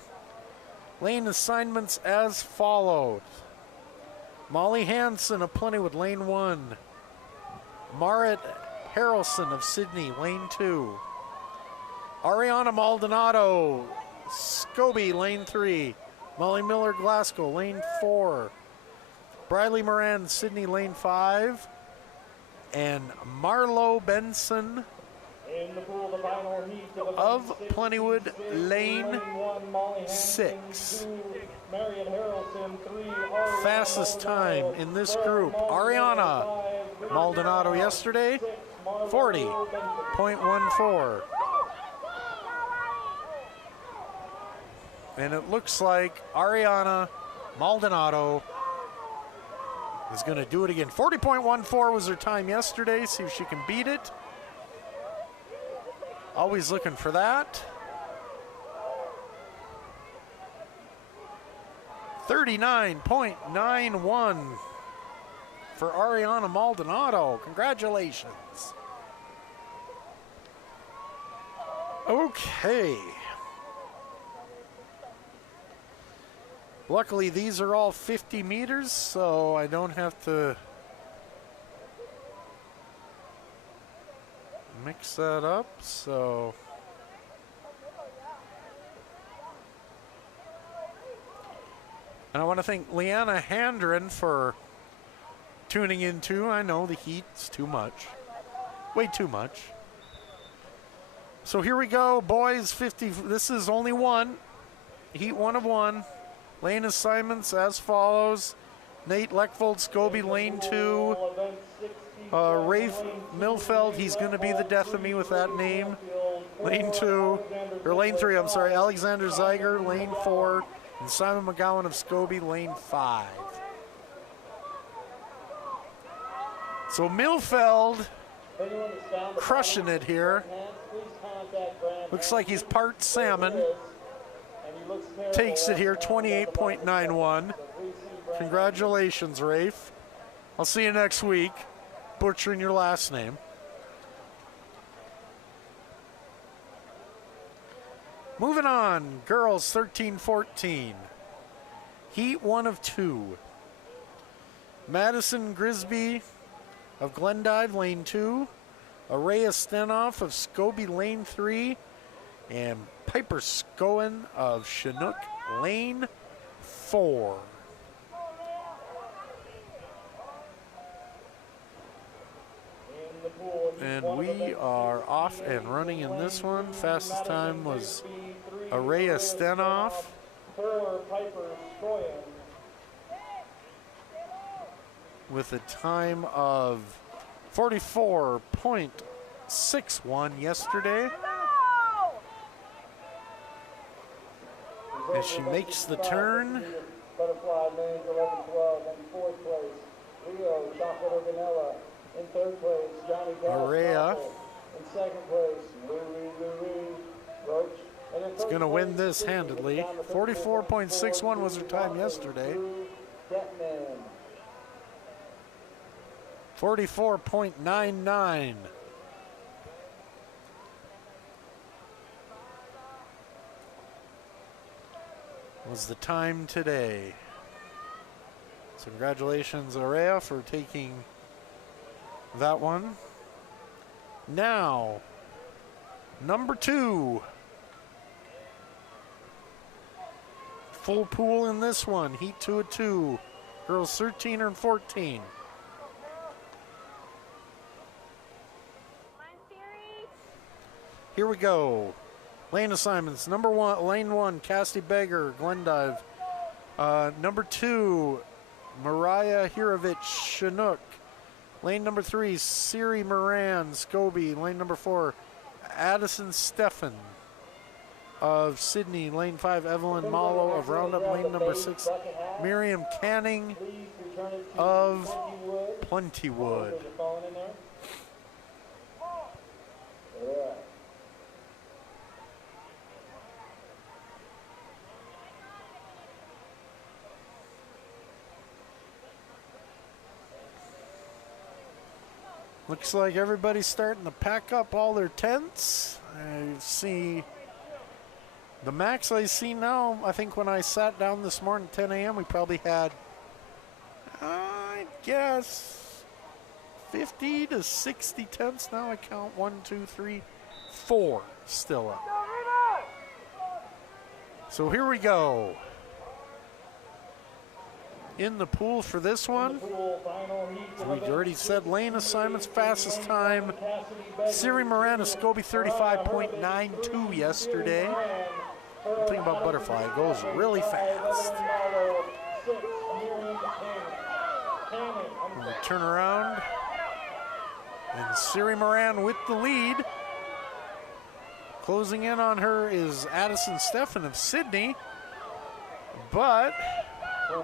Lane assignments as follows. Molly Hansen of Plentywood, lane 1. Marit Harrelson of Sydney, lane 2. Ariana Maldonado, Scobie, lane 3. Molly Miller, Glasgow, lane 4. Briley Moran, Sydney, lane 5. And Marlo Benson of Plentywood, lane 6. Fastest time in this group, Ariana Maldonado yesterday, 40.14. And it looks like Ariana Maldonado is going to do it again. 40.14 was her time yesterday. See if she can beat it. Always looking for that. 39.91 for Ariana Maldonado. Congratulations. Okay. Luckily, these are all 50 meters, so I don't have to mix that up. So and I want to thank Leanna Handren for tuning in too. I know the heat's too much, way too much. So here we go, boys. 50. This is only one. Heat 1 of 1. Lane assignments as follows. Nate Leckvold, Scobie, lane 2. Rafe Milfeld, he's going to be the death of me with that name. Lane 2, or lane 3, I'm sorry. Alexander Zeiger, lane 4. And Simon McGowan of Scobie, lane 5. So Milfeld crushing it here. Looks like he's part salmon. Takes it here, 28.91. Congratulations, Rafe. I'll see you next week. Butchering your last name. Moving on, girls 13-14. Heat 1 of 2. Madison Grisby of Glendive, lane 2. Araya Stenoff of Scobie, lane 3. And Piper Scowen of Chinook, lane 4. And we are off and running in this one. Fastest time was Araya Stenoff. with a time of 44.61 yesterday. As she makes the turn. Butterfly men's 11-12 in fourth place. Rio Chocolate or Vanilla in third place. Johnny Area in second place. Louis Roach. It's going to win this handedly. 44.61 was her time yesterday. 44.99 was the time today. So congratulations, Area, for taking that one. Now, number 2. Full pool in this one. Heat 2 of 2. Girls 13 and 14. Here we go. Lane assignments. Number 1, lane 1, Cassie Beggar, Glendive. Number 2, Mariah Hirovich, Chinook. Lane number 3, Siri Moran, Scobie. Lane number 4, Addison Steffen of Sydney. Lane 5, Evelyn Malo of Roundup. Lane number 6, Miriam Canning of Plentywood. Looks like everybody's starting to pack up all their tents. I see the max I see now. I think when I sat down this morning at 10 a.m., we probably had, I guess, 50 to 60 tents. Now I count 1, 2, 3, 4 still up. So here we go. In the pool for this one, we already said lane assignments, fastest time, Siri Moran of Scobie, 35.92 yesterday. The thing about Butterfly, it goes really fast. And we turn around, and Siri Moran with the lead. Closing in on her is Addison Steffen of Sydney, but as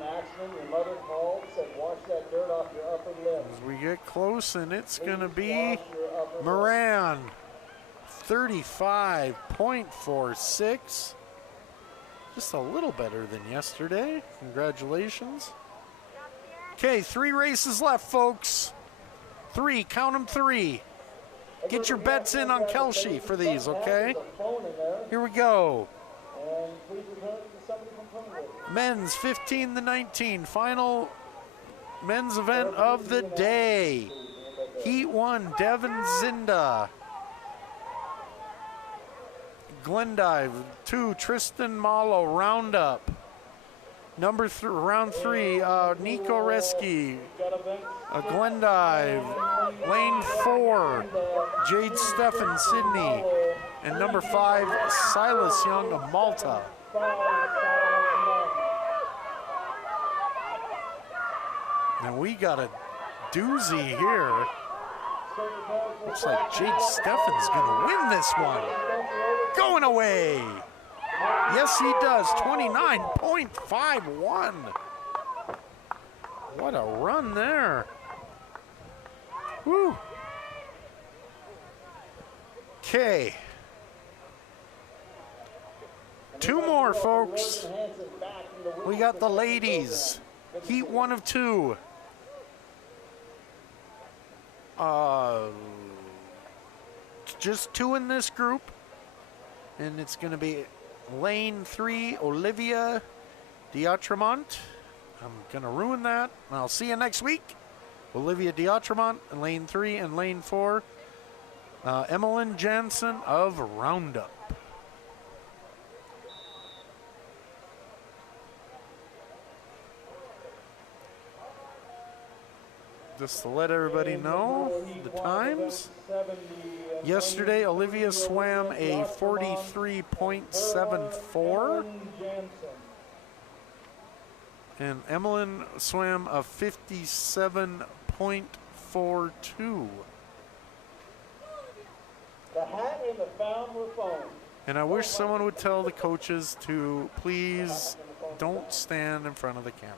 we get close, and it's going to be Moran, 35.46. Just a little better than yesterday. Congratulations. Okay, 3 races left, folks. 3, count them 3. Get your bets in on Kelsey for these, okay? Here we go. Men's 15 to 19, final men's event of the day. Heat 1, Devin Zinda. Glendive 2, Tristan Malo, Roundup. Round 3, Nico Reski, Glendive. Lane 4, Jade Steffen, Sydney. And number 5, Silas Young of Malta. And we got a doozy here. Looks like Jade Steffen's gonna win this one. Going away. Yes, he does, 29.51. What a run there. Woo. Okay. 2 more, folks. We got the ladies. Heat 1 of 2. Just 2 in this group. And it's going to be lane 3, Olivia Diatremont. I'm going to ruin that. I'll see you next week. Olivia Diatremont in lane 3 and lane 4. Emmeline Jansen of Roundup. Just to let everybody know the times. Yesterday, Olivia swam a 43.74. And Emmeline swam a 57.42. The hat and the found were foam. And I wish someone would tell the coaches to please don't stand in front of the camera.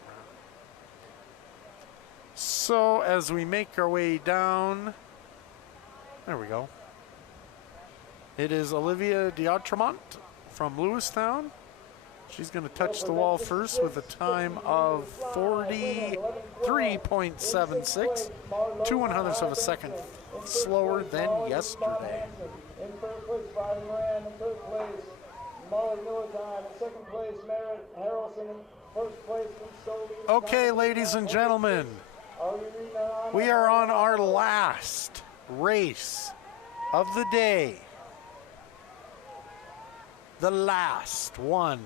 So as we make our way down, there we go. It is Olivia D'Autremont from Lewistown. She's going to touch the wall first with a time of 43.76, 2/100ths of a second slower than yesterday. In third place, Bobby Moran. In third place, Molly Militime. In second place, Merritt Harrelson. In first place, Okay, ladies and gentlemen, we are on our last race of the day. The last one.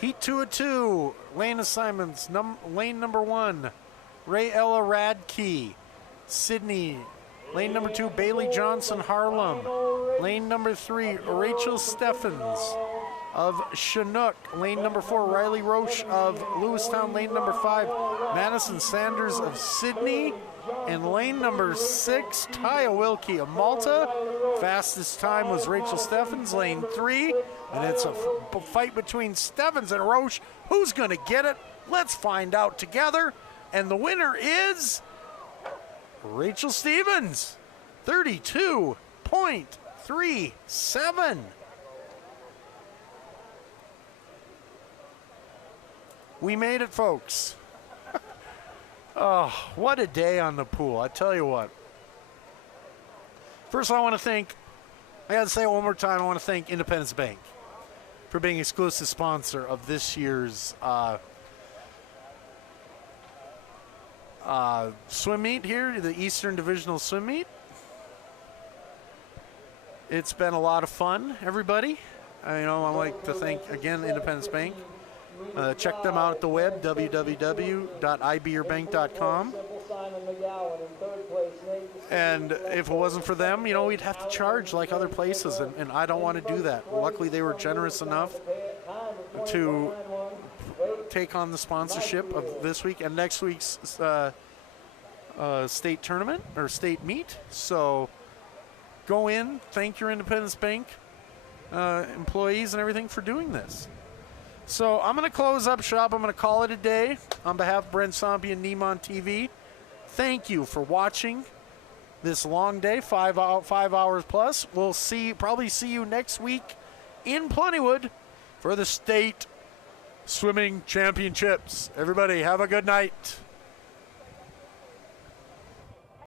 Heat 2 of 2, lane assignments, lane number 1, Ray Ella Radke, Sydney. Lane number 2, Bailey Johnson Harlem. Lane number 3, Rachel Steffens of Chinook. Lane number 4, Riley Roche of Lewistown. Lane number 5, Madison Sanders of Sydney. And lane number 6, Taya Wilkie of Malta. Fastest time was Rachel Steffens, lane 3. And it's a fight between Steffens and Roche. Who's going to get it? Let's find out together. And the winner is Rachel Stevens, 32.37. We made it, folks. Oh, what a day on the pool. I tell you what. First, I want to thank, I got to say it one more time, I want to thank Independence Bank for being exclusive sponsor of this year's swim meet here, the Eastern Divisional swim meet. It's been a lot of fun, everybody. I'd like to thank, again, Independence Bank. Check them out at the web, www.ibyourbank.com. And if it wasn't for them, we'd have to charge like other places, and I don't want to do that. Luckily, they were generous enough to take on the sponsorship of this week and next week's state tournament or state meet. So go in, thank your Independence Bank employees and everything for doing this. So I'm going to close up shop. I'm going to call it a day. On behalf of Brent Sompi and Nemont.TV, thank you for watching this long day, 5 hours plus. We'll probably see you next week in Plentywood for the state swimming championships. Everybody have a good night.